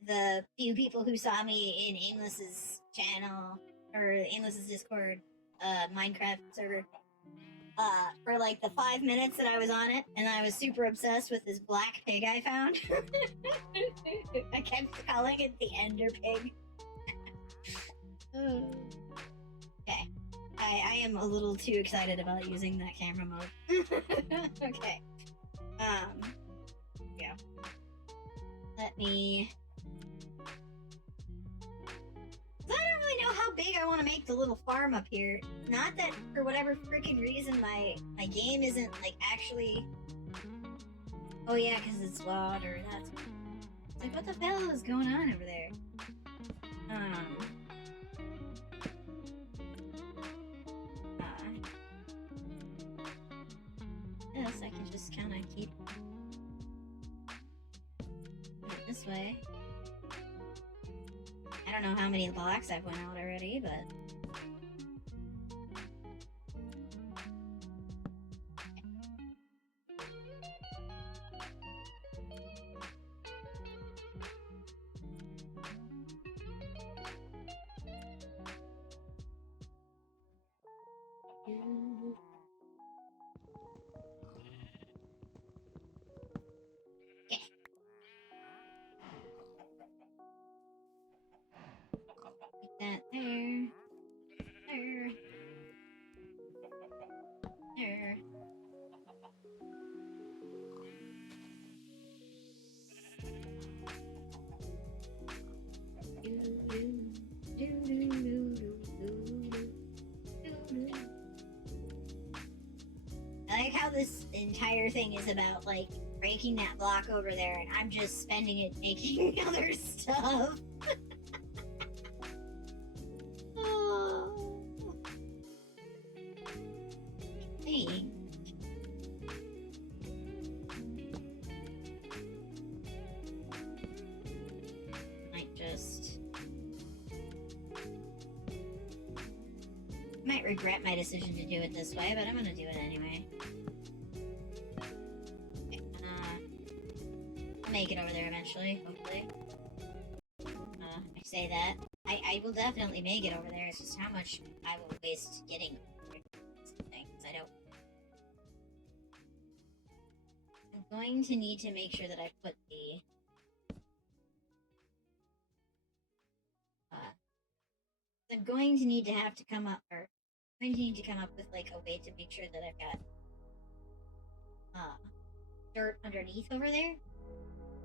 the few people who saw me in Aimless's channel or Aimless's Discord Minecraft server for like the 5 minutes that I was on it, and I was super obsessed with this black pig I found. I kept calling it the Ender Pig. Okay. I am a little too excited about using that camera mode. Okay. Yeah. Let me... I don't really know how big I want to make the little farm up here. Not that for whatever freaking reason my game isn't like actually... Oh yeah, because it's water. That's... It's like, what the hell is going on over there? Yes, I can just kind of keep it this way. I don't know how many blocks I've went out already, but... That there. There. There. I like how this entire thing is about like breaking that block over there, and I'm just spending it making other stuff. Dang. Might regret my decision to do it this way, but I'm gonna do it anyway. Okay, I'll make it over there eventually, hopefully. I say that. I will definitely make it over there, it's just how much I will waste getting over there. That's the thing, 'cause I don't... I'm going to need to make sure that I put the... I'm going to need to have to come up, or I'm going to need to come up with like a way to make sure that I've got dirt underneath over there,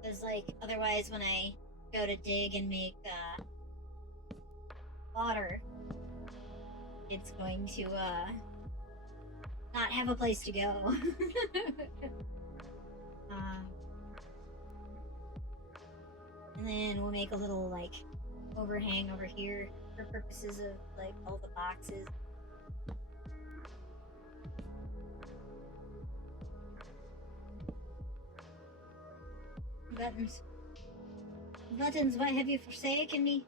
because like otherwise when I go to dig and make water, it's going to not have a place to go. And then we'll make a little like overhang over here for purposes of like all the boxes. Buttons. Buttons, why have you forsaken me?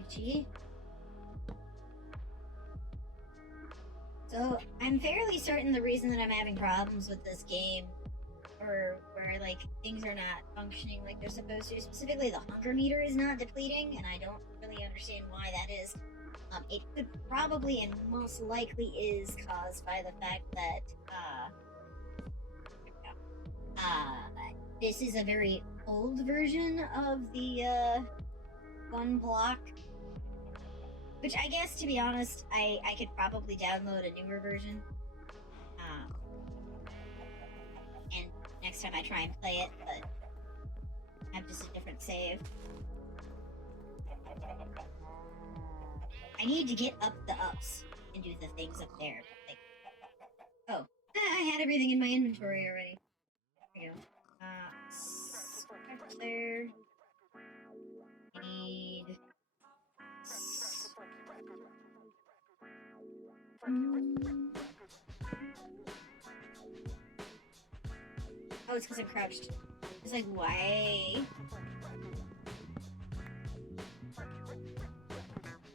Itchy. So, I'm fairly certain the reason that I'm having problems with this game, or where, like, things are not functioning like they're supposed to, specifically the hunger meter is not depleting, and I don't really understand why that is. It could probably and most likely is caused by the fact that, this is a very old version of the, 1Block. Which I guess, to be honest, I could probably download a newer version. And next time I try and play it, but have just a different save. I need to get up the ups and do the things up there. Like, oh. I had everything in my inventory already. There we go. Right there. I need. Oh, it's because I'm crouched. It's like, why?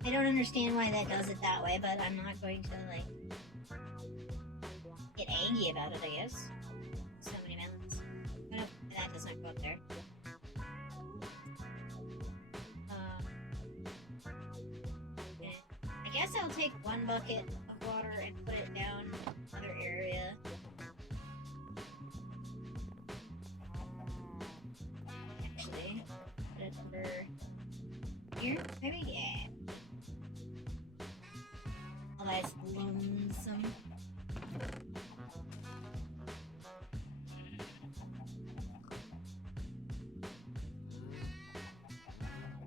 I don't understand why that does it that way, but I'm not going to, like, get angry about it, I guess. So many melons. But no, that does not go up there. Okay. I guess I'll take one bucket of water and put it down another area. Actually, put it over here, maybe? Yeah. Oh, that's lonesome.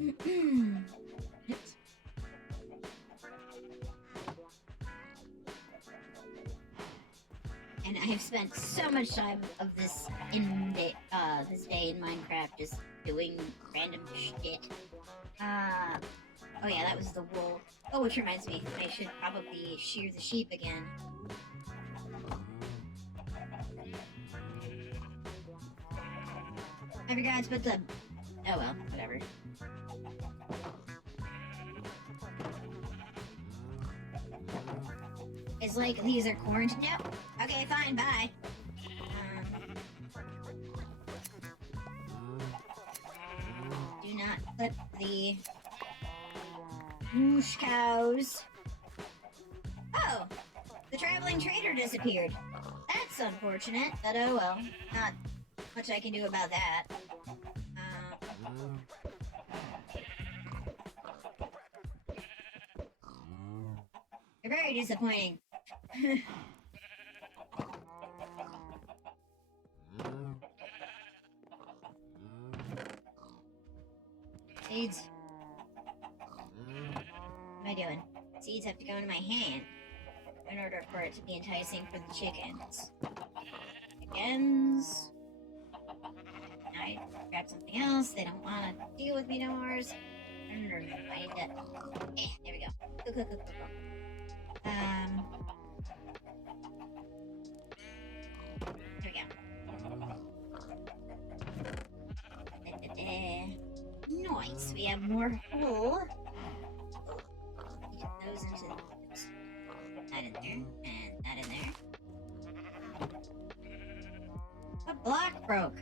Oops. And I've spent so much time of this this day in Minecraft just doing random shit. Oh yeah, that was the wool. Oh, which reminds me, I should probably shear the sheep again. I forgot to put the... Oh well, whatever. It's like these are quarantined. Nope. Okay, fine, bye. Do not clip the whoosh cows. Oh, the traveling trader disappeared. That's unfortunate, but oh well. Not much I can do about that. You're very disappointing. Seeds. What am I doing? Seeds have to go into my hand in order for it to be enticing for the chickens. Chickens. I grab something else. They don't want to deal with me no more. I need to... there we go. Cool. There we go. Nice. We have more wool. Get those into that in there, and that in there. A block broke.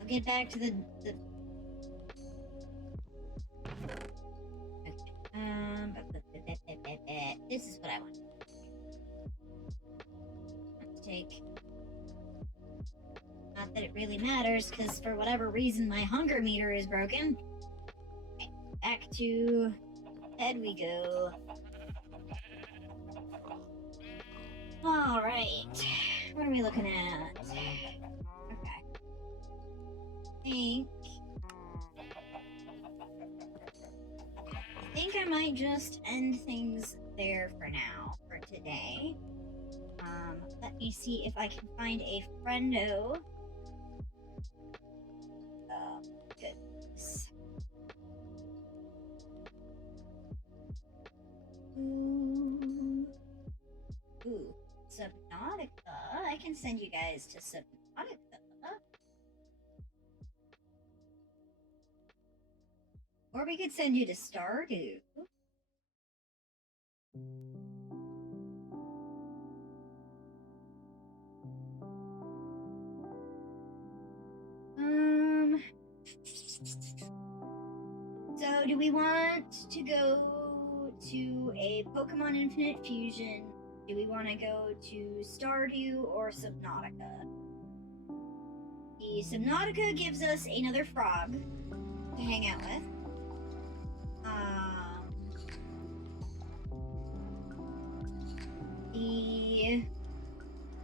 I'll get back to the okay. This is what I want. Let's take. Not that it really matters, because for whatever reason my hunger meter is broken. Okay, back to bed we go. Alright. What are we looking at? Okay. I think I might just end things there for now, for today. Let me see if I can find a friendo. Oh, goodness. Ooh, Subnautica. I can send you guys to Subnautica. Or we could send you to Stardew. So do we want to go to a Pokemon Infinite Fusion? Do we want to go to Stardew or Subnautica? The Subnautica gives us another frog to hang out with. The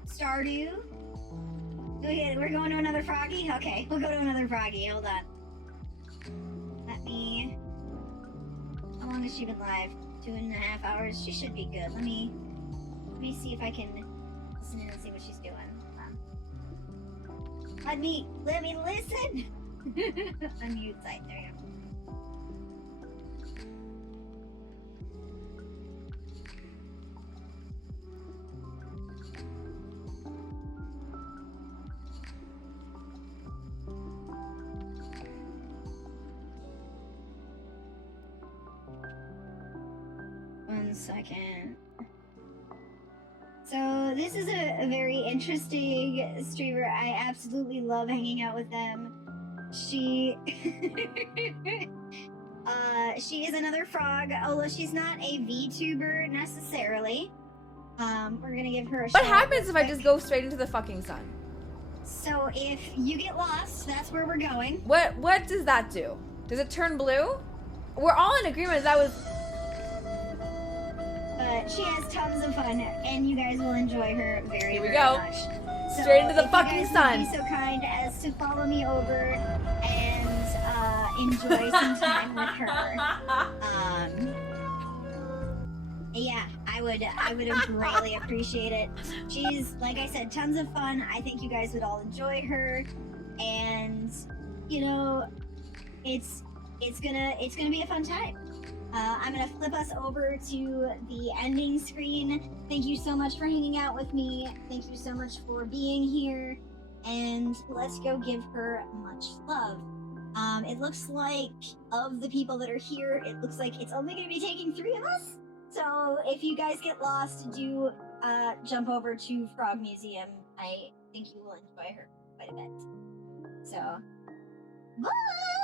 Stardew Okay, we're going to another froggy? Okay, we'll go to another froggy. Hold on. Let me... How long has she been live? 2.5 hours? She should be good. Let me see if I can listen in and see what she's doing. Hold on. Let me listen! Unmute site, there you go. One second. So this is a very interesting streamer. I absolutely love hanging out with them. She she is another frog, although she's not a VTuber necessarily. We're gonna give her a What shout happens real if I quick. just go straight into the fucking sun? So if you get lost, that's where we're going. What does that do? Does it turn blue? We're all in agreement that was... But she has tons of fun, and you guys will enjoy her very, Here we very go. much. Straight into the if fucking you guys sun. would be so kind as to follow me over and enjoy some time with her. Yeah, I would greatly appreciate it. She's, like I said, tons of fun. I think you guys would all enjoy her, and you know, it's gonna be a fun time. I'm gonna flip us over to the ending screen. Thank you so much for hanging out with me. Thank you so much for being here. And let's go give her much love. It looks like of the people that are here, it looks like it's only gonna be taking 3 of us. So if you guys get lost, do jump over to Frog Museum. I think you will enjoy her quite a bit. So, bye!